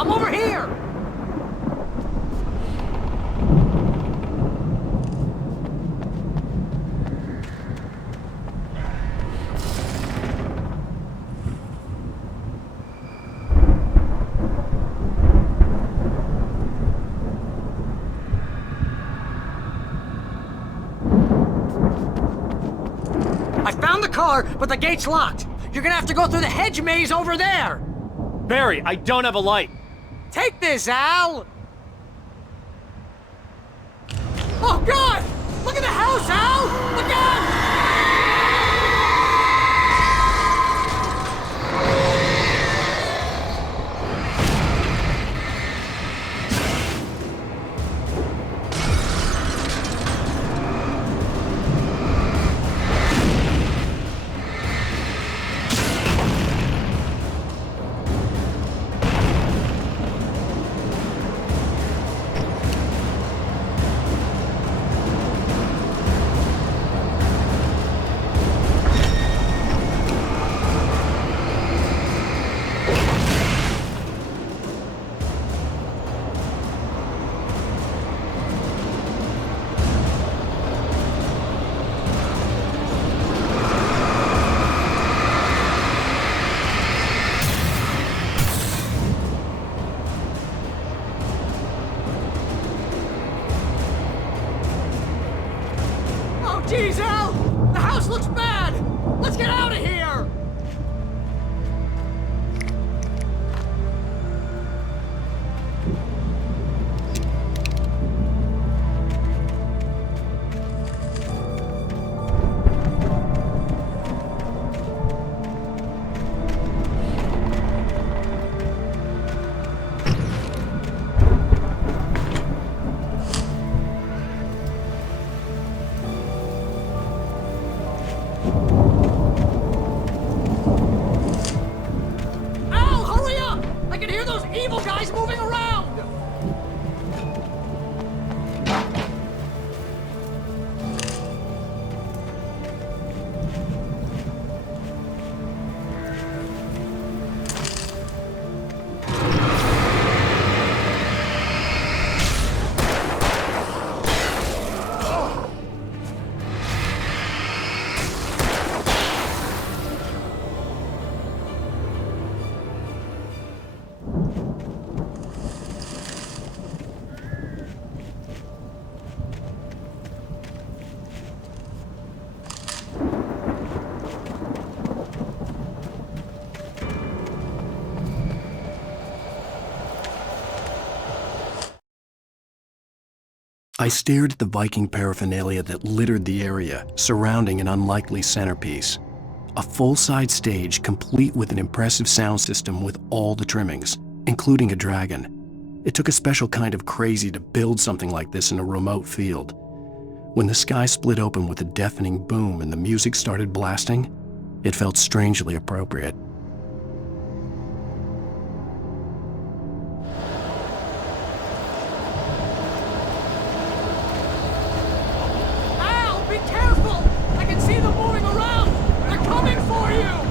I'm over here! I found the car, but the gate's locked. You're gonna have to go through the hedge maze over there. Barry, I don't have a light. Take this, Al! Oh, God! Look at the house, Al! Look out! Jeez, Al! The house looks bad! Let's get out of here! Evil guys moving around! I stared at the Viking paraphernalia that littered the area, surrounding an unlikely centerpiece. A full-size stage complete with an impressive sound system with all the trimmings, including a dragon. It took a special kind of crazy to build something like this in a remote field. When the sky split open with a deafening boom and the music started blasting, it felt strangely appropriate. Al, be careful! I can see them moving around! They're coming for you!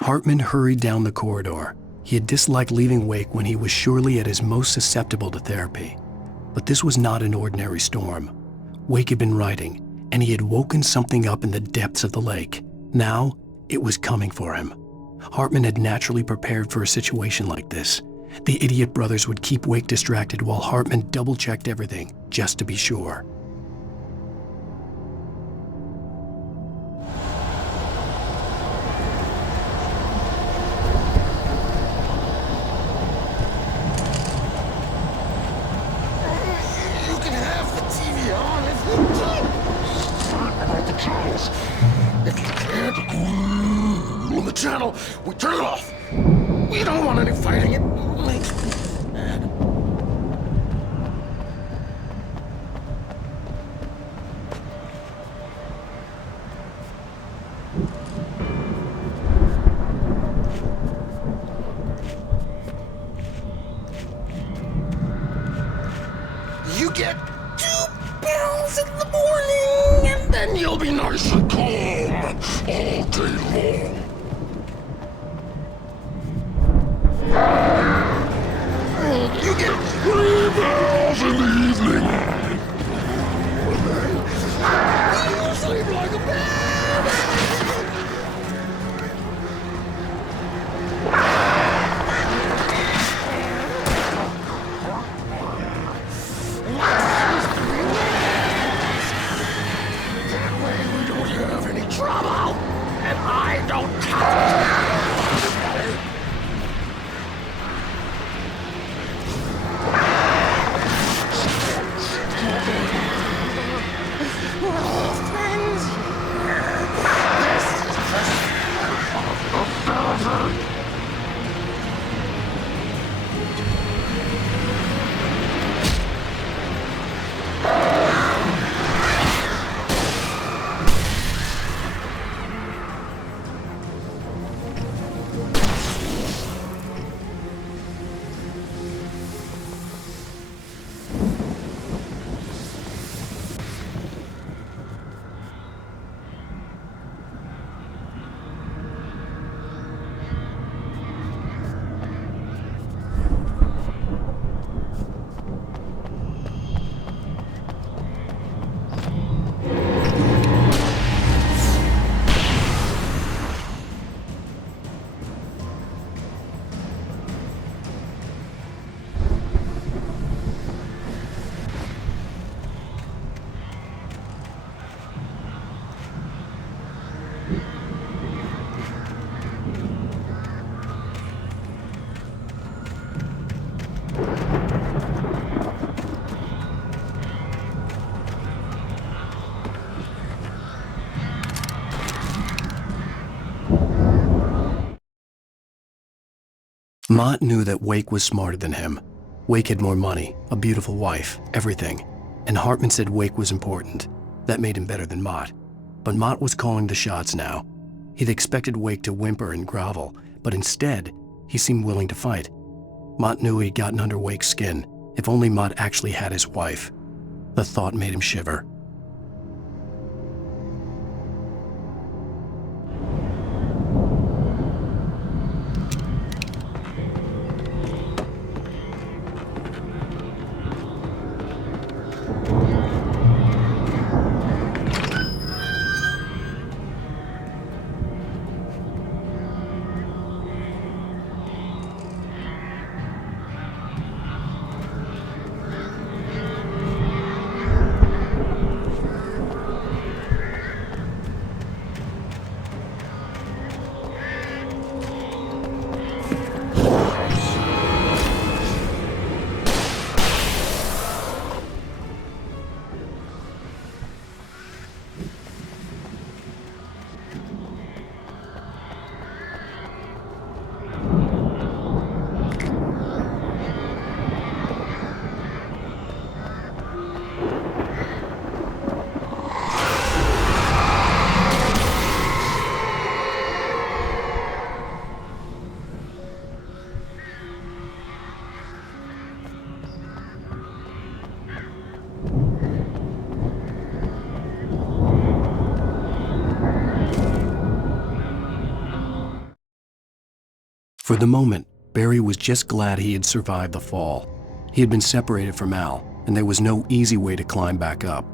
Hartman hurried down the corridor. He had disliked leaving Wake when he was surely at his most susceptible to therapy. But this was not an ordinary storm. Wake had been writing, and he had woken something up in the depths of the lake. Now, it was coming for him. Hartman had naturally prepared for a situation like this. The idiot brothers would keep Wake distracted while Hartman double-checked everything, just to be sure. If you can't on the channel, we turn it off. We don't want any fighting. It makes me mad. You get 2 pills in the morning, and then you'll be nice and calm all day long. You get 3 pills in the evening. You sleep like a baby. That way we don't have any trouble, and I don't Mott knew that Wake was smarter than him. Wake had more money, a beautiful wife, everything. And Hartman said Wake was important. That made him better than Mott. But Mott was calling the shots now. He'd expected Wake to whimper and grovel, but instead, he seemed willing to fight. Mott knew he'd gotten under Wake's skin. If only Mott actually had his wife. The thought made him shiver. For the moment, Barry was just glad he had survived the fall. He had been separated from Al, and there was no easy way to climb back up.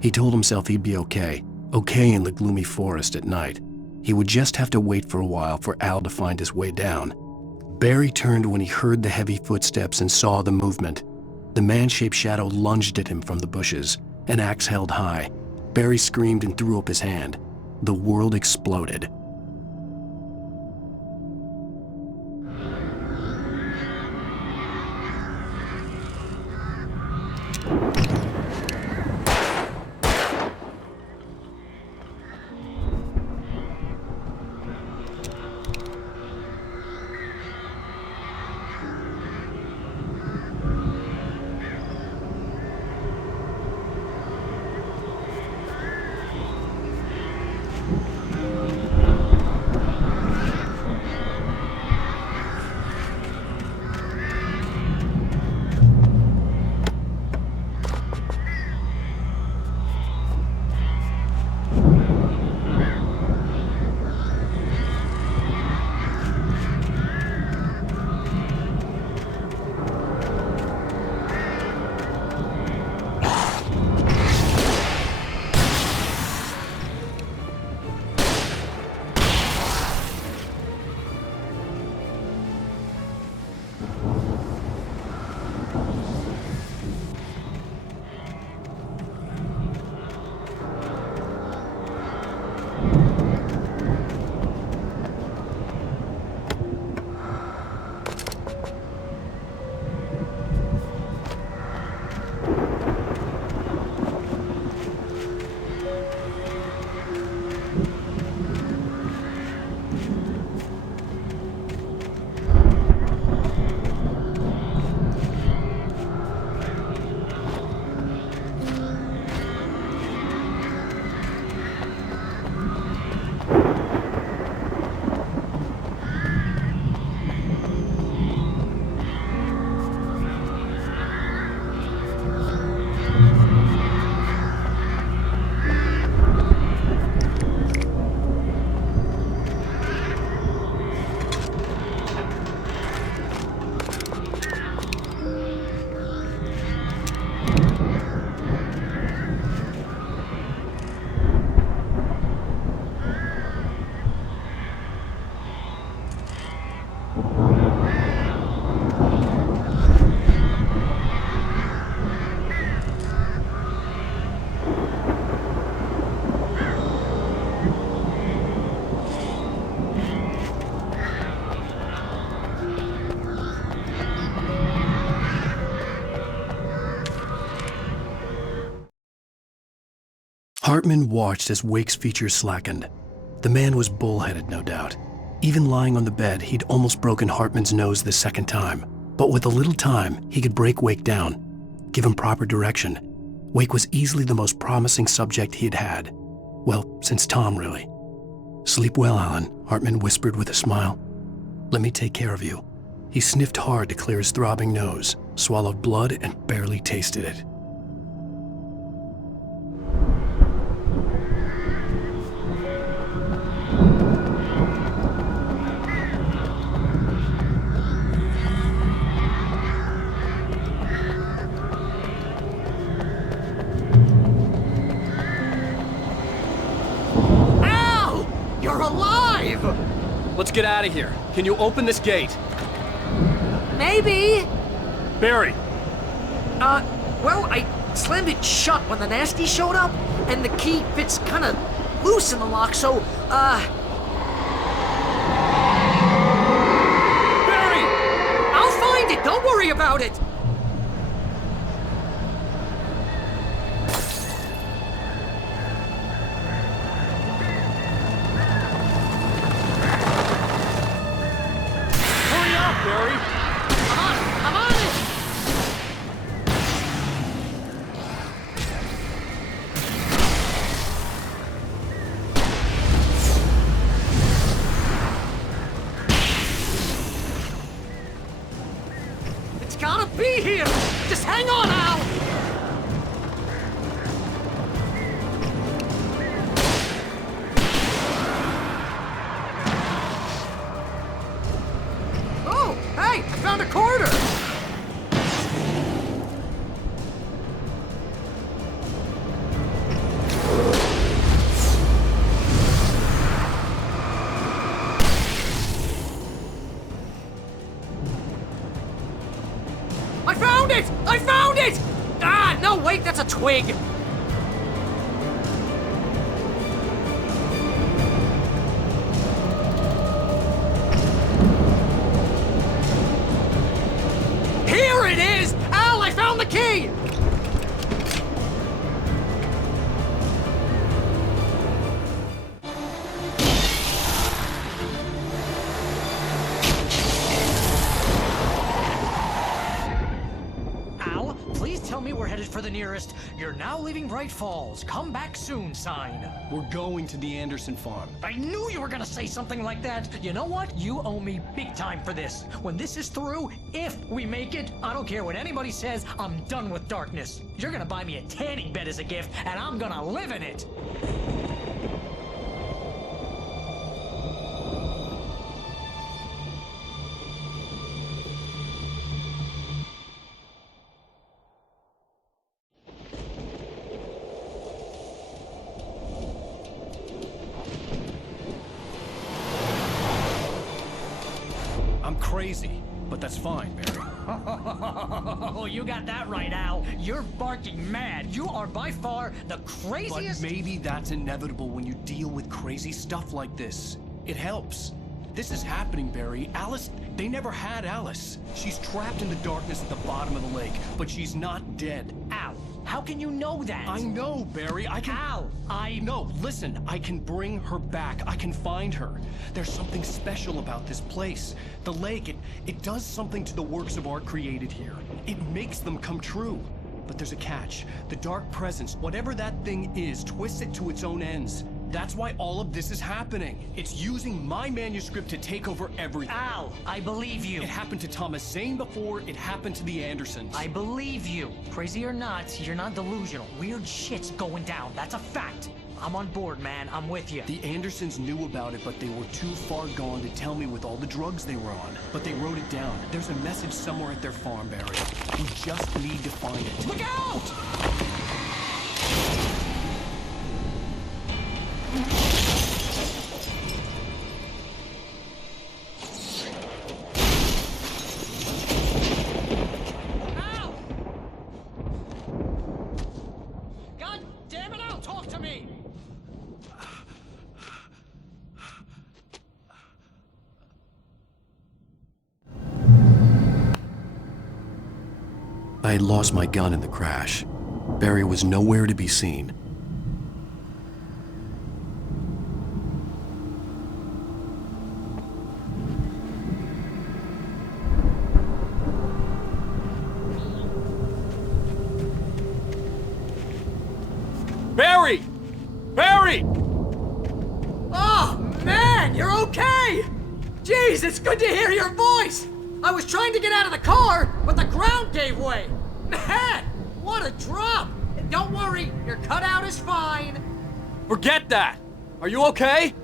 He told himself he'd be okay in the gloomy forest at night. He would just have to wait for a while for Al to find his way down. Barry turned when he heard the heavy footsteps and saw the movement. The man-shaped shadow lunged at him from the bushes, an axe held high. Barry screamed and threw up his hand. The world exploded. Hartman watched as Wake's features slackened. The man was bullheaded, no doubt. Even lying on the bed, he'd almost broken Hartman's nose the second time. But with a little time, he could break Wake down, give him proper direction. Wake was easily the most promising subject he had had. Well, since Tom, really. "Sleep well, Alan," Hartman whispered with a smile. "Let me take care of you." He sniffed hard to clear his throbbing nose, swallowed blood, and barely tasted it. Al! You're alive! Let's get out of here. Can you open this gate? Maybe. Barry! Well, I slammed it shut when the nasty showed up, and the key fits kinda loose in the lock, so, Barry! I'll find it, don't worry about it! Hurry up, Barry! I'm on it! It's gotta be here! Just hang on, Al! Oh, hey, I found a quarter! I found it! I found it! Ah, no, wait, that's a twig. Here it is! Al, I found the key! Al, please tell me we're headed for the nearest "You're now leaving Bright Falls. Come back soon" sign. We're going to the Anderson farm. I knew you were gonna say something like that. You know what? You owe me big time for this. When this is through, if we make it, I don't care what anybody says, I'm done with darkness. You're gonna buy me a tanning bed as a gift, and I'm gonna live in it. I'm crazy, but that's fine, Barry. Oh, you got that right, Al. You're barking mad. You are by far the craziest. But maybe that's inevitable when you deal with crazy stuff like this. It helps. This is happening, Barry. Alice, they never had Alice. She's trapped in the darkness at the bottom of the lake, but she's not dead. Al, how can you know that? I know, Barry. I can... Al, No, listen. I can bring her back. I can find her. There's something special about this place. The lake, it does something to the works of art created here. It makes them come true. But there's a catch. The dark presence, whatever that thing is, twists it to its own ends. That's why all of this is happening. It's using my manuscript to take over everything. Al, I believe you. It happened to Thomas Zane before it happened to the Andersons. I believe you. Crazy or not, you're not delusional. Weird shit's going down. That's a fact. I'm on board, man. I'm with you. The Andersons knew about it, but they were too far gone to tell me with all the drugs they were on. But they wrote it down. There's a message somewhere at their farm, Barry. We just need to find it. Look out! Al! God damn it, Al, talk to me! I had lost my gun in the crash. Barry was nowhere to be seen. Jeez, it's good to hear your voice! I was trying to get out of the car, but the ground gave way. Man, what a drop! And don't worry, your cutout is fine. Forget that! Are you okay?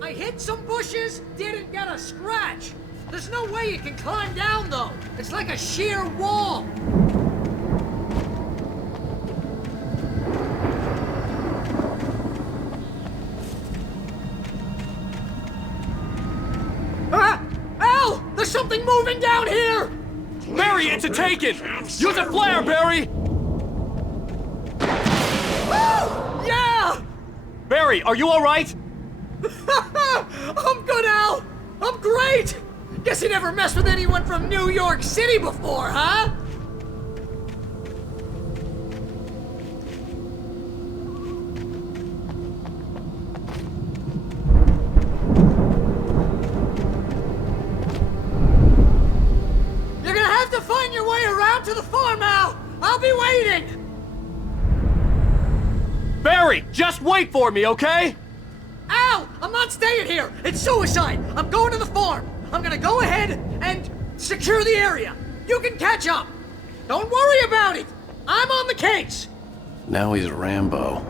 I hit some bushes, didn't get a scratch. There's no way you can climb down, though. It's like a sheer wall. Ah! Al! There's something moving down here! Barry, it's a taken! Use a flare, Barry! Oh! Yeah! Barry, are you alright? I'm good, Al! I'm great! Guess you never messed with anyone from New York City before, huh? You're gonna have to find your way around to the farm, Al! I'll be waiting! Barry, just wait for me, okay? Al! I'm not staying here! It's suicide! I'm going to the farm! I'm gonna go ahead and secure the area! You can catch up! Don't worry about it! I'm on the case! Now he's Rambo.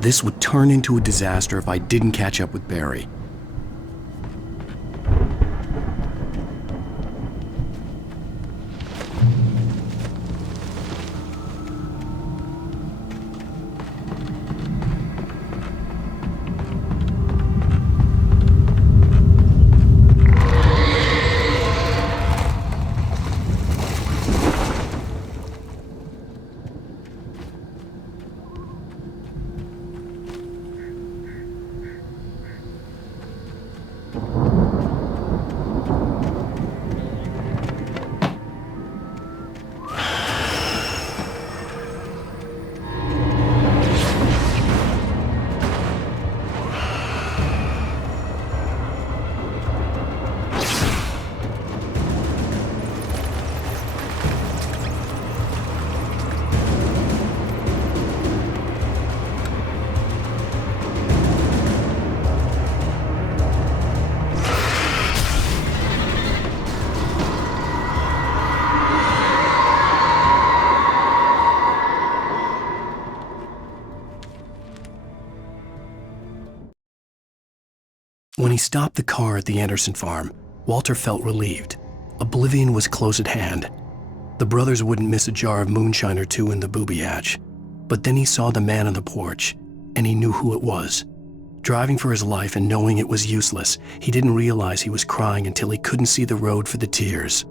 This would turn into a disaster if I didn't catch up with Barry. When he stopped the car at the Anderson farm, Walter felt relieved. Oblivion was close at hand. The brothers wouldn't miss a jar of moonshine or two in the booby hatch. But then he saw the man on the porch, and he knew who it was. Driving for his life and knowing it was useless, he didn't realize he was crying until he couldn't see the road for the tears.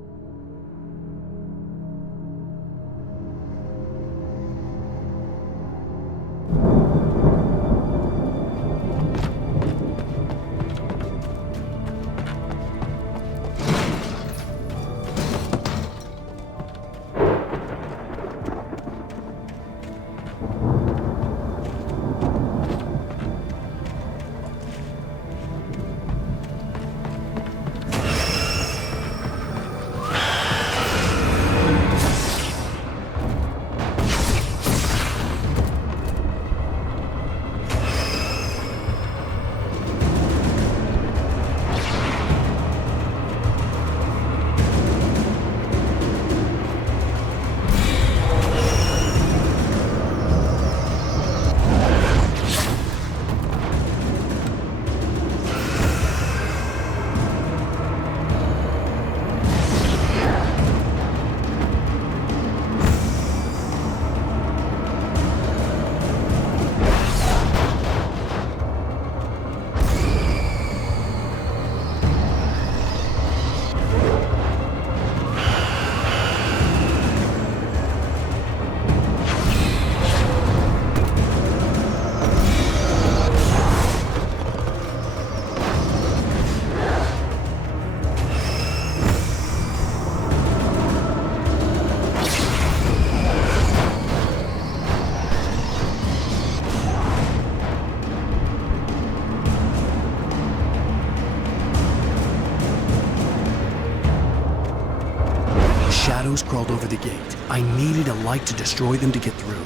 Shadows crawled over the gate. I needed a light to destroy them to get through.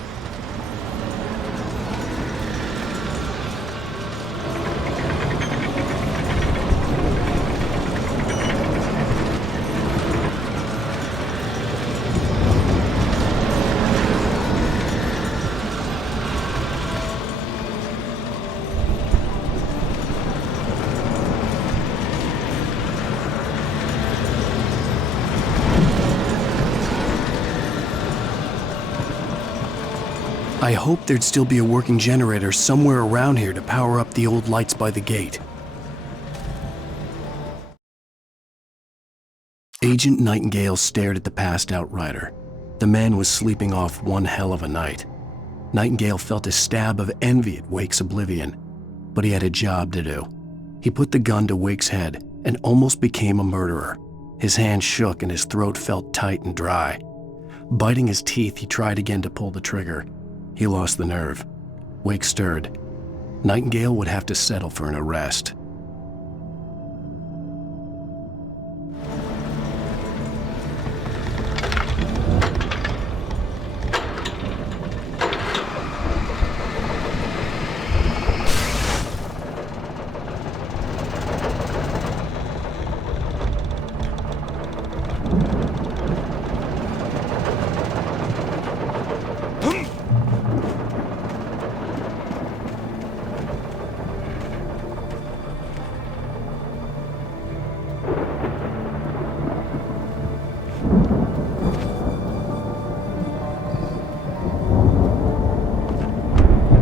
I hoped there'd still be a working generator somewhere around here to power up the old lights by the gate. Agent Nightingale stared at the passed-out rider. The man was sleeping off one hell of a night. Nightingale felt a stab of envy at Wake's oblivion, but he had a job to do. He put the gun to Wake's head and almost became a murderer. His hand shook and his throat felt tight and dry. Biting his teeth, he tried again to pull the trigger. He lost the nerve. Wake stirred. Nightingale would have to settle for an arrest.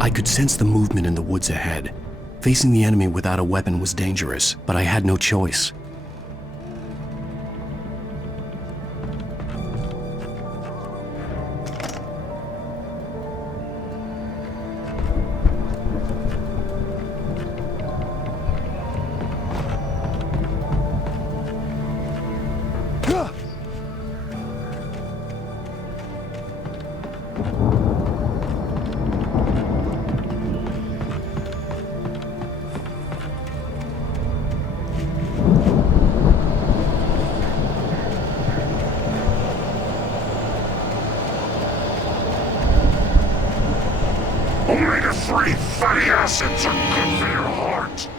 I could sense the movement in the woods ahead. Facing the enemy without a weapon was dangerous, but I had no choice. Omega-3 fatty acids are good for your heart.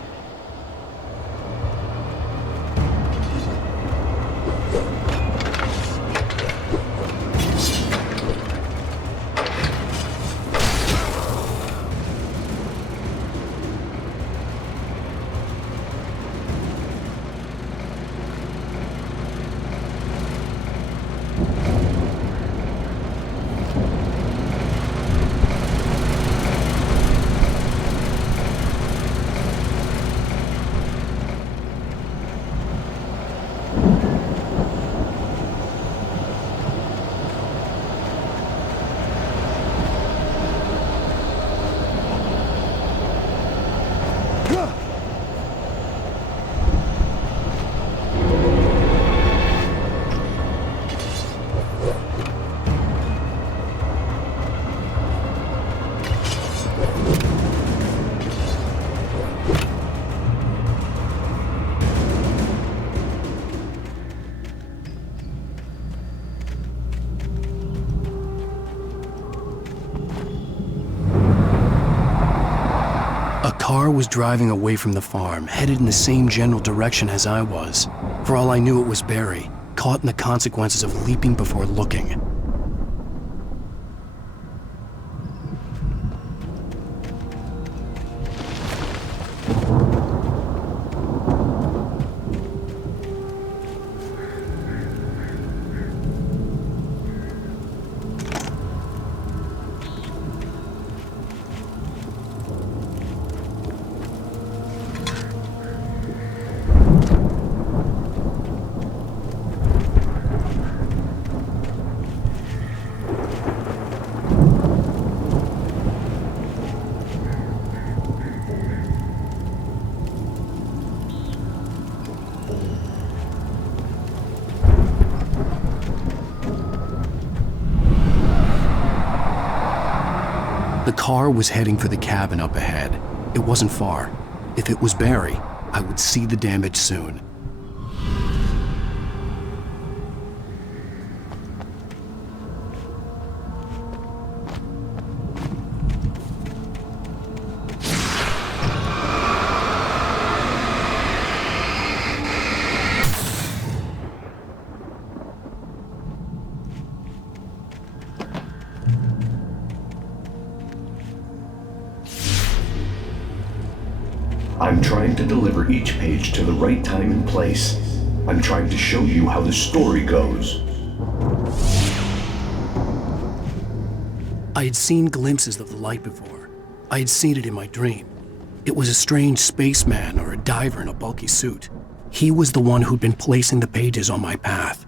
A car was driving away from the farm, headed in the same general direction as I was. For all I knew, it was Barry, caught in the consequences of leaping before looking. The car was heading for the cabin up ahead. It wasn't far. If it was Barry, I would see the damage soon. I'm trying to deliver each page to the right time and place. I'm trying to show you how the story goes. I had seen glimpses of the light before. I had seen it in my dream. It was a strange spaceman or a diver in a bulky suit. He was the one who'd been placing the pages on my path.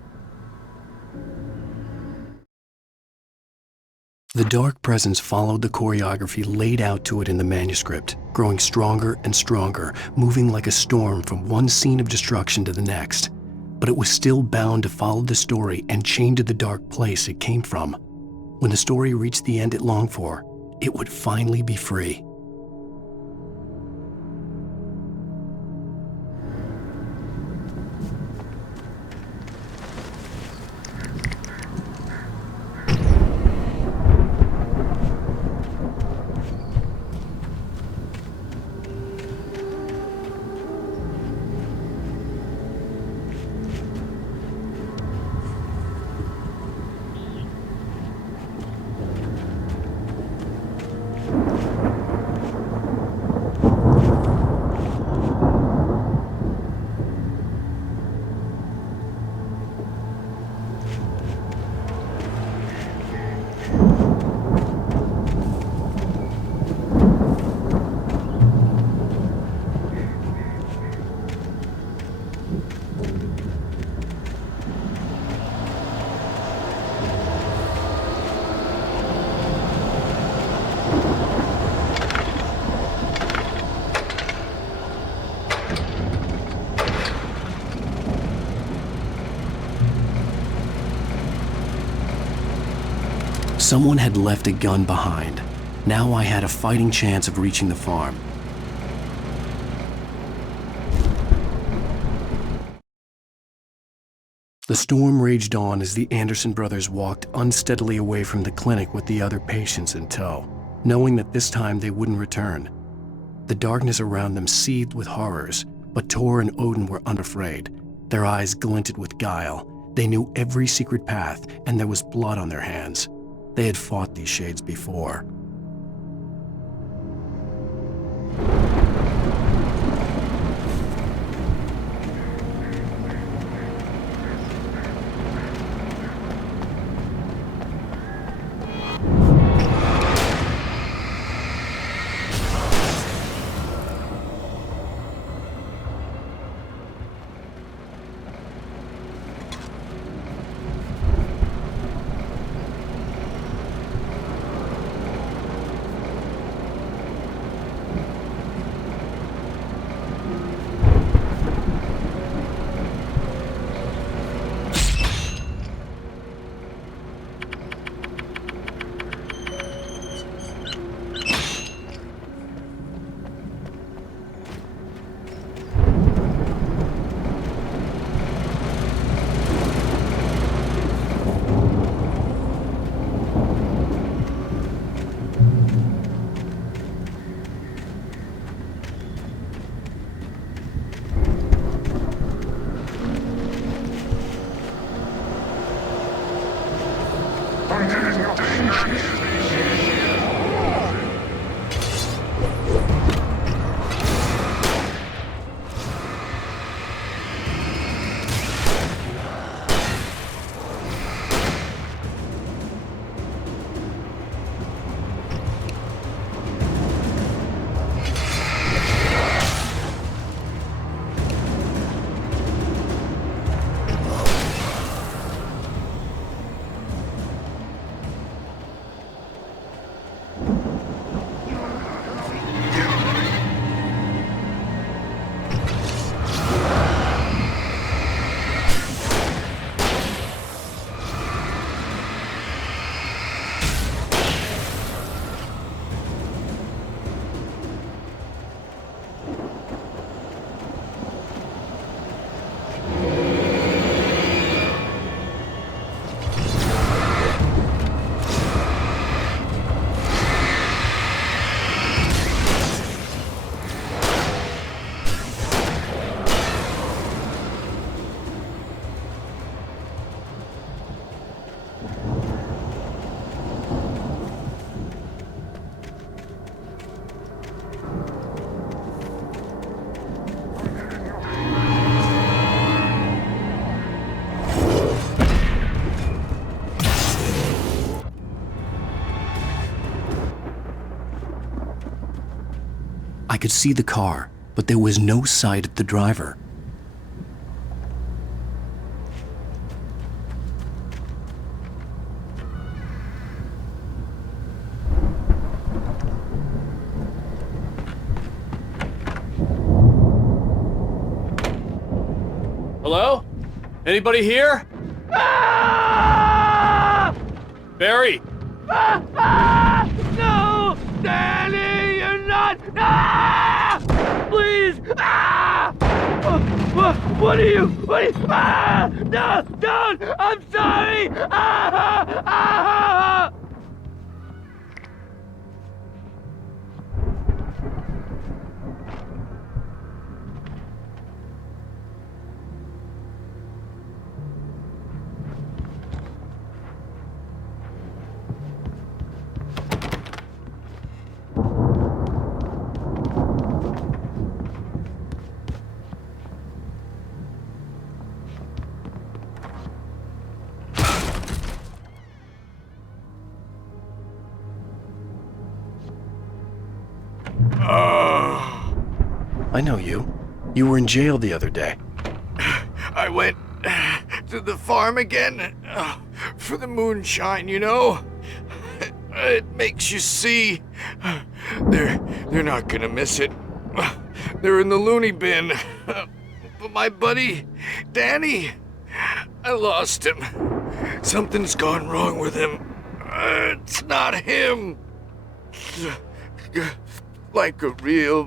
The dark presence followed the choreography laid out to it in the manuscript, growing stronger and stronger, moving like a storm from one scene of destruction to the next. But it was still bound to follow the story and chained to the dark place it came from. When the story reached the end it longed for, it would finally be free. Someone had left a gun behind. Now I had a fighting chance of reaching the farm. The storm raged on as the Anderson brothers walked unsteadily away from the clinic with the other patients in tow, knowing that this time they wouldn't return. The darkness around them seethed with horrors, but Tor and Odin were unafraid. Their eyes glinted with guile. They knew every secret path, and there was blood on their hands. They had fought these shades before. I could see the car, but there was no sight of the driver. Hello? Anybody here? Barry! No! Danny, you're not! Please! What are you? No! Don't! I'm sorry! I know you. You were in jail the other day. I went to the farm again for the moonshine, you know? It makes you see. They're not gonna miss it. They're in the loony bin. But my buddy, Danny, I lost him. Something's gone wrong with him. It's not him. Like a real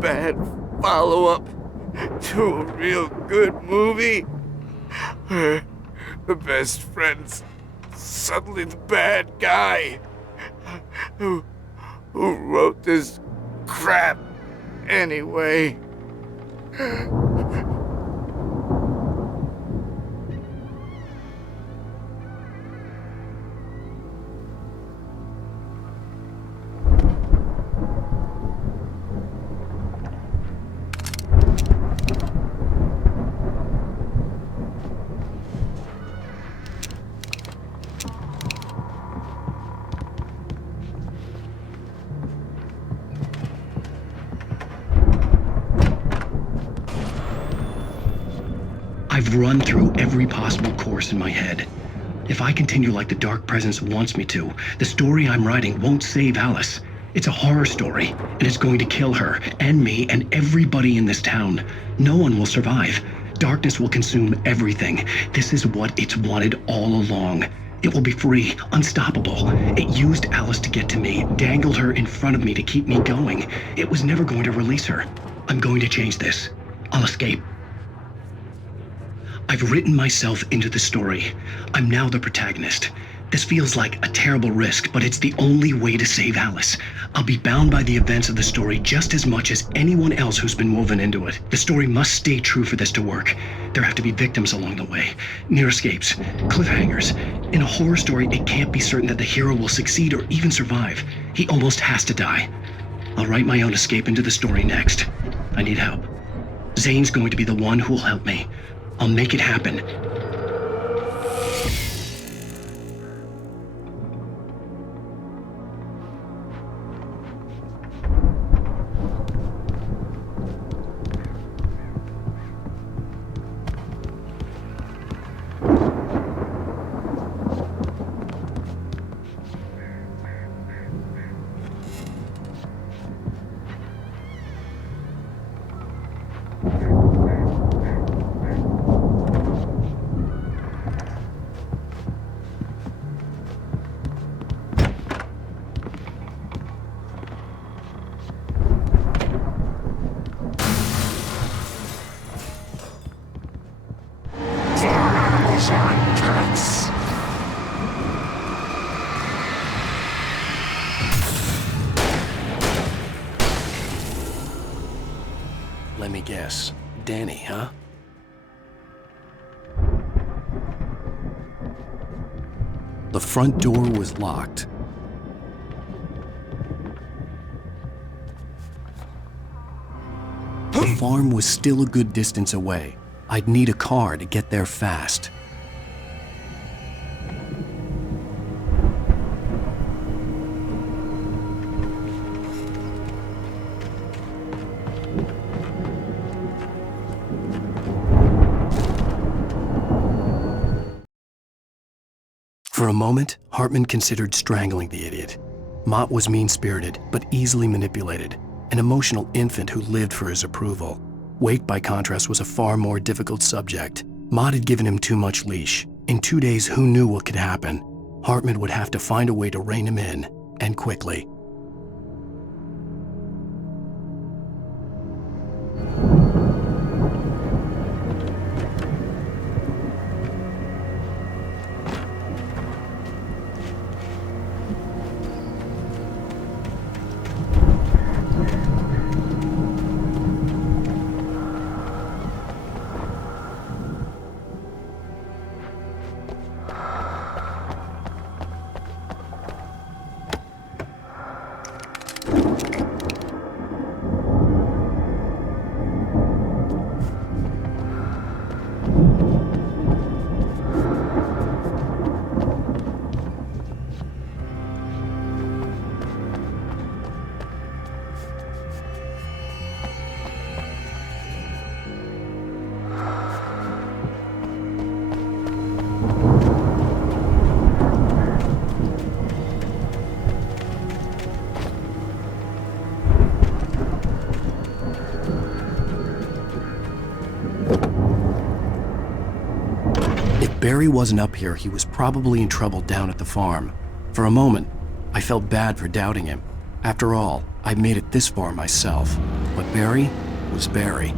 bad follow-up to a real good movie. The best friend's suddenly the bad guy who wrote this crap anyway. I've run through every possible course in my head. If I continue like the Dark Presence wants me to, the story I'm writing won't save Alice. It's a horror story, and it's going to kill her, and me, and everybody in this town. No one will survive. Darkness will consume everything. This is what it's wanted all along. It will be free, unstoppable. It used Alice to get to me, dangled her in front of me to keep me going. It was never going to release her. I'm going to change this. I'll escape. I've written myself into the story. I'm now the protagonist. This feels like a terrible risk, but it's the only way to save Alice. I'll be bound by the events of the story just as much as anyone else who's been woven into it. The story must stay true for this to work. There have to be victims along the way, near escapes, cliffhangers. In a horror story, it can't be certain that the hero will succeed or even survive. He almost has to die. I'll write my own escape into the story next. I need help. Zane's going to be the one who'll help me. I'll make it happen. Let me guess. Danny, huh? The front door was locked. The farm was still a good distance away. I'd need a car to get there fast. For a moment, Hartman considered strangling the idiot. Mott was mean-spirited, but easily manipulated, an emotional infant who lived for his approval. Wake, by contrast, was a far more difficult subject. Mott had given him too much leash. In 2 days, who knew what could happen? Hartman would have to find a way to rein him in, and quickly. Barry wasn't up here, he was probably in trouble down at the farm. For a moment, I felt bad for doubting him. After all, I'd made it this far myself. But Barry was Barry.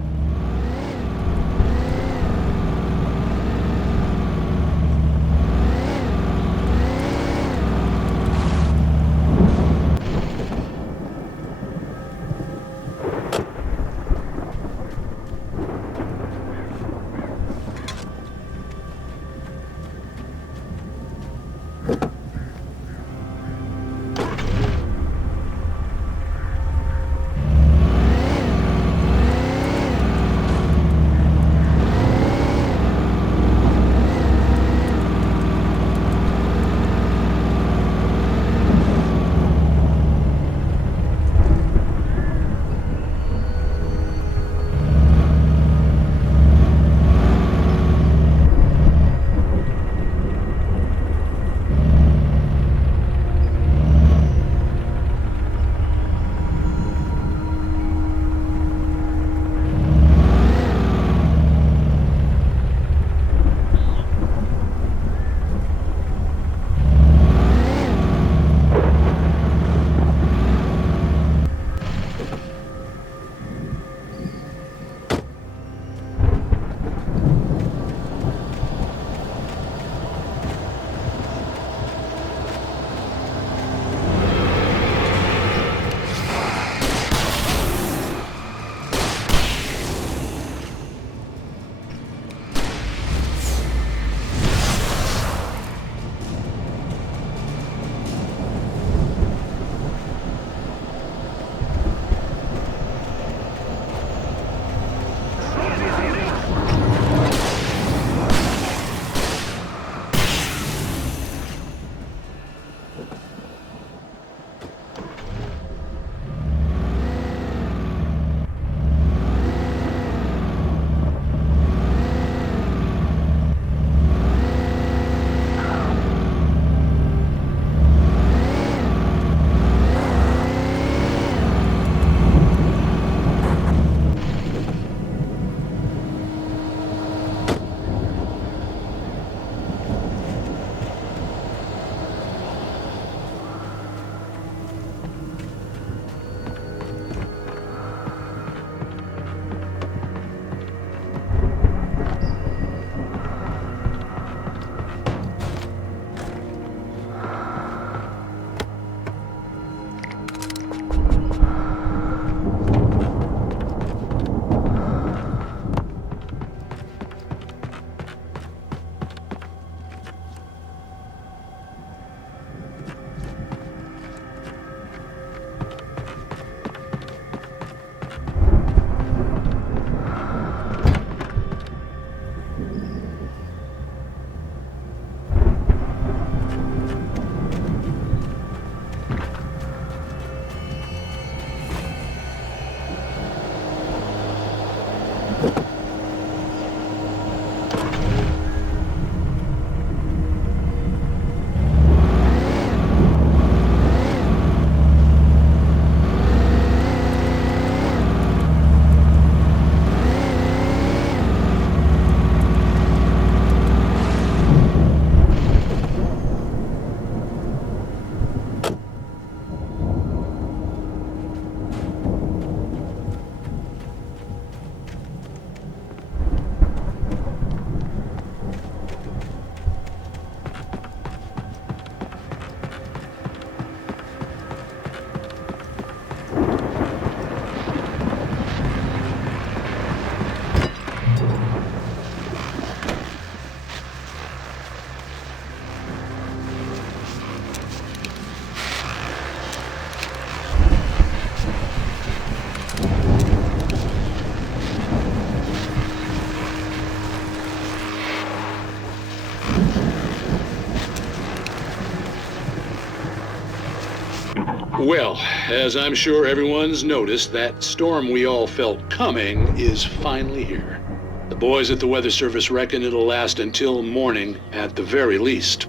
Well, as I'm sure everyone's noticed, that storm we all felt coming is finally here. The boys at the Weather Service reckon it'll last until morning at the very least.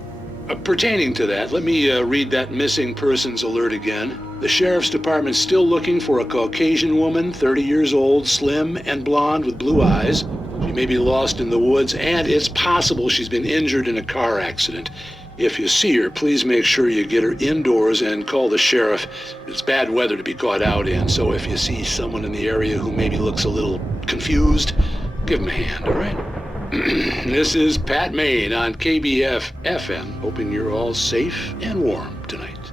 Pertaining to that, let me read that missing persons alert again. The Sheriff's Department's still looking for a Caucasian woman, 30 years old, slim and blonde with blue eyes. She may be lost in the woods, and it's possible she's been injured in a car accident. If you see her, please make sure you get her indoors and call the sheriff. It's bad weather to be caught out in, so if you see someone in the area who maybe looks a little confused, give him a hand, all right? This is Pat Main on KBF FM, hoping you're all safe and warm tonight.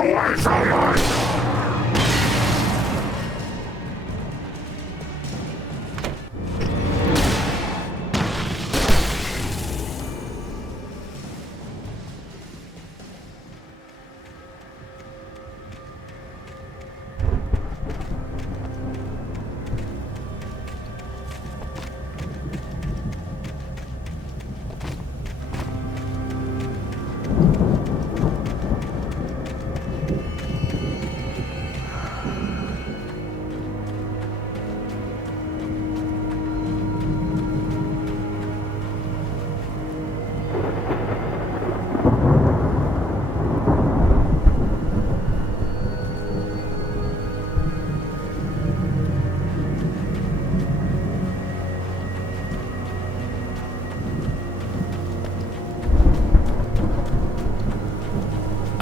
away so much!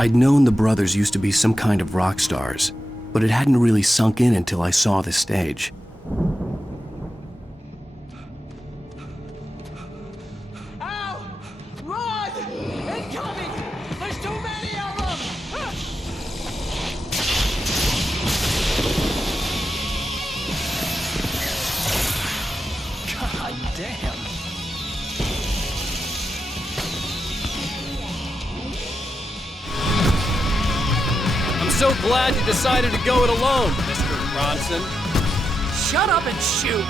I'd known the brothers used to be some kind of rock stars, but it hadn't really sunk in until I saw the stage. Ow! Run! Incoming! There's too many of them! God damn! I'm so glad you decided to go it alone, Mr. Ransom. Shut up and shoot!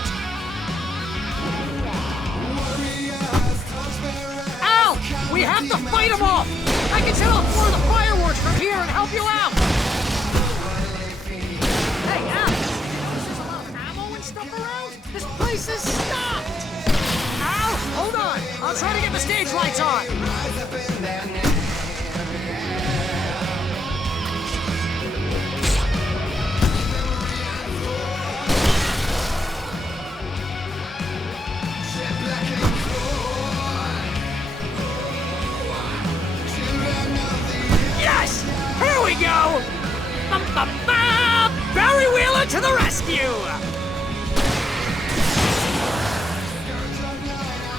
Al! We have to fight them off! I can set off more of the fireworks from here and help you out! Hey, Al! There's a lot of ammo and stuff around? This place is stopped! Al, hold on! I'll try to get the stage lights on! Yes! Here we go! Barry Wheeler to the rescue!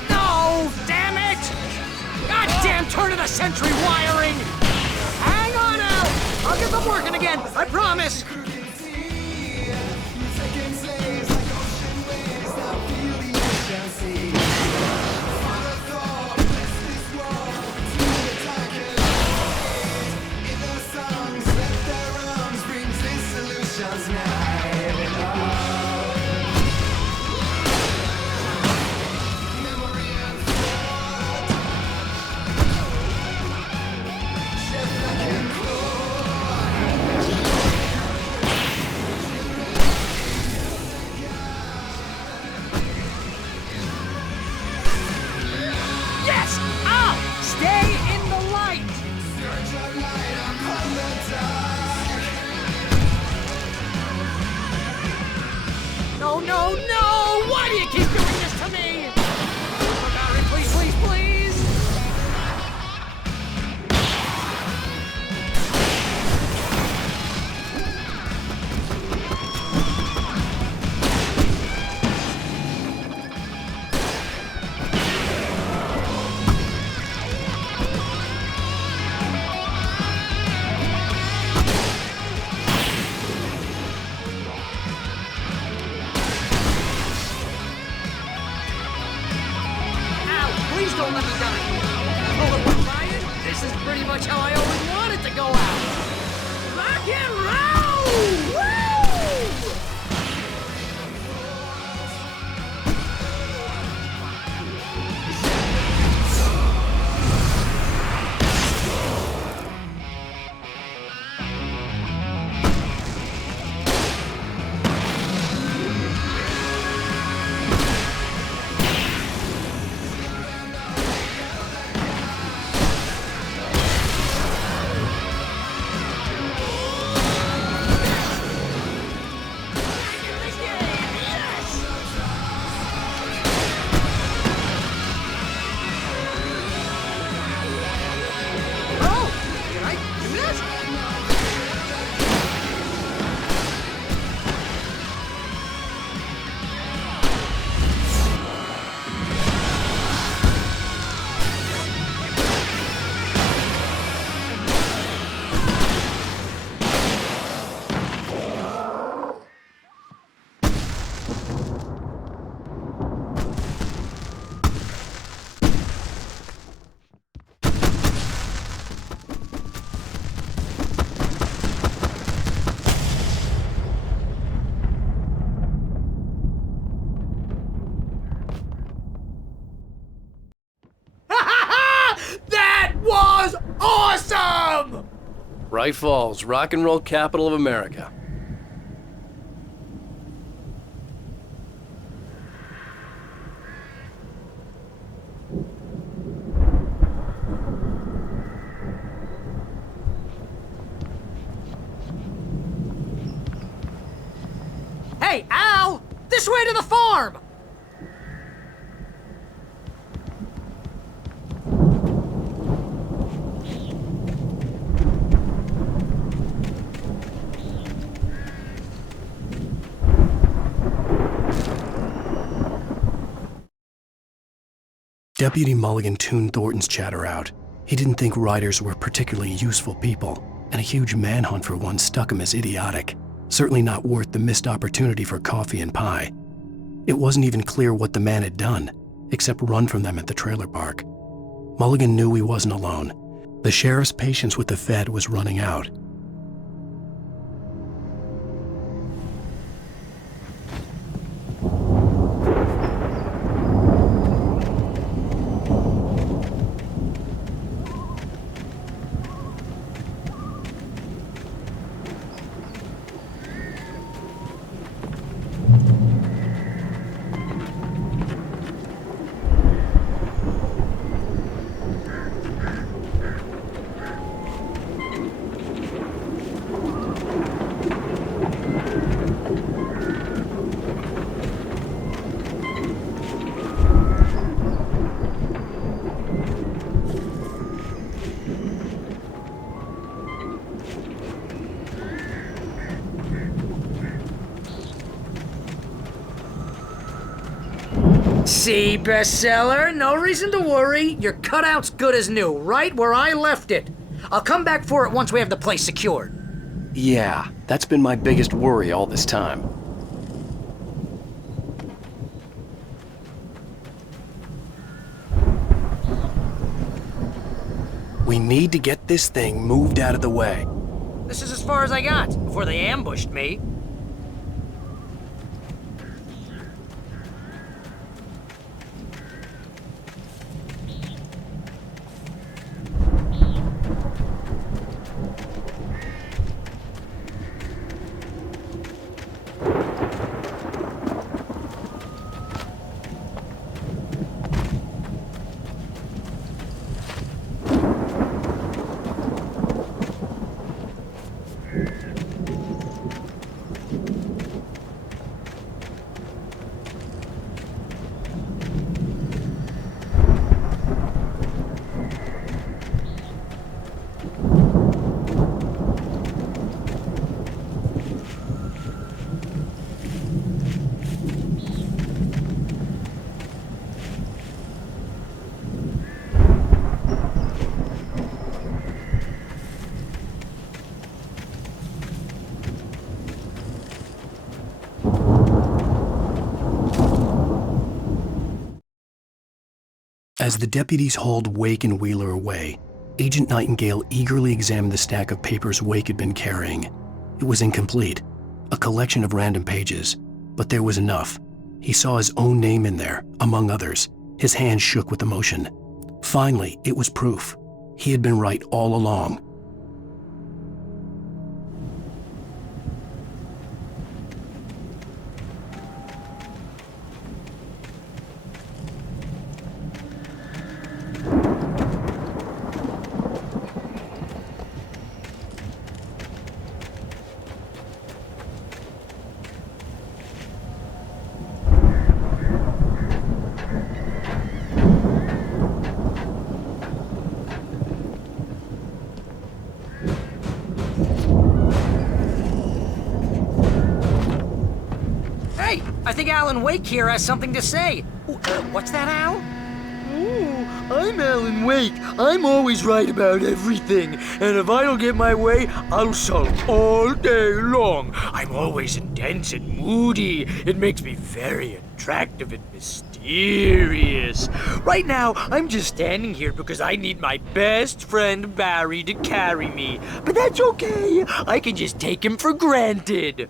No! Damn it! Goddamn turn of the century wiring! Hang on, Al! I'll get them working again, I promise! Yes! Al! Stay in the light! No, no, no! Why do you keep doing this to me? Barry, please, please, please! Please don't let me die. Oh, if we're Ryan, this is pretty much how I always wanted to go out. Rock and roll! Woo! Bright Falls, rock and roll capital of America. Hey, Al! This way to the farm! Deputy Mulligan tuned Thornton's chatter out. He didn't think riders were particularly useful people, and a huge manhunt for one stuck him as idiotic. Certainly not worth the missed opportunity for coffee and pie. It wasn't even clear what the man had done, except run from them at the trailer park. Mulligan knew he wasn't alone. The sheriff's patience with the Fed was running out. See, bestseller? No reason to worry. Your cutout's good as new, right where I left it. I'll come back for it once we have the place secured. Yeah, that's been my biggest worry all this time. We need to get this thing moved out of the way. This is as far as I got before they ambushed me. As the deputies hauled Wake and Wheeler away, Agent Nightingale eagerly examined the stack of papers Wake had been carrying. It was incomplete, a collection of random pages, but there was enough. He saw his own name in there, among others. His hands shook with emotion. Finally, it was proof. He had been right all along. I think Alan Wake here has something to say. What's that, Al? I'm Alan Wake. I'm always right about everything. And if I don't get my way, I'll sulk all day long. I'm always intense and moody. It makes me very attractive and mysterious. Right now, I'm just standing here because I need my best friend Barry to carry me. But that's okay. I can just take him for granted.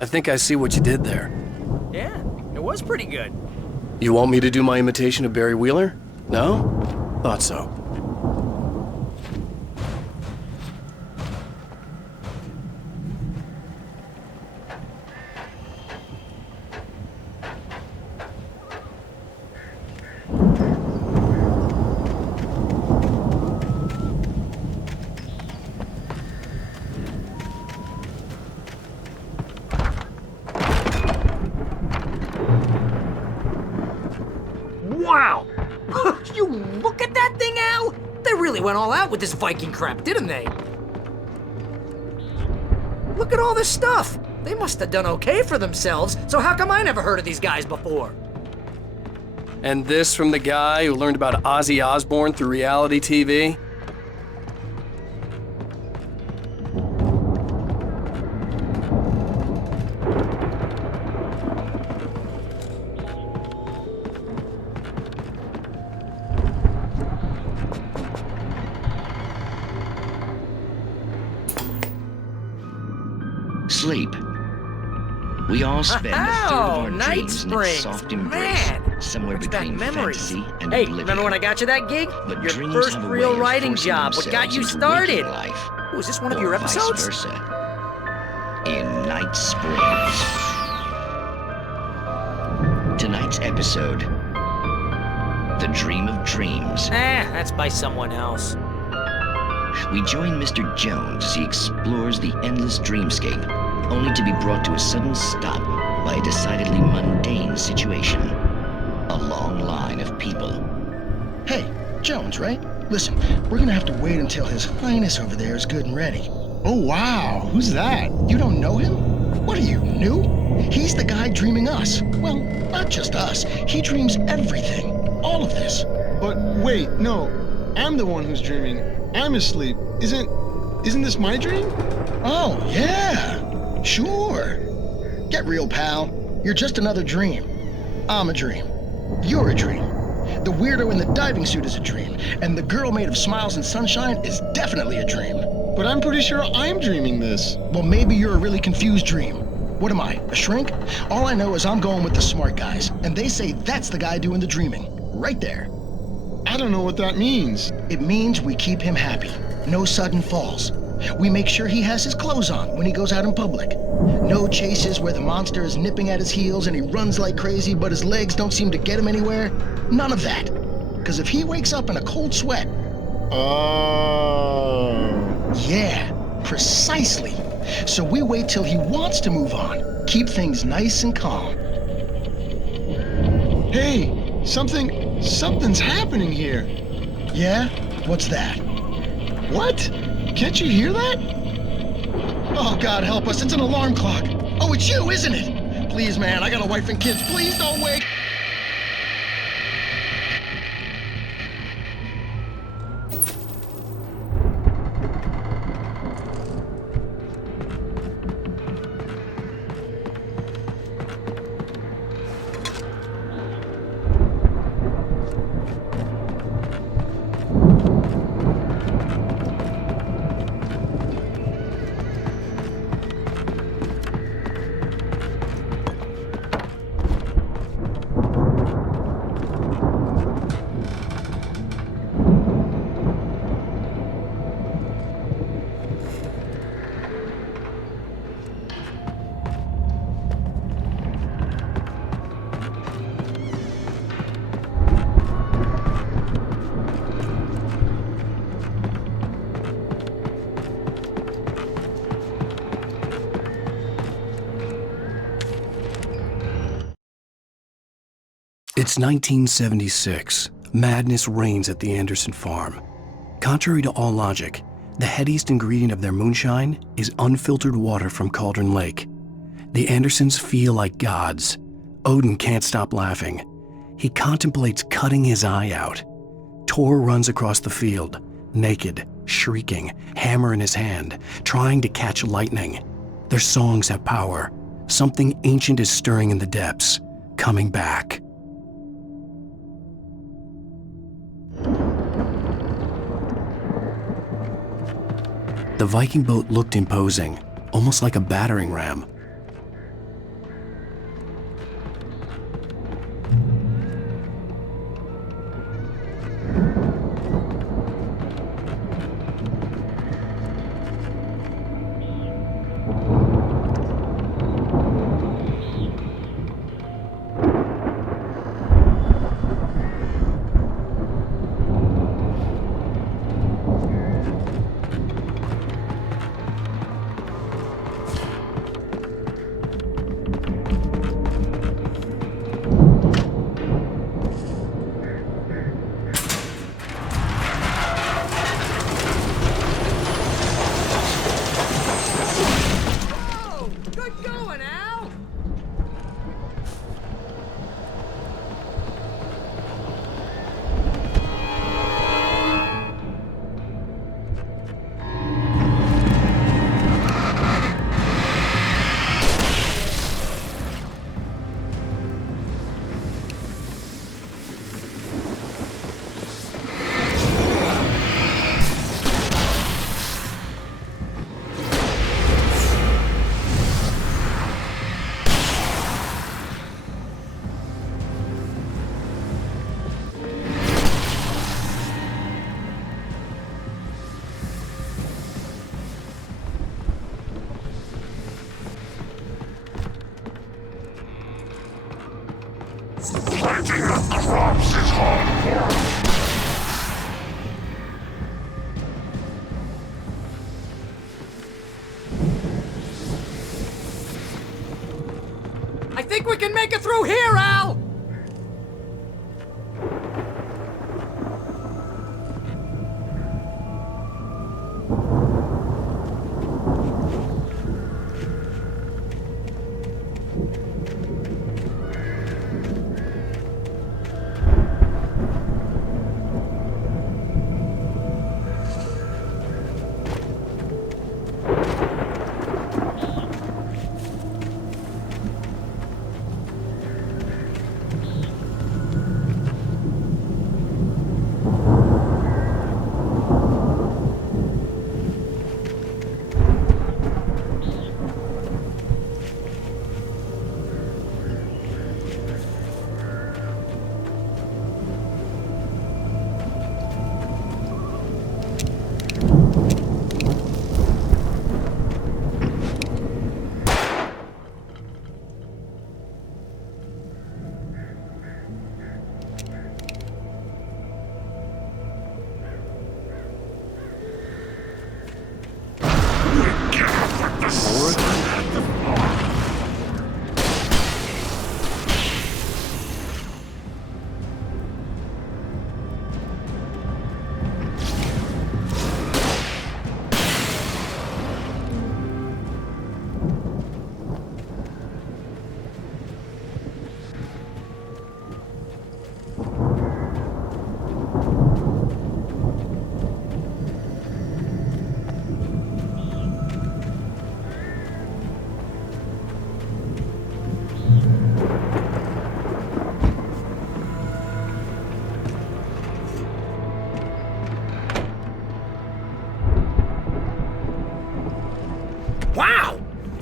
I think I see what you did there. Yeah, it was pretty good. You want me to do my imitation of Barry Wheeler? No? Thought so. Wow! You look at that thing, Al? They really went all out with this Viking crap, didn't they? Look at all this stuff. They must have done okay for themselves, so how come I never heard of these guys before? And this from the guy who learned about Ozzy Osbourne through reality TV? Sleep. We all spend a third of our dreams in its soft embrace, somewhere between fantasy and Hey, oblivion. remember when I got you that gig? But Your dreams first have a real way of writing forcing job, what got themselves you into started? waking life, Oh, is this one of or your vice episodes? versa. In Night Springs. Tonight's episode, The Dream of Dreams. That's by someone else. We join Mr. Jones as he explores the endless dreamscape, only to be brought to a sudden stop by a decidedly mundane situation. A long line of people. Hey, Jones, right? Listen, we're gonna have to wait until His Highness over there is good and ready. Oh, wow. Who's that? You don't know him? What are you, new? He's the guy dreaming us. Well, not just us. He dreams everything. All of this. But wait, no. I'm the one who's dreaming. I'm asleep. Isn't this my dream? Oh, yeah. Sure. Get real, pal. You're just another dream. I'm a dream. You're a dream. The weirdo in the diving suit is a dream. And the girl made of smiles and sunshine is definitely a dream. But I'm pretty sure I'm dreaming this. Well, maybe you're a really confused dream. What am I, a shrink? All I know is I'm going with the smart guys. And they say that's the guy doing the dreaming. Right there. I don't know what that means. It means we keep him happy. No sudden falls. We make sure he has his clothes on when he goes out in public. No chases where the monster is nipping at his heels and he runs like crazy, but his legs don't seem to get him anywhere. None of that. Because if he wakes up in a cold sweat... Oh... Yeah, precisely. So we wait till he wants to move on. Keep things nice and calm. Hey, something's happening here. Yeah? What's that? What? Can't you hear that? Oh, God help us, it's an alarm clock. Oh, it's you, isn't it? Please, man, I got a wife and kids. Please don't wake. It's 1976. Madness reigns at the Anderson farm. Contrary to all logic, the headiest ingredient of their moonshine is unfiltered water from Cauldron Lake. The Andersons feel like gods. Odin can't stop laughing. He contemplates cutting his eye out. Tor runs across the field, naked, shrieking, hammer in his hand, trying to catch lightning. Their songs have power. Something ancient is stirring in the depths, coming back. The Viking boat looked imposing, almost like a battering ram.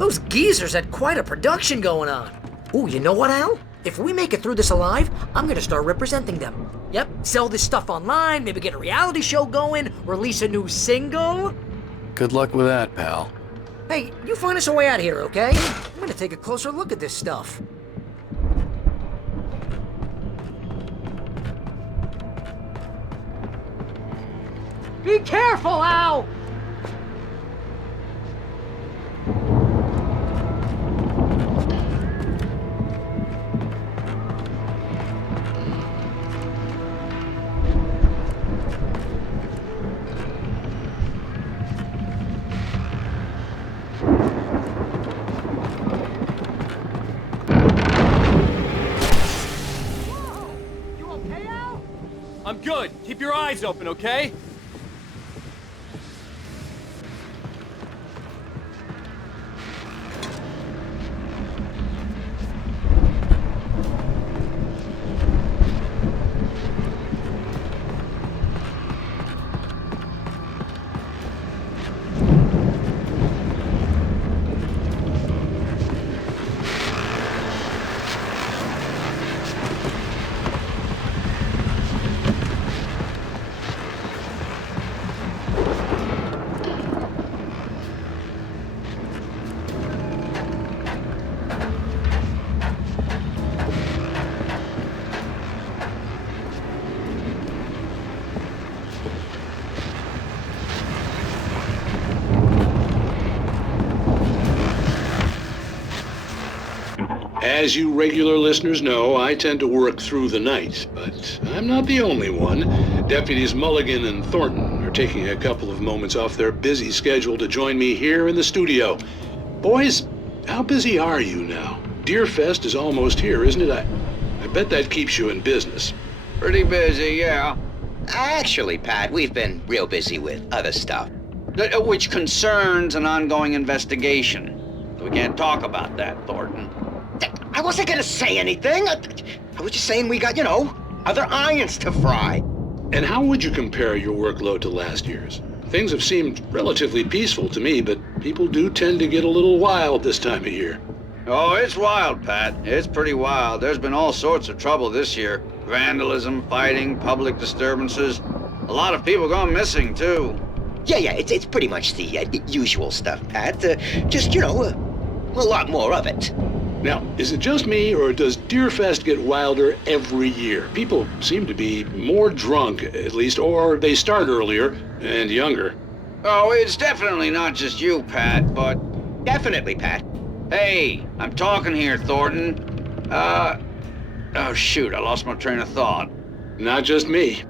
Those geezers had quite a production going on. Ooh, you know what, Al? If we make it through this alive, I'm gonna start representing them. Yep, sell this stuff online, maybe get a reality show going, release a new single. Good luck with that, pal. Hey, you find us a way out of here, okay? I'm gonna take a closer look at this stuff. Be careful, Al! I'm good. Keep your eyes open, okay? As you regular listeners know, I tend to work through the night, but I'm not the only one. Deputies Mulligan and Thornton are taking a couple of moments off their busy schedule to join me here in the studio. Boys, how busy are you now? Deerfest is almost here, isn't it? I bet that keeps you in business. Pretty busy, yeah. Actually, Pat, we've been real busy with other stuff, which concerns an ongoing investigation. We can't talk about that, Thornton. I wasn't gonna say anything. I was just saying we got, other irons to fry. And how would you compare your workload to last year's? Things have seemed relatively peaceful to me, but people do tend to get a little wild this time of year. Oh, it's wild, Pat. It's pretty wild. There's been all sorts of trouble this year. Vandalism, fighting, public disturbances. A lot of people gone missing, too. Yeah, it's pretty much the usual stuff, Pat. Just, a lot more of it. Now, is it just me, or does Deerfest get wilder every year? People seem to be more drunk, at least, or they start earlier and younger. Oh, it's definitely not just you, Pat, but... Definitely, Pat. Hey, I'm talking here, Thornton. Oh, shoot, I lost my train of thought. Not just me.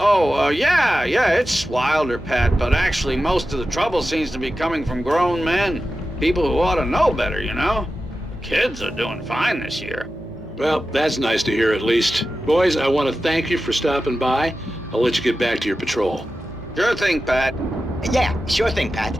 Oh, yeah, it's wilder, Pat, but actually most of the trouble seems to be coming from grown men. People who ought to know better, Kids are doing fine this year. Well, that's nice to hear at least. Boys, I want to thank you for stopping by. I'll let you get back to your patrol. Sure thing, Pat. Yeah, sure thing, Pat.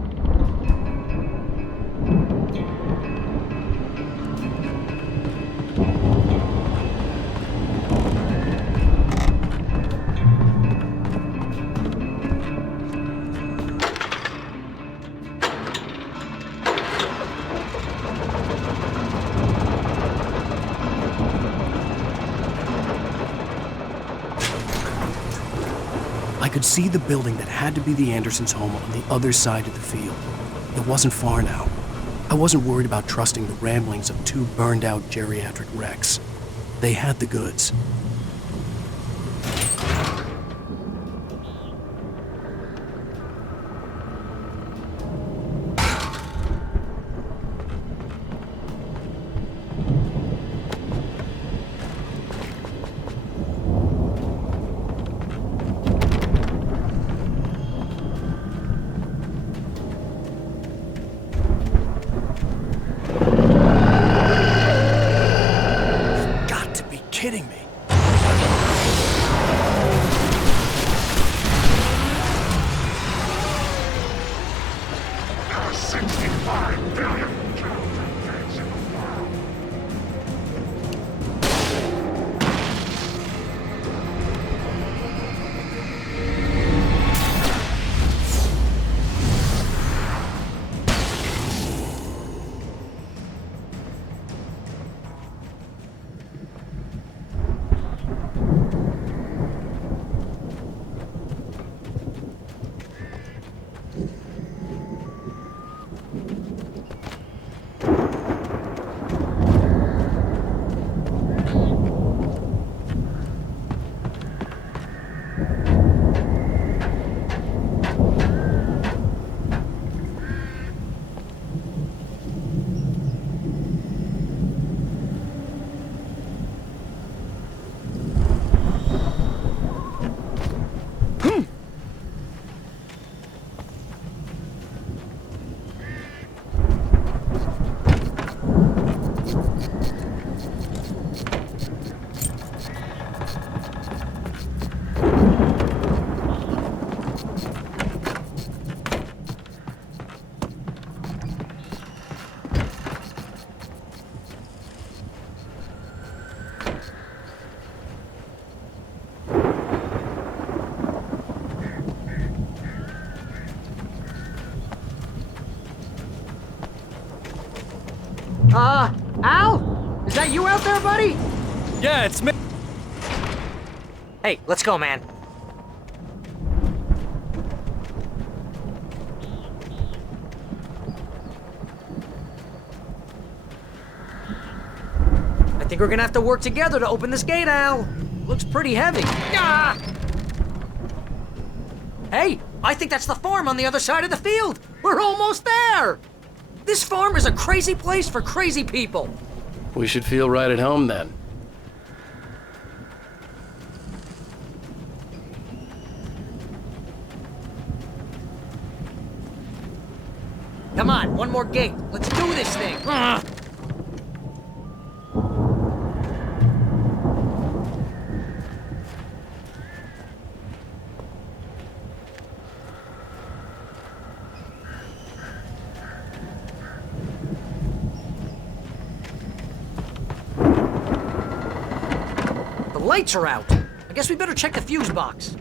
I could see the building that had to be the Andersons' home on the other side of the field. It wasn't far now. I wasn't worried about trusting the ramblings of two burned-out geriatric wrecks. They had the goods. Kidding me. Yeah, it's me. Hey, let's go, man. I think we're gonna have to work together to open this gate, Al. Looks pretty heavy. Ah! Hey, I think that's the farm on the other side of the field. We're almost there. This farm is a crazy place for crazy people. We should feel right at home then. Come on, one more gate. Let's do this thing. The lights are out. I guess we better check the fuse box.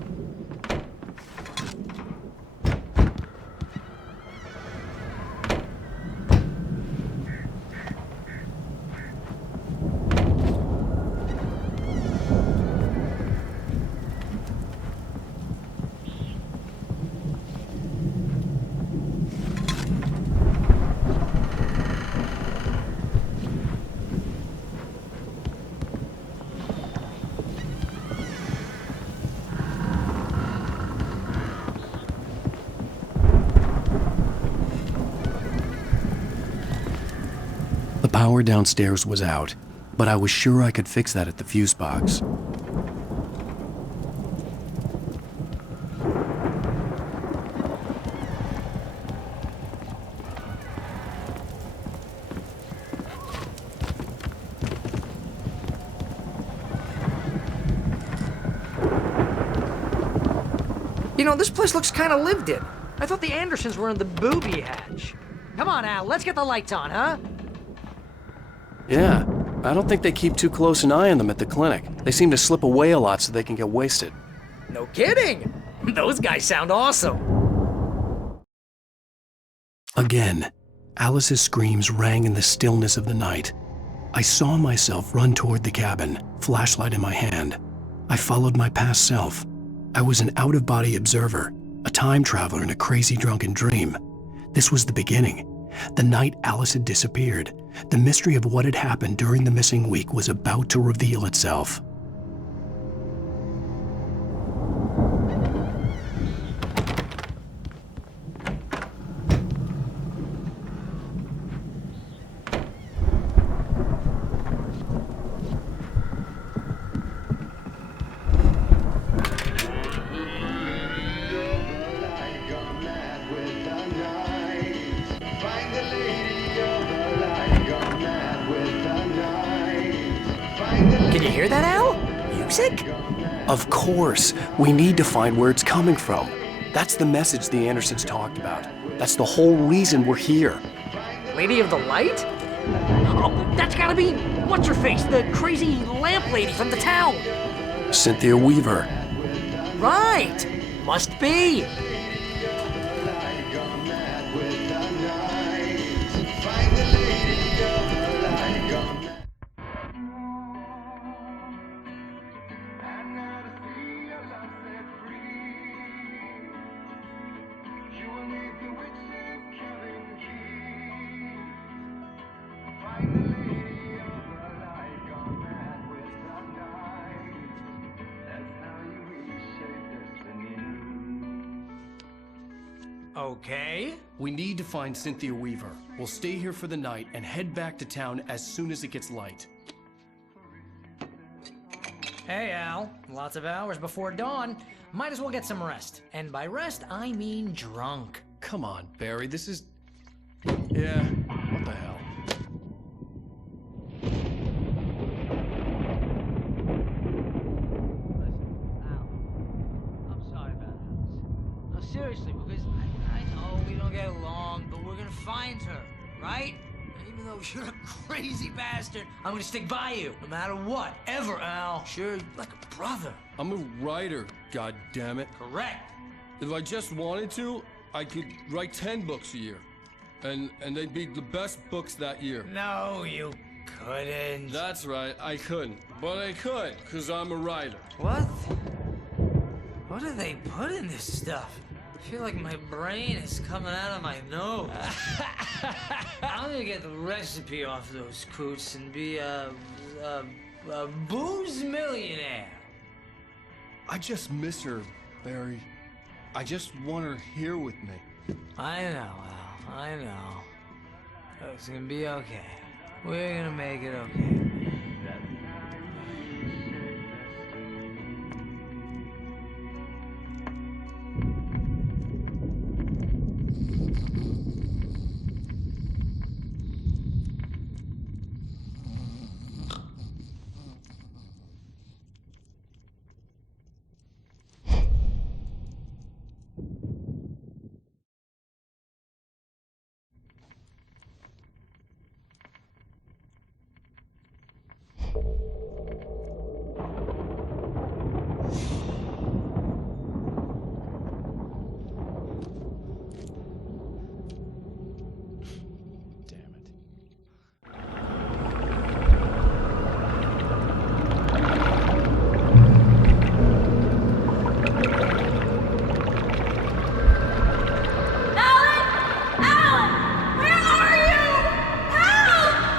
The power downstairs was out, but I was sure I could fix that at the fuse box. You know, this place looks kind of lived in. I thought the Andersons were in the booby hatch. Come on, Al, let's get the lights on, huh? Yeah, I don't think they keep too close an eye on them at the clinic. They seem to slip away a lot so they can get wasted. No kidding! Those guys sound awesome. Again, Alice's screams rang in the stillness of the night. I saw myself run toward the cabin, flashlight in my hand. I followed my past self. I was an out-of-body observer, a time traveler in a crazy drunken dream. This was the beginning. The night Alice had disappeared. The mystery of what had happened during the missing week was about to reveal itself. Can you hear that, Al? Music? Of course, we need to find where it's coming from. That's the message the Andersons talked about. That's the whole reason we're here. Lady of the Light? Oh, that's gotta be what's-her-face, the crazy lamp lady from the town. Cynthia Weaver. Right. Must be. Okay. We need to find Cynthia Weaver. We'll stay here for the night and head back to town as soon as it gets light. Hey, Al. Lots of hours before dawn. Might as well get some rest. And by rest, I mean drunk. Come on, Barry, this is... Yeah, what the hell? Seriously, because I know we don't get along, but we're gonna find her, right? And even though you're a crazy bastard, I'm gonna stick by you, no matter what, ever, Al. Sure, like a brother. I'm a writer, goddammit. Correct. If I just wanted to, I could write 10 books a year. And they'd be the best books that year. No, you couldn't. That's right, I couldn't. But I could, because I'm a writer. What? What do they put in this stuff? I feel like my brain is coming out of my nose. I'm gonna get the recipe off those coots and be a booze millionaire. I just miss her, Barry. I just want her here with me. I know, Al. I know. It's gonna be okay. We're gonna make it okay.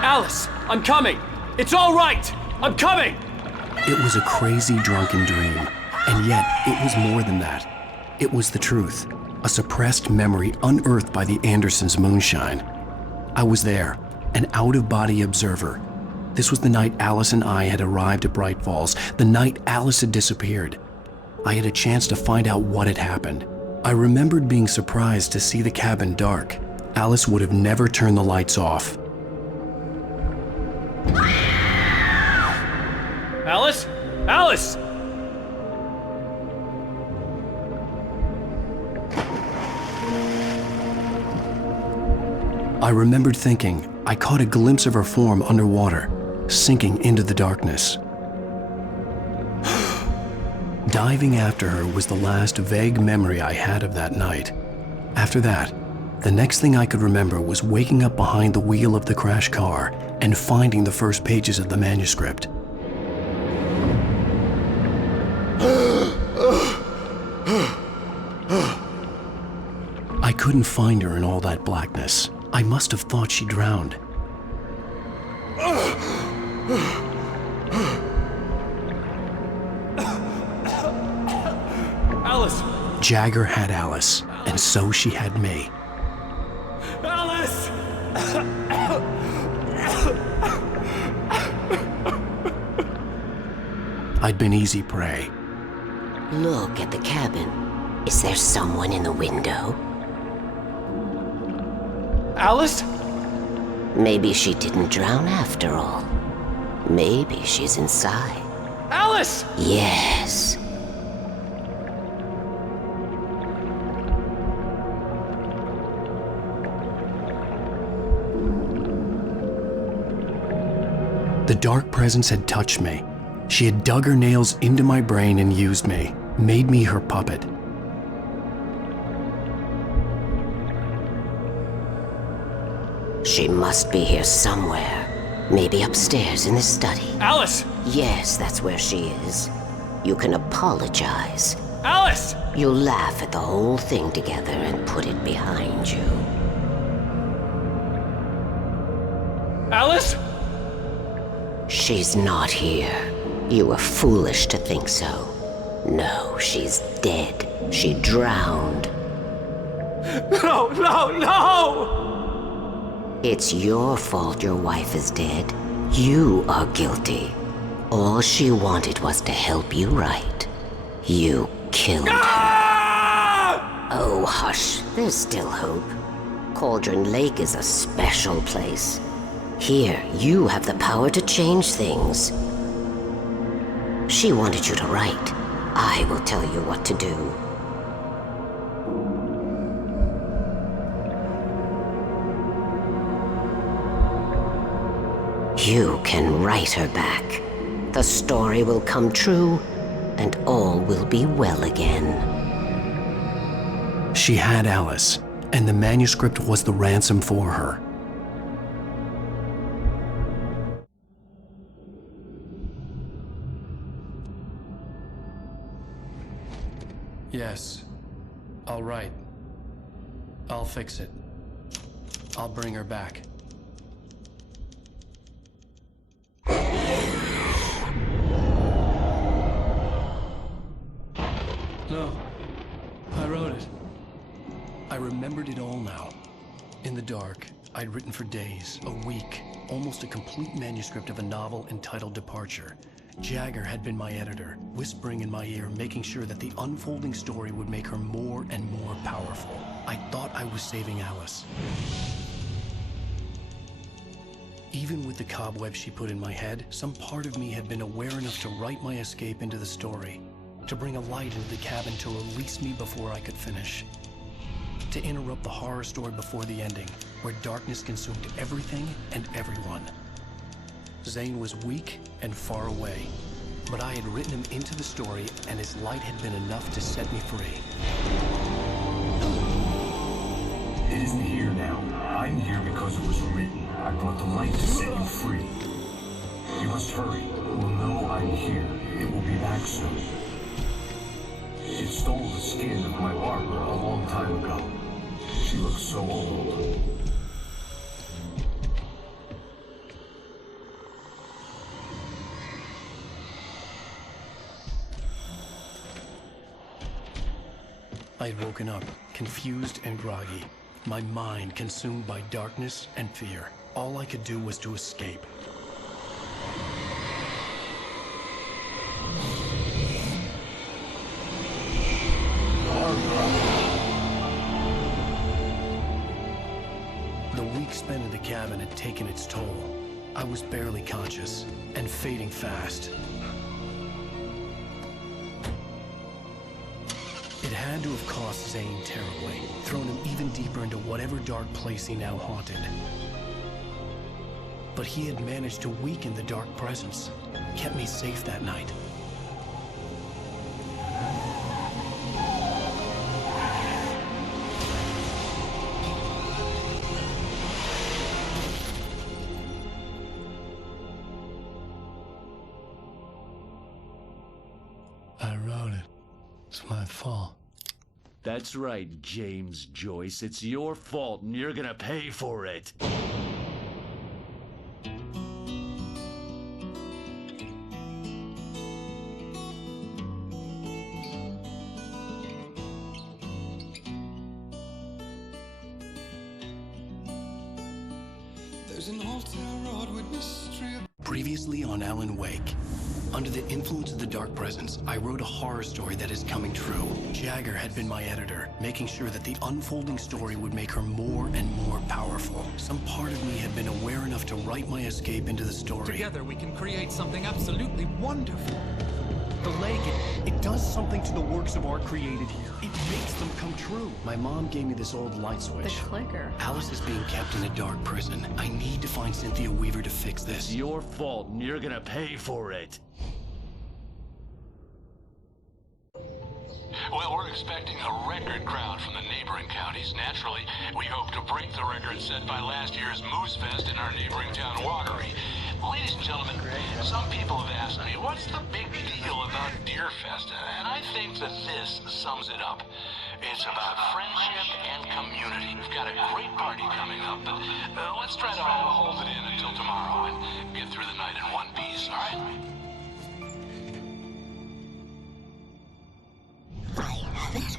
Alice, I'm coming! It's all right! I'm coming! It was a crazy, drunken dream, and yet it was more than that. It was the truth, a suppressed memory unearthed by the Andersons' moonshine. I was there, an out-of-body observer. This was the night Alice and I had arrived at Bright Falls, the night Alice had disappeared. I had a chance to find out what had happened. I remembered being surprised to see the cabin dark. Alice would have never turned the lights off. Alice? Alice! I remembered thinking I caught a glimpse of her form underwater, sinking into the darkness. Diving after her was the last vague memory I had of that night. After that, the next thing I could remember was waking up behind the wheel of the crash car and finding the first pages of the manuscript. I couldn't find her in all that blackness. I must have thought she drowned. Alice! Jagger had Alice, and so she had me. Alice! I'd been easy prey. Look at the cabin. Is there someone in the window? Alice? Maybe she didn't drown after all. Maybe she's inside. Alice! Yes. The dark presence had touched me. She had dug her nails into my brain and used me, made me her puppet. She must be here somewhere. Maybe upstairs in the study. Alice! Yes, that's where she is. You can apologize. Alice! You'll laugh at the whole thing together and put it behind you. Alice? She's not here. You were foolish to think so. No, she's dead. She drowned. No, no, no! It's your fault your wife is dead. You are guilty. All she wanted was to help you right. You killed her. Oh, hush. There's still hope. Cauldron Lake is a special place. Here, you have the power to change things. She wanted you to write. I will tell you what to do. You can write her back. The story will come true, and all will be well again. She had Alice, and the manuscript was the ransom for her. Yes. All right. I'll fix it. I'll bring her back. No. I wrote it. I remembered it all now. In the dark, I'd written for days, a week, almost a complete manuscript of a novel entitled Departure. Jagger had been my editor, whispering in my ear, making sure that the unfolding story would make her more and more powerful. I thought I was saving Alice. Even with the cobwebs she put in my head, some part of me had been aware enough to write my escape into the story, to bring a light into the cabin to release me before I could finish. To interrupt the horror story before the ending, where darkness consumed everything and everyone. Zane was weak and far away, but I had written him into the story, and his light had been enough to set me free. It isn't here now. I'm here because it was written. I brought the light to set you free. You must hurry. It will know I'm here. It will be back soon. It stole the skin of my barber a long time ago. She looks so old. I'd woken up, confused and groggy, my mind consumed by darkness and fear. All I could do was to escape. The week spent in the cabin had taken its toll. I was barely conscious, and fading fast. It had to have cost Zane terribly, thrown him even deeper into whatever dark place he now haunted. But he had managed to weaken the dark presence, kept me safe that night. I wrote it. It's my fault. That's right, James Joyce. It's your fault, and you're gonna pay for it. There's an altar wrought with mystery. Previously on Alan Wake. Under the influence of the dark presence, I wrote a horror story that is coming true. Jagger had been my editor, making sure that the unfolding story would make her more and more powerful. Some part of me had been aware enough to write my escape into the story. Together we can create something absolutely wonderful. The lake, it does something to the works of art created here. It makes them come true. My mom gave me this old light switch. The clicker. Alice is being kept in a dark prison. I need to find Cynthia Weaver to fix this. It's your fault, and you're gonna pay for it. Well, we're expecting a record crowd from the neighboring counties. Naturally, we hope to break the record set by last year's Moose Fest in our neighboring town, Watery. Ladies and gentlemen, some people have asked me, what's the big deal about Deer Fest? And I think that this sums it up. It's about friendship and community. We've got a great party coming up, but let's try to hold it in until tomorrow and get through the night in one piece, all right? I have it.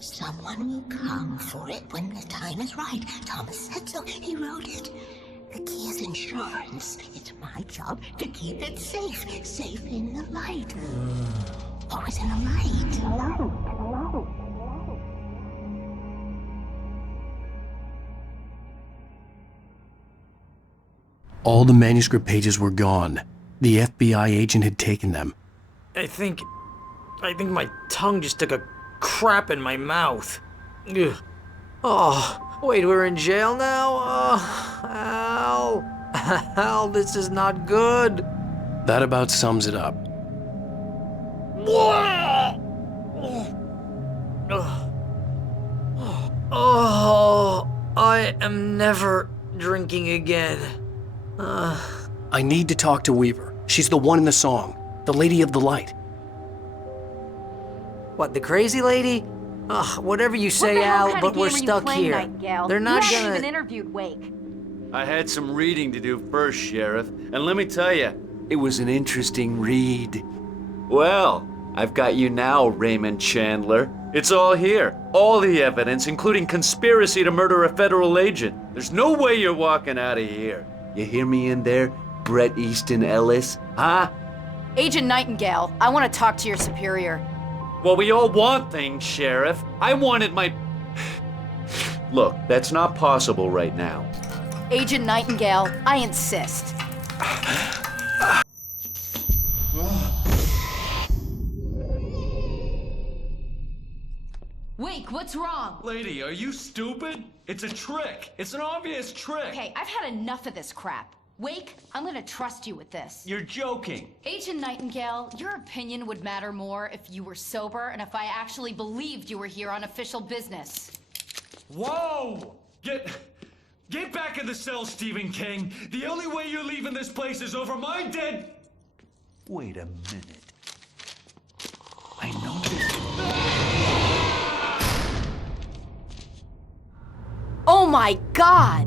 Someone will come for it when the time is right. Thomas said so. He wrote it. The key is insurance. It's my job to keep it safe. Safe in the light. Always in the light. All the manuscript pages were gone. The FBI agent had taken them. I think my tongue just took a crap in my mouth. Ugh. Oh, wait, we're in jail now? Oh, Al, this is not good. That about sums it up. Oh, I am never drinking again. I need to talk to Weaver. She's the one in the song, the Lady of the Light. What, the crazy lady? Ugh, whatever you say, Al, but we're stuck here. They're not You haven't gonna... even interviewed Wake. I had some reading to do first, Sheriff, and let me tell you, it was an interesting read. Well, I've got you now, Raymond Chandler. It's all here. All the evidence, including conspiracy to murder a federal agent. There's no way you're walking out of here. You hear me in there, Bret Easton Ellis? Huh? Agent Nightingale, I want to talk to your superior. Well, we all want things, Sheriff. I wanted my... Look, that's not possible right now. Agent Nightingale, I insist. Wake, what's wrong? Lady, are you stupid? It's a trick. It's an obvious trick. Okay, I've had enough of this crap. Wake, I'm gonna trust you with this. You're joking. Agent Nightingale, your opinion would matter more if you were sober and if I actually believed you were here on official business. Whoa! Get back in the cell, Stephen King. The only way you're leaving this place is over my dead... Wait a minute. I know this... Oh my God!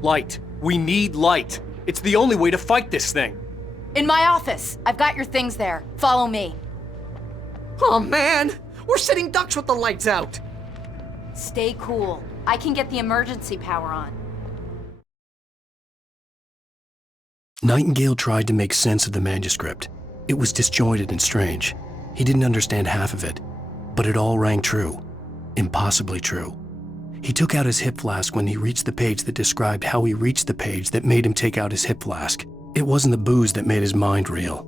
Light. We need light. It's the only way to fight this thing. In my office. I've got your things there. Follow me. Oh man! We're sitting ducks with the lights out! Stay cool. I can get the emergency power on. Nightingale tried to make sense of the manuscript. It was disjointed and strange. He didn't understand half of it, but it all rang true. Impossibly true. He took out his hip flask when he reached the page that described how he reached the page that made him take out his hip flask. It wasn't the booze that made his mind reel.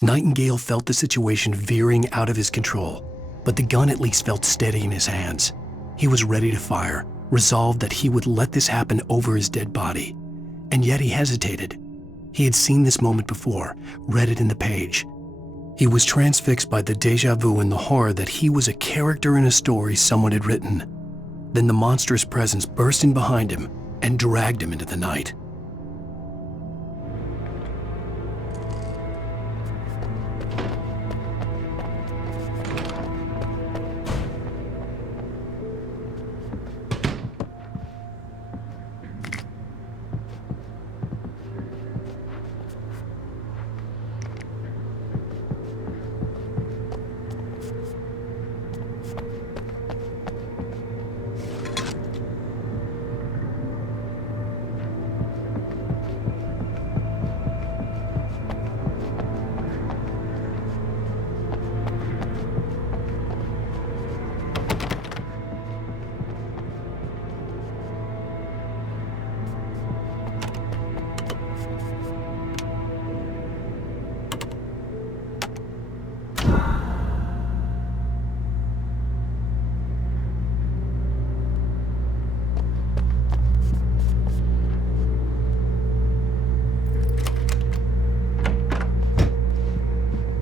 Nightingale felt the situation veering out of his control, but the gun at least felt steady in his hands. He was ready to fire, resolved that he would let this happen over his dead body. And yet he hesitated. He had seen this moment before, read it in the page. He was transfixed by the déjà vu and the horror that he was a character in a story someone had written. Then the monstrous presence burst in behind him and dragged him into the night.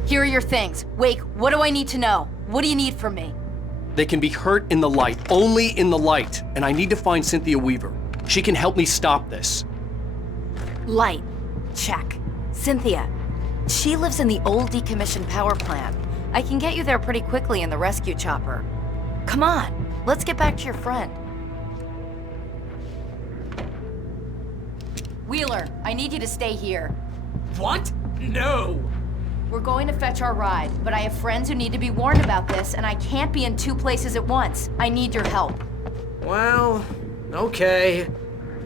Here are your things. Wake, what do I need to know? What do you need from me? They can be hurt in the light, only in the light, and I need to find Cynthia Weaver. She can help me stop this. Light. Check. Cynthia. She lives in the old decommissioned power plant. I can get you there pretty quickly in the rescue chopper. Come on, let's get back to your friend. Wheeler, I need you to stay here. What? No! We're going to fetch our ride, but I have friends who need to be warned about this, and I can't be in 2 places at once. I need your help. Well, okay.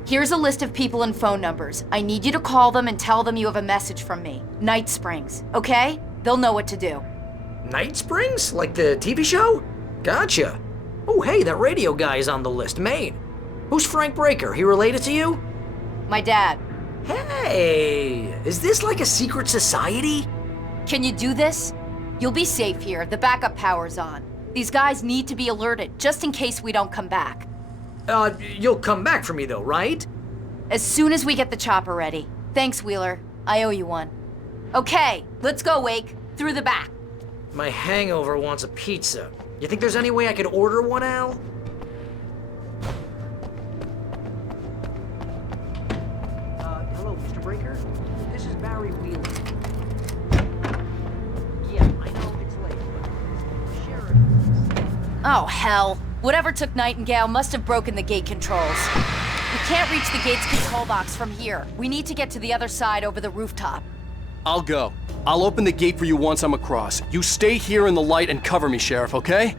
Here's a list of people and phone numbers. I need you to call them and tell them you have a message from me. Night Springs, okay? They'll know what to do. Night Springs? Like the TV show? Gotcha. Oh, hey, that radio guy is on the list, Maine. Who's Frank Breaker? He related to you? My dad. Hey, is this like a secret society? Can you do this? You'll be safe here. The backup power's on. These guys need to be alerted, just in case we don't come back. You'll come back for me though, right? As soon as we get the chopper ready. Thanks, Wheeler. I owe you one. Okay, let's go, Wake. Through the back. My hangover wants a pizza. You think there's any way I could order one, Al? icebreaker? This is Barry Wheeler. Yeah, I know it's late, but Sheriff... Oh, hell. Whatever took Nightingale must have broken the gate controls. We can't reach the gate's control box from here. We need to get to the other side over the rooftop. I'll go. I'll open the gate for you once I'm across. You stay here in the light and cover me, Sheriff, okay?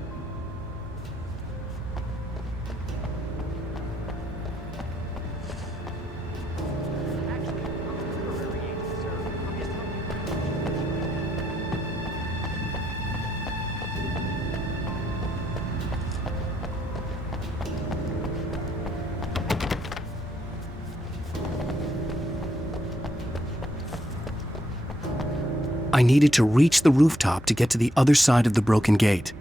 I needed to reach the rooftop to get to the other side of the broken gate.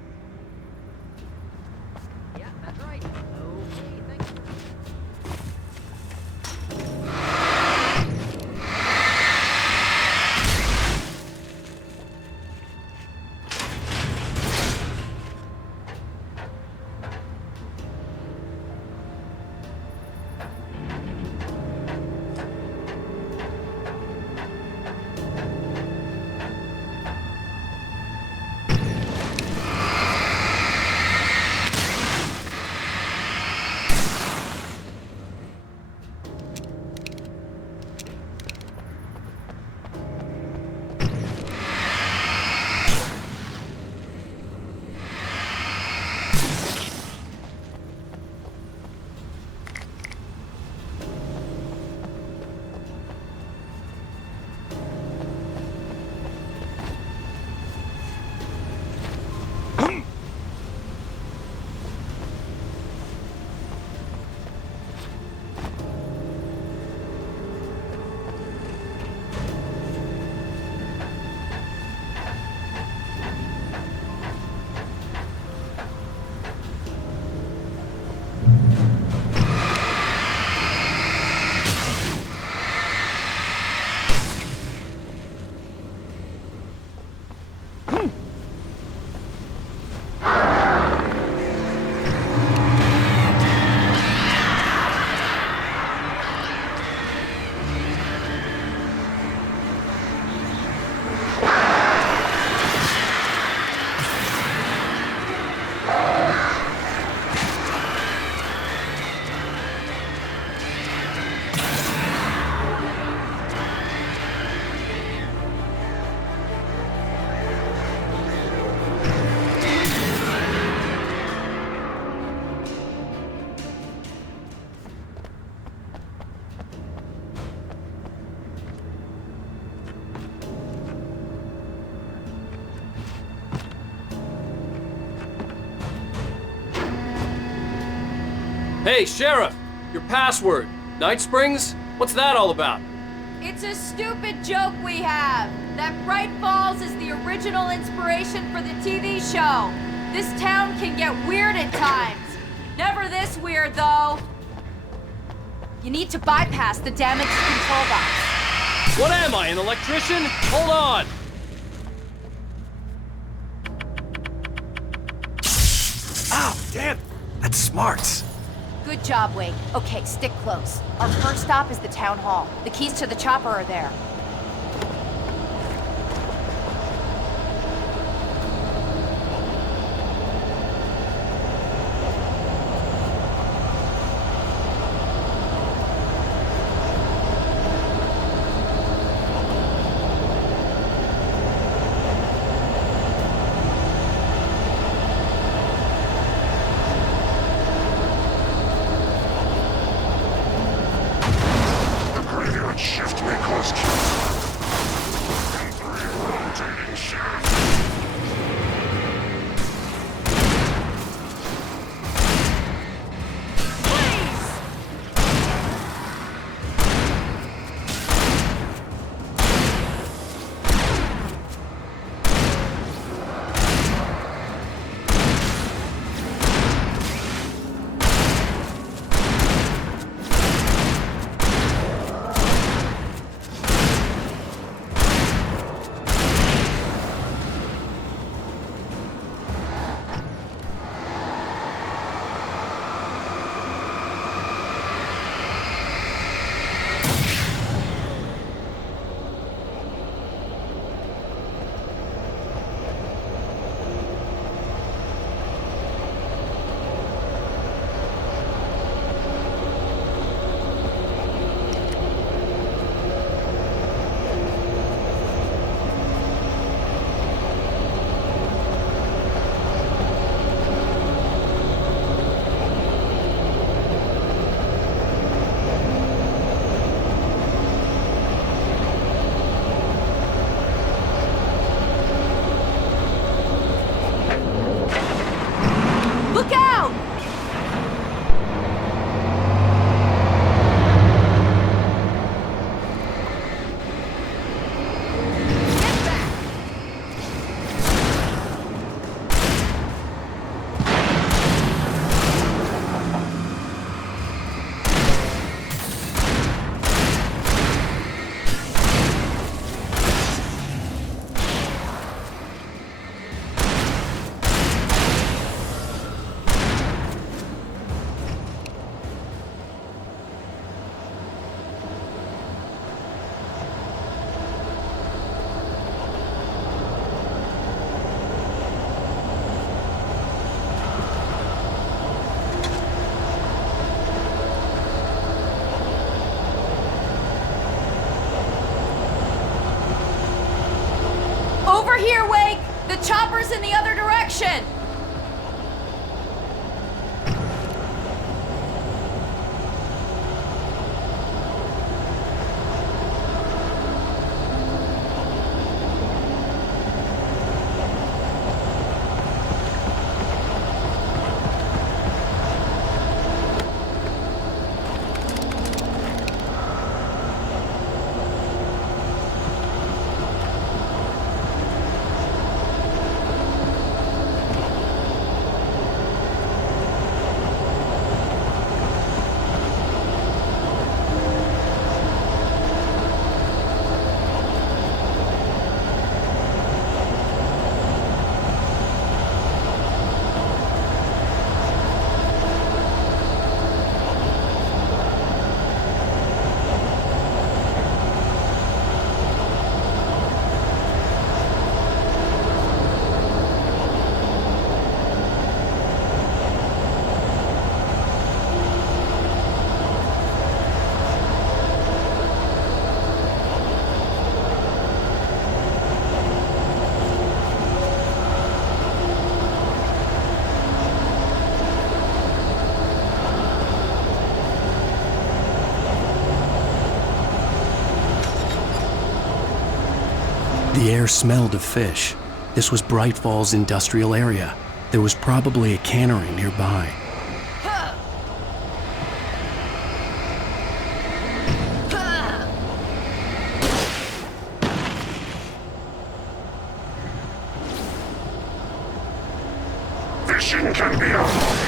Hey, Sheriff! Your password. Night Springs? What's that all about? It's a stupid joke we have. That Bright Falls is the original inspiration for the TV show. This town can get weird at times. Never this weird, though. You need to bypass the damaged control box. What am I, an electrician? Hold on! Ow, damn! That's smart. Good job, Wade. Okay, stick close. Our first stop is the town hall. The keys to the chopper are there. Shift may cause Chopper's in the other direction! The air smelled of fish. This was Bright Falls industrial area. There was probably a cannery nearby. Fishing can be a hobby.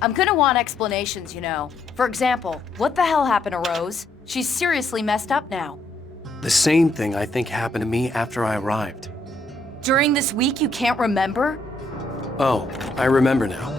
I'm gonna want explanations, you know. For example, what the hell happened to Rose? She's seriously messed up now. The same thing I think happened to me after I arrived. During this week, you can't remember? Oh, I remember now.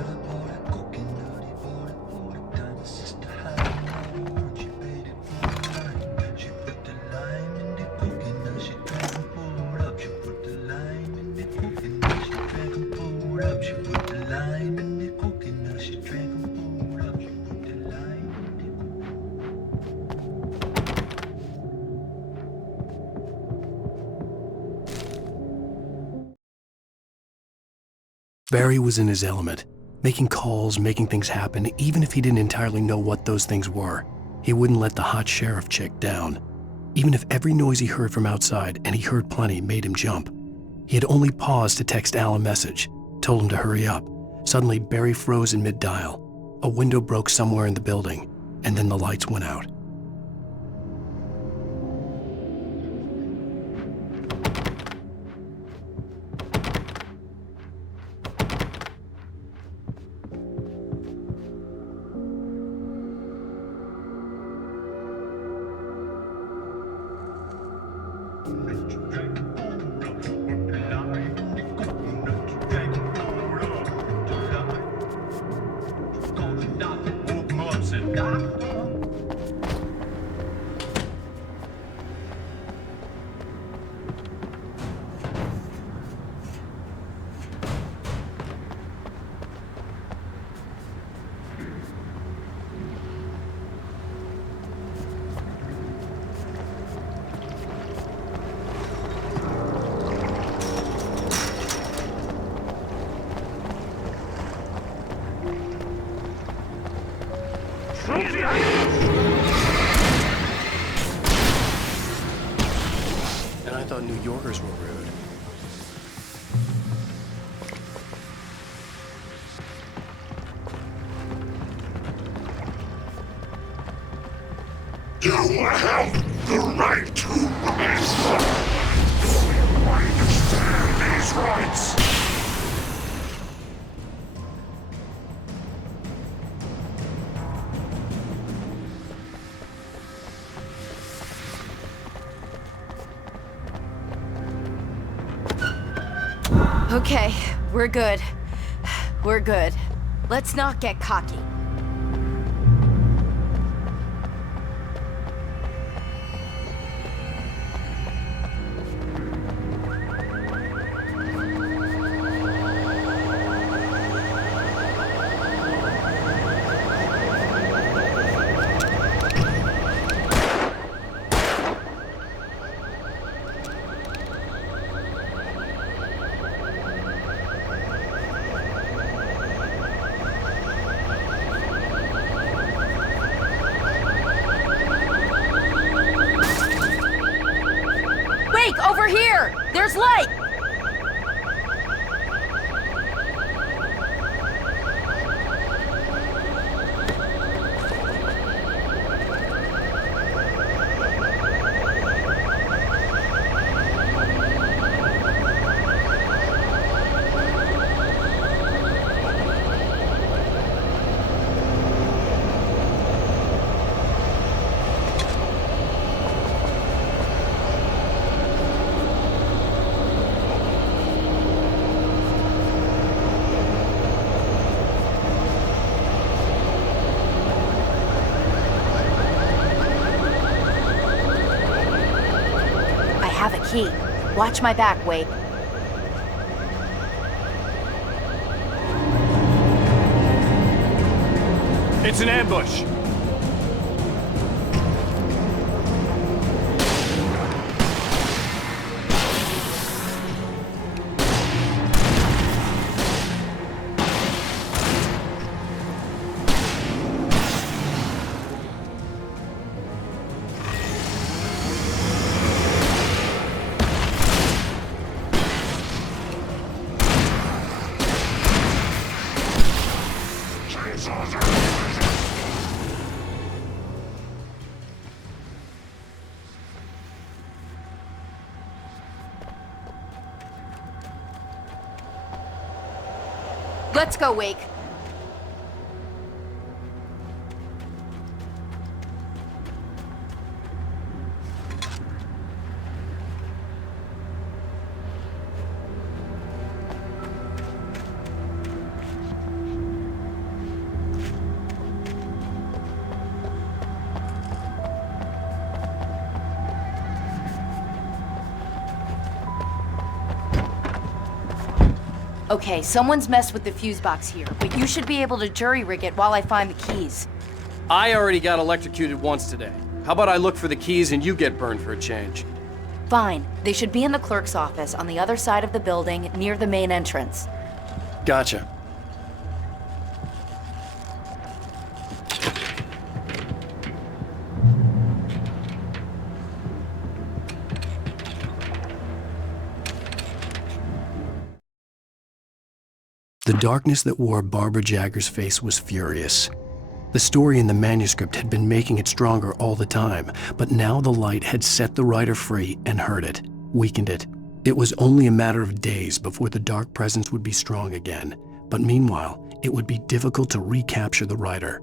Barry was in his element, making calls, making things happen, even if he didn't entirely know what those things were. He wouldn't let the hot sheriff chick down. Even if every noise he heard from outside, and he heard plenty, made him jump. He had only paused to text Al a message, told him to hurry up. Suddenly, Barry froze in mid-dial. A window broke somewhere in the building, and then the lights went out. And I thought New Yorkers were rude. You have the right to rise. I understand these rights. Okay, we're good. We're good. Let's not get cocky. Over here! There's light! Key. Watch my back, Wake. It's an ambush. Let's go, Wake. Okay, someone's messed with the fuse box here, but you should be able to jury-rig it while I find the keys. I already got electrocuted once today. How about I look for the keys and you get burned for a change? Fine. They should be in the clerk's office on the other side of the building, near the main entrance. Gotcha. The darkness that wore Barbara Jagger's face was furious. The story in the manuscript had been making it stronger all the time, but now the light had set the writer free and hurt it, weakened it. It was only a matter of days before the dark presence would be strong again, but meanwhile, it would be difficult to recapture the writer.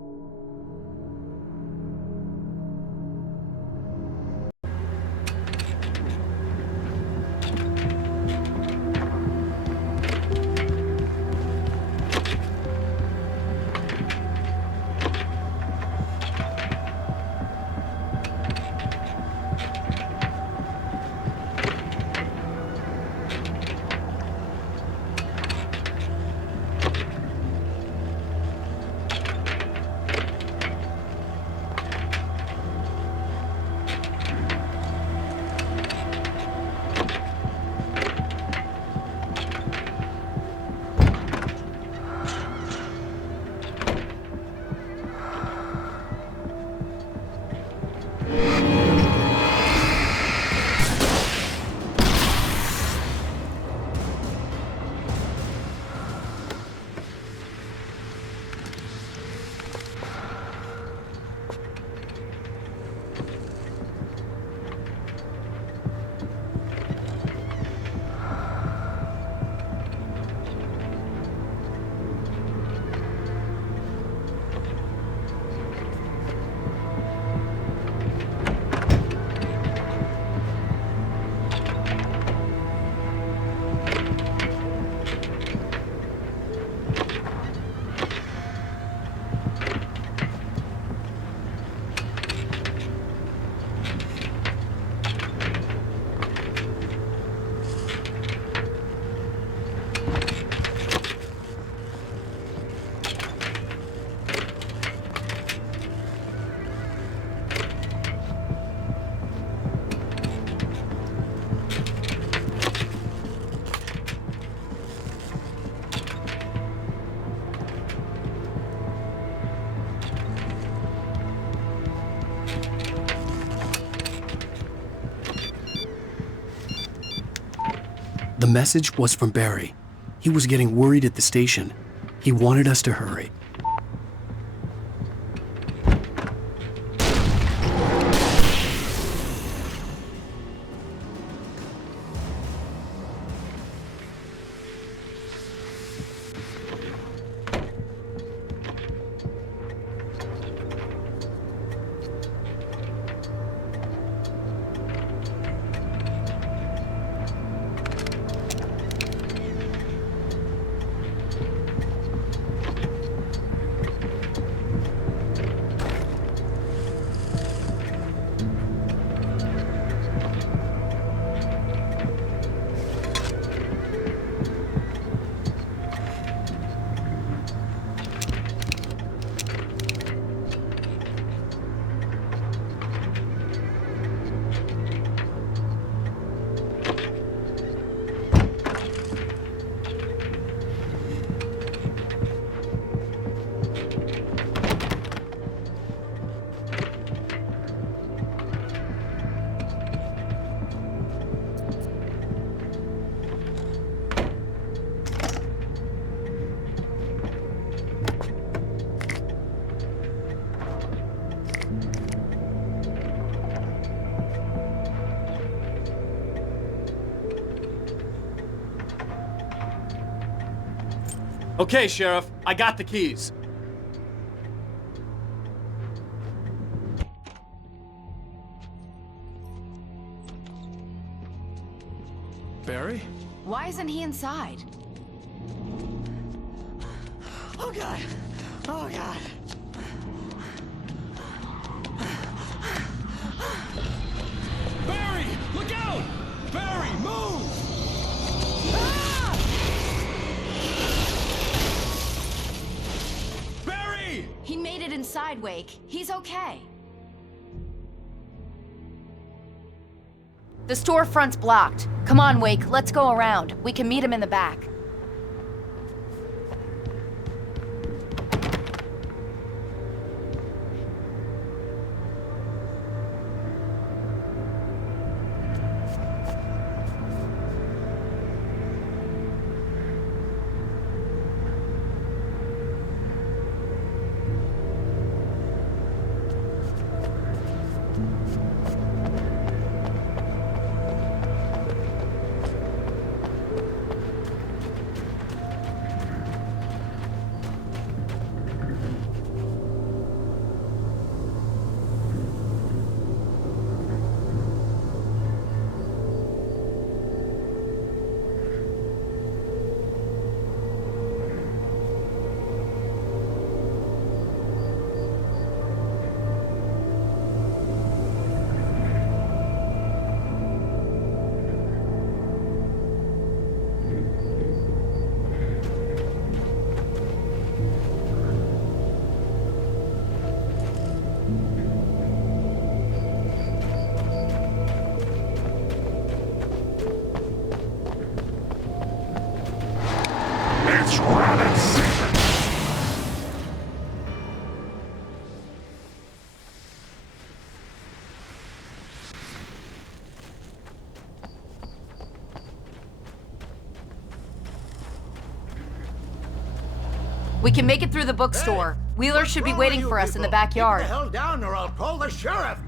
The message was from Barry. He was getting worried at the station. He wanted us to hurry. Okay, Sheriff, I got the keys. Barry? Why isn't he inside? Oh God! Oh God! Barry! Look out! Barry, move! Barry! He made it inside, Wake. He's okay. The storefront's blocked. Come on, Wake, let's go around. We can meet him in the back. We can make it through the bookstore. Wheeler should be waiting for us in the backyard. Get the hell down or I'll call the sheriff.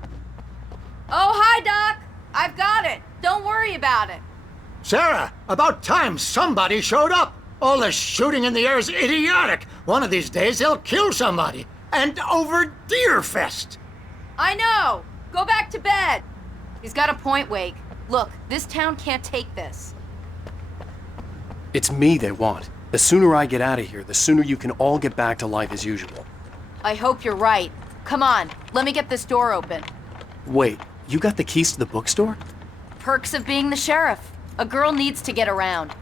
Oh, hi, Doc. I've got it. Don't worry about it. Sarah, about time somebody showed up. All this shooting in the air is idiotic. One of these days they'll kill somebody. And over Deerfest. I know. Go back to bed. He's got a point, Wake. Look, this town can't take this. It's me they want. The sooner I get out of here, the sooner you can all get back to life as usual. I hope you're right. Come on, let me get this door open. Wait, you got the keys to the bookstore? Perks of being the sheriff. A girl needs to get around.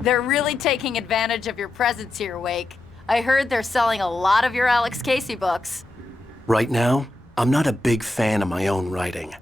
They're really taking advantage of your presence here, Wake. I heard they're selling a lot of your Alex Casey books. Right now, I'm not a big fan of my own writing.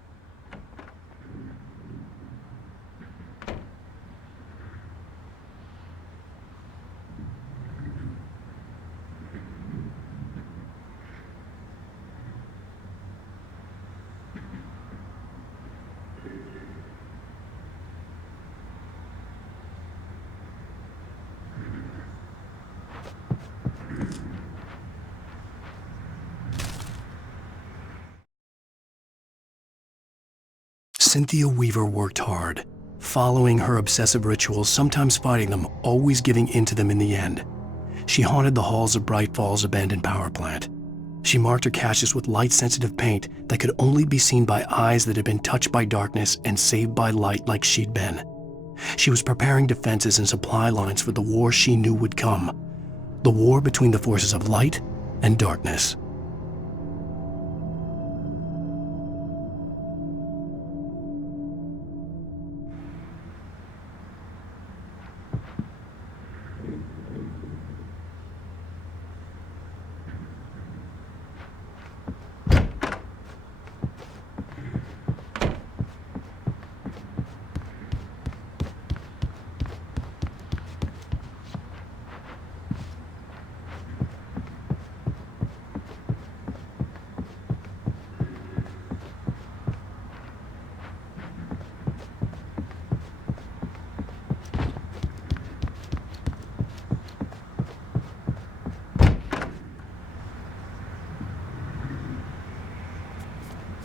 Cynthia Weaver worked hard, following her obsessive rituals, sometimes fighting them, always giving in to them in the end. She haunted the halls of Bright Falls' abandoned power plant. She marked her caches with light-sensitive paint that could only be seen by eyes that had been touched by darkness and saved by light like she'd been. She was preparing defenses and supply lines for the war she knew would come. The war between the forces of light and darkness.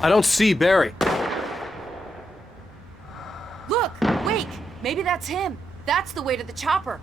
I don't see Barry. Look! Wake! Maybe that's him. That's the way to the chopper.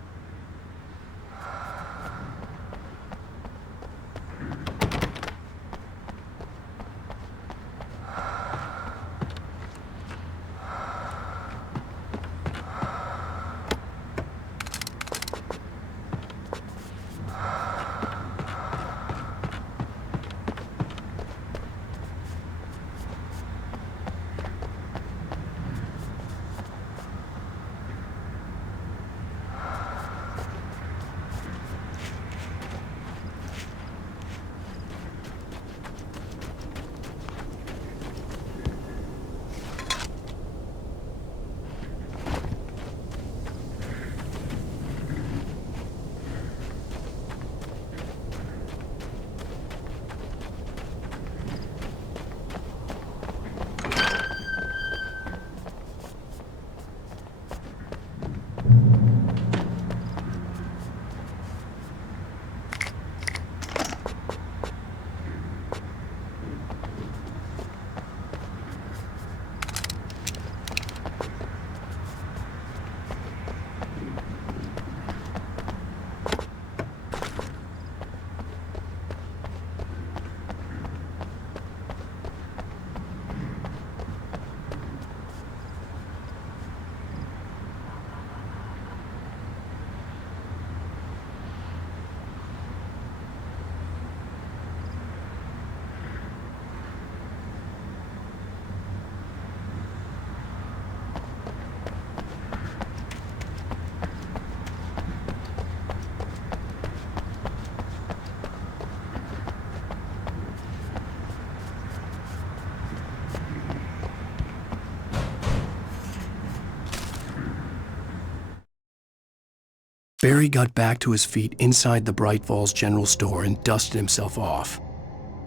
Barry got back to his feet inside the Bright Falls General Store and dusted himself off.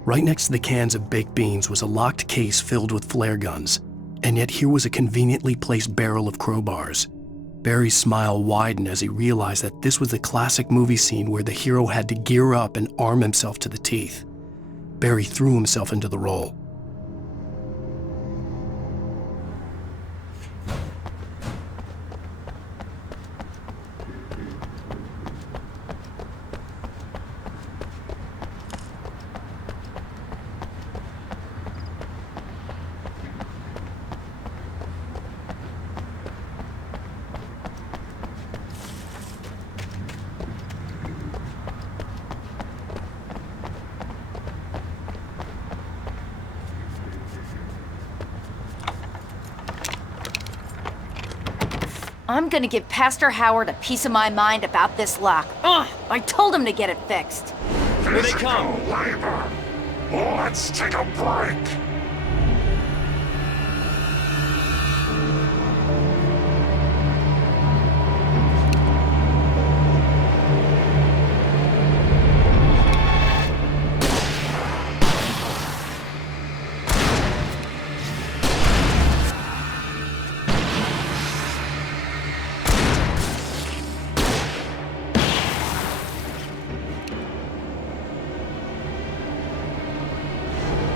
Right next to the cans of baked beans was a locked case filled with flare guns, and yet here was a conveniently placed barrel of crowbars. Barry's smile widened as he realized that this was the classic movie scene where the hero had to gear up and arm himself to the teeth. Barry threw himself into the role. I'm gonna give Pastor Howard a piece of my mind about this lock. Ugh! I told him to get it fixed. Here they come! Let's take a break.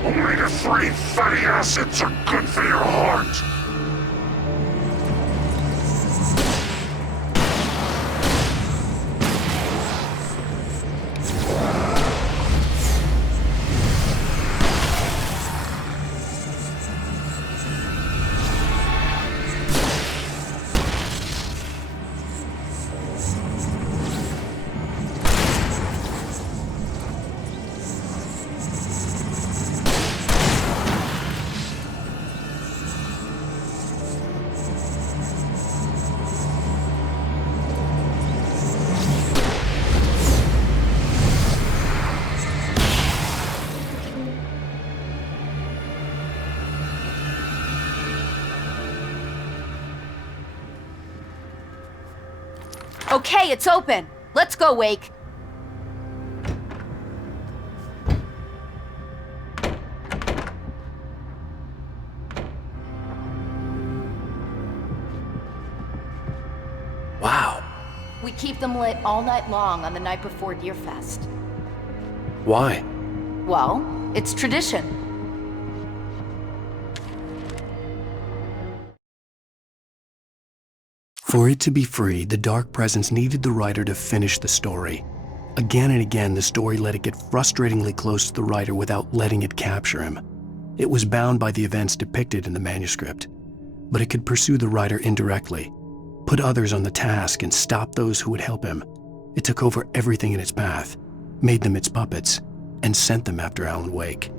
Omega-3 fatty acids are good for your heart. Okay, it's open. Let's go, Wake. Wow. We keep them lit all night long on the night before Deerfest. Why? Well, it's tradition. For it to be free, the Dark Presence needed the writer to finish the story. Again and again, the story let it get frustratingly close to the writer without letting it capture him. It was bound by the events depicted in the manuscript, but it could pursue the writer indirectly, put others on the task, and stop those who would help him. It took over everything in its path, made them its puppets, and sent them after Alan Wake.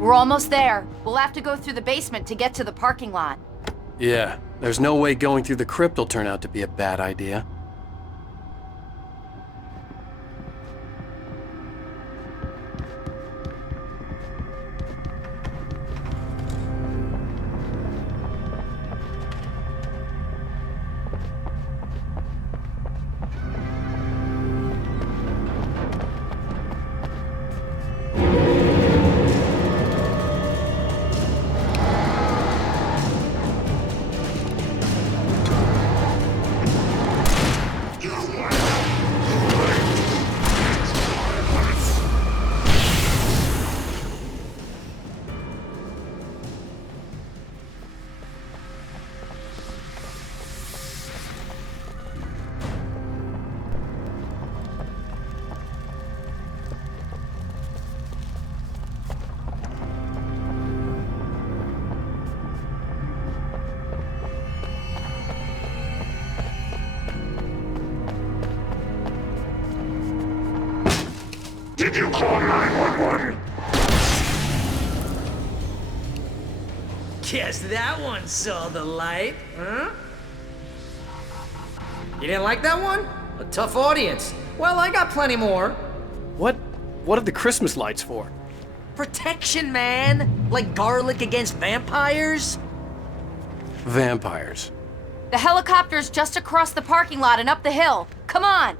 We're almost there. We'll have to go through the basement to get to the parking lot. Yeah, there's no way going through the crypt will turn out to be a bad idea. Did you call 911? Guess that one saw the light, huh? You didn't like that one? A tough audience. Well, I got plenty more. What are the Christmas lights for? Protection, man! Like garlic against vampires? Vampires. The helicopter's just across the parking lot and up the hill. Come on!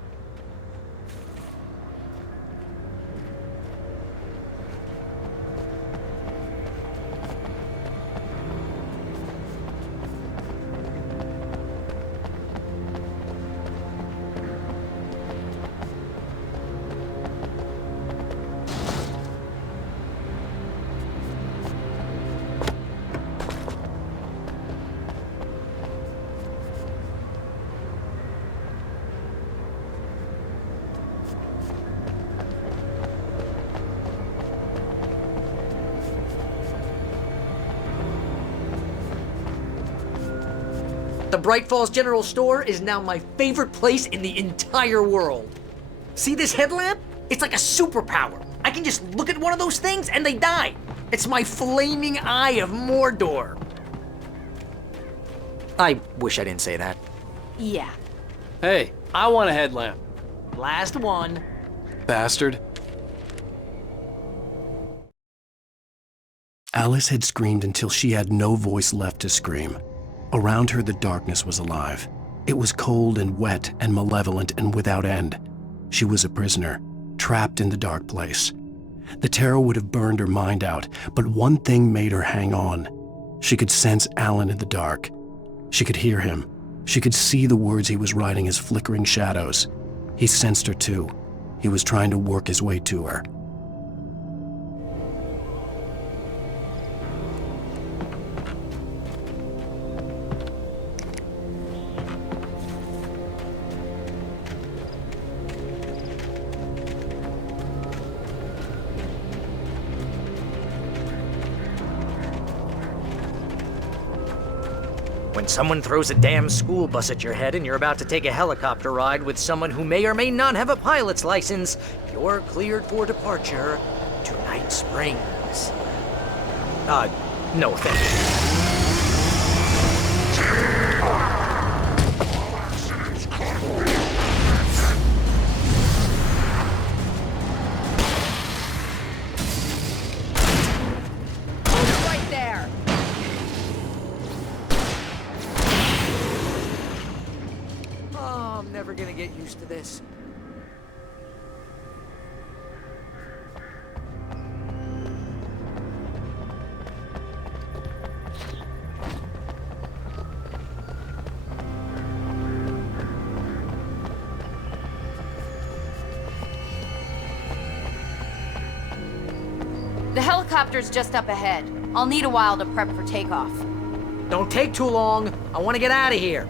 The Bright Falls General Store is now my favorite place in the entire world. See this headlamp? It's like a superpower. I can just look at one of those things and they die. It's my flaming eye of Mordor. I wish I didn't say that. Yeah. Hey, I want a headlamp. Last one. Bastard. Alice had screamed until she had no voice left to scream. Around her, the darkness was alive. It was cold and wet and malevolent and without end. She was a prisoner, trapped in the dark place. The terror would have burned her mind out, but one thing made her hang on. She could sense Alan in the dark. She could hear him. She could see the words he was writing as flickering shadows. He sensed her too. He was trying to work his way to her. When someone throws a damn school bus at your head and you're about to take a helicopter ride with someone who may or may not have a pilot's license, you're cleared for departure to Night Springs. No, thank you. Never gonna get used to this. The helicopter's just up ahead. I'll need a while to prep for takeoff. Don't take too long. I want to get out of here.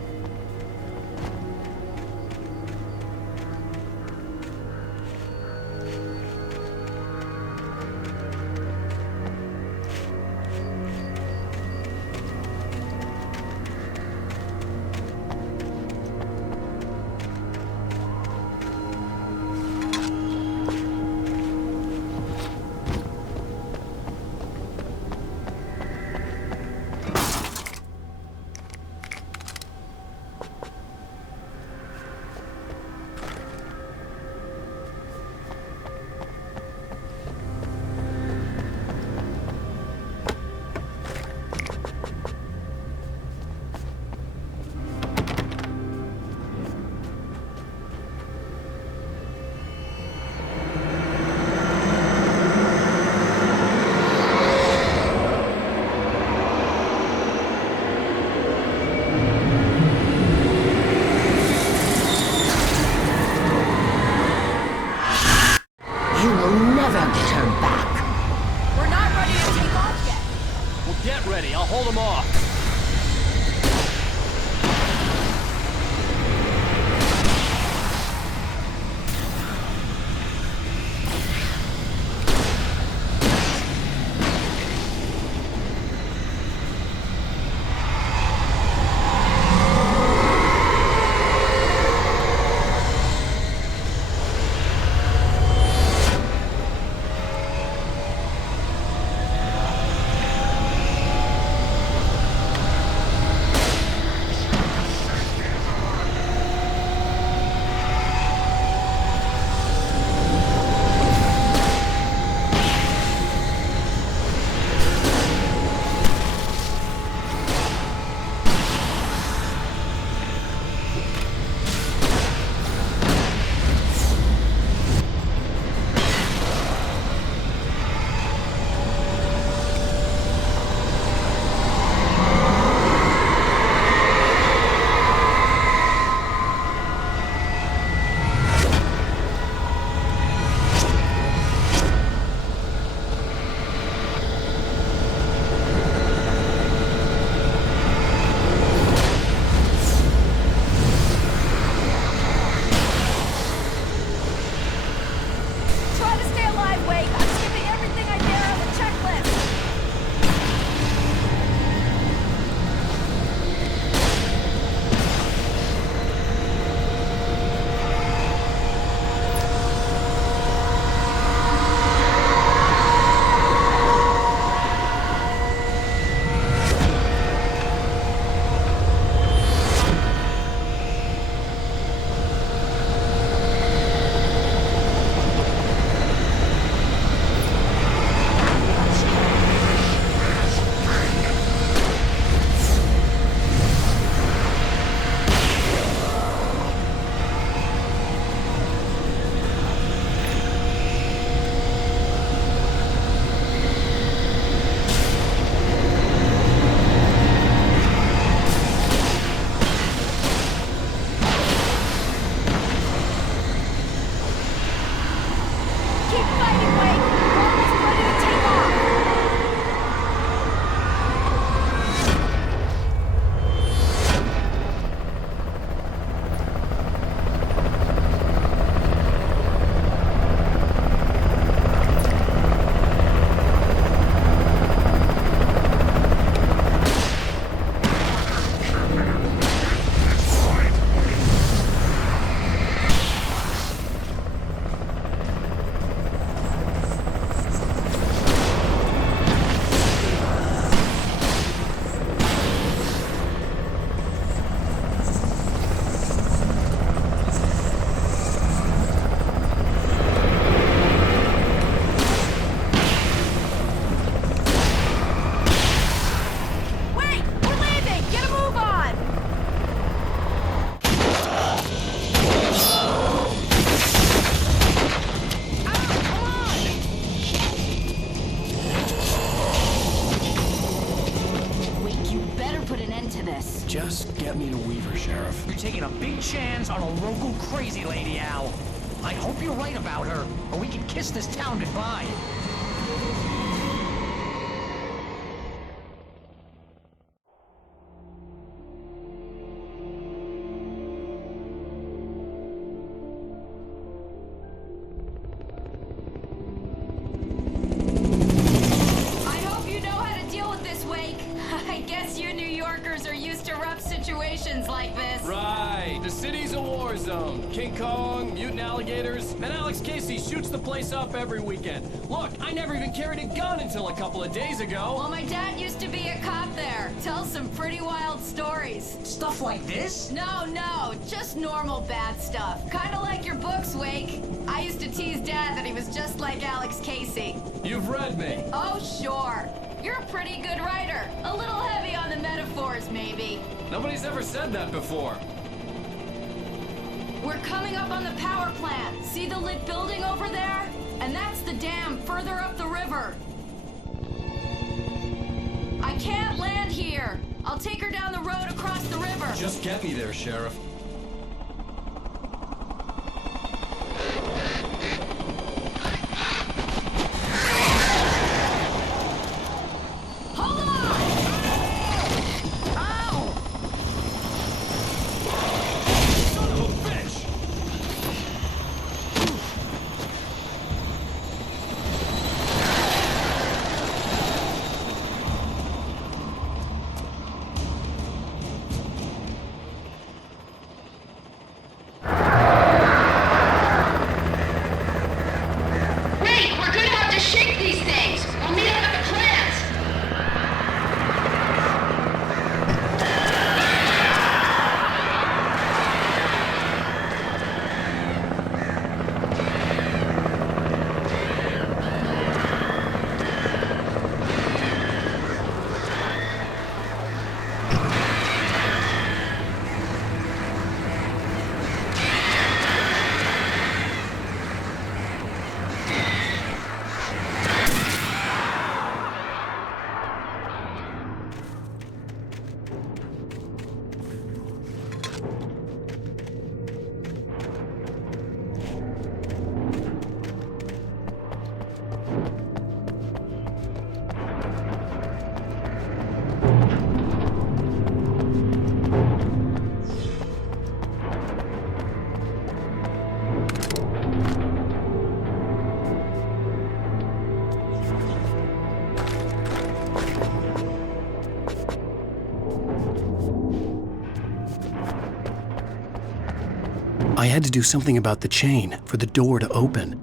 into this. Just get me to Weaver, Sheriff. You're taking a big chance on a local crazy lady, Al. I hope you're right about her, or we can kiss this town goodbye. Like this. Right. The city's a war zone. King Kong, mutant alligators, and Alex Casey shoots the place up every weekend. Look, I never even carried a gun until a couple of days ago. Well, my dad used to be a cop there. Tells some pretty wild stories. Stuff like this? No, just normal bad stuff. Kinda like your books, Wake. I used to tease Dad that he was just like Alex Casey. You've read me. Oh, sure. You're a pretty good writer. A little heavy on the metaphors, maybe. Nobody's ever said that before. We're coming up on the power plant. See the lit building over there? And that's the dam further up the river. I can't land here. I'll take her down the road across the river. Just get me there, Sheriff. I had to do something about the chain for the door to open.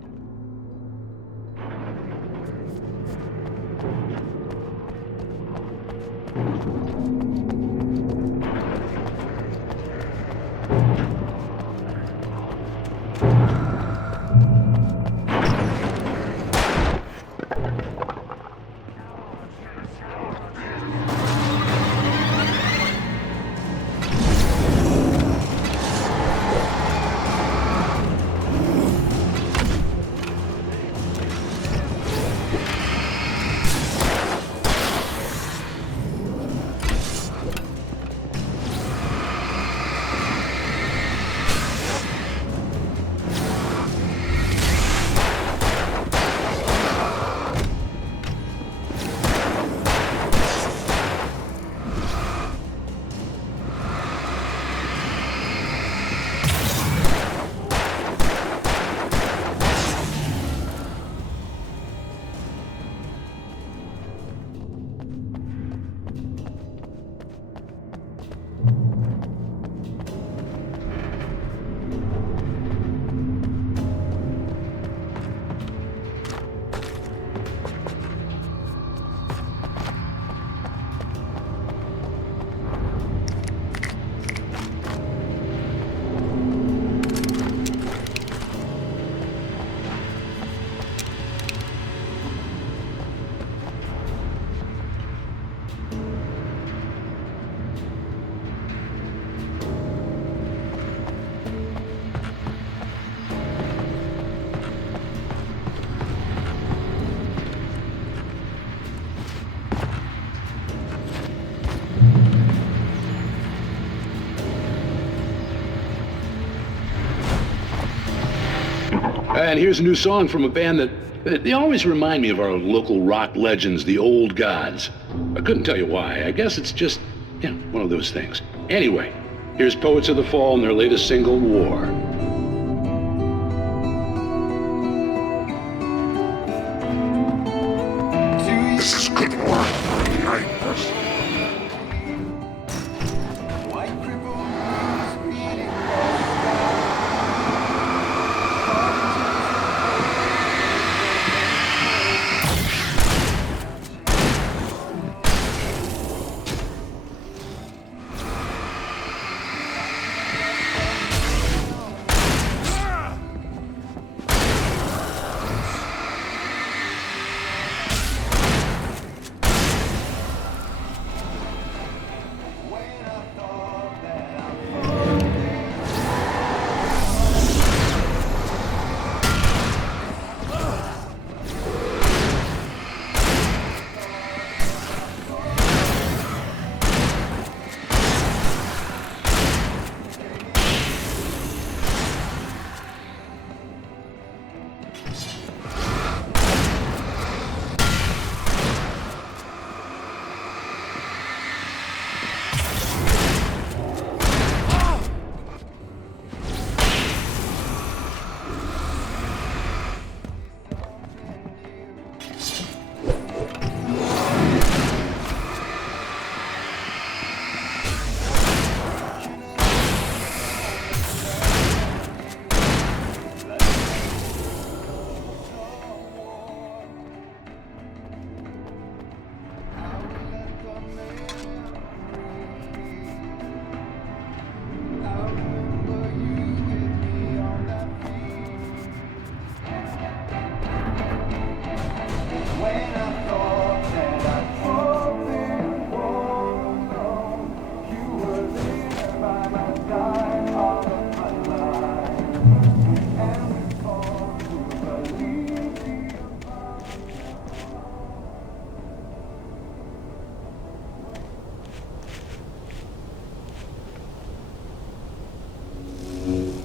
And here's a new song from a band that they always remind me of our local rock legends, the Old Gods. I couldn't tell you why. I guess it's just, one of those things. Anyway, here's Poets of the Fall and their latest single, War. This is good work. I like this.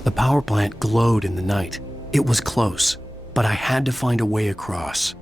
The power plant glowed in the night. It was close, but I had to find a way across.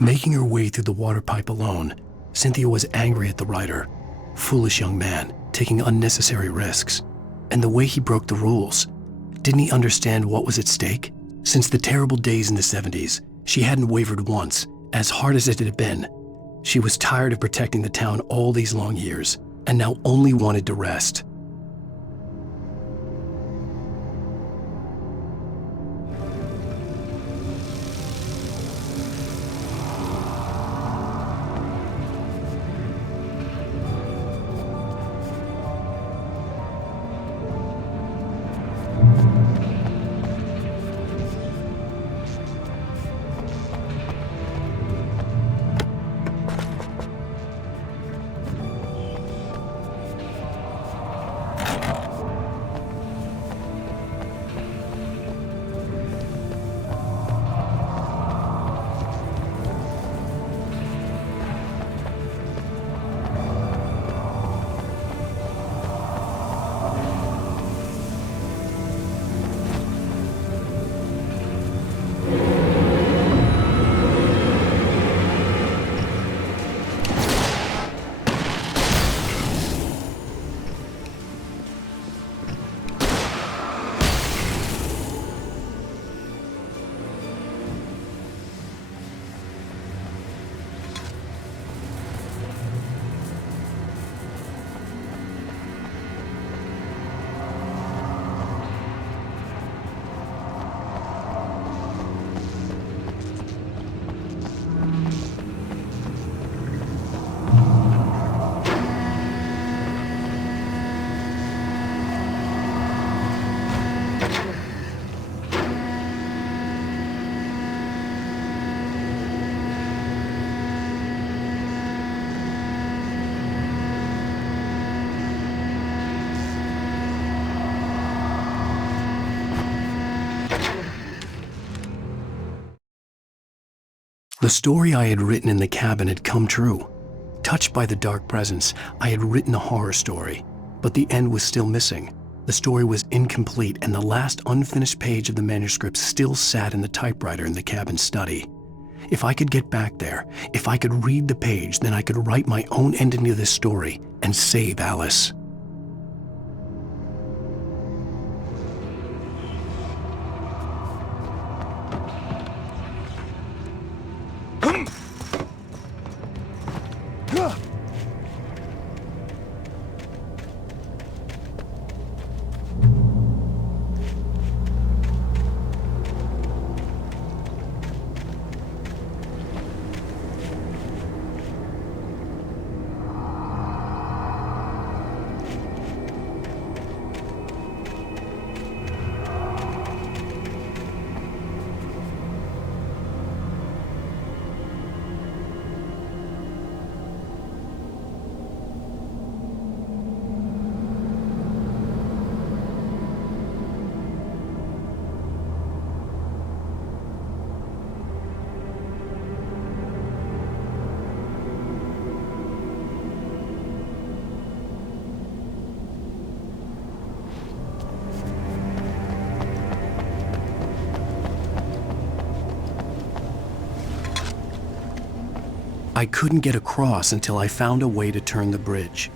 Making her way through the water pipe alone, Cynthia was angry at the writer. Foolish young man, taking unnecessary risks. And the way he broke the rules. Didn't he understand what was at stake? Since the terrible days in the 70s, she hadn't wavered once, as hard as it had been. She was tired of protecting the town all these long years, and now only wanted to rest. The story I had written in the cabin had come true. Touched by the dark presence, I had written a horror story, but the end was still missing. The story was incomplete, and the last unfinished page of the manuscript still sat in the typewriter in the cabin study. If I could get back there, if I could read the page, then I could write my own ending to this story and save Alice. I couldn't get across until I found a way to turn the bridge.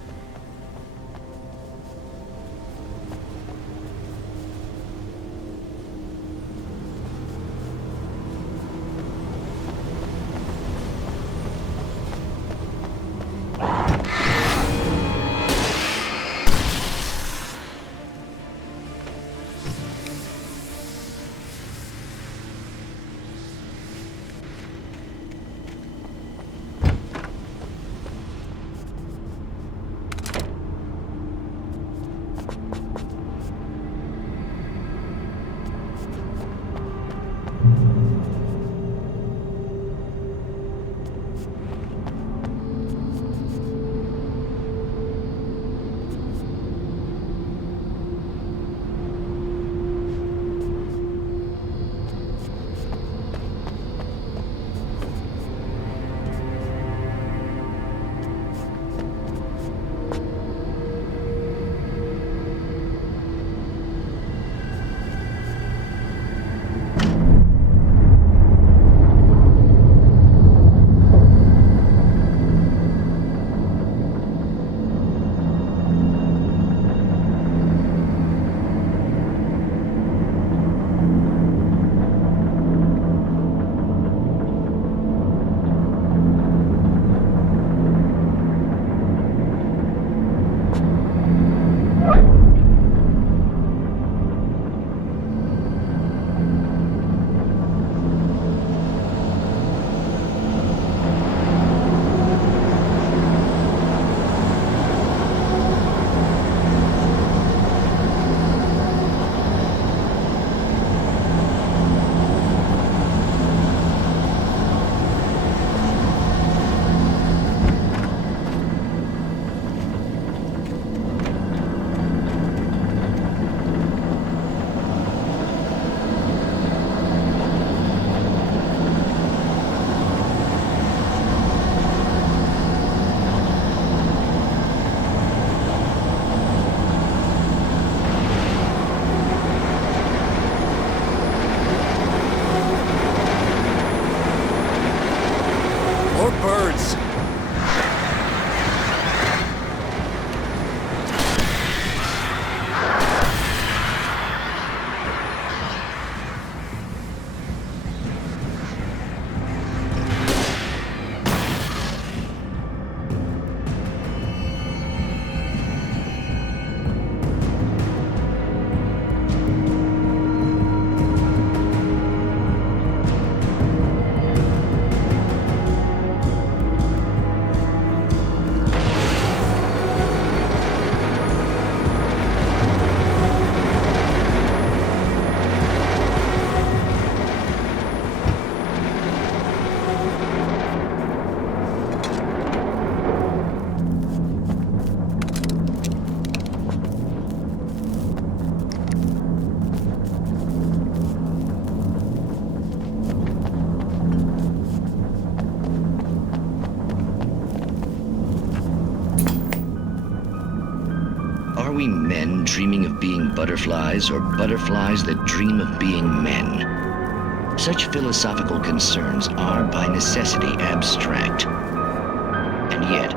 dreaming of being butterflies or butterflies that dream of being men? Such philosophical concerns are by necessity abstract. And yet,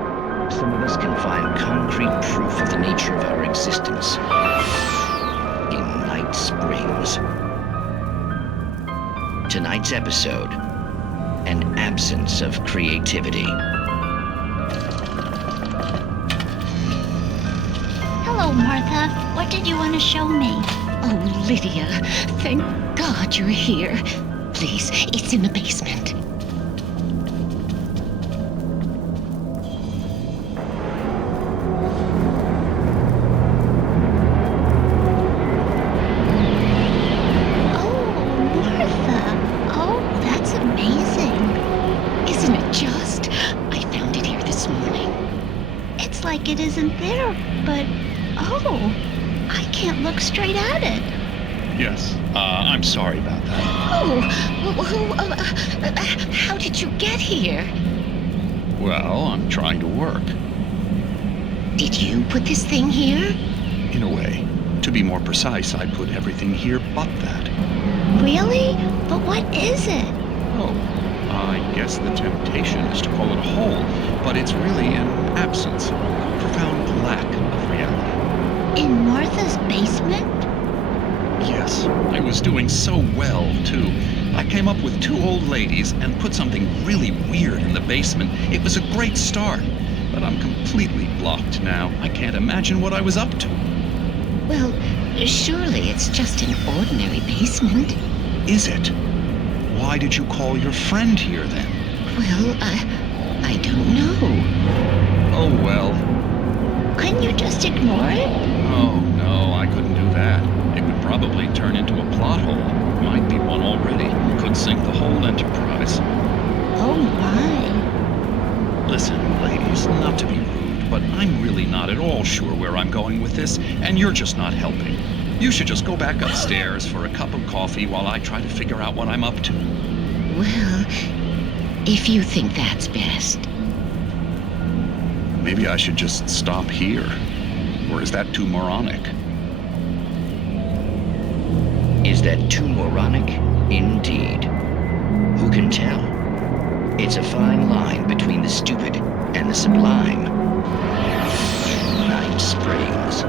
some of us can find concrete proof of the nature of our existence in Night Springs. Tonight's episode, an absence of creativity. Hello, Martha. What did you want to show me? Oh, Lydia, thank God you're here. Please, it's in the basement. It isn't there, but I can't look straight at it. Yes, I'm sorry about that. How did you get here? Well, I'm trying to work. Did you put this thing here? In a way. To be more precise, I put everything here but that. Really? But what is it? Oh, I guess the temptation is to call it a hole, but it's really an absence, a profound lack of reality. In Martha's basement? Yes, I was doing so well, too. I came up with 2 old ladies and put something really weird in the basement. It was a great start, but I'm completely blocked now. I can't imagine what I was up to. Well, surely it's just an ordinary basement. Is it? Why did you call your friend here, then? Well, I don't know. Oh, well. Couldn't you just ignore it? Oh, no, I couldn't do that. It would probably turn into a plot hole. Might be one already. Could sink the whole enterprise. Oh, my. Listen, ladies, not to be rude, but I'm really not at all sure where I'm going with this, and you're just not helping. You should just go back upstairs for a cup of coffee while I try to figure out what I'm up to. Well, if you think that's best. Maybe I should just stop here. Or is that too moronic? Is that too moronic? Indeed. Who can tell? It's a fine line between the stupid and the sublime. Night Springs.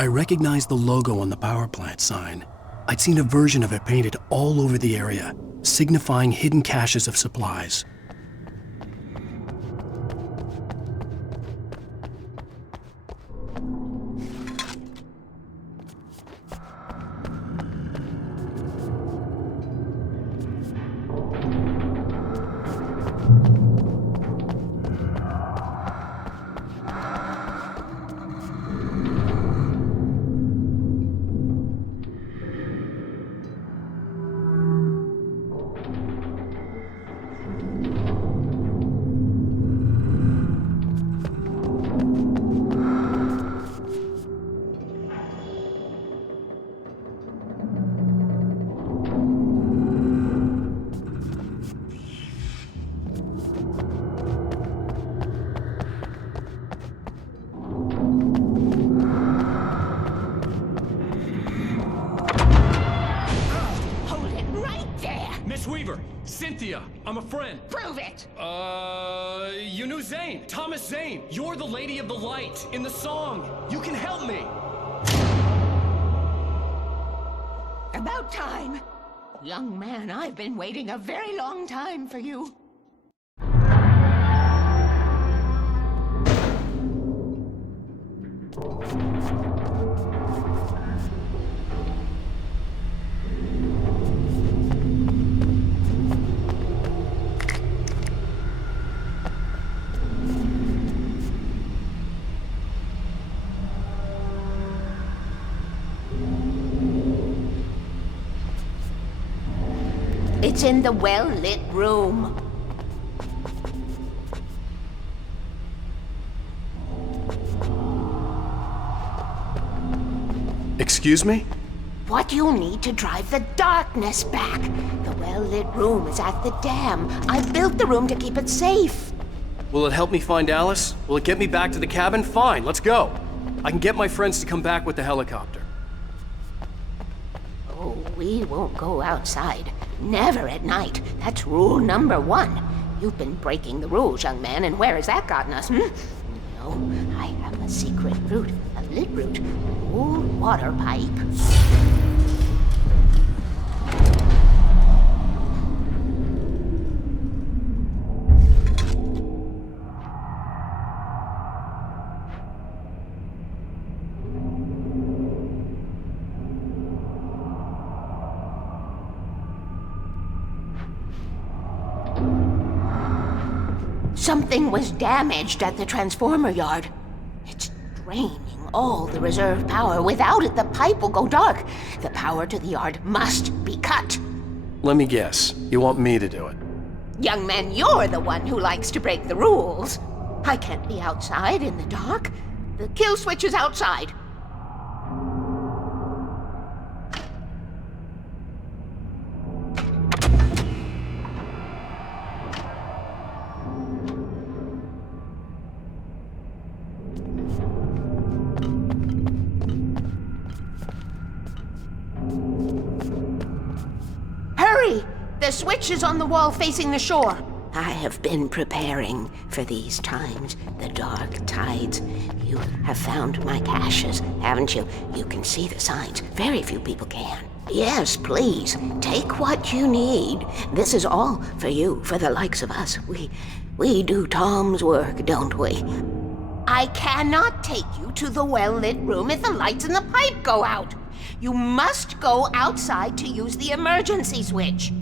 I recognized the logo on the power plant sign. I'd seen a version of it painted all over the area, signifying hidden caches of supplies. Cynthia, I'm a friend. Prove it! You knew Zane. Thomas Zane. You're the Lady of the Light in the song. You can help me. About time. Young man, I've been waiting a very long time for you. It's in the well-lit room. Excuse me? What you need to drive the darkness back. The well-lit room is at the dam. I built the room to keep it safe. Will it help me find Alice? Will it get me back to the cabin? Fine, let's go. I can get my friends to come back with the helicopter. Oh, we won't go outside. Never at night. That's rule number 1. You've been breaking the rules, young man, and where has that gotten us, No, I have a secret route. A lit route. An old water pipe. Something was damaged at the transformer yard. It's draining all the reserve power. Without it, the pipe will go dark. The power to the yard must be cut. Let me guess. You want me to do it? Young man, you're the one who likes to break the rules. I can't be outside in the dark. The kill switch is outside. Hurry! The switch is on the wall facing the shore. I have been preparing for these times, the dark tides. You have found my caches, haven't you? You can see the signs. Very few people can. Yes, please, take what you need. This is all for you, for the likes of us. We do Tom's work, don't we? I cannot take you to the well-lit room if the lights in the pipe go out. You must go outside to use the emergency switch.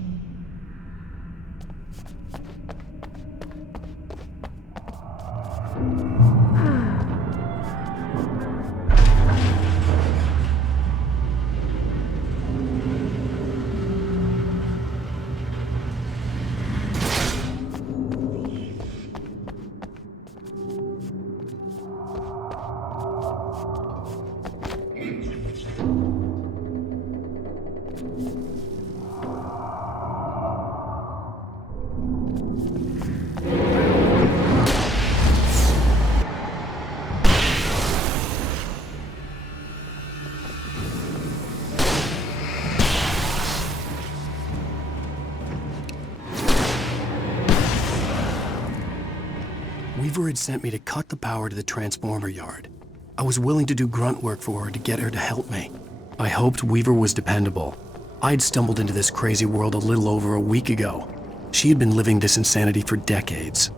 Weaver had sent me to cut the power to the transformer yard. I was willing to do grunt work for her to get her to help me. I hoped Weaver was dependable. I'd stumbled into this crazy world a little over a week ago. She had been living this insanity for decades.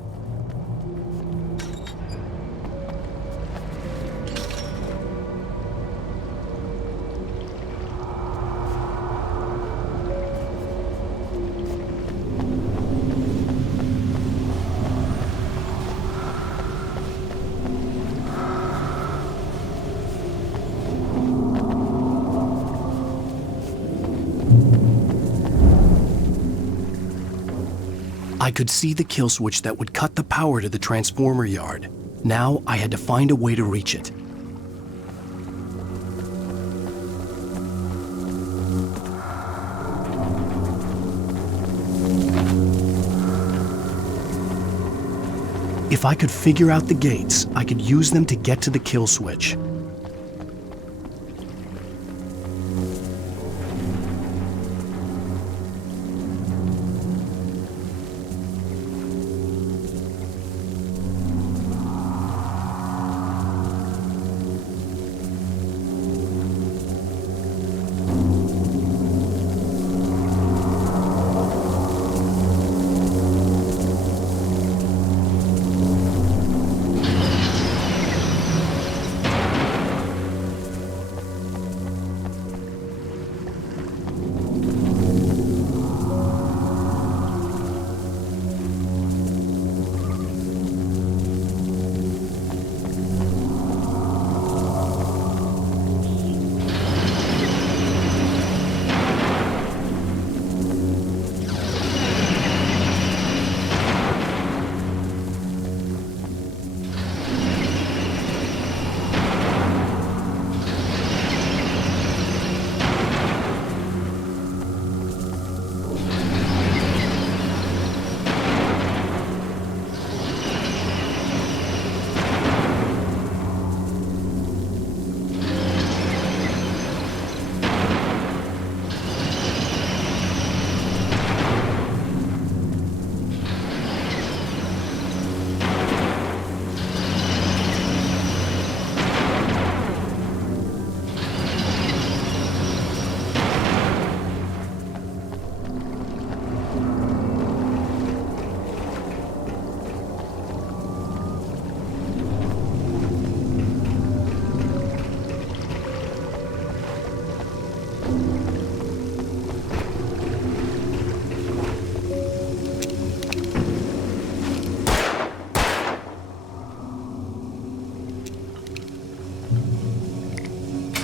I could see the kill switch that would cut the power to the transformer yard. Now I had to find a way to reach it. If I could figure out the gates, I could use them to get to the kill switch.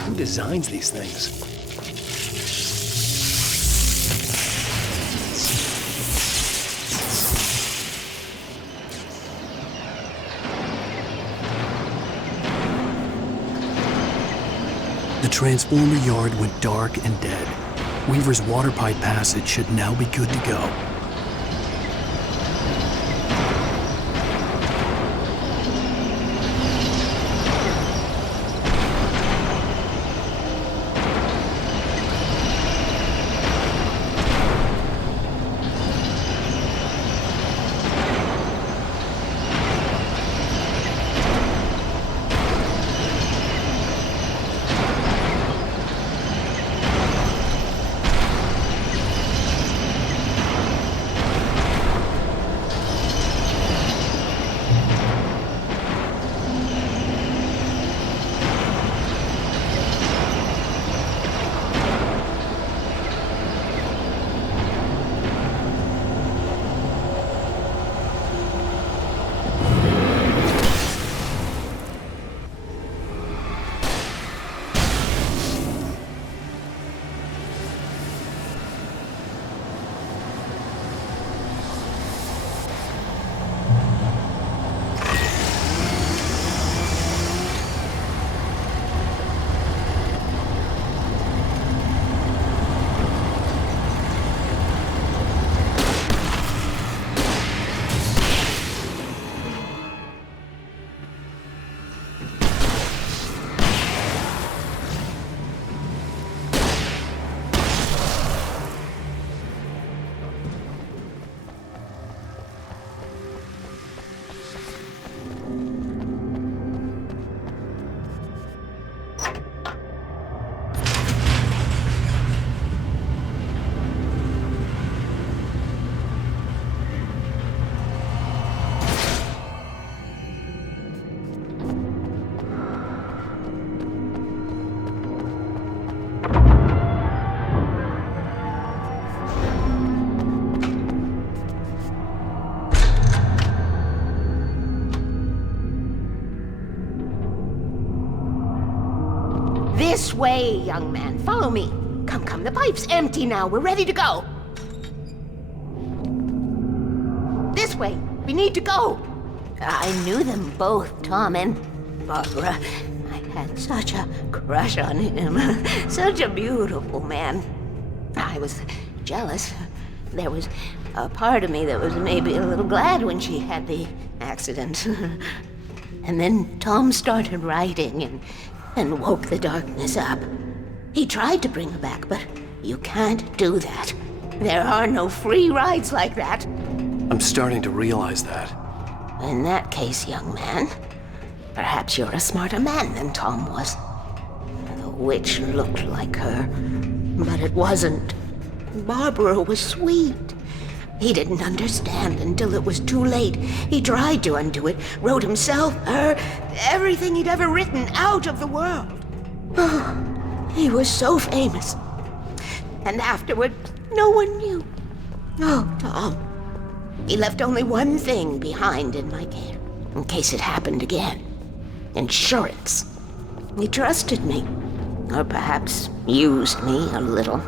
Who designs these things? The transformer yard went dark and dead. Weaver's water pipe passage should now be good to go. This way, young man. Follow me. Come, the pipe's empty now. We're ready to go. This way. We need to go. I knew them both, Tom and Barbara. I had such a crush on him. Such a beautiful man. I was jealous. There was a part of me that was maybe a little glad when she had the accident. And then Tom started writing and woke the darkness up. He tried to bring her back, but you can't do that. There are no free rides like that. I'm starting to realize that. In that case, young man, perhaps you're a smarter man than Tom was. The witch looked like her, but it wasn't. Barbara was sweet. He didn't understand until it was too late. He tried to undo it, wrote himself, her, everything he'd ever written out of the world. Oh, he was so famous. And afterward, no one knew. Oh, Tom. He left only one thing behind in my care, in case it happened again. Insurance. He trusted me, or perhaps used me a little.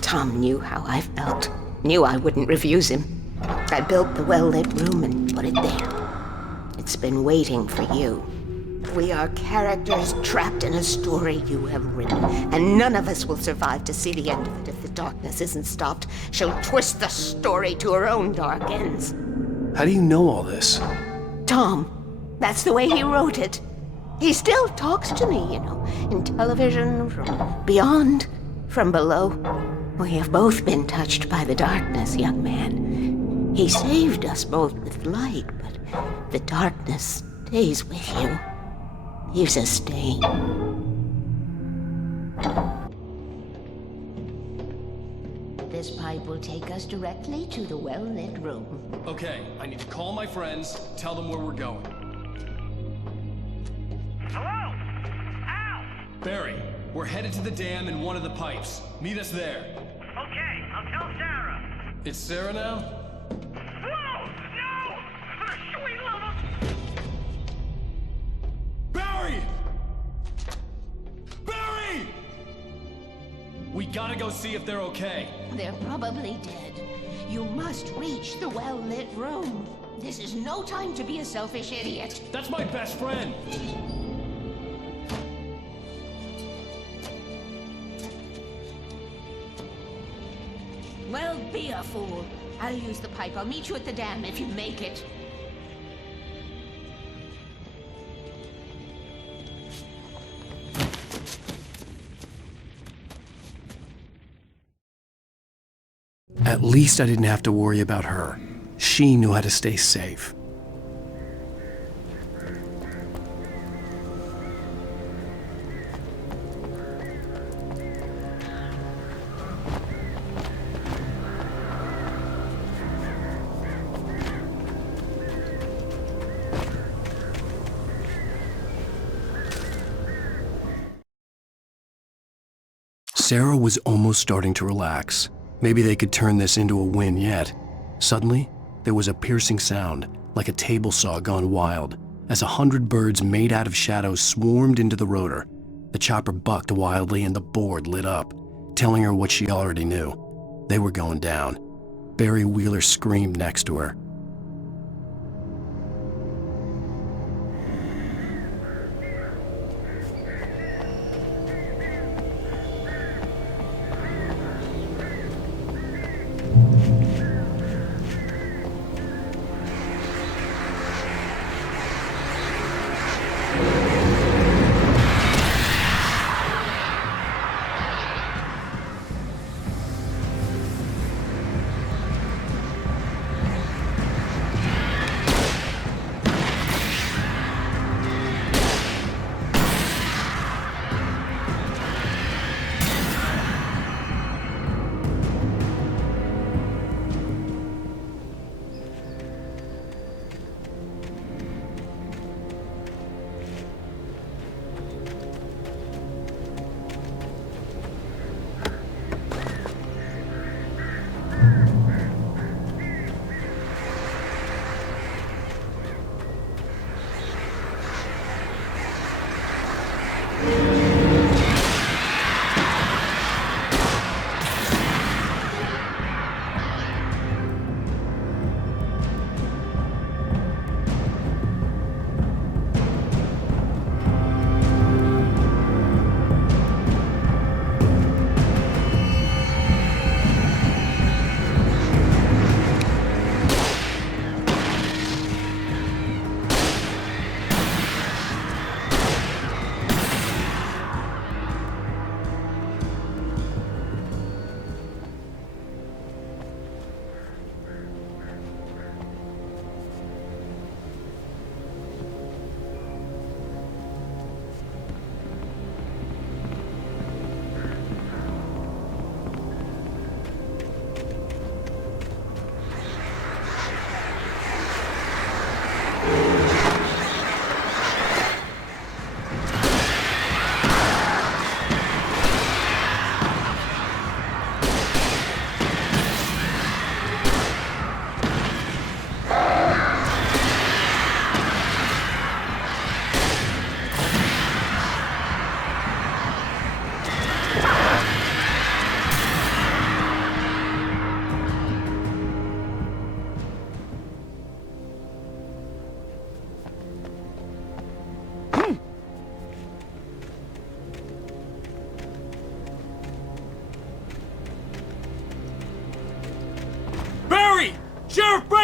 Tom knew how I felt, knew I wouldn't refuse him. I built the well-lit room and put it there. It's been waiting for you. We are characters trapped in a story you have written, and none of us will survive to see the end of it if the darkness isn't stopped. She'll twist the story to her own dark ends. How do you know all this? Tom, that's the way he wrote it. He still talks to me, in television, from beyond, from below. We have both been touched by the darkness, young man. He saved us both with light, but the darkness stays with you. Leaves a stain. This pipe will take us directly to the well-lit room. Okay, I need to call my friends, tell them where we're going. Hello? Al! Barry, we're headed to the dam in one of the pipes. Meet us there. Okay, I'll tell Sarah. It's Sarah now? Whoa! No! For the sweet love of... Barry! Barry! We gotta go see if they're okay. They're probably dead. You must reach the well-lit room. This is no time to be a selfish idiot. That's my best friend. Well, be a fool. I'll use the pipe. I'll meet you at the dam if you make it. At least I didn't have to worry about her. She knew how to stay safe. Sarah was almost starting to relax. Maybe they could turn this into a win yet. Suddenly, there was a piercing sound, like a table saw gone wild, as 100 birds made out of shadows swarmed into the rotor. The chopper bucked wildly and the board lit up, telling her what she already knew. They were going down. Barry Wheeler screamed next to her.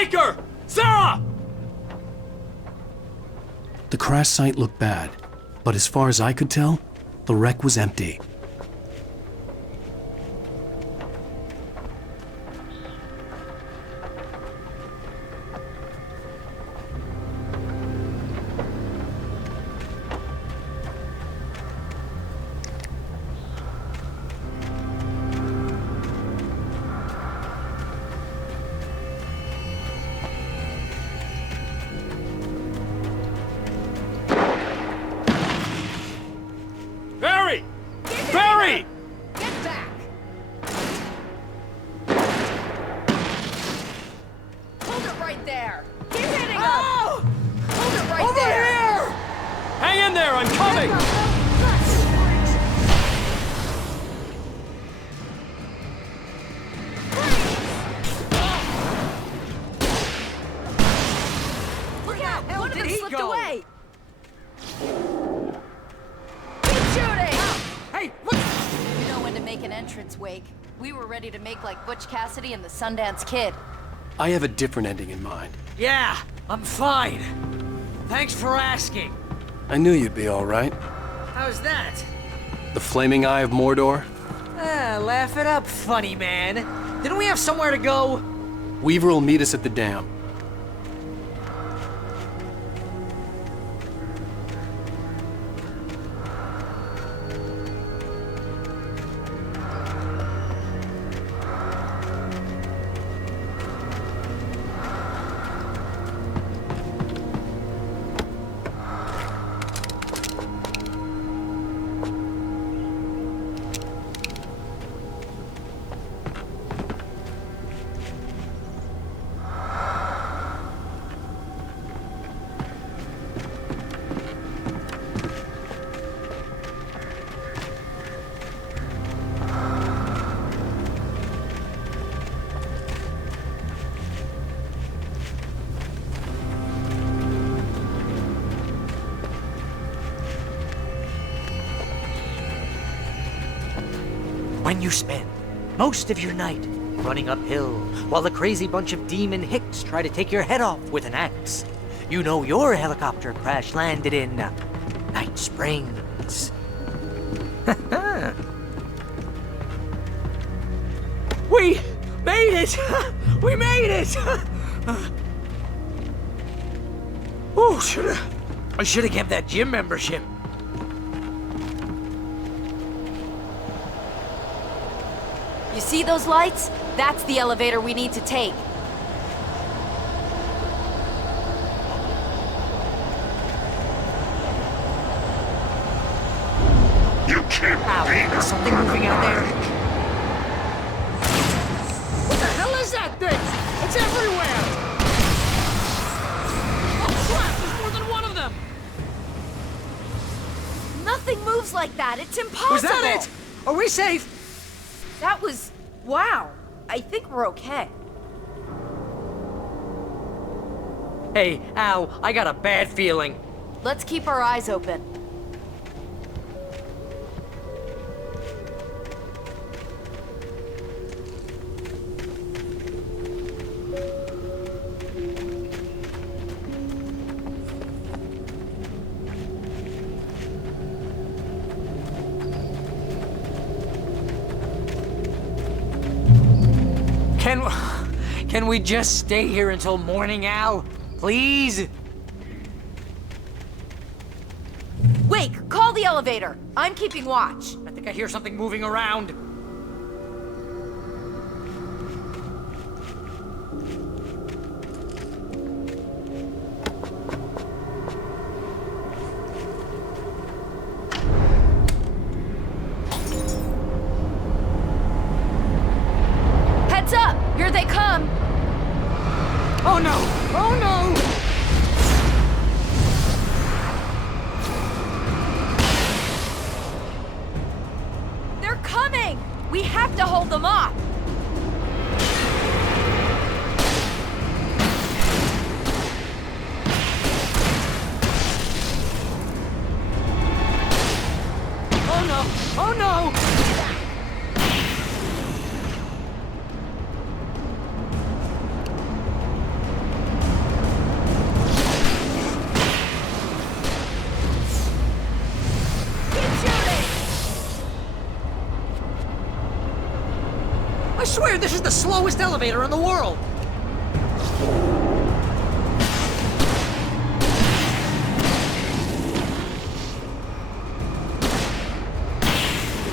Baker! Sarah! The crash site looked bad, but as far as I could tell, the wreck was empty. Barry! Barry! Get back! Hold it right there! Keep hitting him! Oh! Hold it right there! Here! Hang in there, I'm coming! Look out! One of them he slipped go? away! Keep shooting! Hey, what? You know when to make an entrance, Wake. We were ready to make like Butch Cassidy and the Sundance Kid. I have a different ending in mind. Yeah, I'm fine. Thanks for asking. I knew you'd be all right. How's that? The flaming eye of Mordor? Laugh it up, funny man. Didn't we have somewhere to go? Weaver will meet us at the dam. When you spend most of your night running uphill while the crazy bunch of demon hicks try to take your head off with an axe, you know your helicopter crash landed in Night Springs. We made it! We made it! Oh, I should have kept that gym membership. You see those lights? That's the elevator we need to take. You can't Ow, there's something moving out there. What the hell is that thing? It's everywhere! Oh crap, there's more than one of them! Nothing moves like that. It's impossible. Was that it? Are we safe? That was... wow. I think we're okay. Hey, Al, I got a bad feeling. Let's keep our eyes open. Can we just stay here until morning, Al? Please? Wake, call the elevator. I'm keeping watch. I think I hear something moving around. Heads up! Here they come! Oh no! Oh no! They're coming! We have to hold them off! Oh no! Oh no! swear this is the slowest elevator in the world!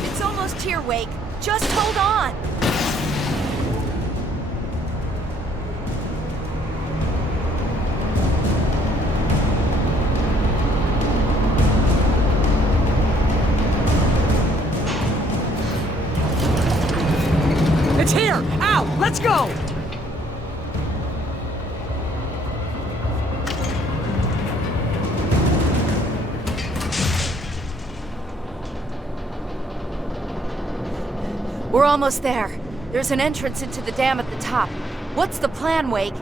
It's almost here, Wake. Just hold on. It's here! Ow! Let's go! We're almost there. There's an entrance into the dam at the top. What's the plan, Wake?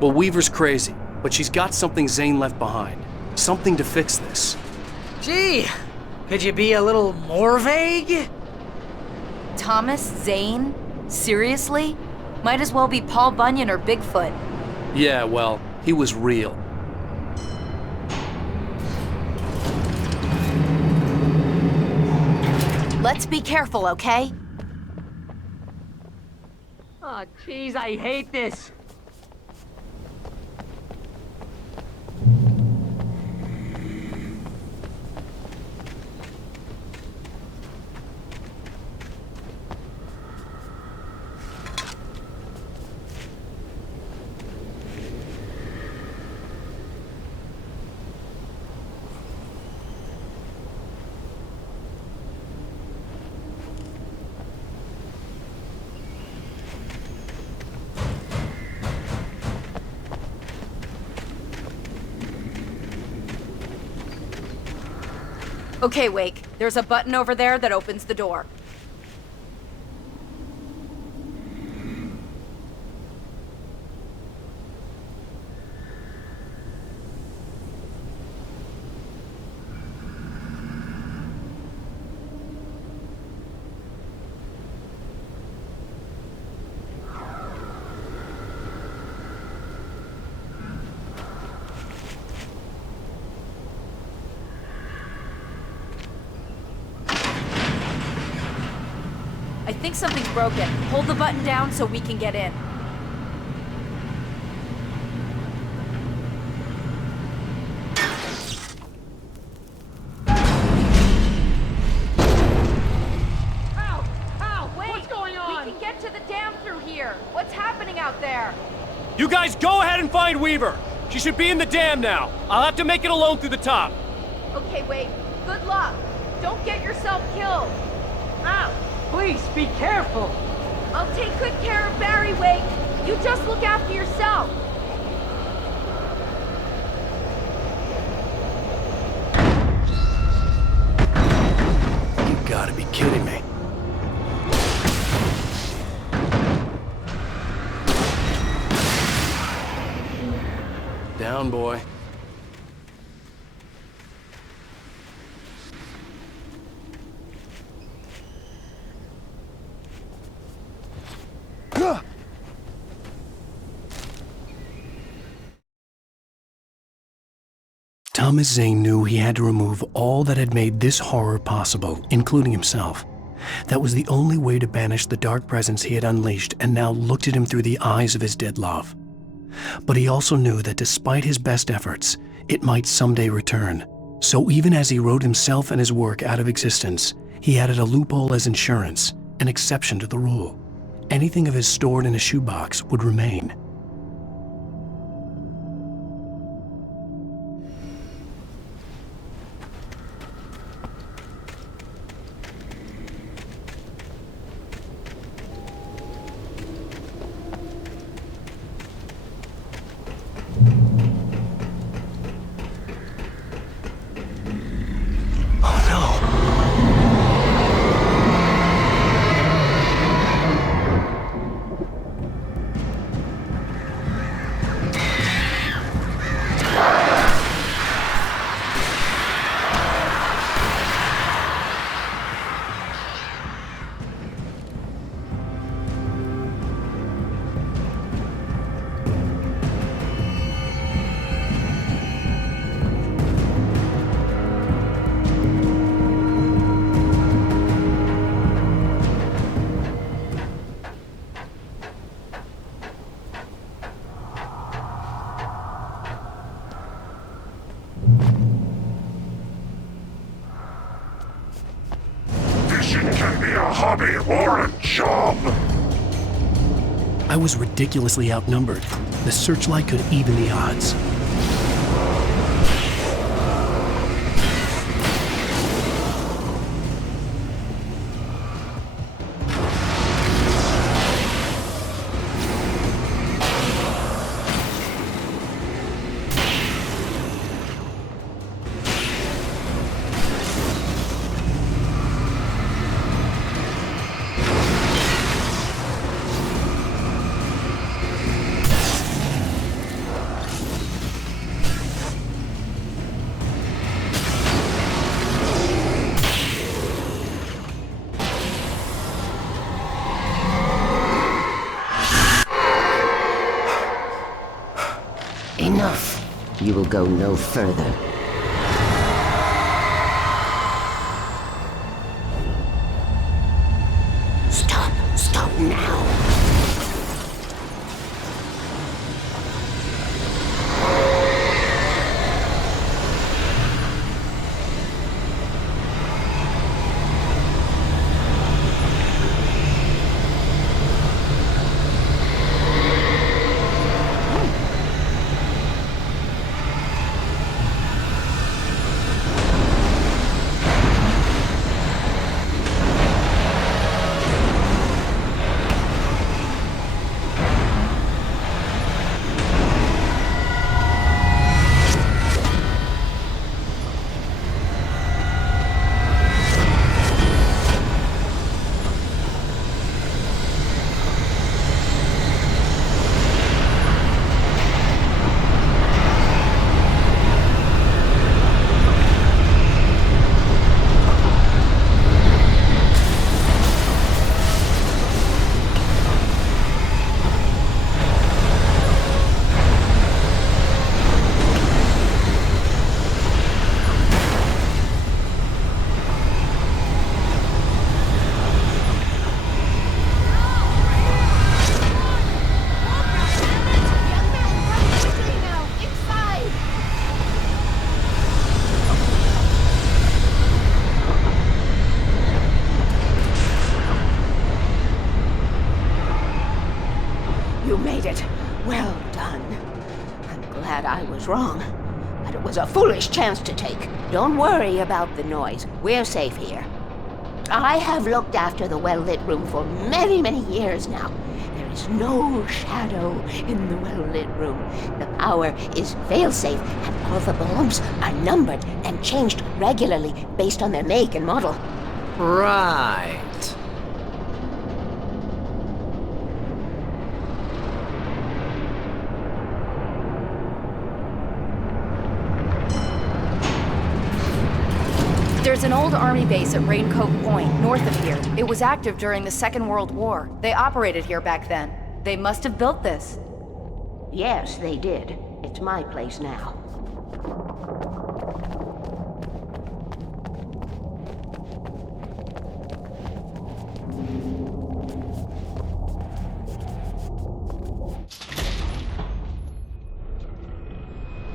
Well, Weaver's crazy, but she's got something Zane left behind. Something to fix this. Gee, could you be a little more vague? Thomas Zane? Seriously? Might as well be Paul Bunyan or Bigfoot. Yeah, well, he was real. Let's be careful, okay? Oh, jeez, I hate this. Okay, Wake. There's a button over there that opens the door. I think something's broken. Hold the button down so we can get in. Ow! Wait! What's going on? We can get to the dam through here. What's happening out there? You guys go ahead and find Weaver. She should be in the dam now. I'll have to make it alone through the top. Okay, Wake. Good luck. Don't get yourself killed. Ow! Please, be careful! I'll take good care of Barry, Wake. You just look after yourself. You gotta be kidding me. Down, boy. Thomas Zane knew he had to remove all that had made this horror possible, including himself. That was the only way to banish the dark presence he had unleashed and now looked at him through the eyes of his dead love. But he also knew that despite his best efforts, it might someday return. So even as he wrote himself and his work out of existence, he added a loophole as insurance, an exception to the rule. Anything of his stored in a shoebox would remain. Tommy or a job! I was ridiculously outnumbered. The searchlight could even the odds. Enough. You will go no further. Stop. Stop now. Wrong, but it was a foolish chance to take. Don't worry about the noise. We're safe here. I have looked after the well-lit room for many, many years now. There is no shadow in the well-lit room. The power is fail-safe, and all the bulbs are numbered and changed regularly based on their make and model. Right. There's an old army base at Raincoat Point, north of here. It was active during the Second World War. They operated here back then. They must have built this. Yes, they did. It's my place now.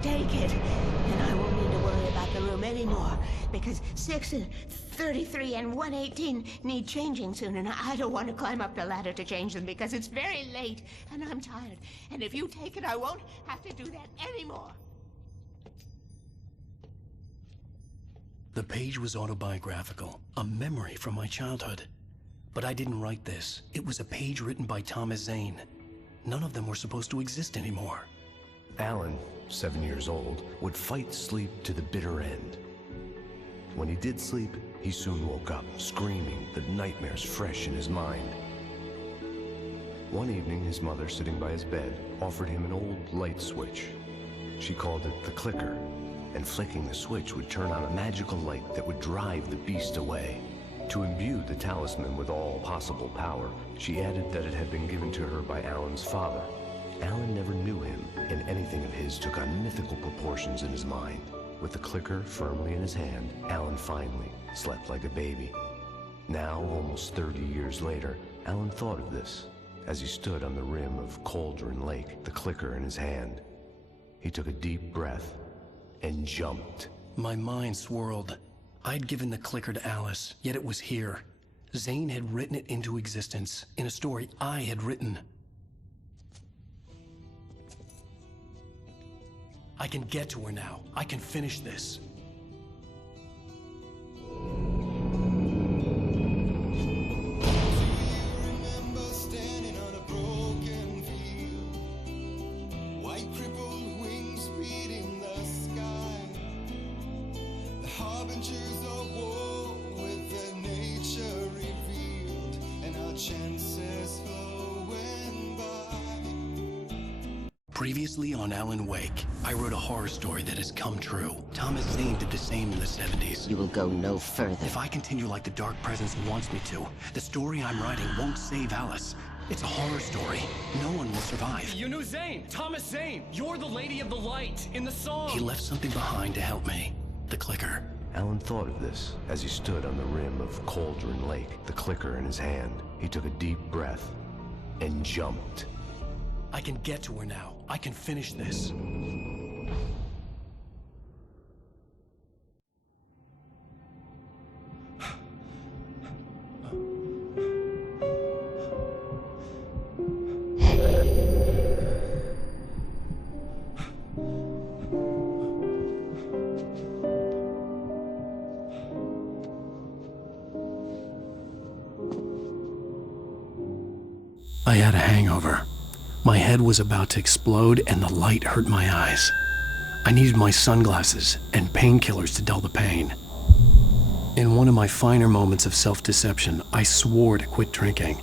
Take it, and I won't need to worry about the room anymore, because 6 and 33 and 118 need changing soon, and I don't want to climb up the ladder to change them because it's very late, and I'm tired. And if you take it, I won't have to do that anymore. The page was autobiographical, a memory from my childhood. But I didn't write this. It was a page written by Thomas Zane. None of them were supposed to exist anymore. Alan, 7 years old, would fight sleep to the bitter end. When he did sleep, he soon woke up, screaming, the nightmares fresh in his mind. One evening, his mother, sitting by his bed, offered him an old light switch. She called it the clicker, and flicking the switch would turn on a magical light that would drive the beast away. To imbue the talisman with all possible power, she added that it had been given to her by Alan's father. Alan never knew him, and anything of his took on mythical proportions in his mind. With the clicker firmly in his hand, Alan finally slept like a baby. Now, almost 30 years later, Alan thought of this as he stood on the rim of Cauldron Lake, the clicker in his hand. He took a deep breath and jumped. My mind swirled. I'd given the clicker to Alice, yet it was here. Zane had written it into existence in a story I had written. I can get to her now. I can finish this. Previously on Alan Wake, I wrote a horror story that has come true. Thomas Zane did the same in the 70s. You will go no further. If I continue like the Dark Presence wants me to, the story I'm writing won't save Alice. It's a horror story. No one will survive. You knew Zane! Thomas Zane! You're the Lady of the Light in the song! He left something behind to help me. The clicker. Alan thought of this as he stood on the rim of Cauldron Lake, the clicker in his hand. He took a deep breath and jumped. I can get to her now. I can finish this. I had a hangover. My head was about to explode and the light hurt my eyes. I needed my sunglasses and painkillers to dull the pain. In one of my finer moments of self-deception, I swore to quit drinking.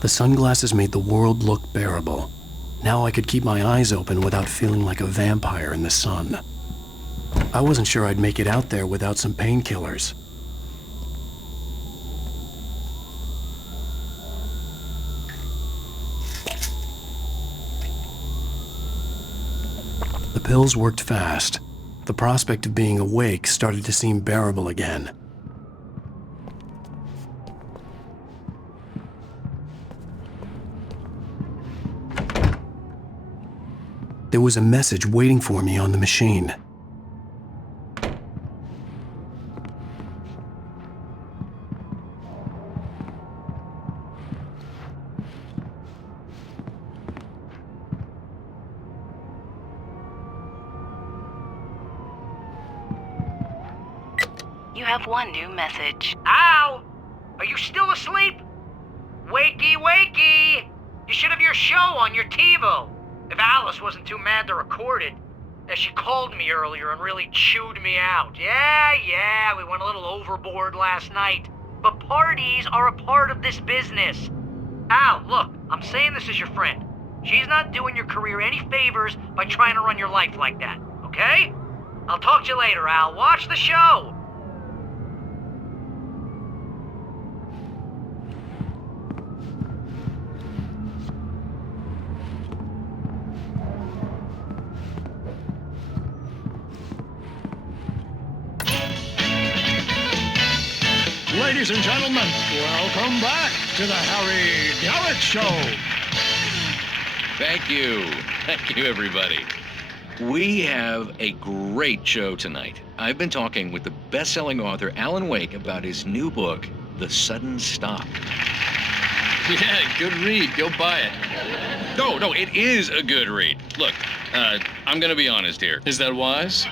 The sunglasses made the world look bearable. Now I could keep my eyes open without feeling like a vampire in the sun. I wasn't sure I'd make it out there without some painkillers. The pills worked fast. The prospect of being awake started to seem bearable again. There was a message waiting for me on the machine. You have one new message. Al! Are you still asleep? Wakey, wakey! You should have your show on your TiVo. If Alice wasn't too mad to record it, she called me earlier and really chewed me out. Yeah, we went a little overboard last night. But parties are a part of this business. Al, look, I'm saying this as your friend. She's not doing your career any favors by trying to run your life like that, okay? I'll talk to you later, Al. Watch the show. Ladies and gentlemen, welcome back to the Harry Garrett Show. Thank you. Thank you, everybody. We have a great show tonight. I've been talking with the best-selling author Alan Wake about his new book, The Sudden Stop. Yeah, good read. Go buy it. No, it is a good read. Look, I'm gonna be honest here. Is that wise?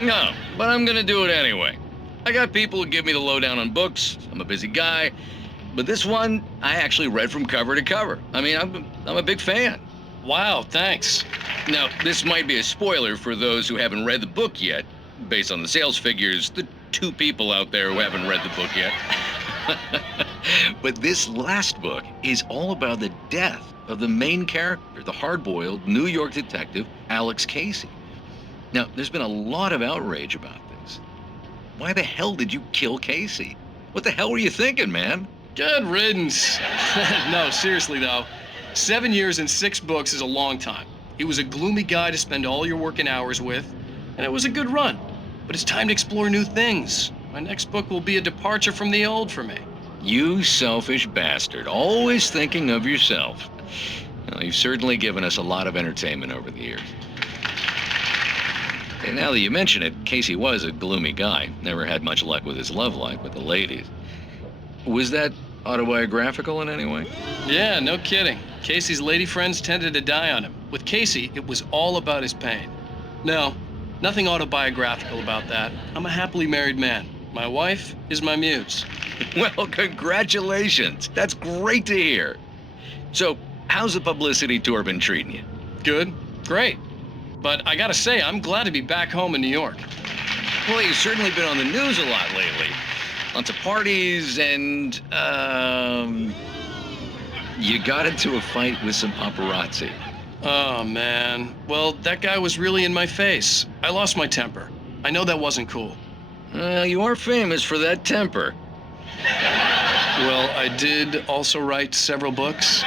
No, but I'm gonna do it anyway. I got people who give me the lowdown on books. I'm a busy guy. But this one, I actually read from cover to cover. I mean, I'm a big fan. Wow, thanks. Now, this might be a spoiler for those who haven't read the book yet. Based on the sales figures, the 2 people out there who haven't read the book yet. But this last book is all about the death of the main character, the hard-boiled New York detective, Alex Casey. Now, there's been a lot of outrage about this. Why the hell did you kill Casey? What the hell were you thinking, man? Good riddance. No, seriously though, 7 years and 6 books is a long time. He was a gloomy guy to spend all your working hours with, and it was a good run. But it's time to explore new things. My next book will be a departure from the old for me. You selfish bastard, always thinking of yourself. Well, you've certainly given us a lot of entertainment over the years. And now that you mention it, Casey was a gloomy guy. Never had much luck with his love life with the ladies. Was that autobiographical in any way? Yeah, no kidding. Casey's lady friends tended to die on him. With Casey, it was all about his pain. No, nothing autobiographical about that. I'm a happily married man. My wife is my muse. Well, congratulations. That's great to hear. So, how's the publicity tour been treating you? Good. Great. But I gotta say, I'm glad to be back home in New York. Well, you've certainly been on the news a lot lately. Lots of parties and, you got into a fight with some paparazzi. Oh, man. Well, that guy was really in my face. I lost my temper. I know that wasn't cool. You are famous for that temper. Well, I did also write several books.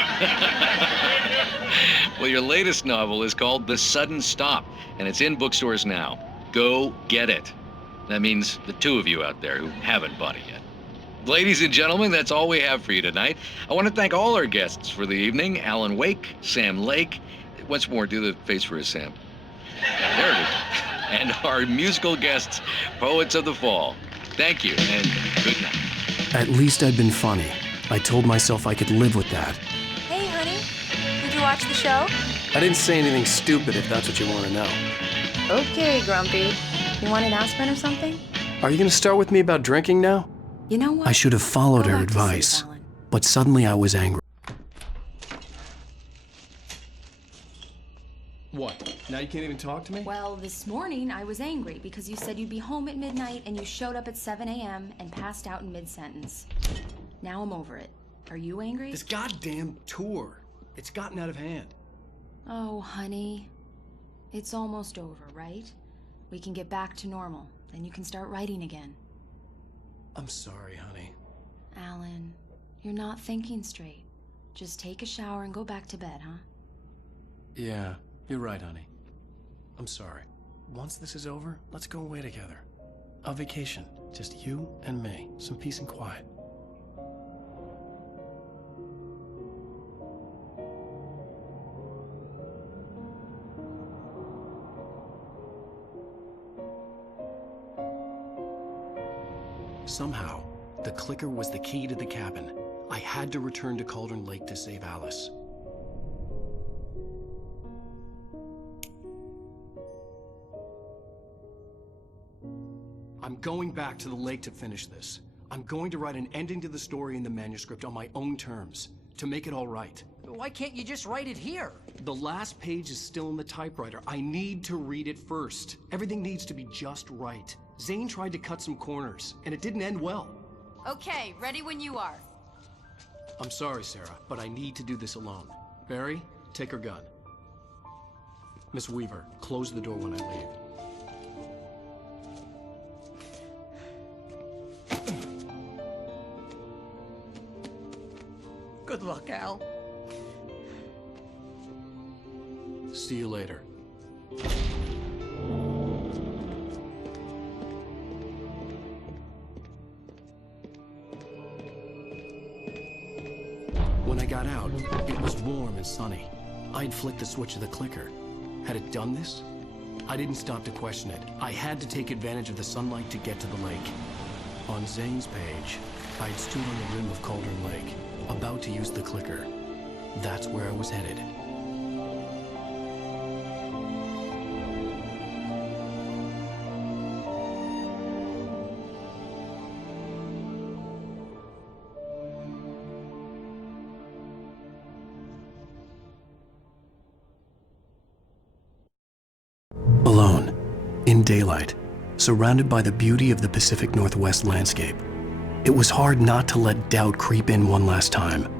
Well, your latest novel is called The Sudden Stop, and it's in bookstores now. Go get it. That means the two of you out there who haven't bought it yet. Ladies and gentlemen, that's all we have for you tonight. I want to thank all our guests for the evening. Alan Wake, Sam Lake. Once more, do the face for us, Sam. There it is. And our musical guests, Poets of the Fall. Thank you, and good night. At least I'd been funny. I told myself I could live with that. Hey, honey. Did you watch the show? I didn't say anything stupid if that's what you want to know. Okay, Grumpy. You want an aspirin or something? Are you going to start with me about drinking now? You know what? I should have followed Go her back to sleep, advice, Alan. but suddenly I was angry. What? Now you can't even talk to me? Well, this morning I was angry because you said you'd be home at midnight and you showed up at 7 a.m. and passed out in mid-sentence. Now I'm over it. Are you angry? This goddamn tour. It's gotten out of hand. Oh, honey. It's almost over, right? We can get back to normal. Then you can start writing again. I'm sorry, honey. Alan, you're not thinking straight. Just take a shower and go back to bed, huh? Yeah, you're right, honey. I'm sorry. Once this is over, let's go away together. A vacation. Just you and me. Some peace and quiet. Somehow, the clicker was the key to the cabin. I had to return to Cauldron Lake to save Alice. I'm going back to the lake to finish this. I'm going to write an ending to the story in the manuscript on my own terms, to make it all right. Why can't you just write it here? The last page is still in the typewriter. I need to read it first. Everything needs to be just right. Zane tried to cut some corners, and it didn't end well. Okay, ready when you are. I'm sorry, Sarah, but I need to do this alone. Barry, take her gun. Miss Weaver, close the door when I leave. Good luck, Al. See you later. When I got out, it was warm and sunny. I'd flicked the switch of the clicker. Had it done this? I didn't stop to question it. I had to take advantage of the sunlight to get to the lake. On Zane's page, I'd stood on the rim of Cauldron Lake, about to use the clicker. That's where I was headed. Alone, in daylight, surrounded by the beauty of the Pacific Northwest landscape, it was hard not to let doubt creep in one last time.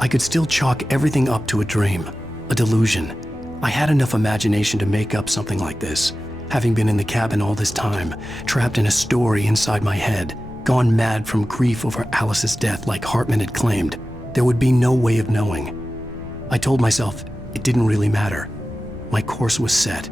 I could still chalk everything up to a dream, a delusion. I had enough imagination to make up something like this, having been in the cabin all this time, trapped in a story inside my head, gone mad from grief over Alice's death like Hartman had claimed. There would be no way of knowing. I told myself it didn't really matter. My course was set.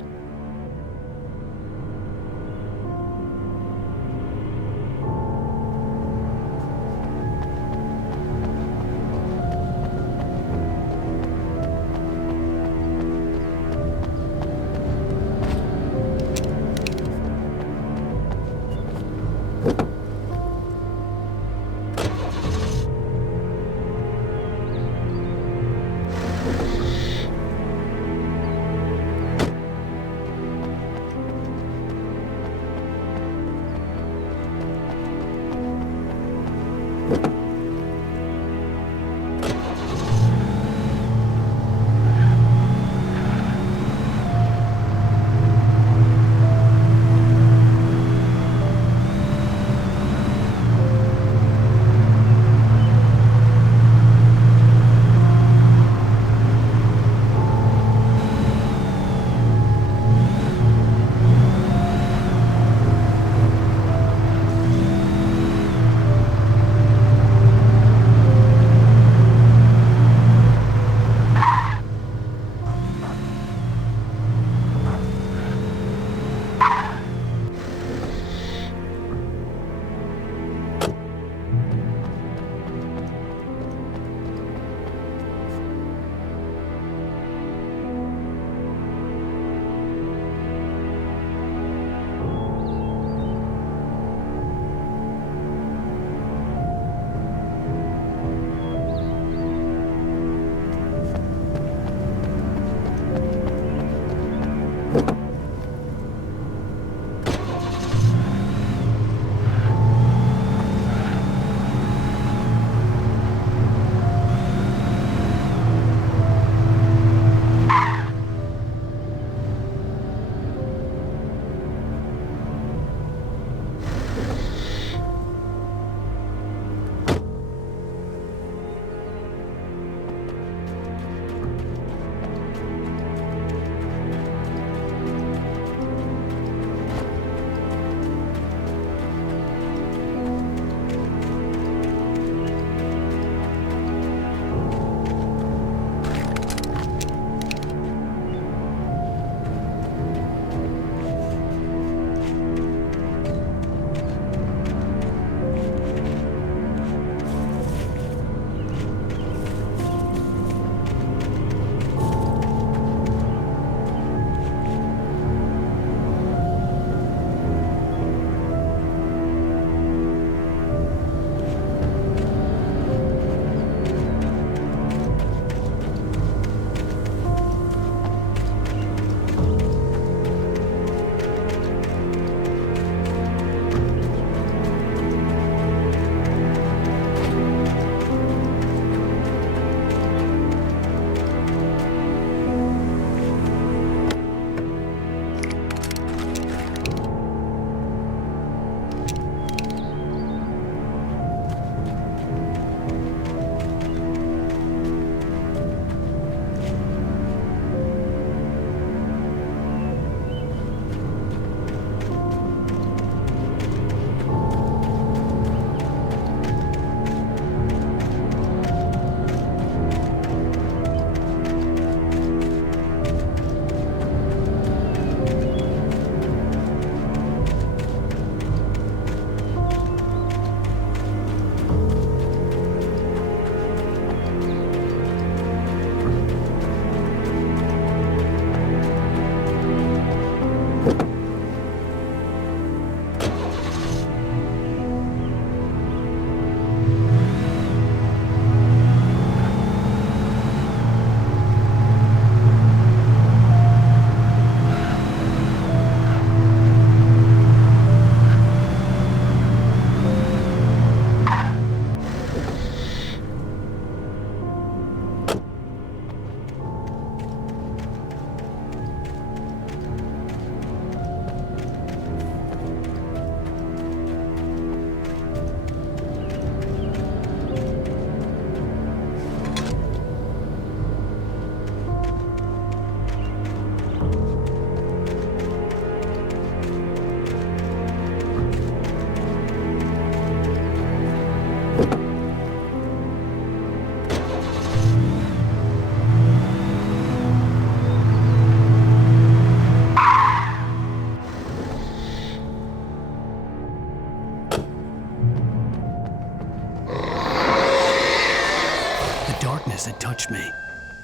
Had touched me.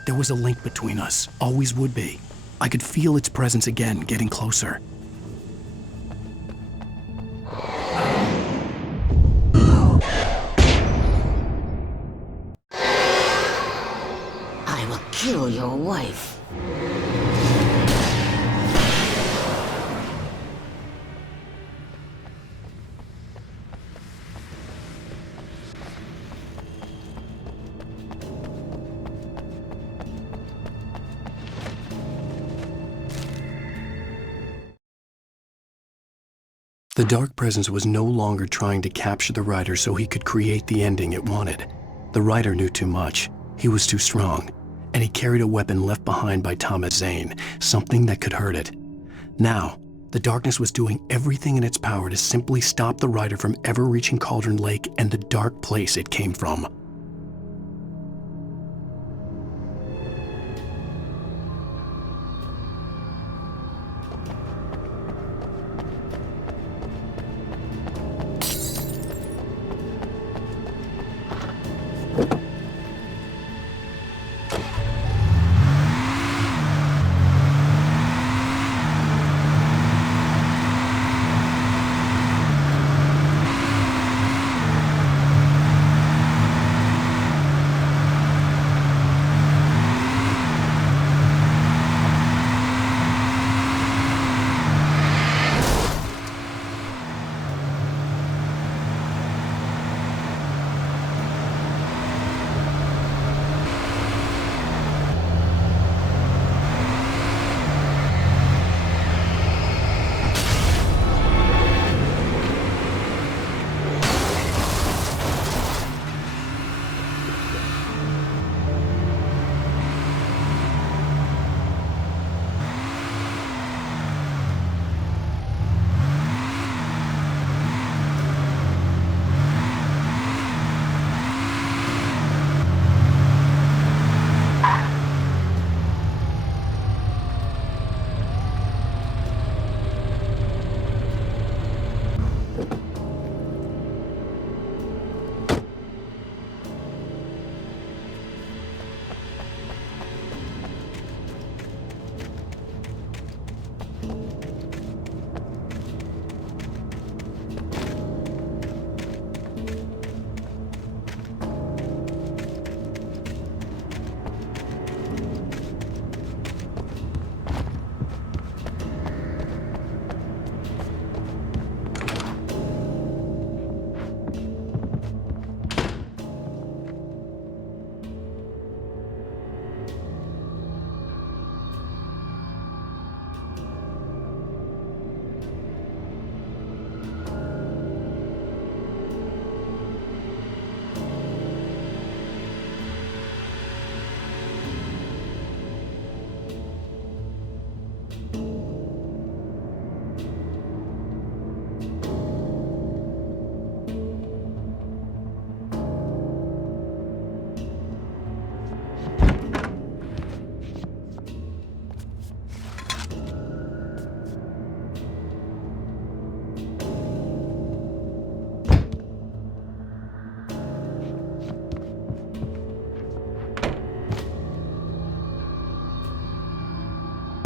There was a link between us, always would be. I could feel its presence again, getting closer. kill your wife. The Dark Presence was no longer trying to capture the writer so he could create the ending it wanted. The writer knew too much. He was too strong. And he carried a weapon left behind by Thomas Zane, something that could hurt it. Now, the darkness was doing everything in its power to simply stop the writer from ever reaching Cauldron Lake and the dark place it came from.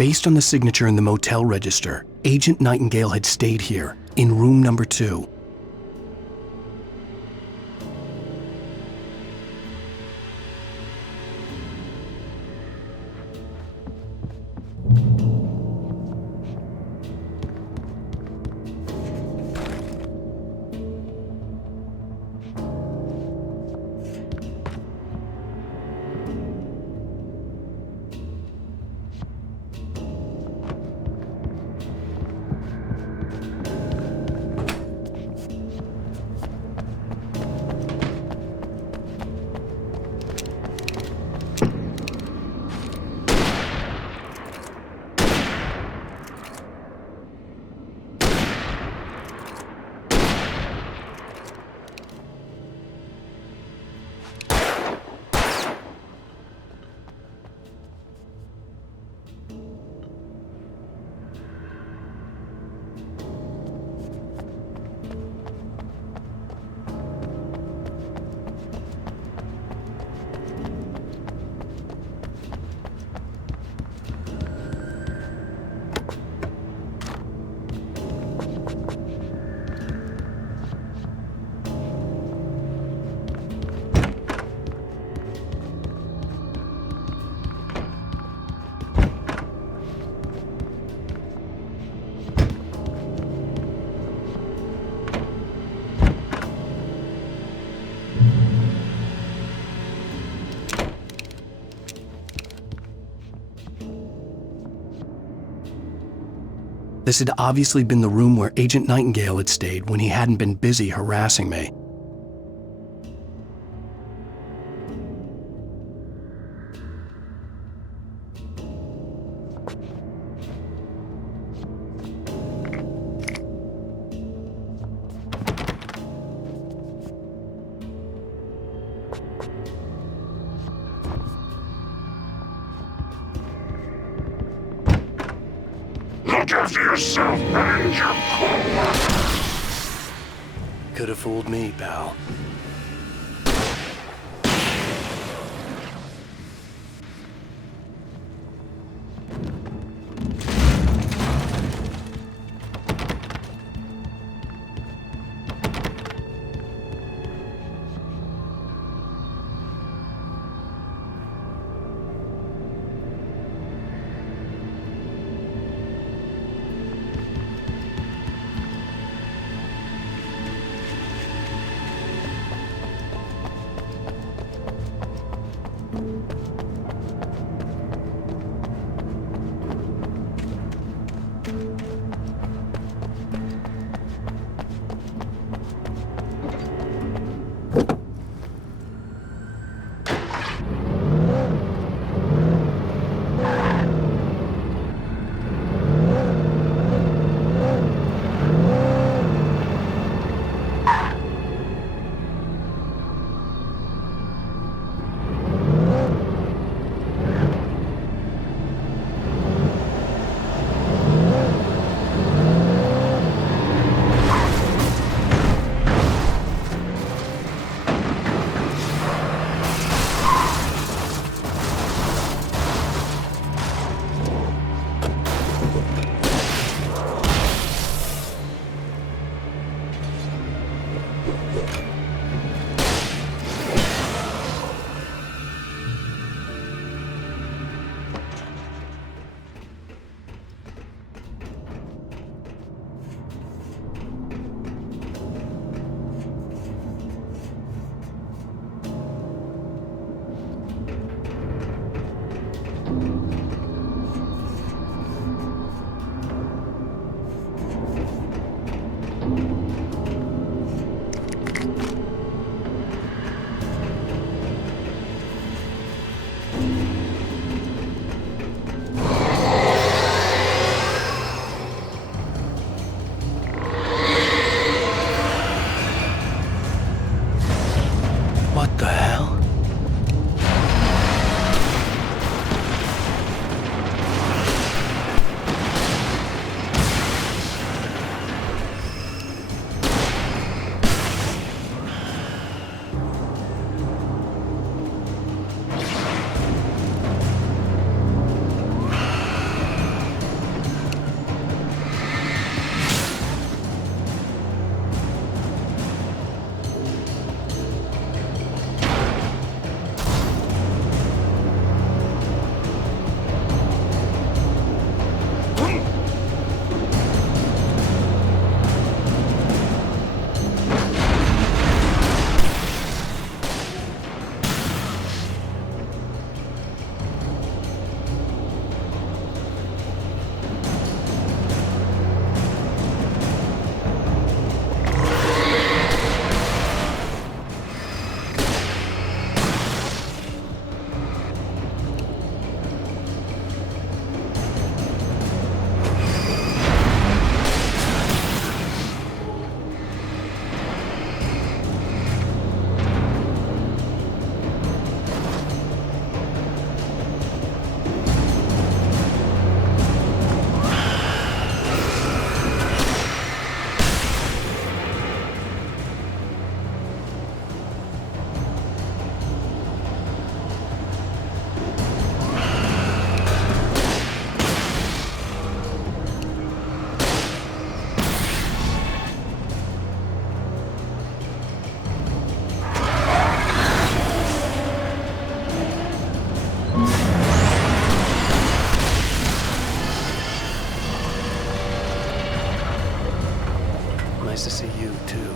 Based on the signature in the motel register, Agent Nightingale had stayed here, in room number 2. This had obviously been the room where Agent Nightingale had stayed when he hadn't been busy harassing me. Look after yourself and your co-workers. Could have fooled me, pal. What the hell? Nice to see you, too.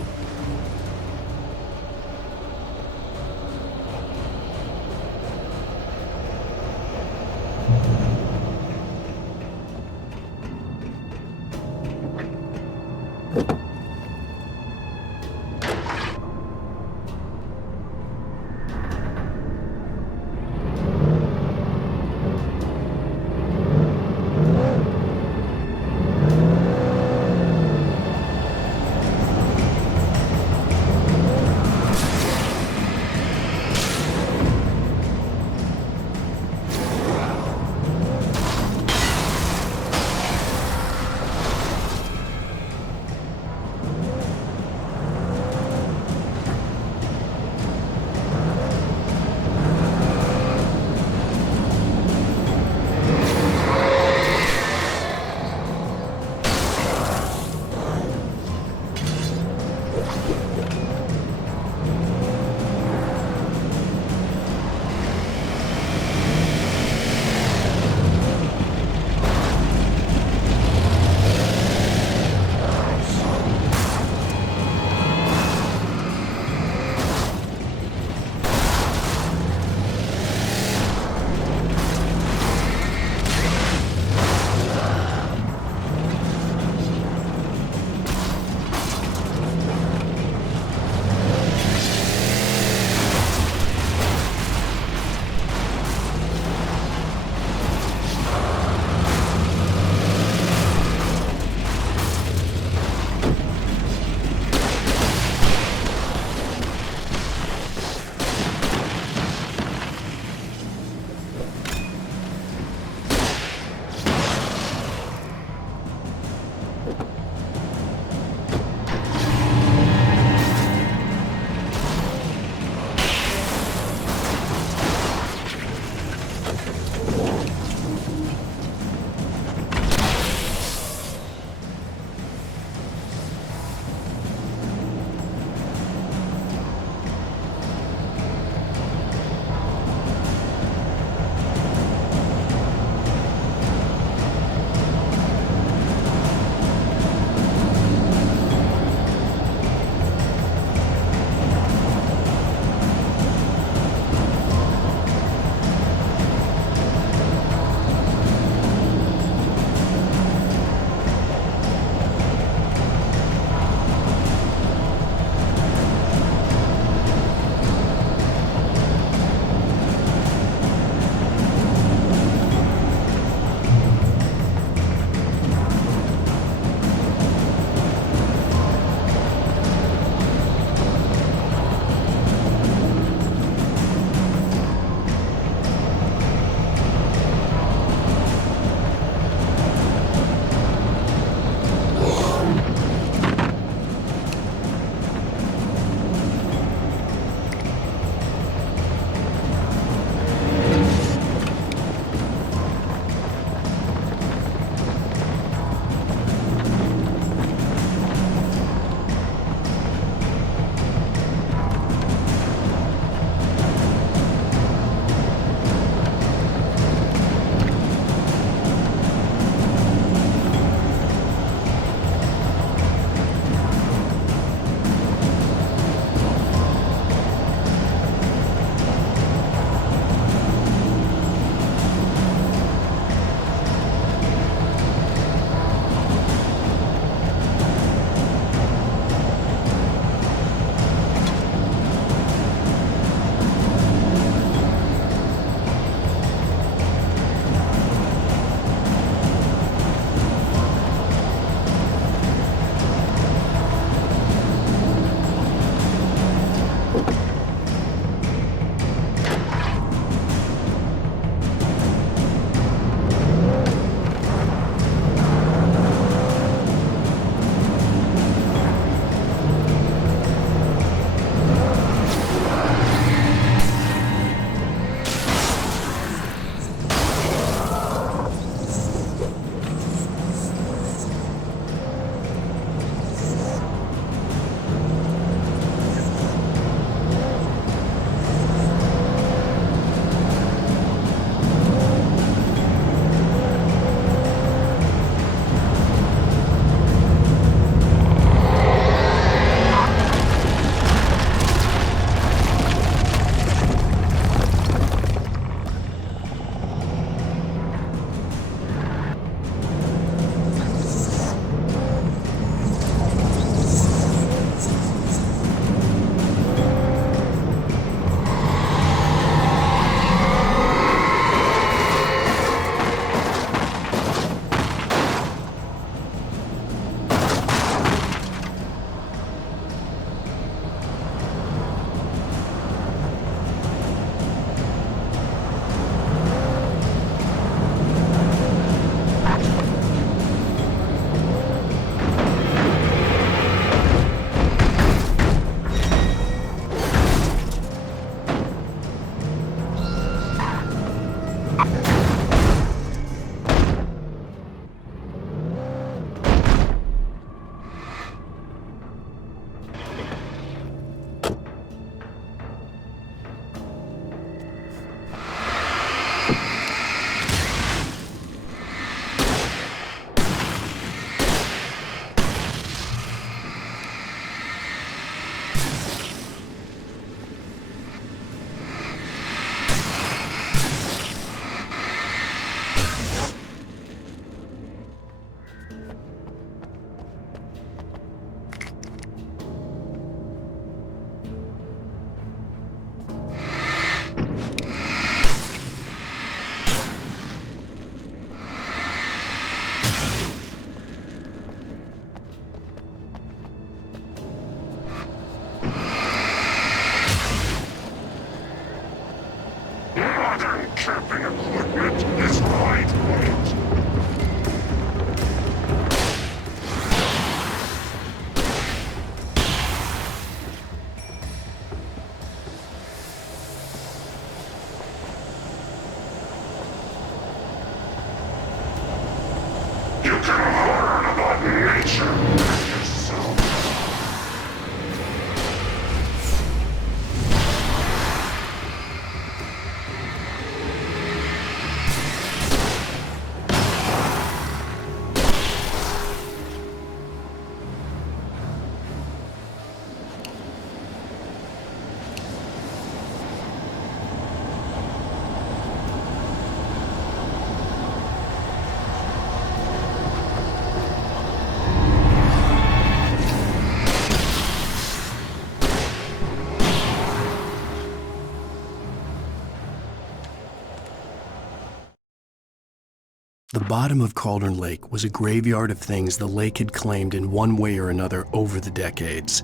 The bottom of Cauldron Lake was a graveyard of things the lake had claimed in one way or another over the decades.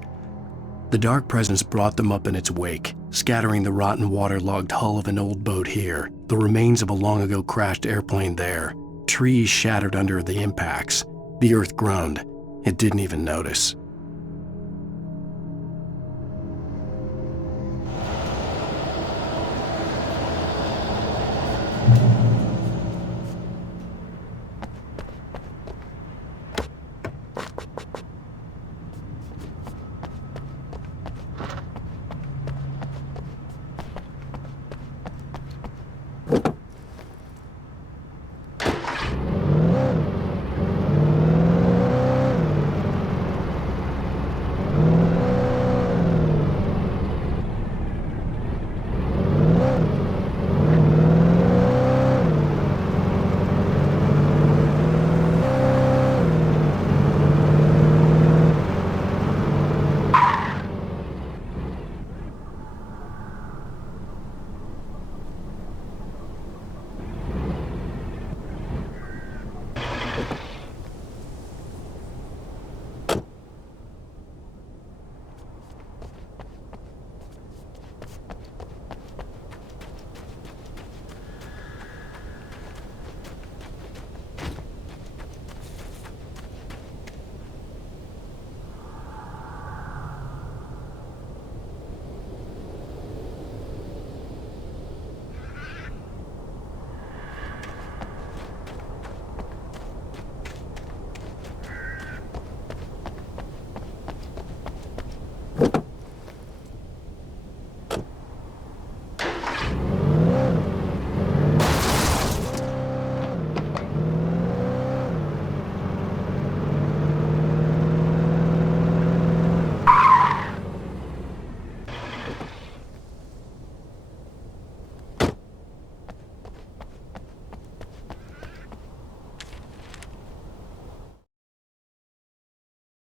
The dark presence brought them up in its wake, scattering the rotten waterlogged hull of an old boat here, the remains of a long-ago crashed airplane there, trees shattered under the impacts. The earth groaned. It didn't even notice.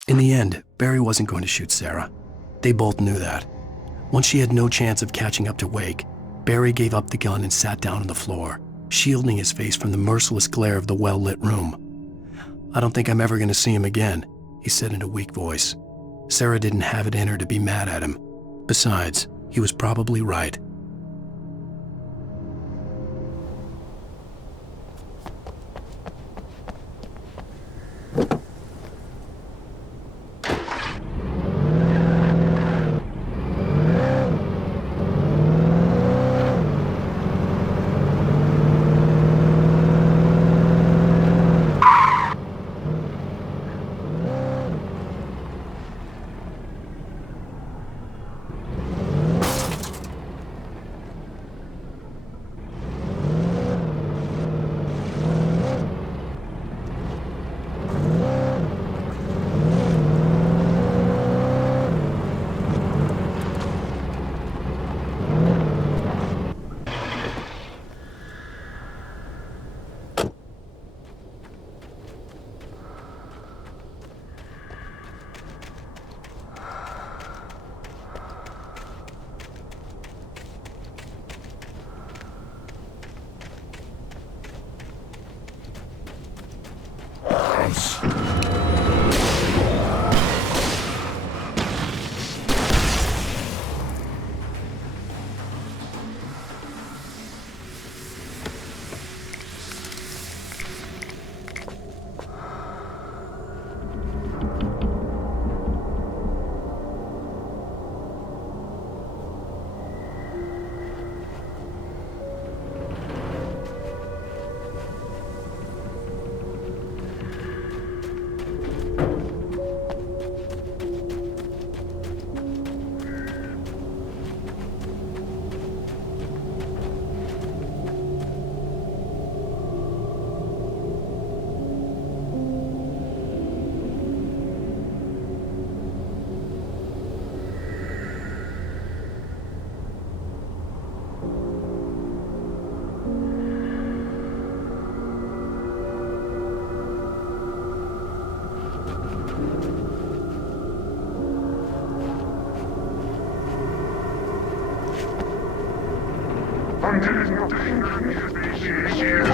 In the end, Barry wasn't going to shoot Sarah. They both knew that. Once she had no chance of catching up to Wake, Barry gave up the gun and sat down on the floor, shielding his face from the merciless glare of the well-lit room. "I don't think I'm ever going to see him again," he said in a weak voice. Sarah didn't have it in her to be mad at him. Besides, he was probably right. Until nothing can be seen.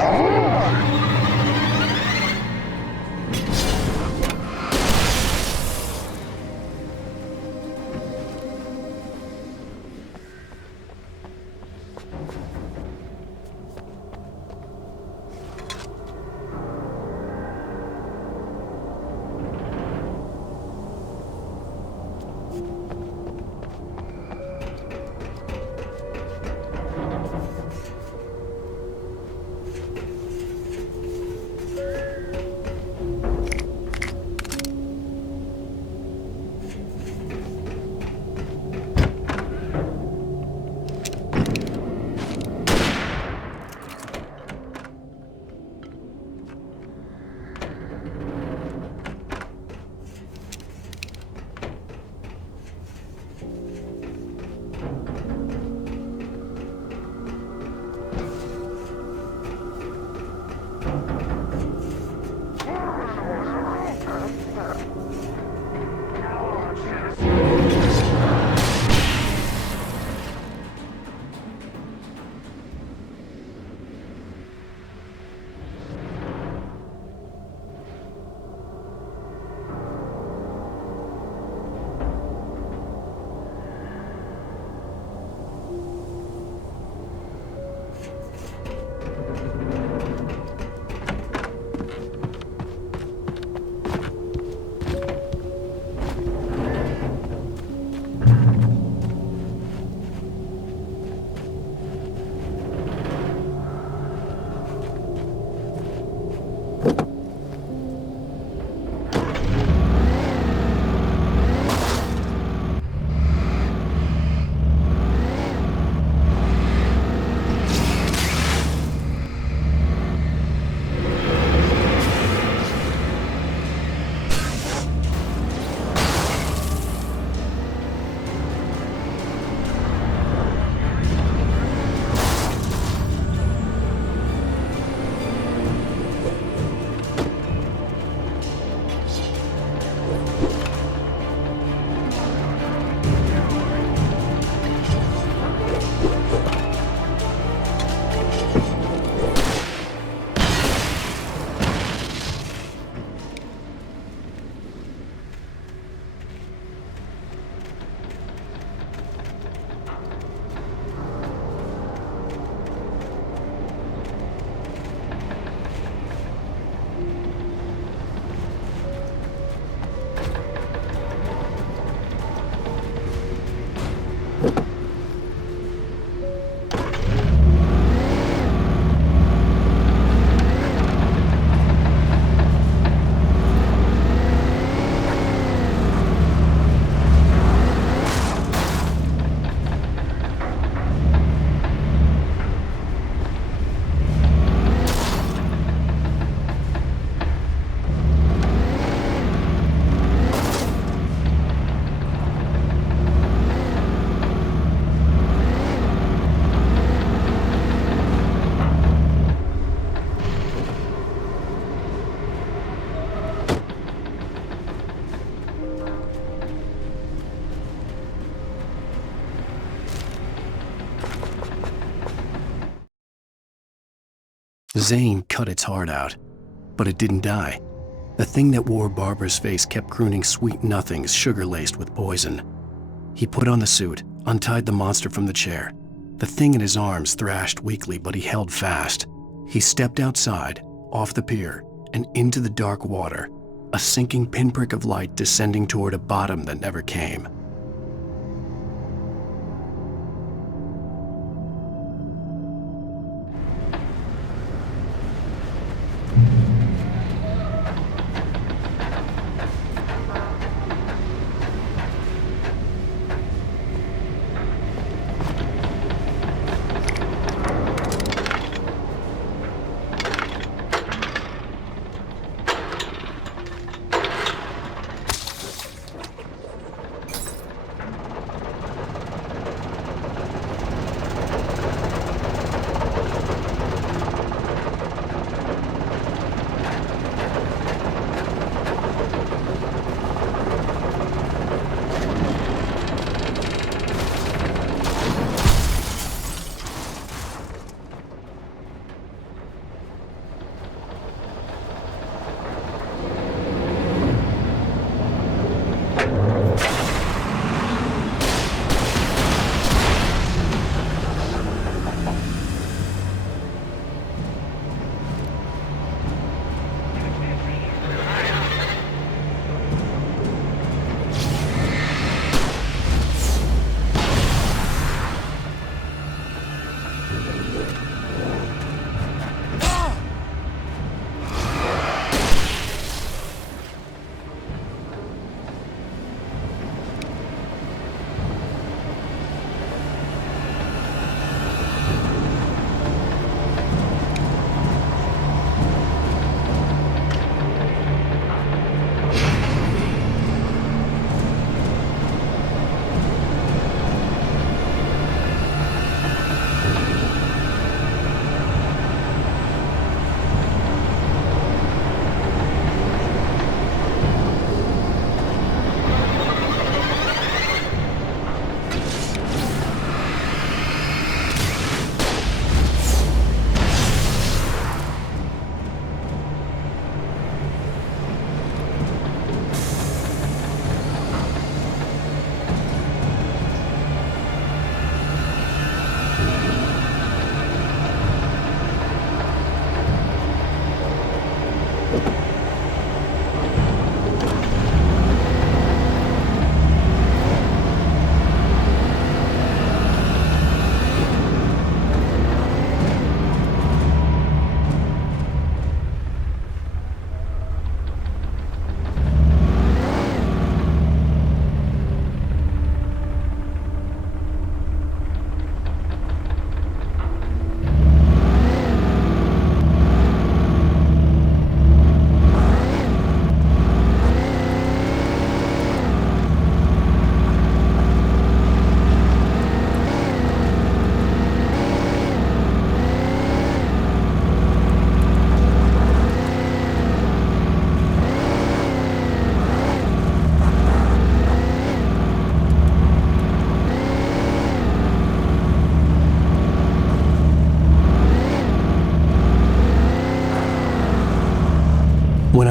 Zane cut its heart out, but it didn't die. The thing that wore Barbara's face kept crooning sweet nothings sugar-laced with poison. He put on the suit, untied the monster from the chair. The thing in his arms thrashed weakly, but he held fast. He stepped outside, off the pier, and into the dark water, a sinking pinprick of light descending toward a bottom that never came.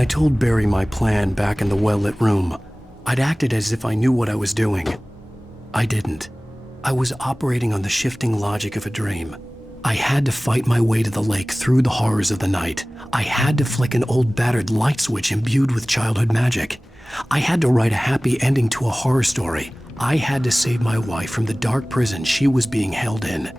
I told Barry my plan back in the well-lit room, I'd acted as if I knew what I was doing. I didn't. I was operating on the shifting logic of a dream. I had to fight my way to the lake through the horrors of the night. I had to flick an old battered light switch imbued with childhood magic. I had to write a happy ending to a horror story. I had to save my wife from the dark prison she was being held in.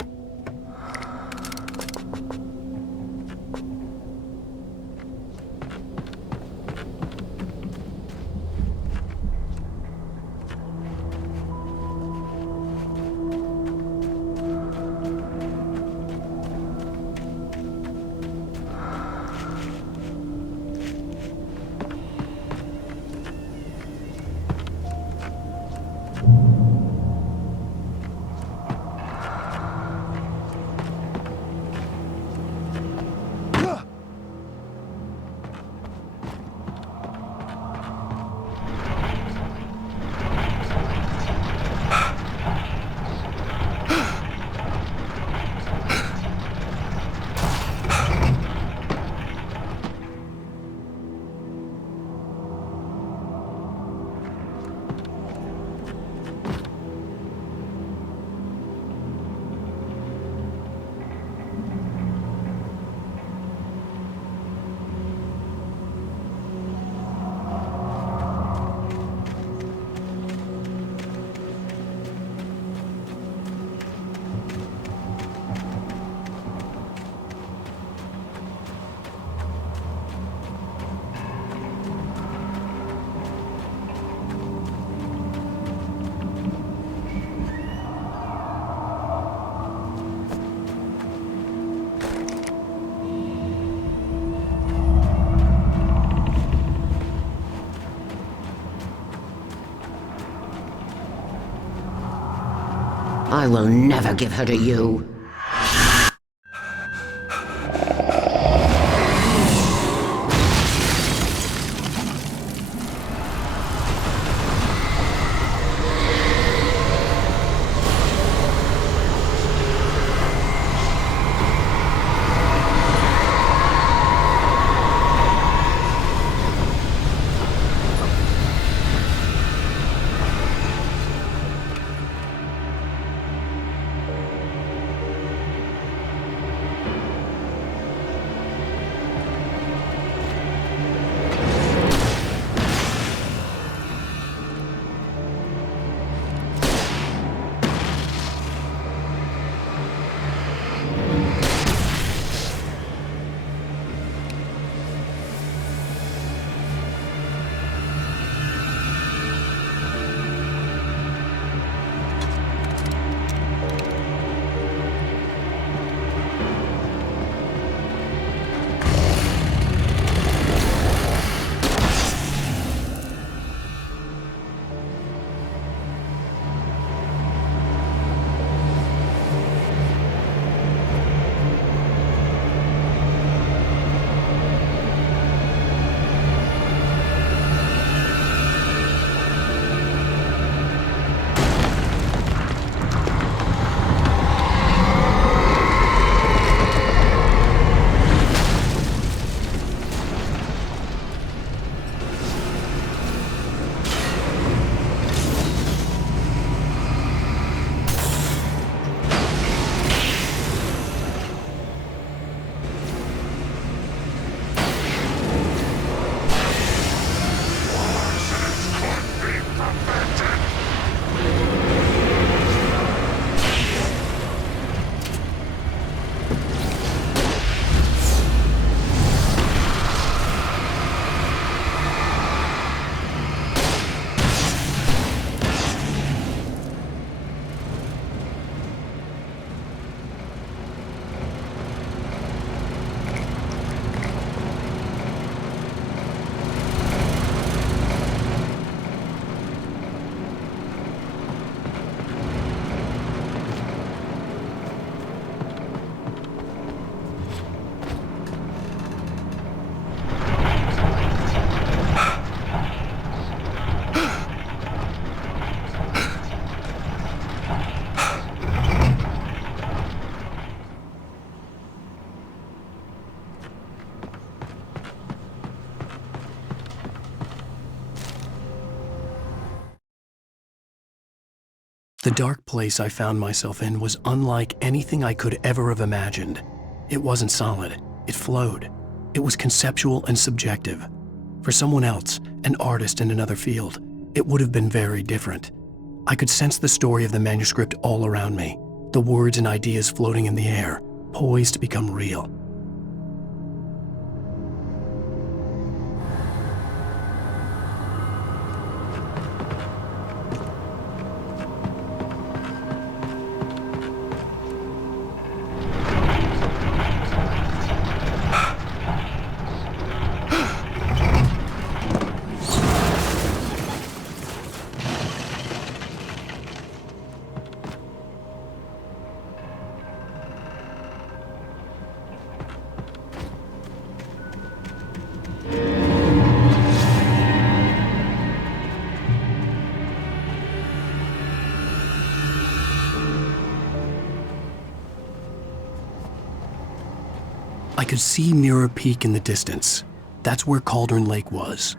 I will never give her to you. The dark place I found myself in was unlike anything I could ever have imagined. It wasn't solid. It flowed. It was conceptual and subjective. For someone else, an artist in another field, it would have been very different. I could sense the story of the manuscript all around me, the words and ideas floating in the air, poised to become real. I could see Mirror Peak in the distance. That's where Cauldron Lake was.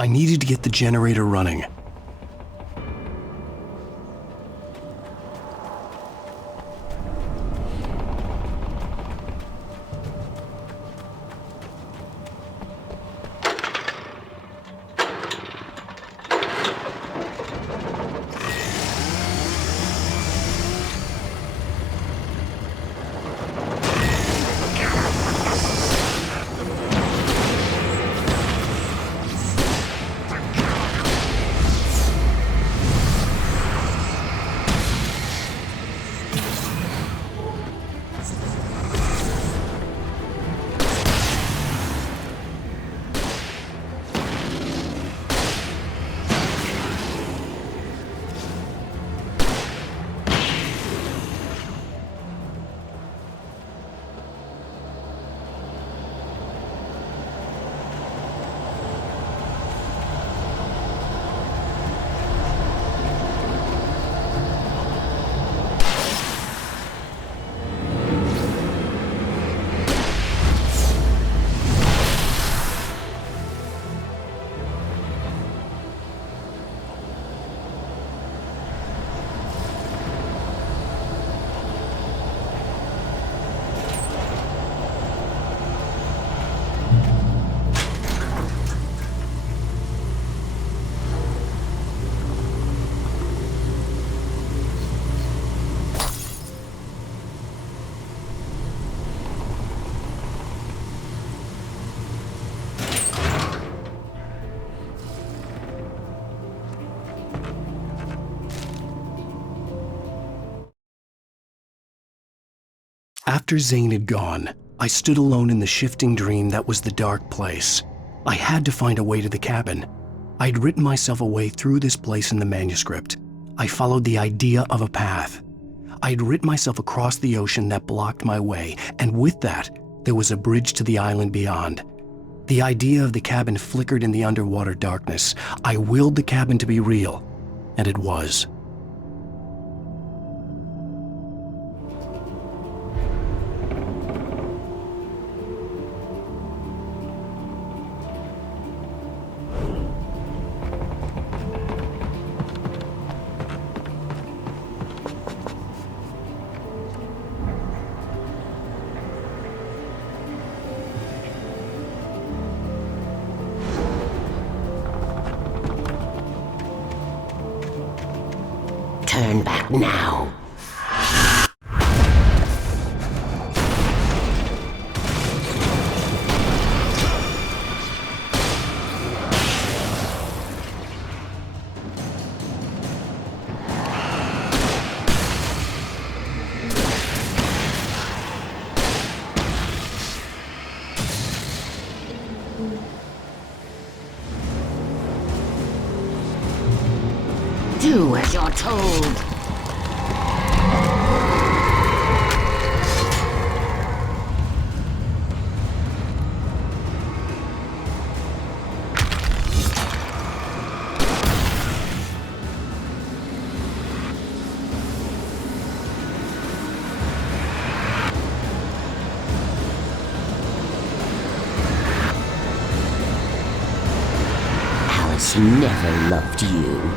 I needed to get the generator running. After Zane had gone, I stood alone in the shifting dream that was the dark place. I had to find a way to the cabin. I'd written myself a way through this place in the manuscript. I followed the idea of a path. I'd written myself across the ocean that blocked my way, and with that, there was a bridge to the island beyond. The idea of the cabin flickered in the underwater darkness. I willed the cabin to be real, and it was. Turn back now. Do as you're told. Alice never loved you.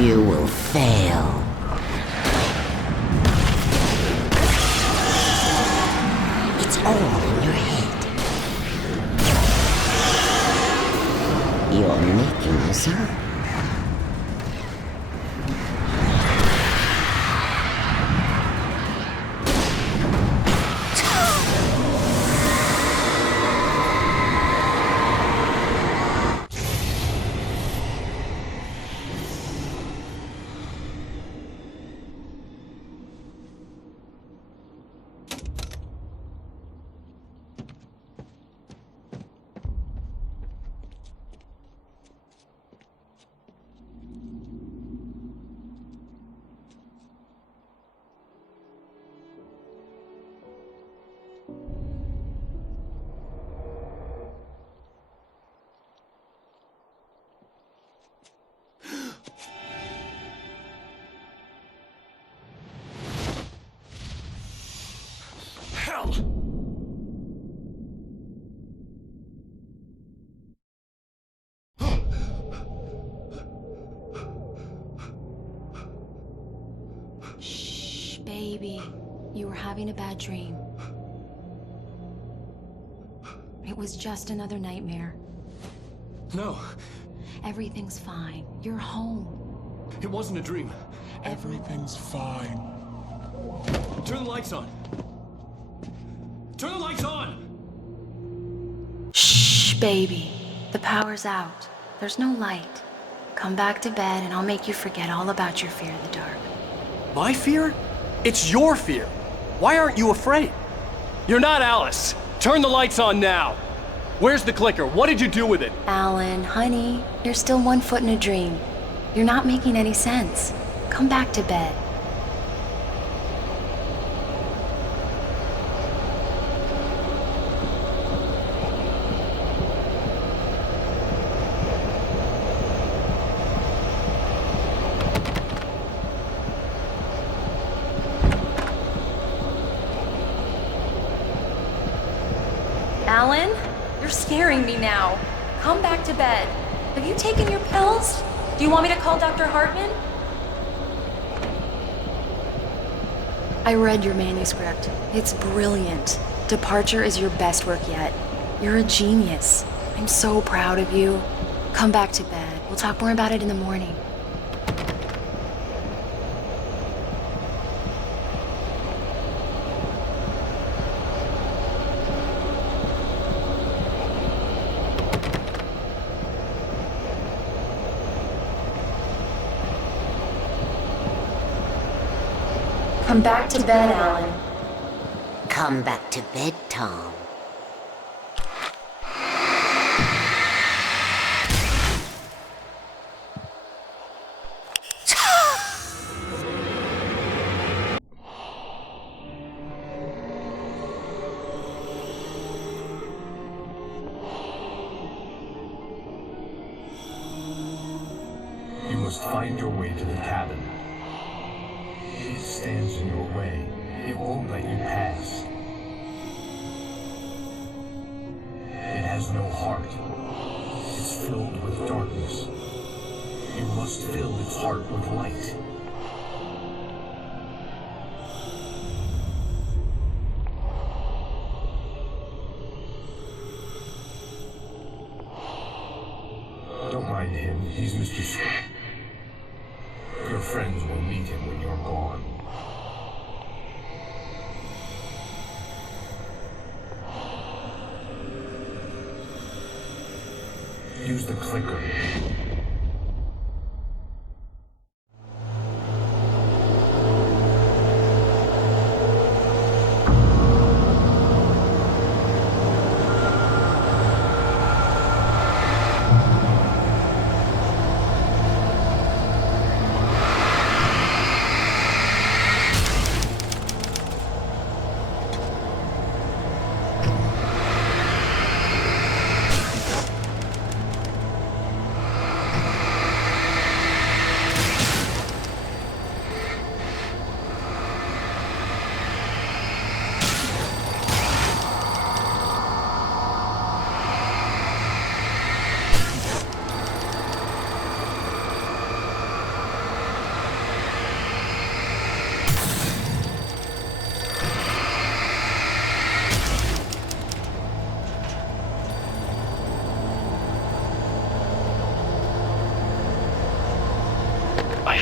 You will fail. It's all in your head. You're making this up. Shh, baby. You were having a bad dream. It was just another nightmare. No, Everything's fine. You're home. it wasn't a dream. Everything's fine. Turn the lights on. Turn the lights on! Shh, baby. The power's out. There's no light. Come back to bed and I'll make you forget all about your fear of the dark. My fear? It's your fear. Why aren't you afraid? You're not Alice. Turn the lights on now. Where's the clicker? What did you do with it? Alan, honey, you're still 1 foot in a dream. You're not making any sense. Come back to bed. Alan, you're scaring me now. Come back to bed. Have you taken your pills? Do you want me to call Dr. Hartman? I read your manuscript. It's brilliant. Departure is your best work yet. You're a genius. I'm so proud of you. Come back to bed. We'll talk more about it in the morning. Come back to bed, Alan. Come back to bed, Tom. You must find your way to the cabin. It stands in your way. It won't let you pass. It has no heart. It's filled with darkness. You must fill its heart with light. Don't mind him. He's Mr. Swift. Your friends will meet him when you're gone. Use the clicker.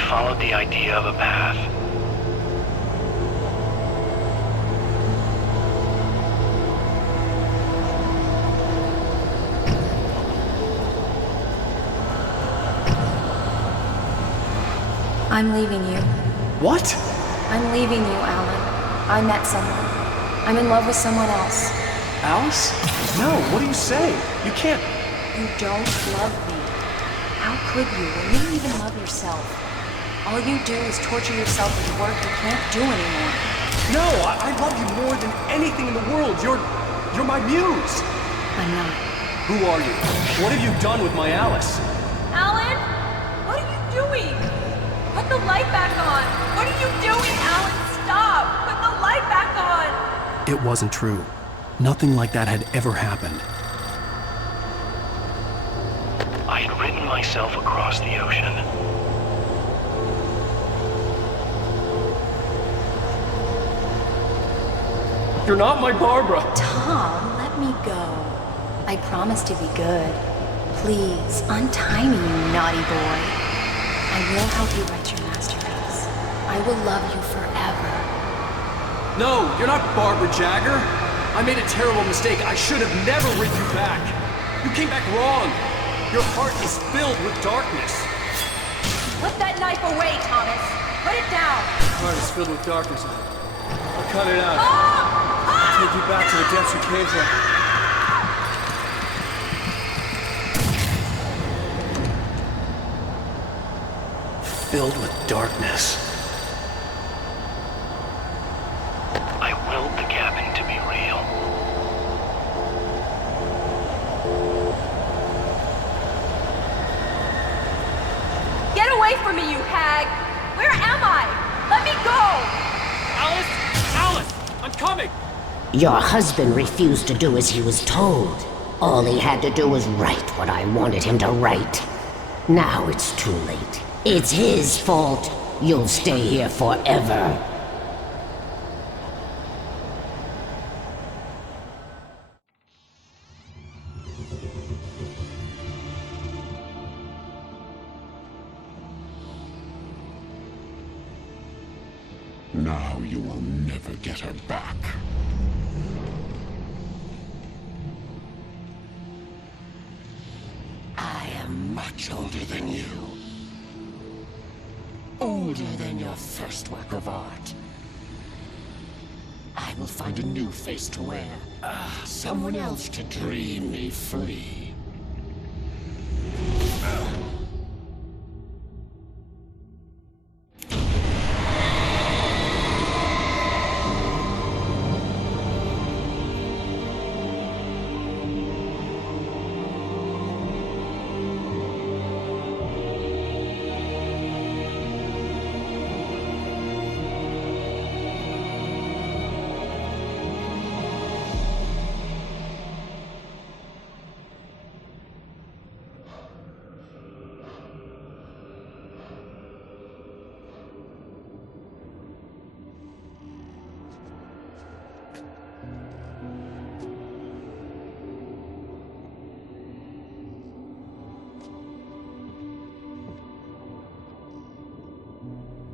followed the idea of a path. I'm leaving you. What? I'm leaving you, Alan. I met someone. I'm in love with someone else. Alice? No, what do you say? You can't... You don't love me. How could you when you don't even love yourself? All you do is torture yourself with work you can't do anymore. No, I love you more than anything in the world. You're my muse. I'm not. Who are you? What have you done with my Alice? Alan? What are you doing? Put the light back on! What are you doing, Alan? Stop! Put the light back on! It wasn't true. Nothing like that had ever happened. I had written myself across the ocean. You're not my Barbara. Tom, let me go. I promise to be good. Please, untie me, you naughty boy. I will help you write your masterpiece. I will love you forever. No, you're not Barbara Jagger. I made a terrible mistake. I should have never written you back. You came back wrong. Your heart is filled with darkness. Put that knife away, Thomas! Put it down! Your heart is filled with darkness. I'll cut it out. Ah! Take you back to the depths you came from. Filled with darkness. I willed the cabin to be real. Get away from me, you hag! Where am I? Let me go! Alice! Alice! I'm coming! Your husband refused to do as he was told. All he had to do was write what I wanted him to write. Now it's too late. It's his fault. You'll stay here forever. Now you will never get her back. I am much older than you. Older than your first work of art. I will find a new face to wear. Someone else to dream me free.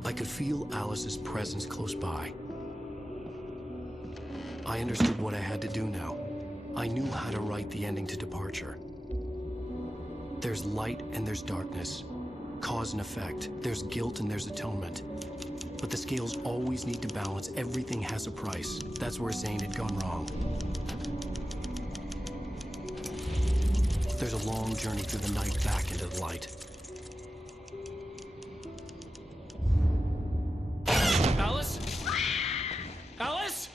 I could feel Alice's presence close by. I understood what I had to do now. I knew how to write the ending to Departure. There's light and there's darkness. Cause and effect. There's guilt and there's atonement. But the scales always need to balance. Everything has a price. That's where Zane had gone wrong. There's a long journey through the night back into the light. Alice? Alice?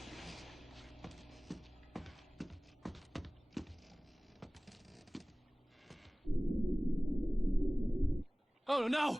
Oh no!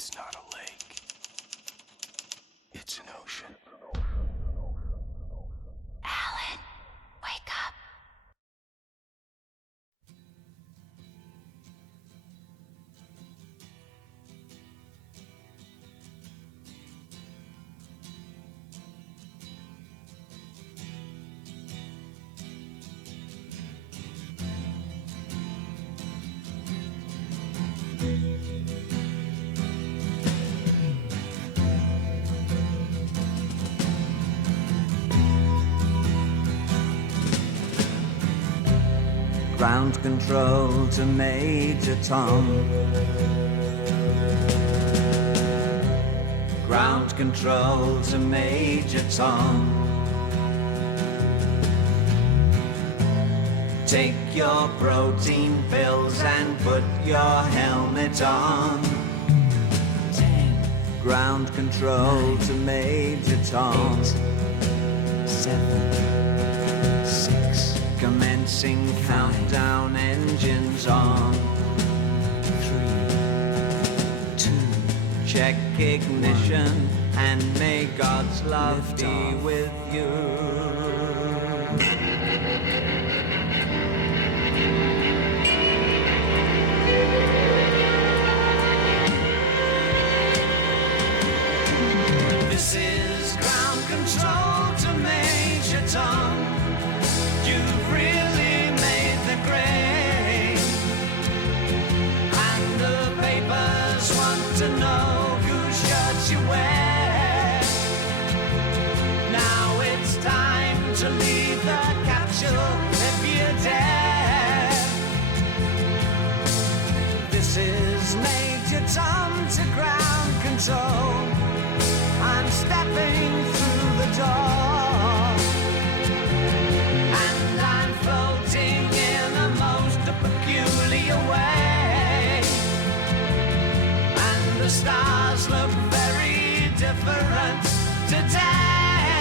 It's not a lake. It's an ocean. Alan, wake up. Ground control to Major Tom. Ground control to Major Tom. Take your protein pills and put your helmet on. 10. Ground control 9, to Major Tom. 8, 7, 6. Commencing 5, countdown, engines on. 3, 2. Check ignition 1, and may God's love be off with you. This is ground control to Major Tom. You've really made the grade, and the papers want to know whose shirt you wear. Now it's time to leave the capsule if you dare. This is Major Tom to ground control. I'm stepping through the door, and I'm floating in a most peculiar way, and the stars look very different today.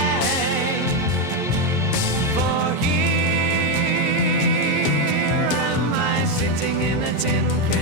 For here am I sitting in a tin can,